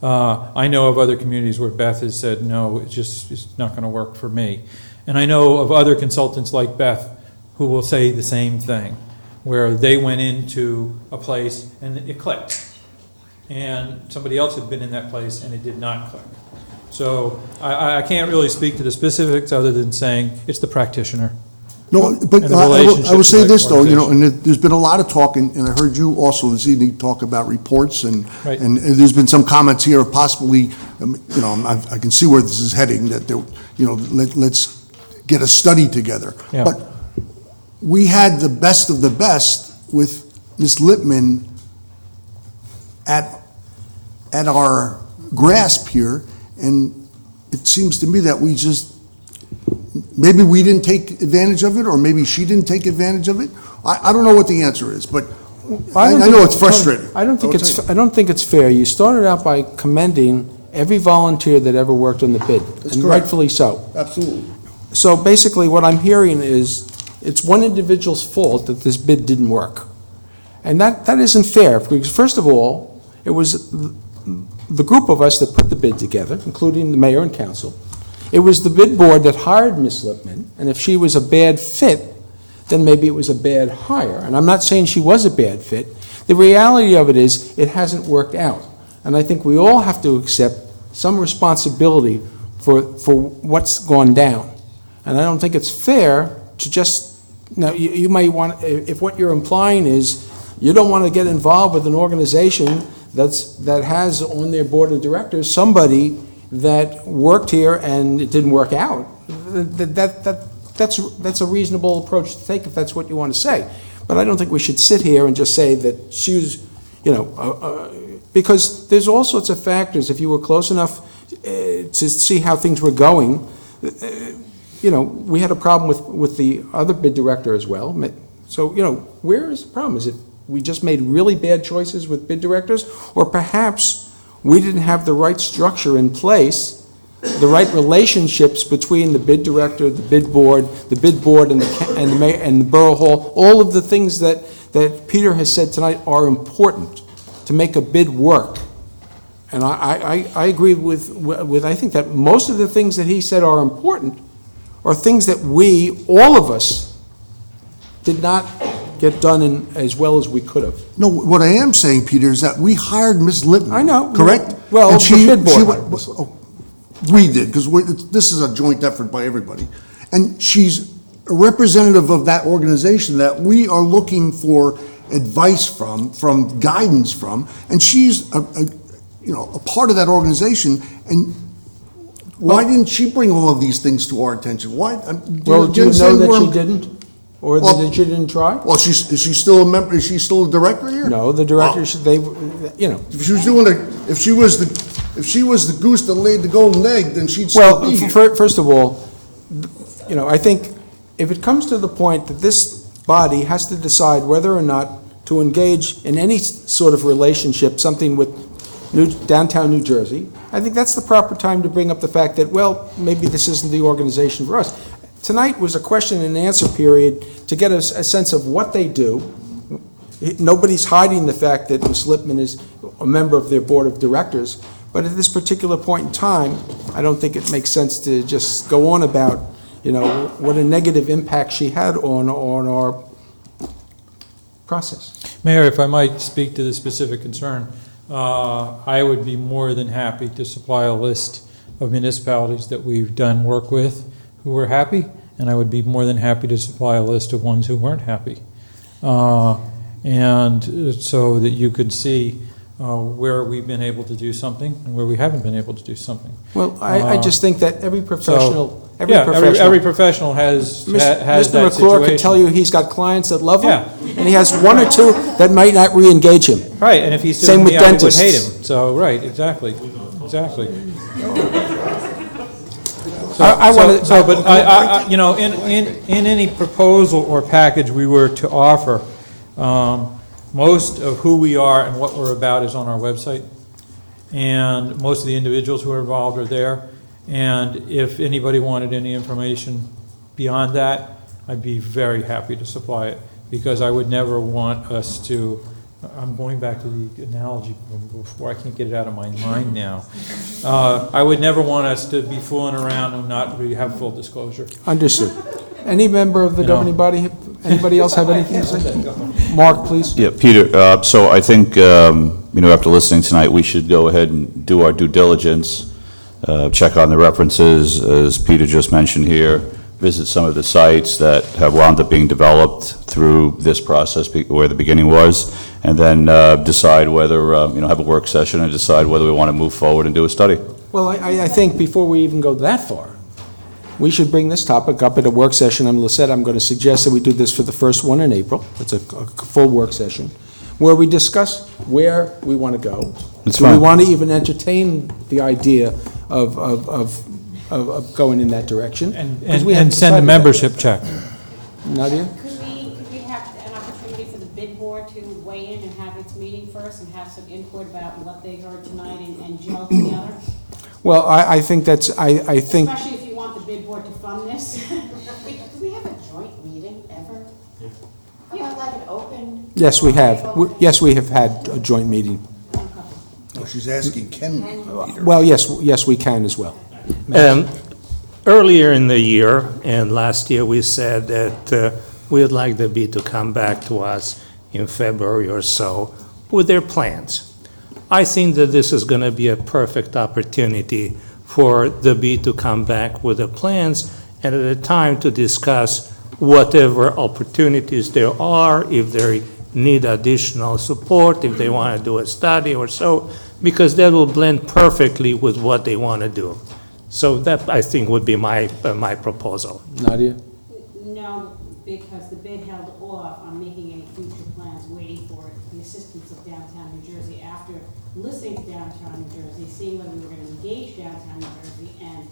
I know of other communities where Beth has said, no, it's not going to work for me. And I know of other consultants like Beth who will say the same thing, where they went into a place and it clicked. And somebody else had been in that place and it did not click. So I can't really speak to the specifics other than saying it's the practitioner. No, but And the I will relationship say with this, though, organization. and there's been a lot of talk, and I heard you also this evening talk about reports, and Right. and there's been some comments here of possibly, I can see where this is heading, that, let's get a study together. Yeah. But we had the best of the best with Ms. Lippman at our grasp here, and it seems to me that we just, maybe we didn't take advantage of it, or maybe she didn't take advantage of it. I don't know what the answer is, but I know it's frustrating. I don't think it's fair. You started out by commending every volunteer that ever worked on the bid, That's and correct. rightfully so. Absolutely. So basically, what I'm hearing is, it's one individual's fault that this bid didn't work. And that isn't fair, because first of all, it was the group of us that put the bid together, including the mayor and council. It was the bid board that hired Ms. Lippman, and if she was a bad fit, then maybe it was a bad hire. And I'm not saying she was a bad fit. The reality of it is, it hasn't worked out. And I think we all have to accept some responsibility for what's gone down. And I don't think it's fair to just, you may want, if what you're implying is you don't want to get involved with an organization that has on their board of directors somebody that worked here and it didn't work out, that's a reasonable approach to take if that's what you want to say. But I don't think we should sit here and just say that she was, because there's all sorts of factors. If you were close enough to see how things were going, we had a problem with the other bid director as well. So, where is the problem? Is it we just made really bad choices with bid directors? Or perhaps we didn't have the right structure in place, the right relationships between the bid director, the bid board and the borough hall, all of the things that Peter has said tonight are important to make a bid work. And I agree with I think that most of the things that he said are important are things that we, all of us, did not get done as well as we could have. No, what I am saying, Peter, is that we hired Ms. Litton. I know. Correct? Well, And the bid board. we did, because this is a joint effort by everybody. And she's a representative of that organization that we are looking for advice from guidance from, and she's a part of that organization. And why didn't she bring all of these things to our attention? Why? Well, do you know that she didn't? Or that she didn't try? Well, is she still a member? Is she still a director here? No, the director, If she was the goose that laid the golden egg, then she'd still be here. First of all, I think if it comes to the point that this body has to decide whether or not to engage in any sort of relationship, something with downtown New Jersey, I think that's the proper time to bring up the fact that, well, maybe this isn't the organization for us. Tonight was a question and answer period to get a sense of what they do. Nobody's hiding the fact that Ms. Lippman is a member of their board of directors, but at this particular point in time, I don't think it makes sense to just go on about, what a negative impact she had on our process. Mayor, if I might speak to the specific concern, I would be more than happy to supply a list of municipalities that we've done work with who were happy, and I would be more than happy to supply a list of ones who weren't happy. And so that you could see where we've been able to do something and where we haven't been able to do something. Well, I just think that every professional every professional has that Mr. McClure could tell you he's got clients that love him, and he has one or two that might not re-engage him. Right, and if he's Same doing with the I would dentists. hate him. So, right, exactly. In any proposal or package we were to offer, most of who we are and what we're about is on our website, and most of the individuals who are involved are there. And if anybody wanted any information beyond that, I'd be very happy to supply it, because I would never want us to, I'm going back to the analogy from before, I can't get it out of my mind now. I would never want us to be fooling around and not really have full disclosure. Understood. Any member of the governing body, anybody else have anything to say? Mark, please. Yeah, Peter, so I think, after listening tonight, we should go ahead and do our due diligence, check on the references, as Peter just mentioned here, visit some of the sites that have wound up being developed through this process, where the beginning was, and then decide whether, have a work session and decide whether we want to move forward and do a study. Well, I think before we even go that far, we should bring this topic up at a work session. I'm going to suggest that we do this for the first one in April. It's a full work session, where we discuss where we want to go. Do we want to even entertain the idea of going in that direction? And send a membership check. Nadia? Could we have an opportunity for the bid board to weigh in and have its meeting first and have some input about what they heard tonight and gel together? Well, I think that's, I think. Especially if you want the bid board to fund this. Do we have a joint meeting ever? Yeah, like an open. Yes, we have. Yes, we have had a joint meeting. Oh, she's asking, can we, Peter? Well, yes, we can as well. Earlier in the year and last year, we said that we'd like the bid to come back to us in February or so with their plans. I think that this is going to be a perfect opportunity for the bid to come back with the plans, and at a time to discuss whatever opportunities there are, if they need additional support, if they want to do a study or so, because that will blend perfectly with what they want to do. So that, I think, would be my proposal. Nadia? No, because the bid held off on making any future plans, waiting for the assistance of downtown New Jersey after listening to downtown New Jersey, seeing whether we were going to engage downtown New Jersey, and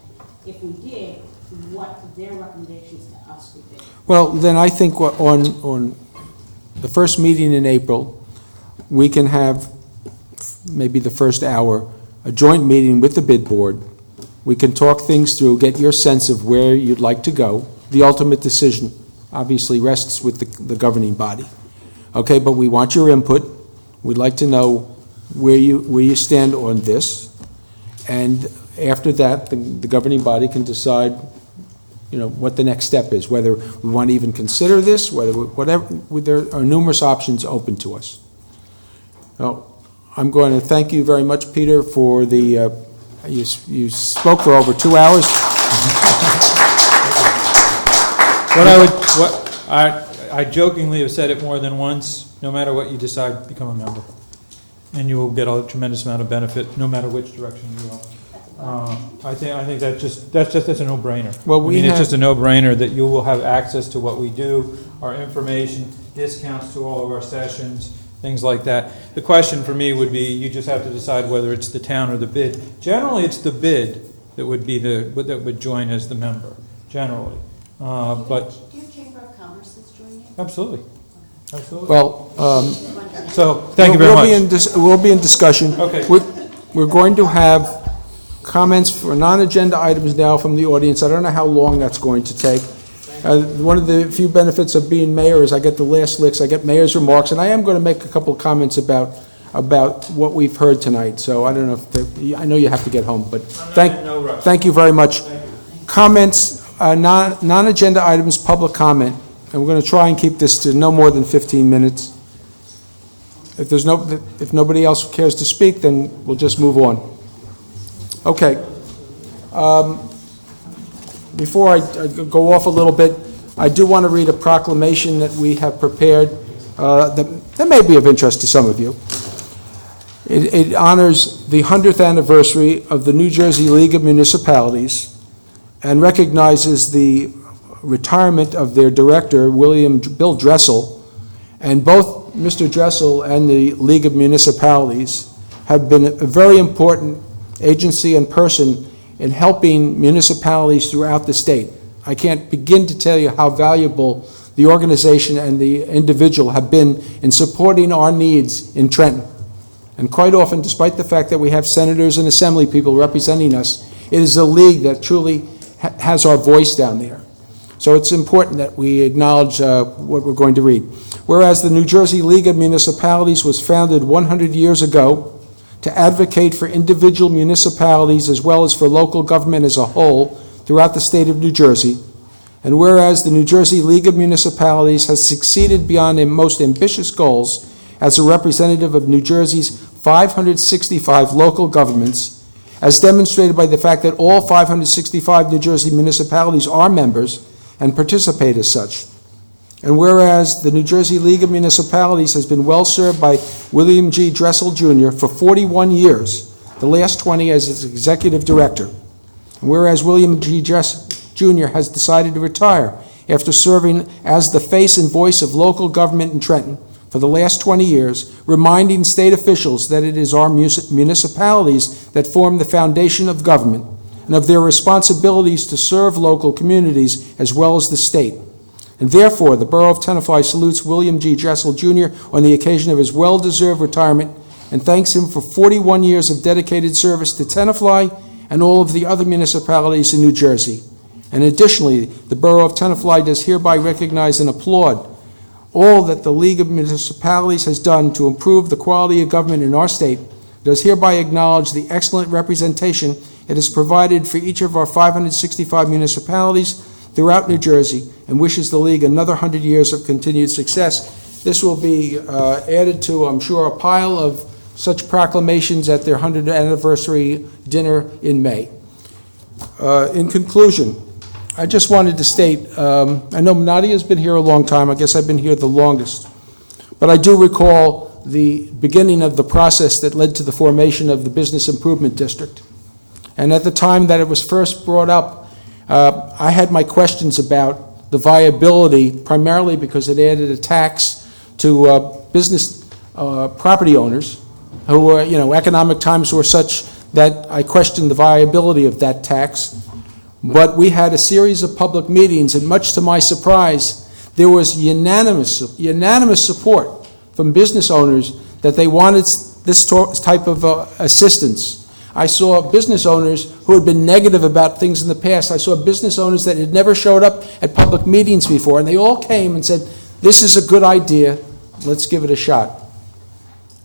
if we did, what their recommendations to us would be. Well, then I think on the first meeting in April, we can have maybe the first hour, a joint meeting with the bid board. We can talk things through, get your sense of where you'd like to go. The ultimate decision obviously rests with the governing body. Okay, but we want your input. We'd like to know where you stand on this. And after that, the governing body can decide, what the next step is, whether we want to even consider this, whatever, there are numerous options open to us. Now, I'm going to thank you very much, Peter, for the, you spoke for over 2 hours. I jokingly have said it more than once, no matter what you decide, become a member. And you will get a tremendous amount of benefit, no matter which direction you go. I think that's a no-brainer. Well, it's just a no-brainer that you will have access to what we do, our information, discounts to all of our sessions, things like that. The question for me would be, you just have to decide whether it's the town or the bid. Generally, it's the bid that would be that would join as the member, generally. But Do your Chamber of Commerce that's joining you? absolutely. Well, so thank you very much. We'll be in discussion. Okay. We're going to have comments for non-agenda items now from the audience. I don't know how long that's going to take. One of the few benefits of being mayor is I get the last licks, I get mayor's remarks, and I am going to make a couple of comments about what we've heard tonight. So I don't know if I know you have to get home, but thank you very much. Comments, non-agenda items, public comment, and we're going to try and keep this to no more than 15 minutes. If nobody else cares to speak, then we'll just move on. Okay. Before I go off a little bit, I do want to read a proclamation that we have prepared that may be of interest to some of you. It honors the 100th anniversary of the New Jersey League of Municipalities and recognizes the retirement of their director, Bill Dressel, and both Mr. Dressel and the League of Municipalities have been a very important agency and person in helping municipalities throughout the state. I can't begin to tell you how valuable the organization and the individual have been in supporting our needs in Trenton. And quite often, despite the fact that we have senators and assembly people representing us, it is the league that truly has our voice down there. So it's important that we acknowledge what we're going to read. Whereas the New Jersey League of Municipalities was founded 100 years ago to advocate for individual municipalities as well as for local government as a whole throughout the state of New Jersey. And whereas the New Jersey League of Municipalities has succeeded beyond their most ambitious goals as a representative of New Jersey's 565 local governments, as demonstrated by the fact that all 565 New Jersey municipalities are members and participate as such. And whereas the New Jersey League of Municipalities has been well served by William G. Dressel Jr. for 41 years, the last 20 as its executive director. And whereas William G. Dressel Jr. has decided to retire after serving as the face and voice of local government in Trenton for the last 20 years, reminding state officials that it is our municipalities that form the foundation of government and of their responsibilities to serve local communities as well as the state. And therefore, the Borough of Tenafly salutes William G. Dressel Jr. on the occasion of his well-deserved retirement and thanks him for 41 years of dedicated service to Tenafly and all of the other municipalities in New Jersey. And additionally, the Borough of Tenafly does hereby recognize and applaud all that the League of Municipalities has done to improve the quality of government in our state, does hereby acknowledge the excellent representation it has provided for each of our 565 municipalities throughout New Jersey, and wishes the League another 100 years of continued success. This will be added to, I'm sure, a pile of such proclamations at their 100th anniversary dinner in May. In conclusion, I just wanted to state, I know Nadia's been here a long time, I guess I've been here the longest, but I do recall the beginning of the process that led to the formation of the Business Improvement District. And at the time that it was first brought up, I had my questions about the viability, primarily because it added a tax to business property owners who were, economic times were such that I questioned the viability of that tax. But we had a series of public meetings, and much to my surprise, there was unanimous support from business owners that they wanted this type of assistance. I saw business owners who had been negative about things in the past. I saw business owners that had never showed up at public meetings before, and they all came and said, "This is a good idea, let's give it a shot."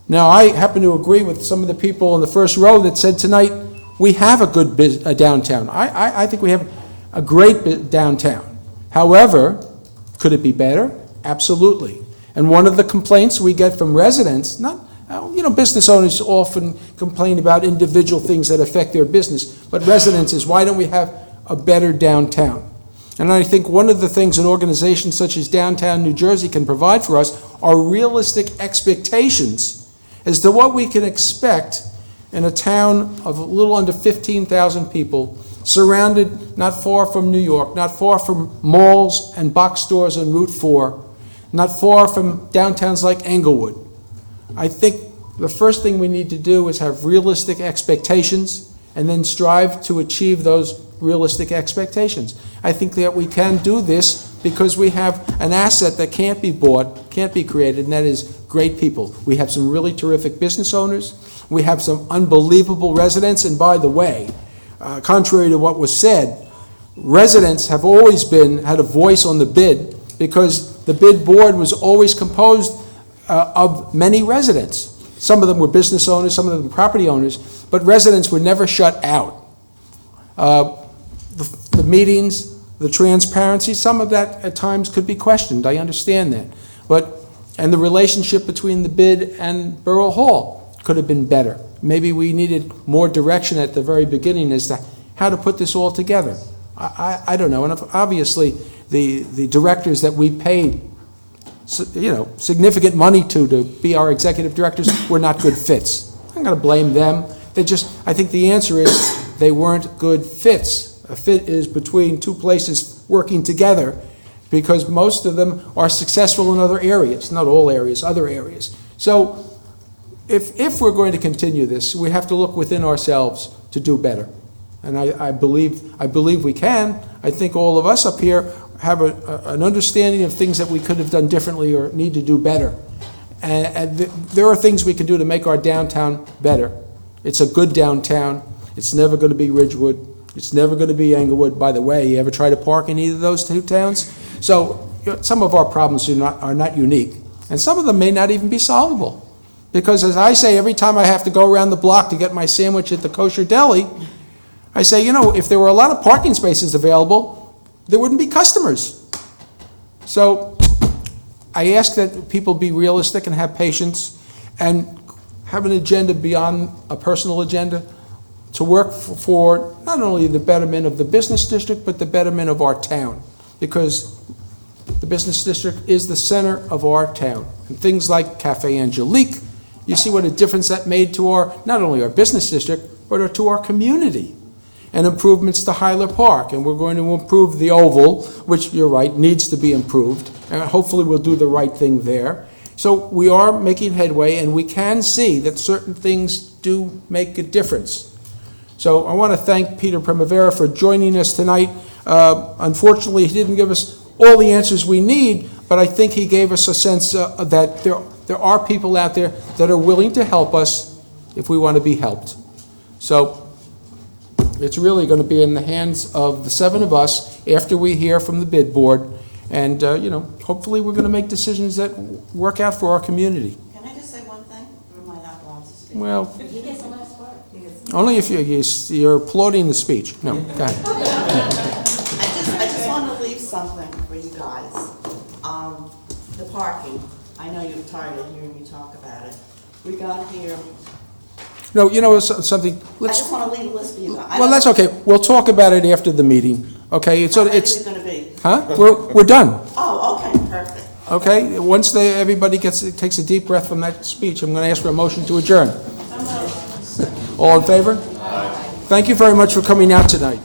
Now, I happen to agree with some of the people in the first row that said tonight, we have a good downtown. I think we have a great downtown. However, could it be better? Absolutely. And one of the complaints we get from residents, business owners often complain about individual things that affect their business, but residents is, why don't we have a better downtown? And I think one of the things an organization such as Downtown New Jersey can provide for us are realistic expectations as to what we can expect in a town of a little under 15,000 people, surrounded not far from New York, not far from malls and box stores on Route 4, not far from downtowns like Englewood. I think the first thing we need to do is have realistic expectations and then strive to achieve those realistic expectations. I think that we can do this because we have an asset that can't be bought, can't be created, and that is great people. We have some really terrific business owners. We have some unbelievable residents, and by the way, contrary to what was said, residents have always had a voice on the bid because the bid board was always composed of many residents. Some of them were business owners, some of them property owners, but residents were never shut out. The meetings, the transparency, some of that at times could be questioned. I understand that. And the relationship between the bid and Borough Hall could have been better. Maybe we needed more direction at the very beginning as to how to put this all together. I don't know. And obviously, the directors that we paid significant money to be our executive directors were not good fits. I'm going to blame them. I think the answer is they weren't good fits. A fit is between two places working together, because most of them are successful in other areas, not all areas, other areas. So if we're going to continue this, we have to look within ourselves to do better. And I believe we can. I think all of us up here have an understanding of things that we could have done differently or need to do better. And there are things we can do to make our downtown better. It's a good downtown. It's never going to be Ridgewood. It's never going to be Englewood. By the way, you ever try to park in either of those two towns? So some of our problems are not unique, and some of them may not even be solvable. Because as I say, every time I have to go around the block to get my sandwich at the kosher deli, I say, if there were a lot of parking spaces available, there wouldn't be customers. So I ask that people be realistic and have patience and have an agenda beyond a personal agenda to work for not only the betterment of the business district, but the betterment of our town. Because the business district is the center of our town. And things like Cafe Angelique, you see what a difference that made to not only our business district, but to our community. And improvements to Hyler Park. And we're going to improve the Oval, which, you're right, needs to be improved. And hopefully we'll do the right thing there. So we are making headway, and we can see that certain things do make a difference. So I want to thank Peter Primavera for joining us tonight. Unfortunately, he didn't give us all the answers we need, but I think he gave us a sense that there are people out there that are willing to help us if we want to be helped. So it's really going to be in the hands of the seven of us after we hear from the bid board. And, hopefully we're going to make decisions that work out for our community. Can I just say one thing? Or am I not allowed to speak? Well, He gets the last word. only if you're applauding the speech. No, go ahead. I just want to leave something for you guys. The parking. I know you're tired of hearing me talk about it. We got here No, you know something, I let's, just want to leave a list for you guys. well, that's okay. We'll talk about it after the meeting, okay? It's, How late it's, is it going to be? huh? We're done, Oh, okay, perfect. okay? Once everybody takes a deep breath from that speech, I'm gonna ask for a motion to adjourn. All in favor? Thank you very much for coming out tonight.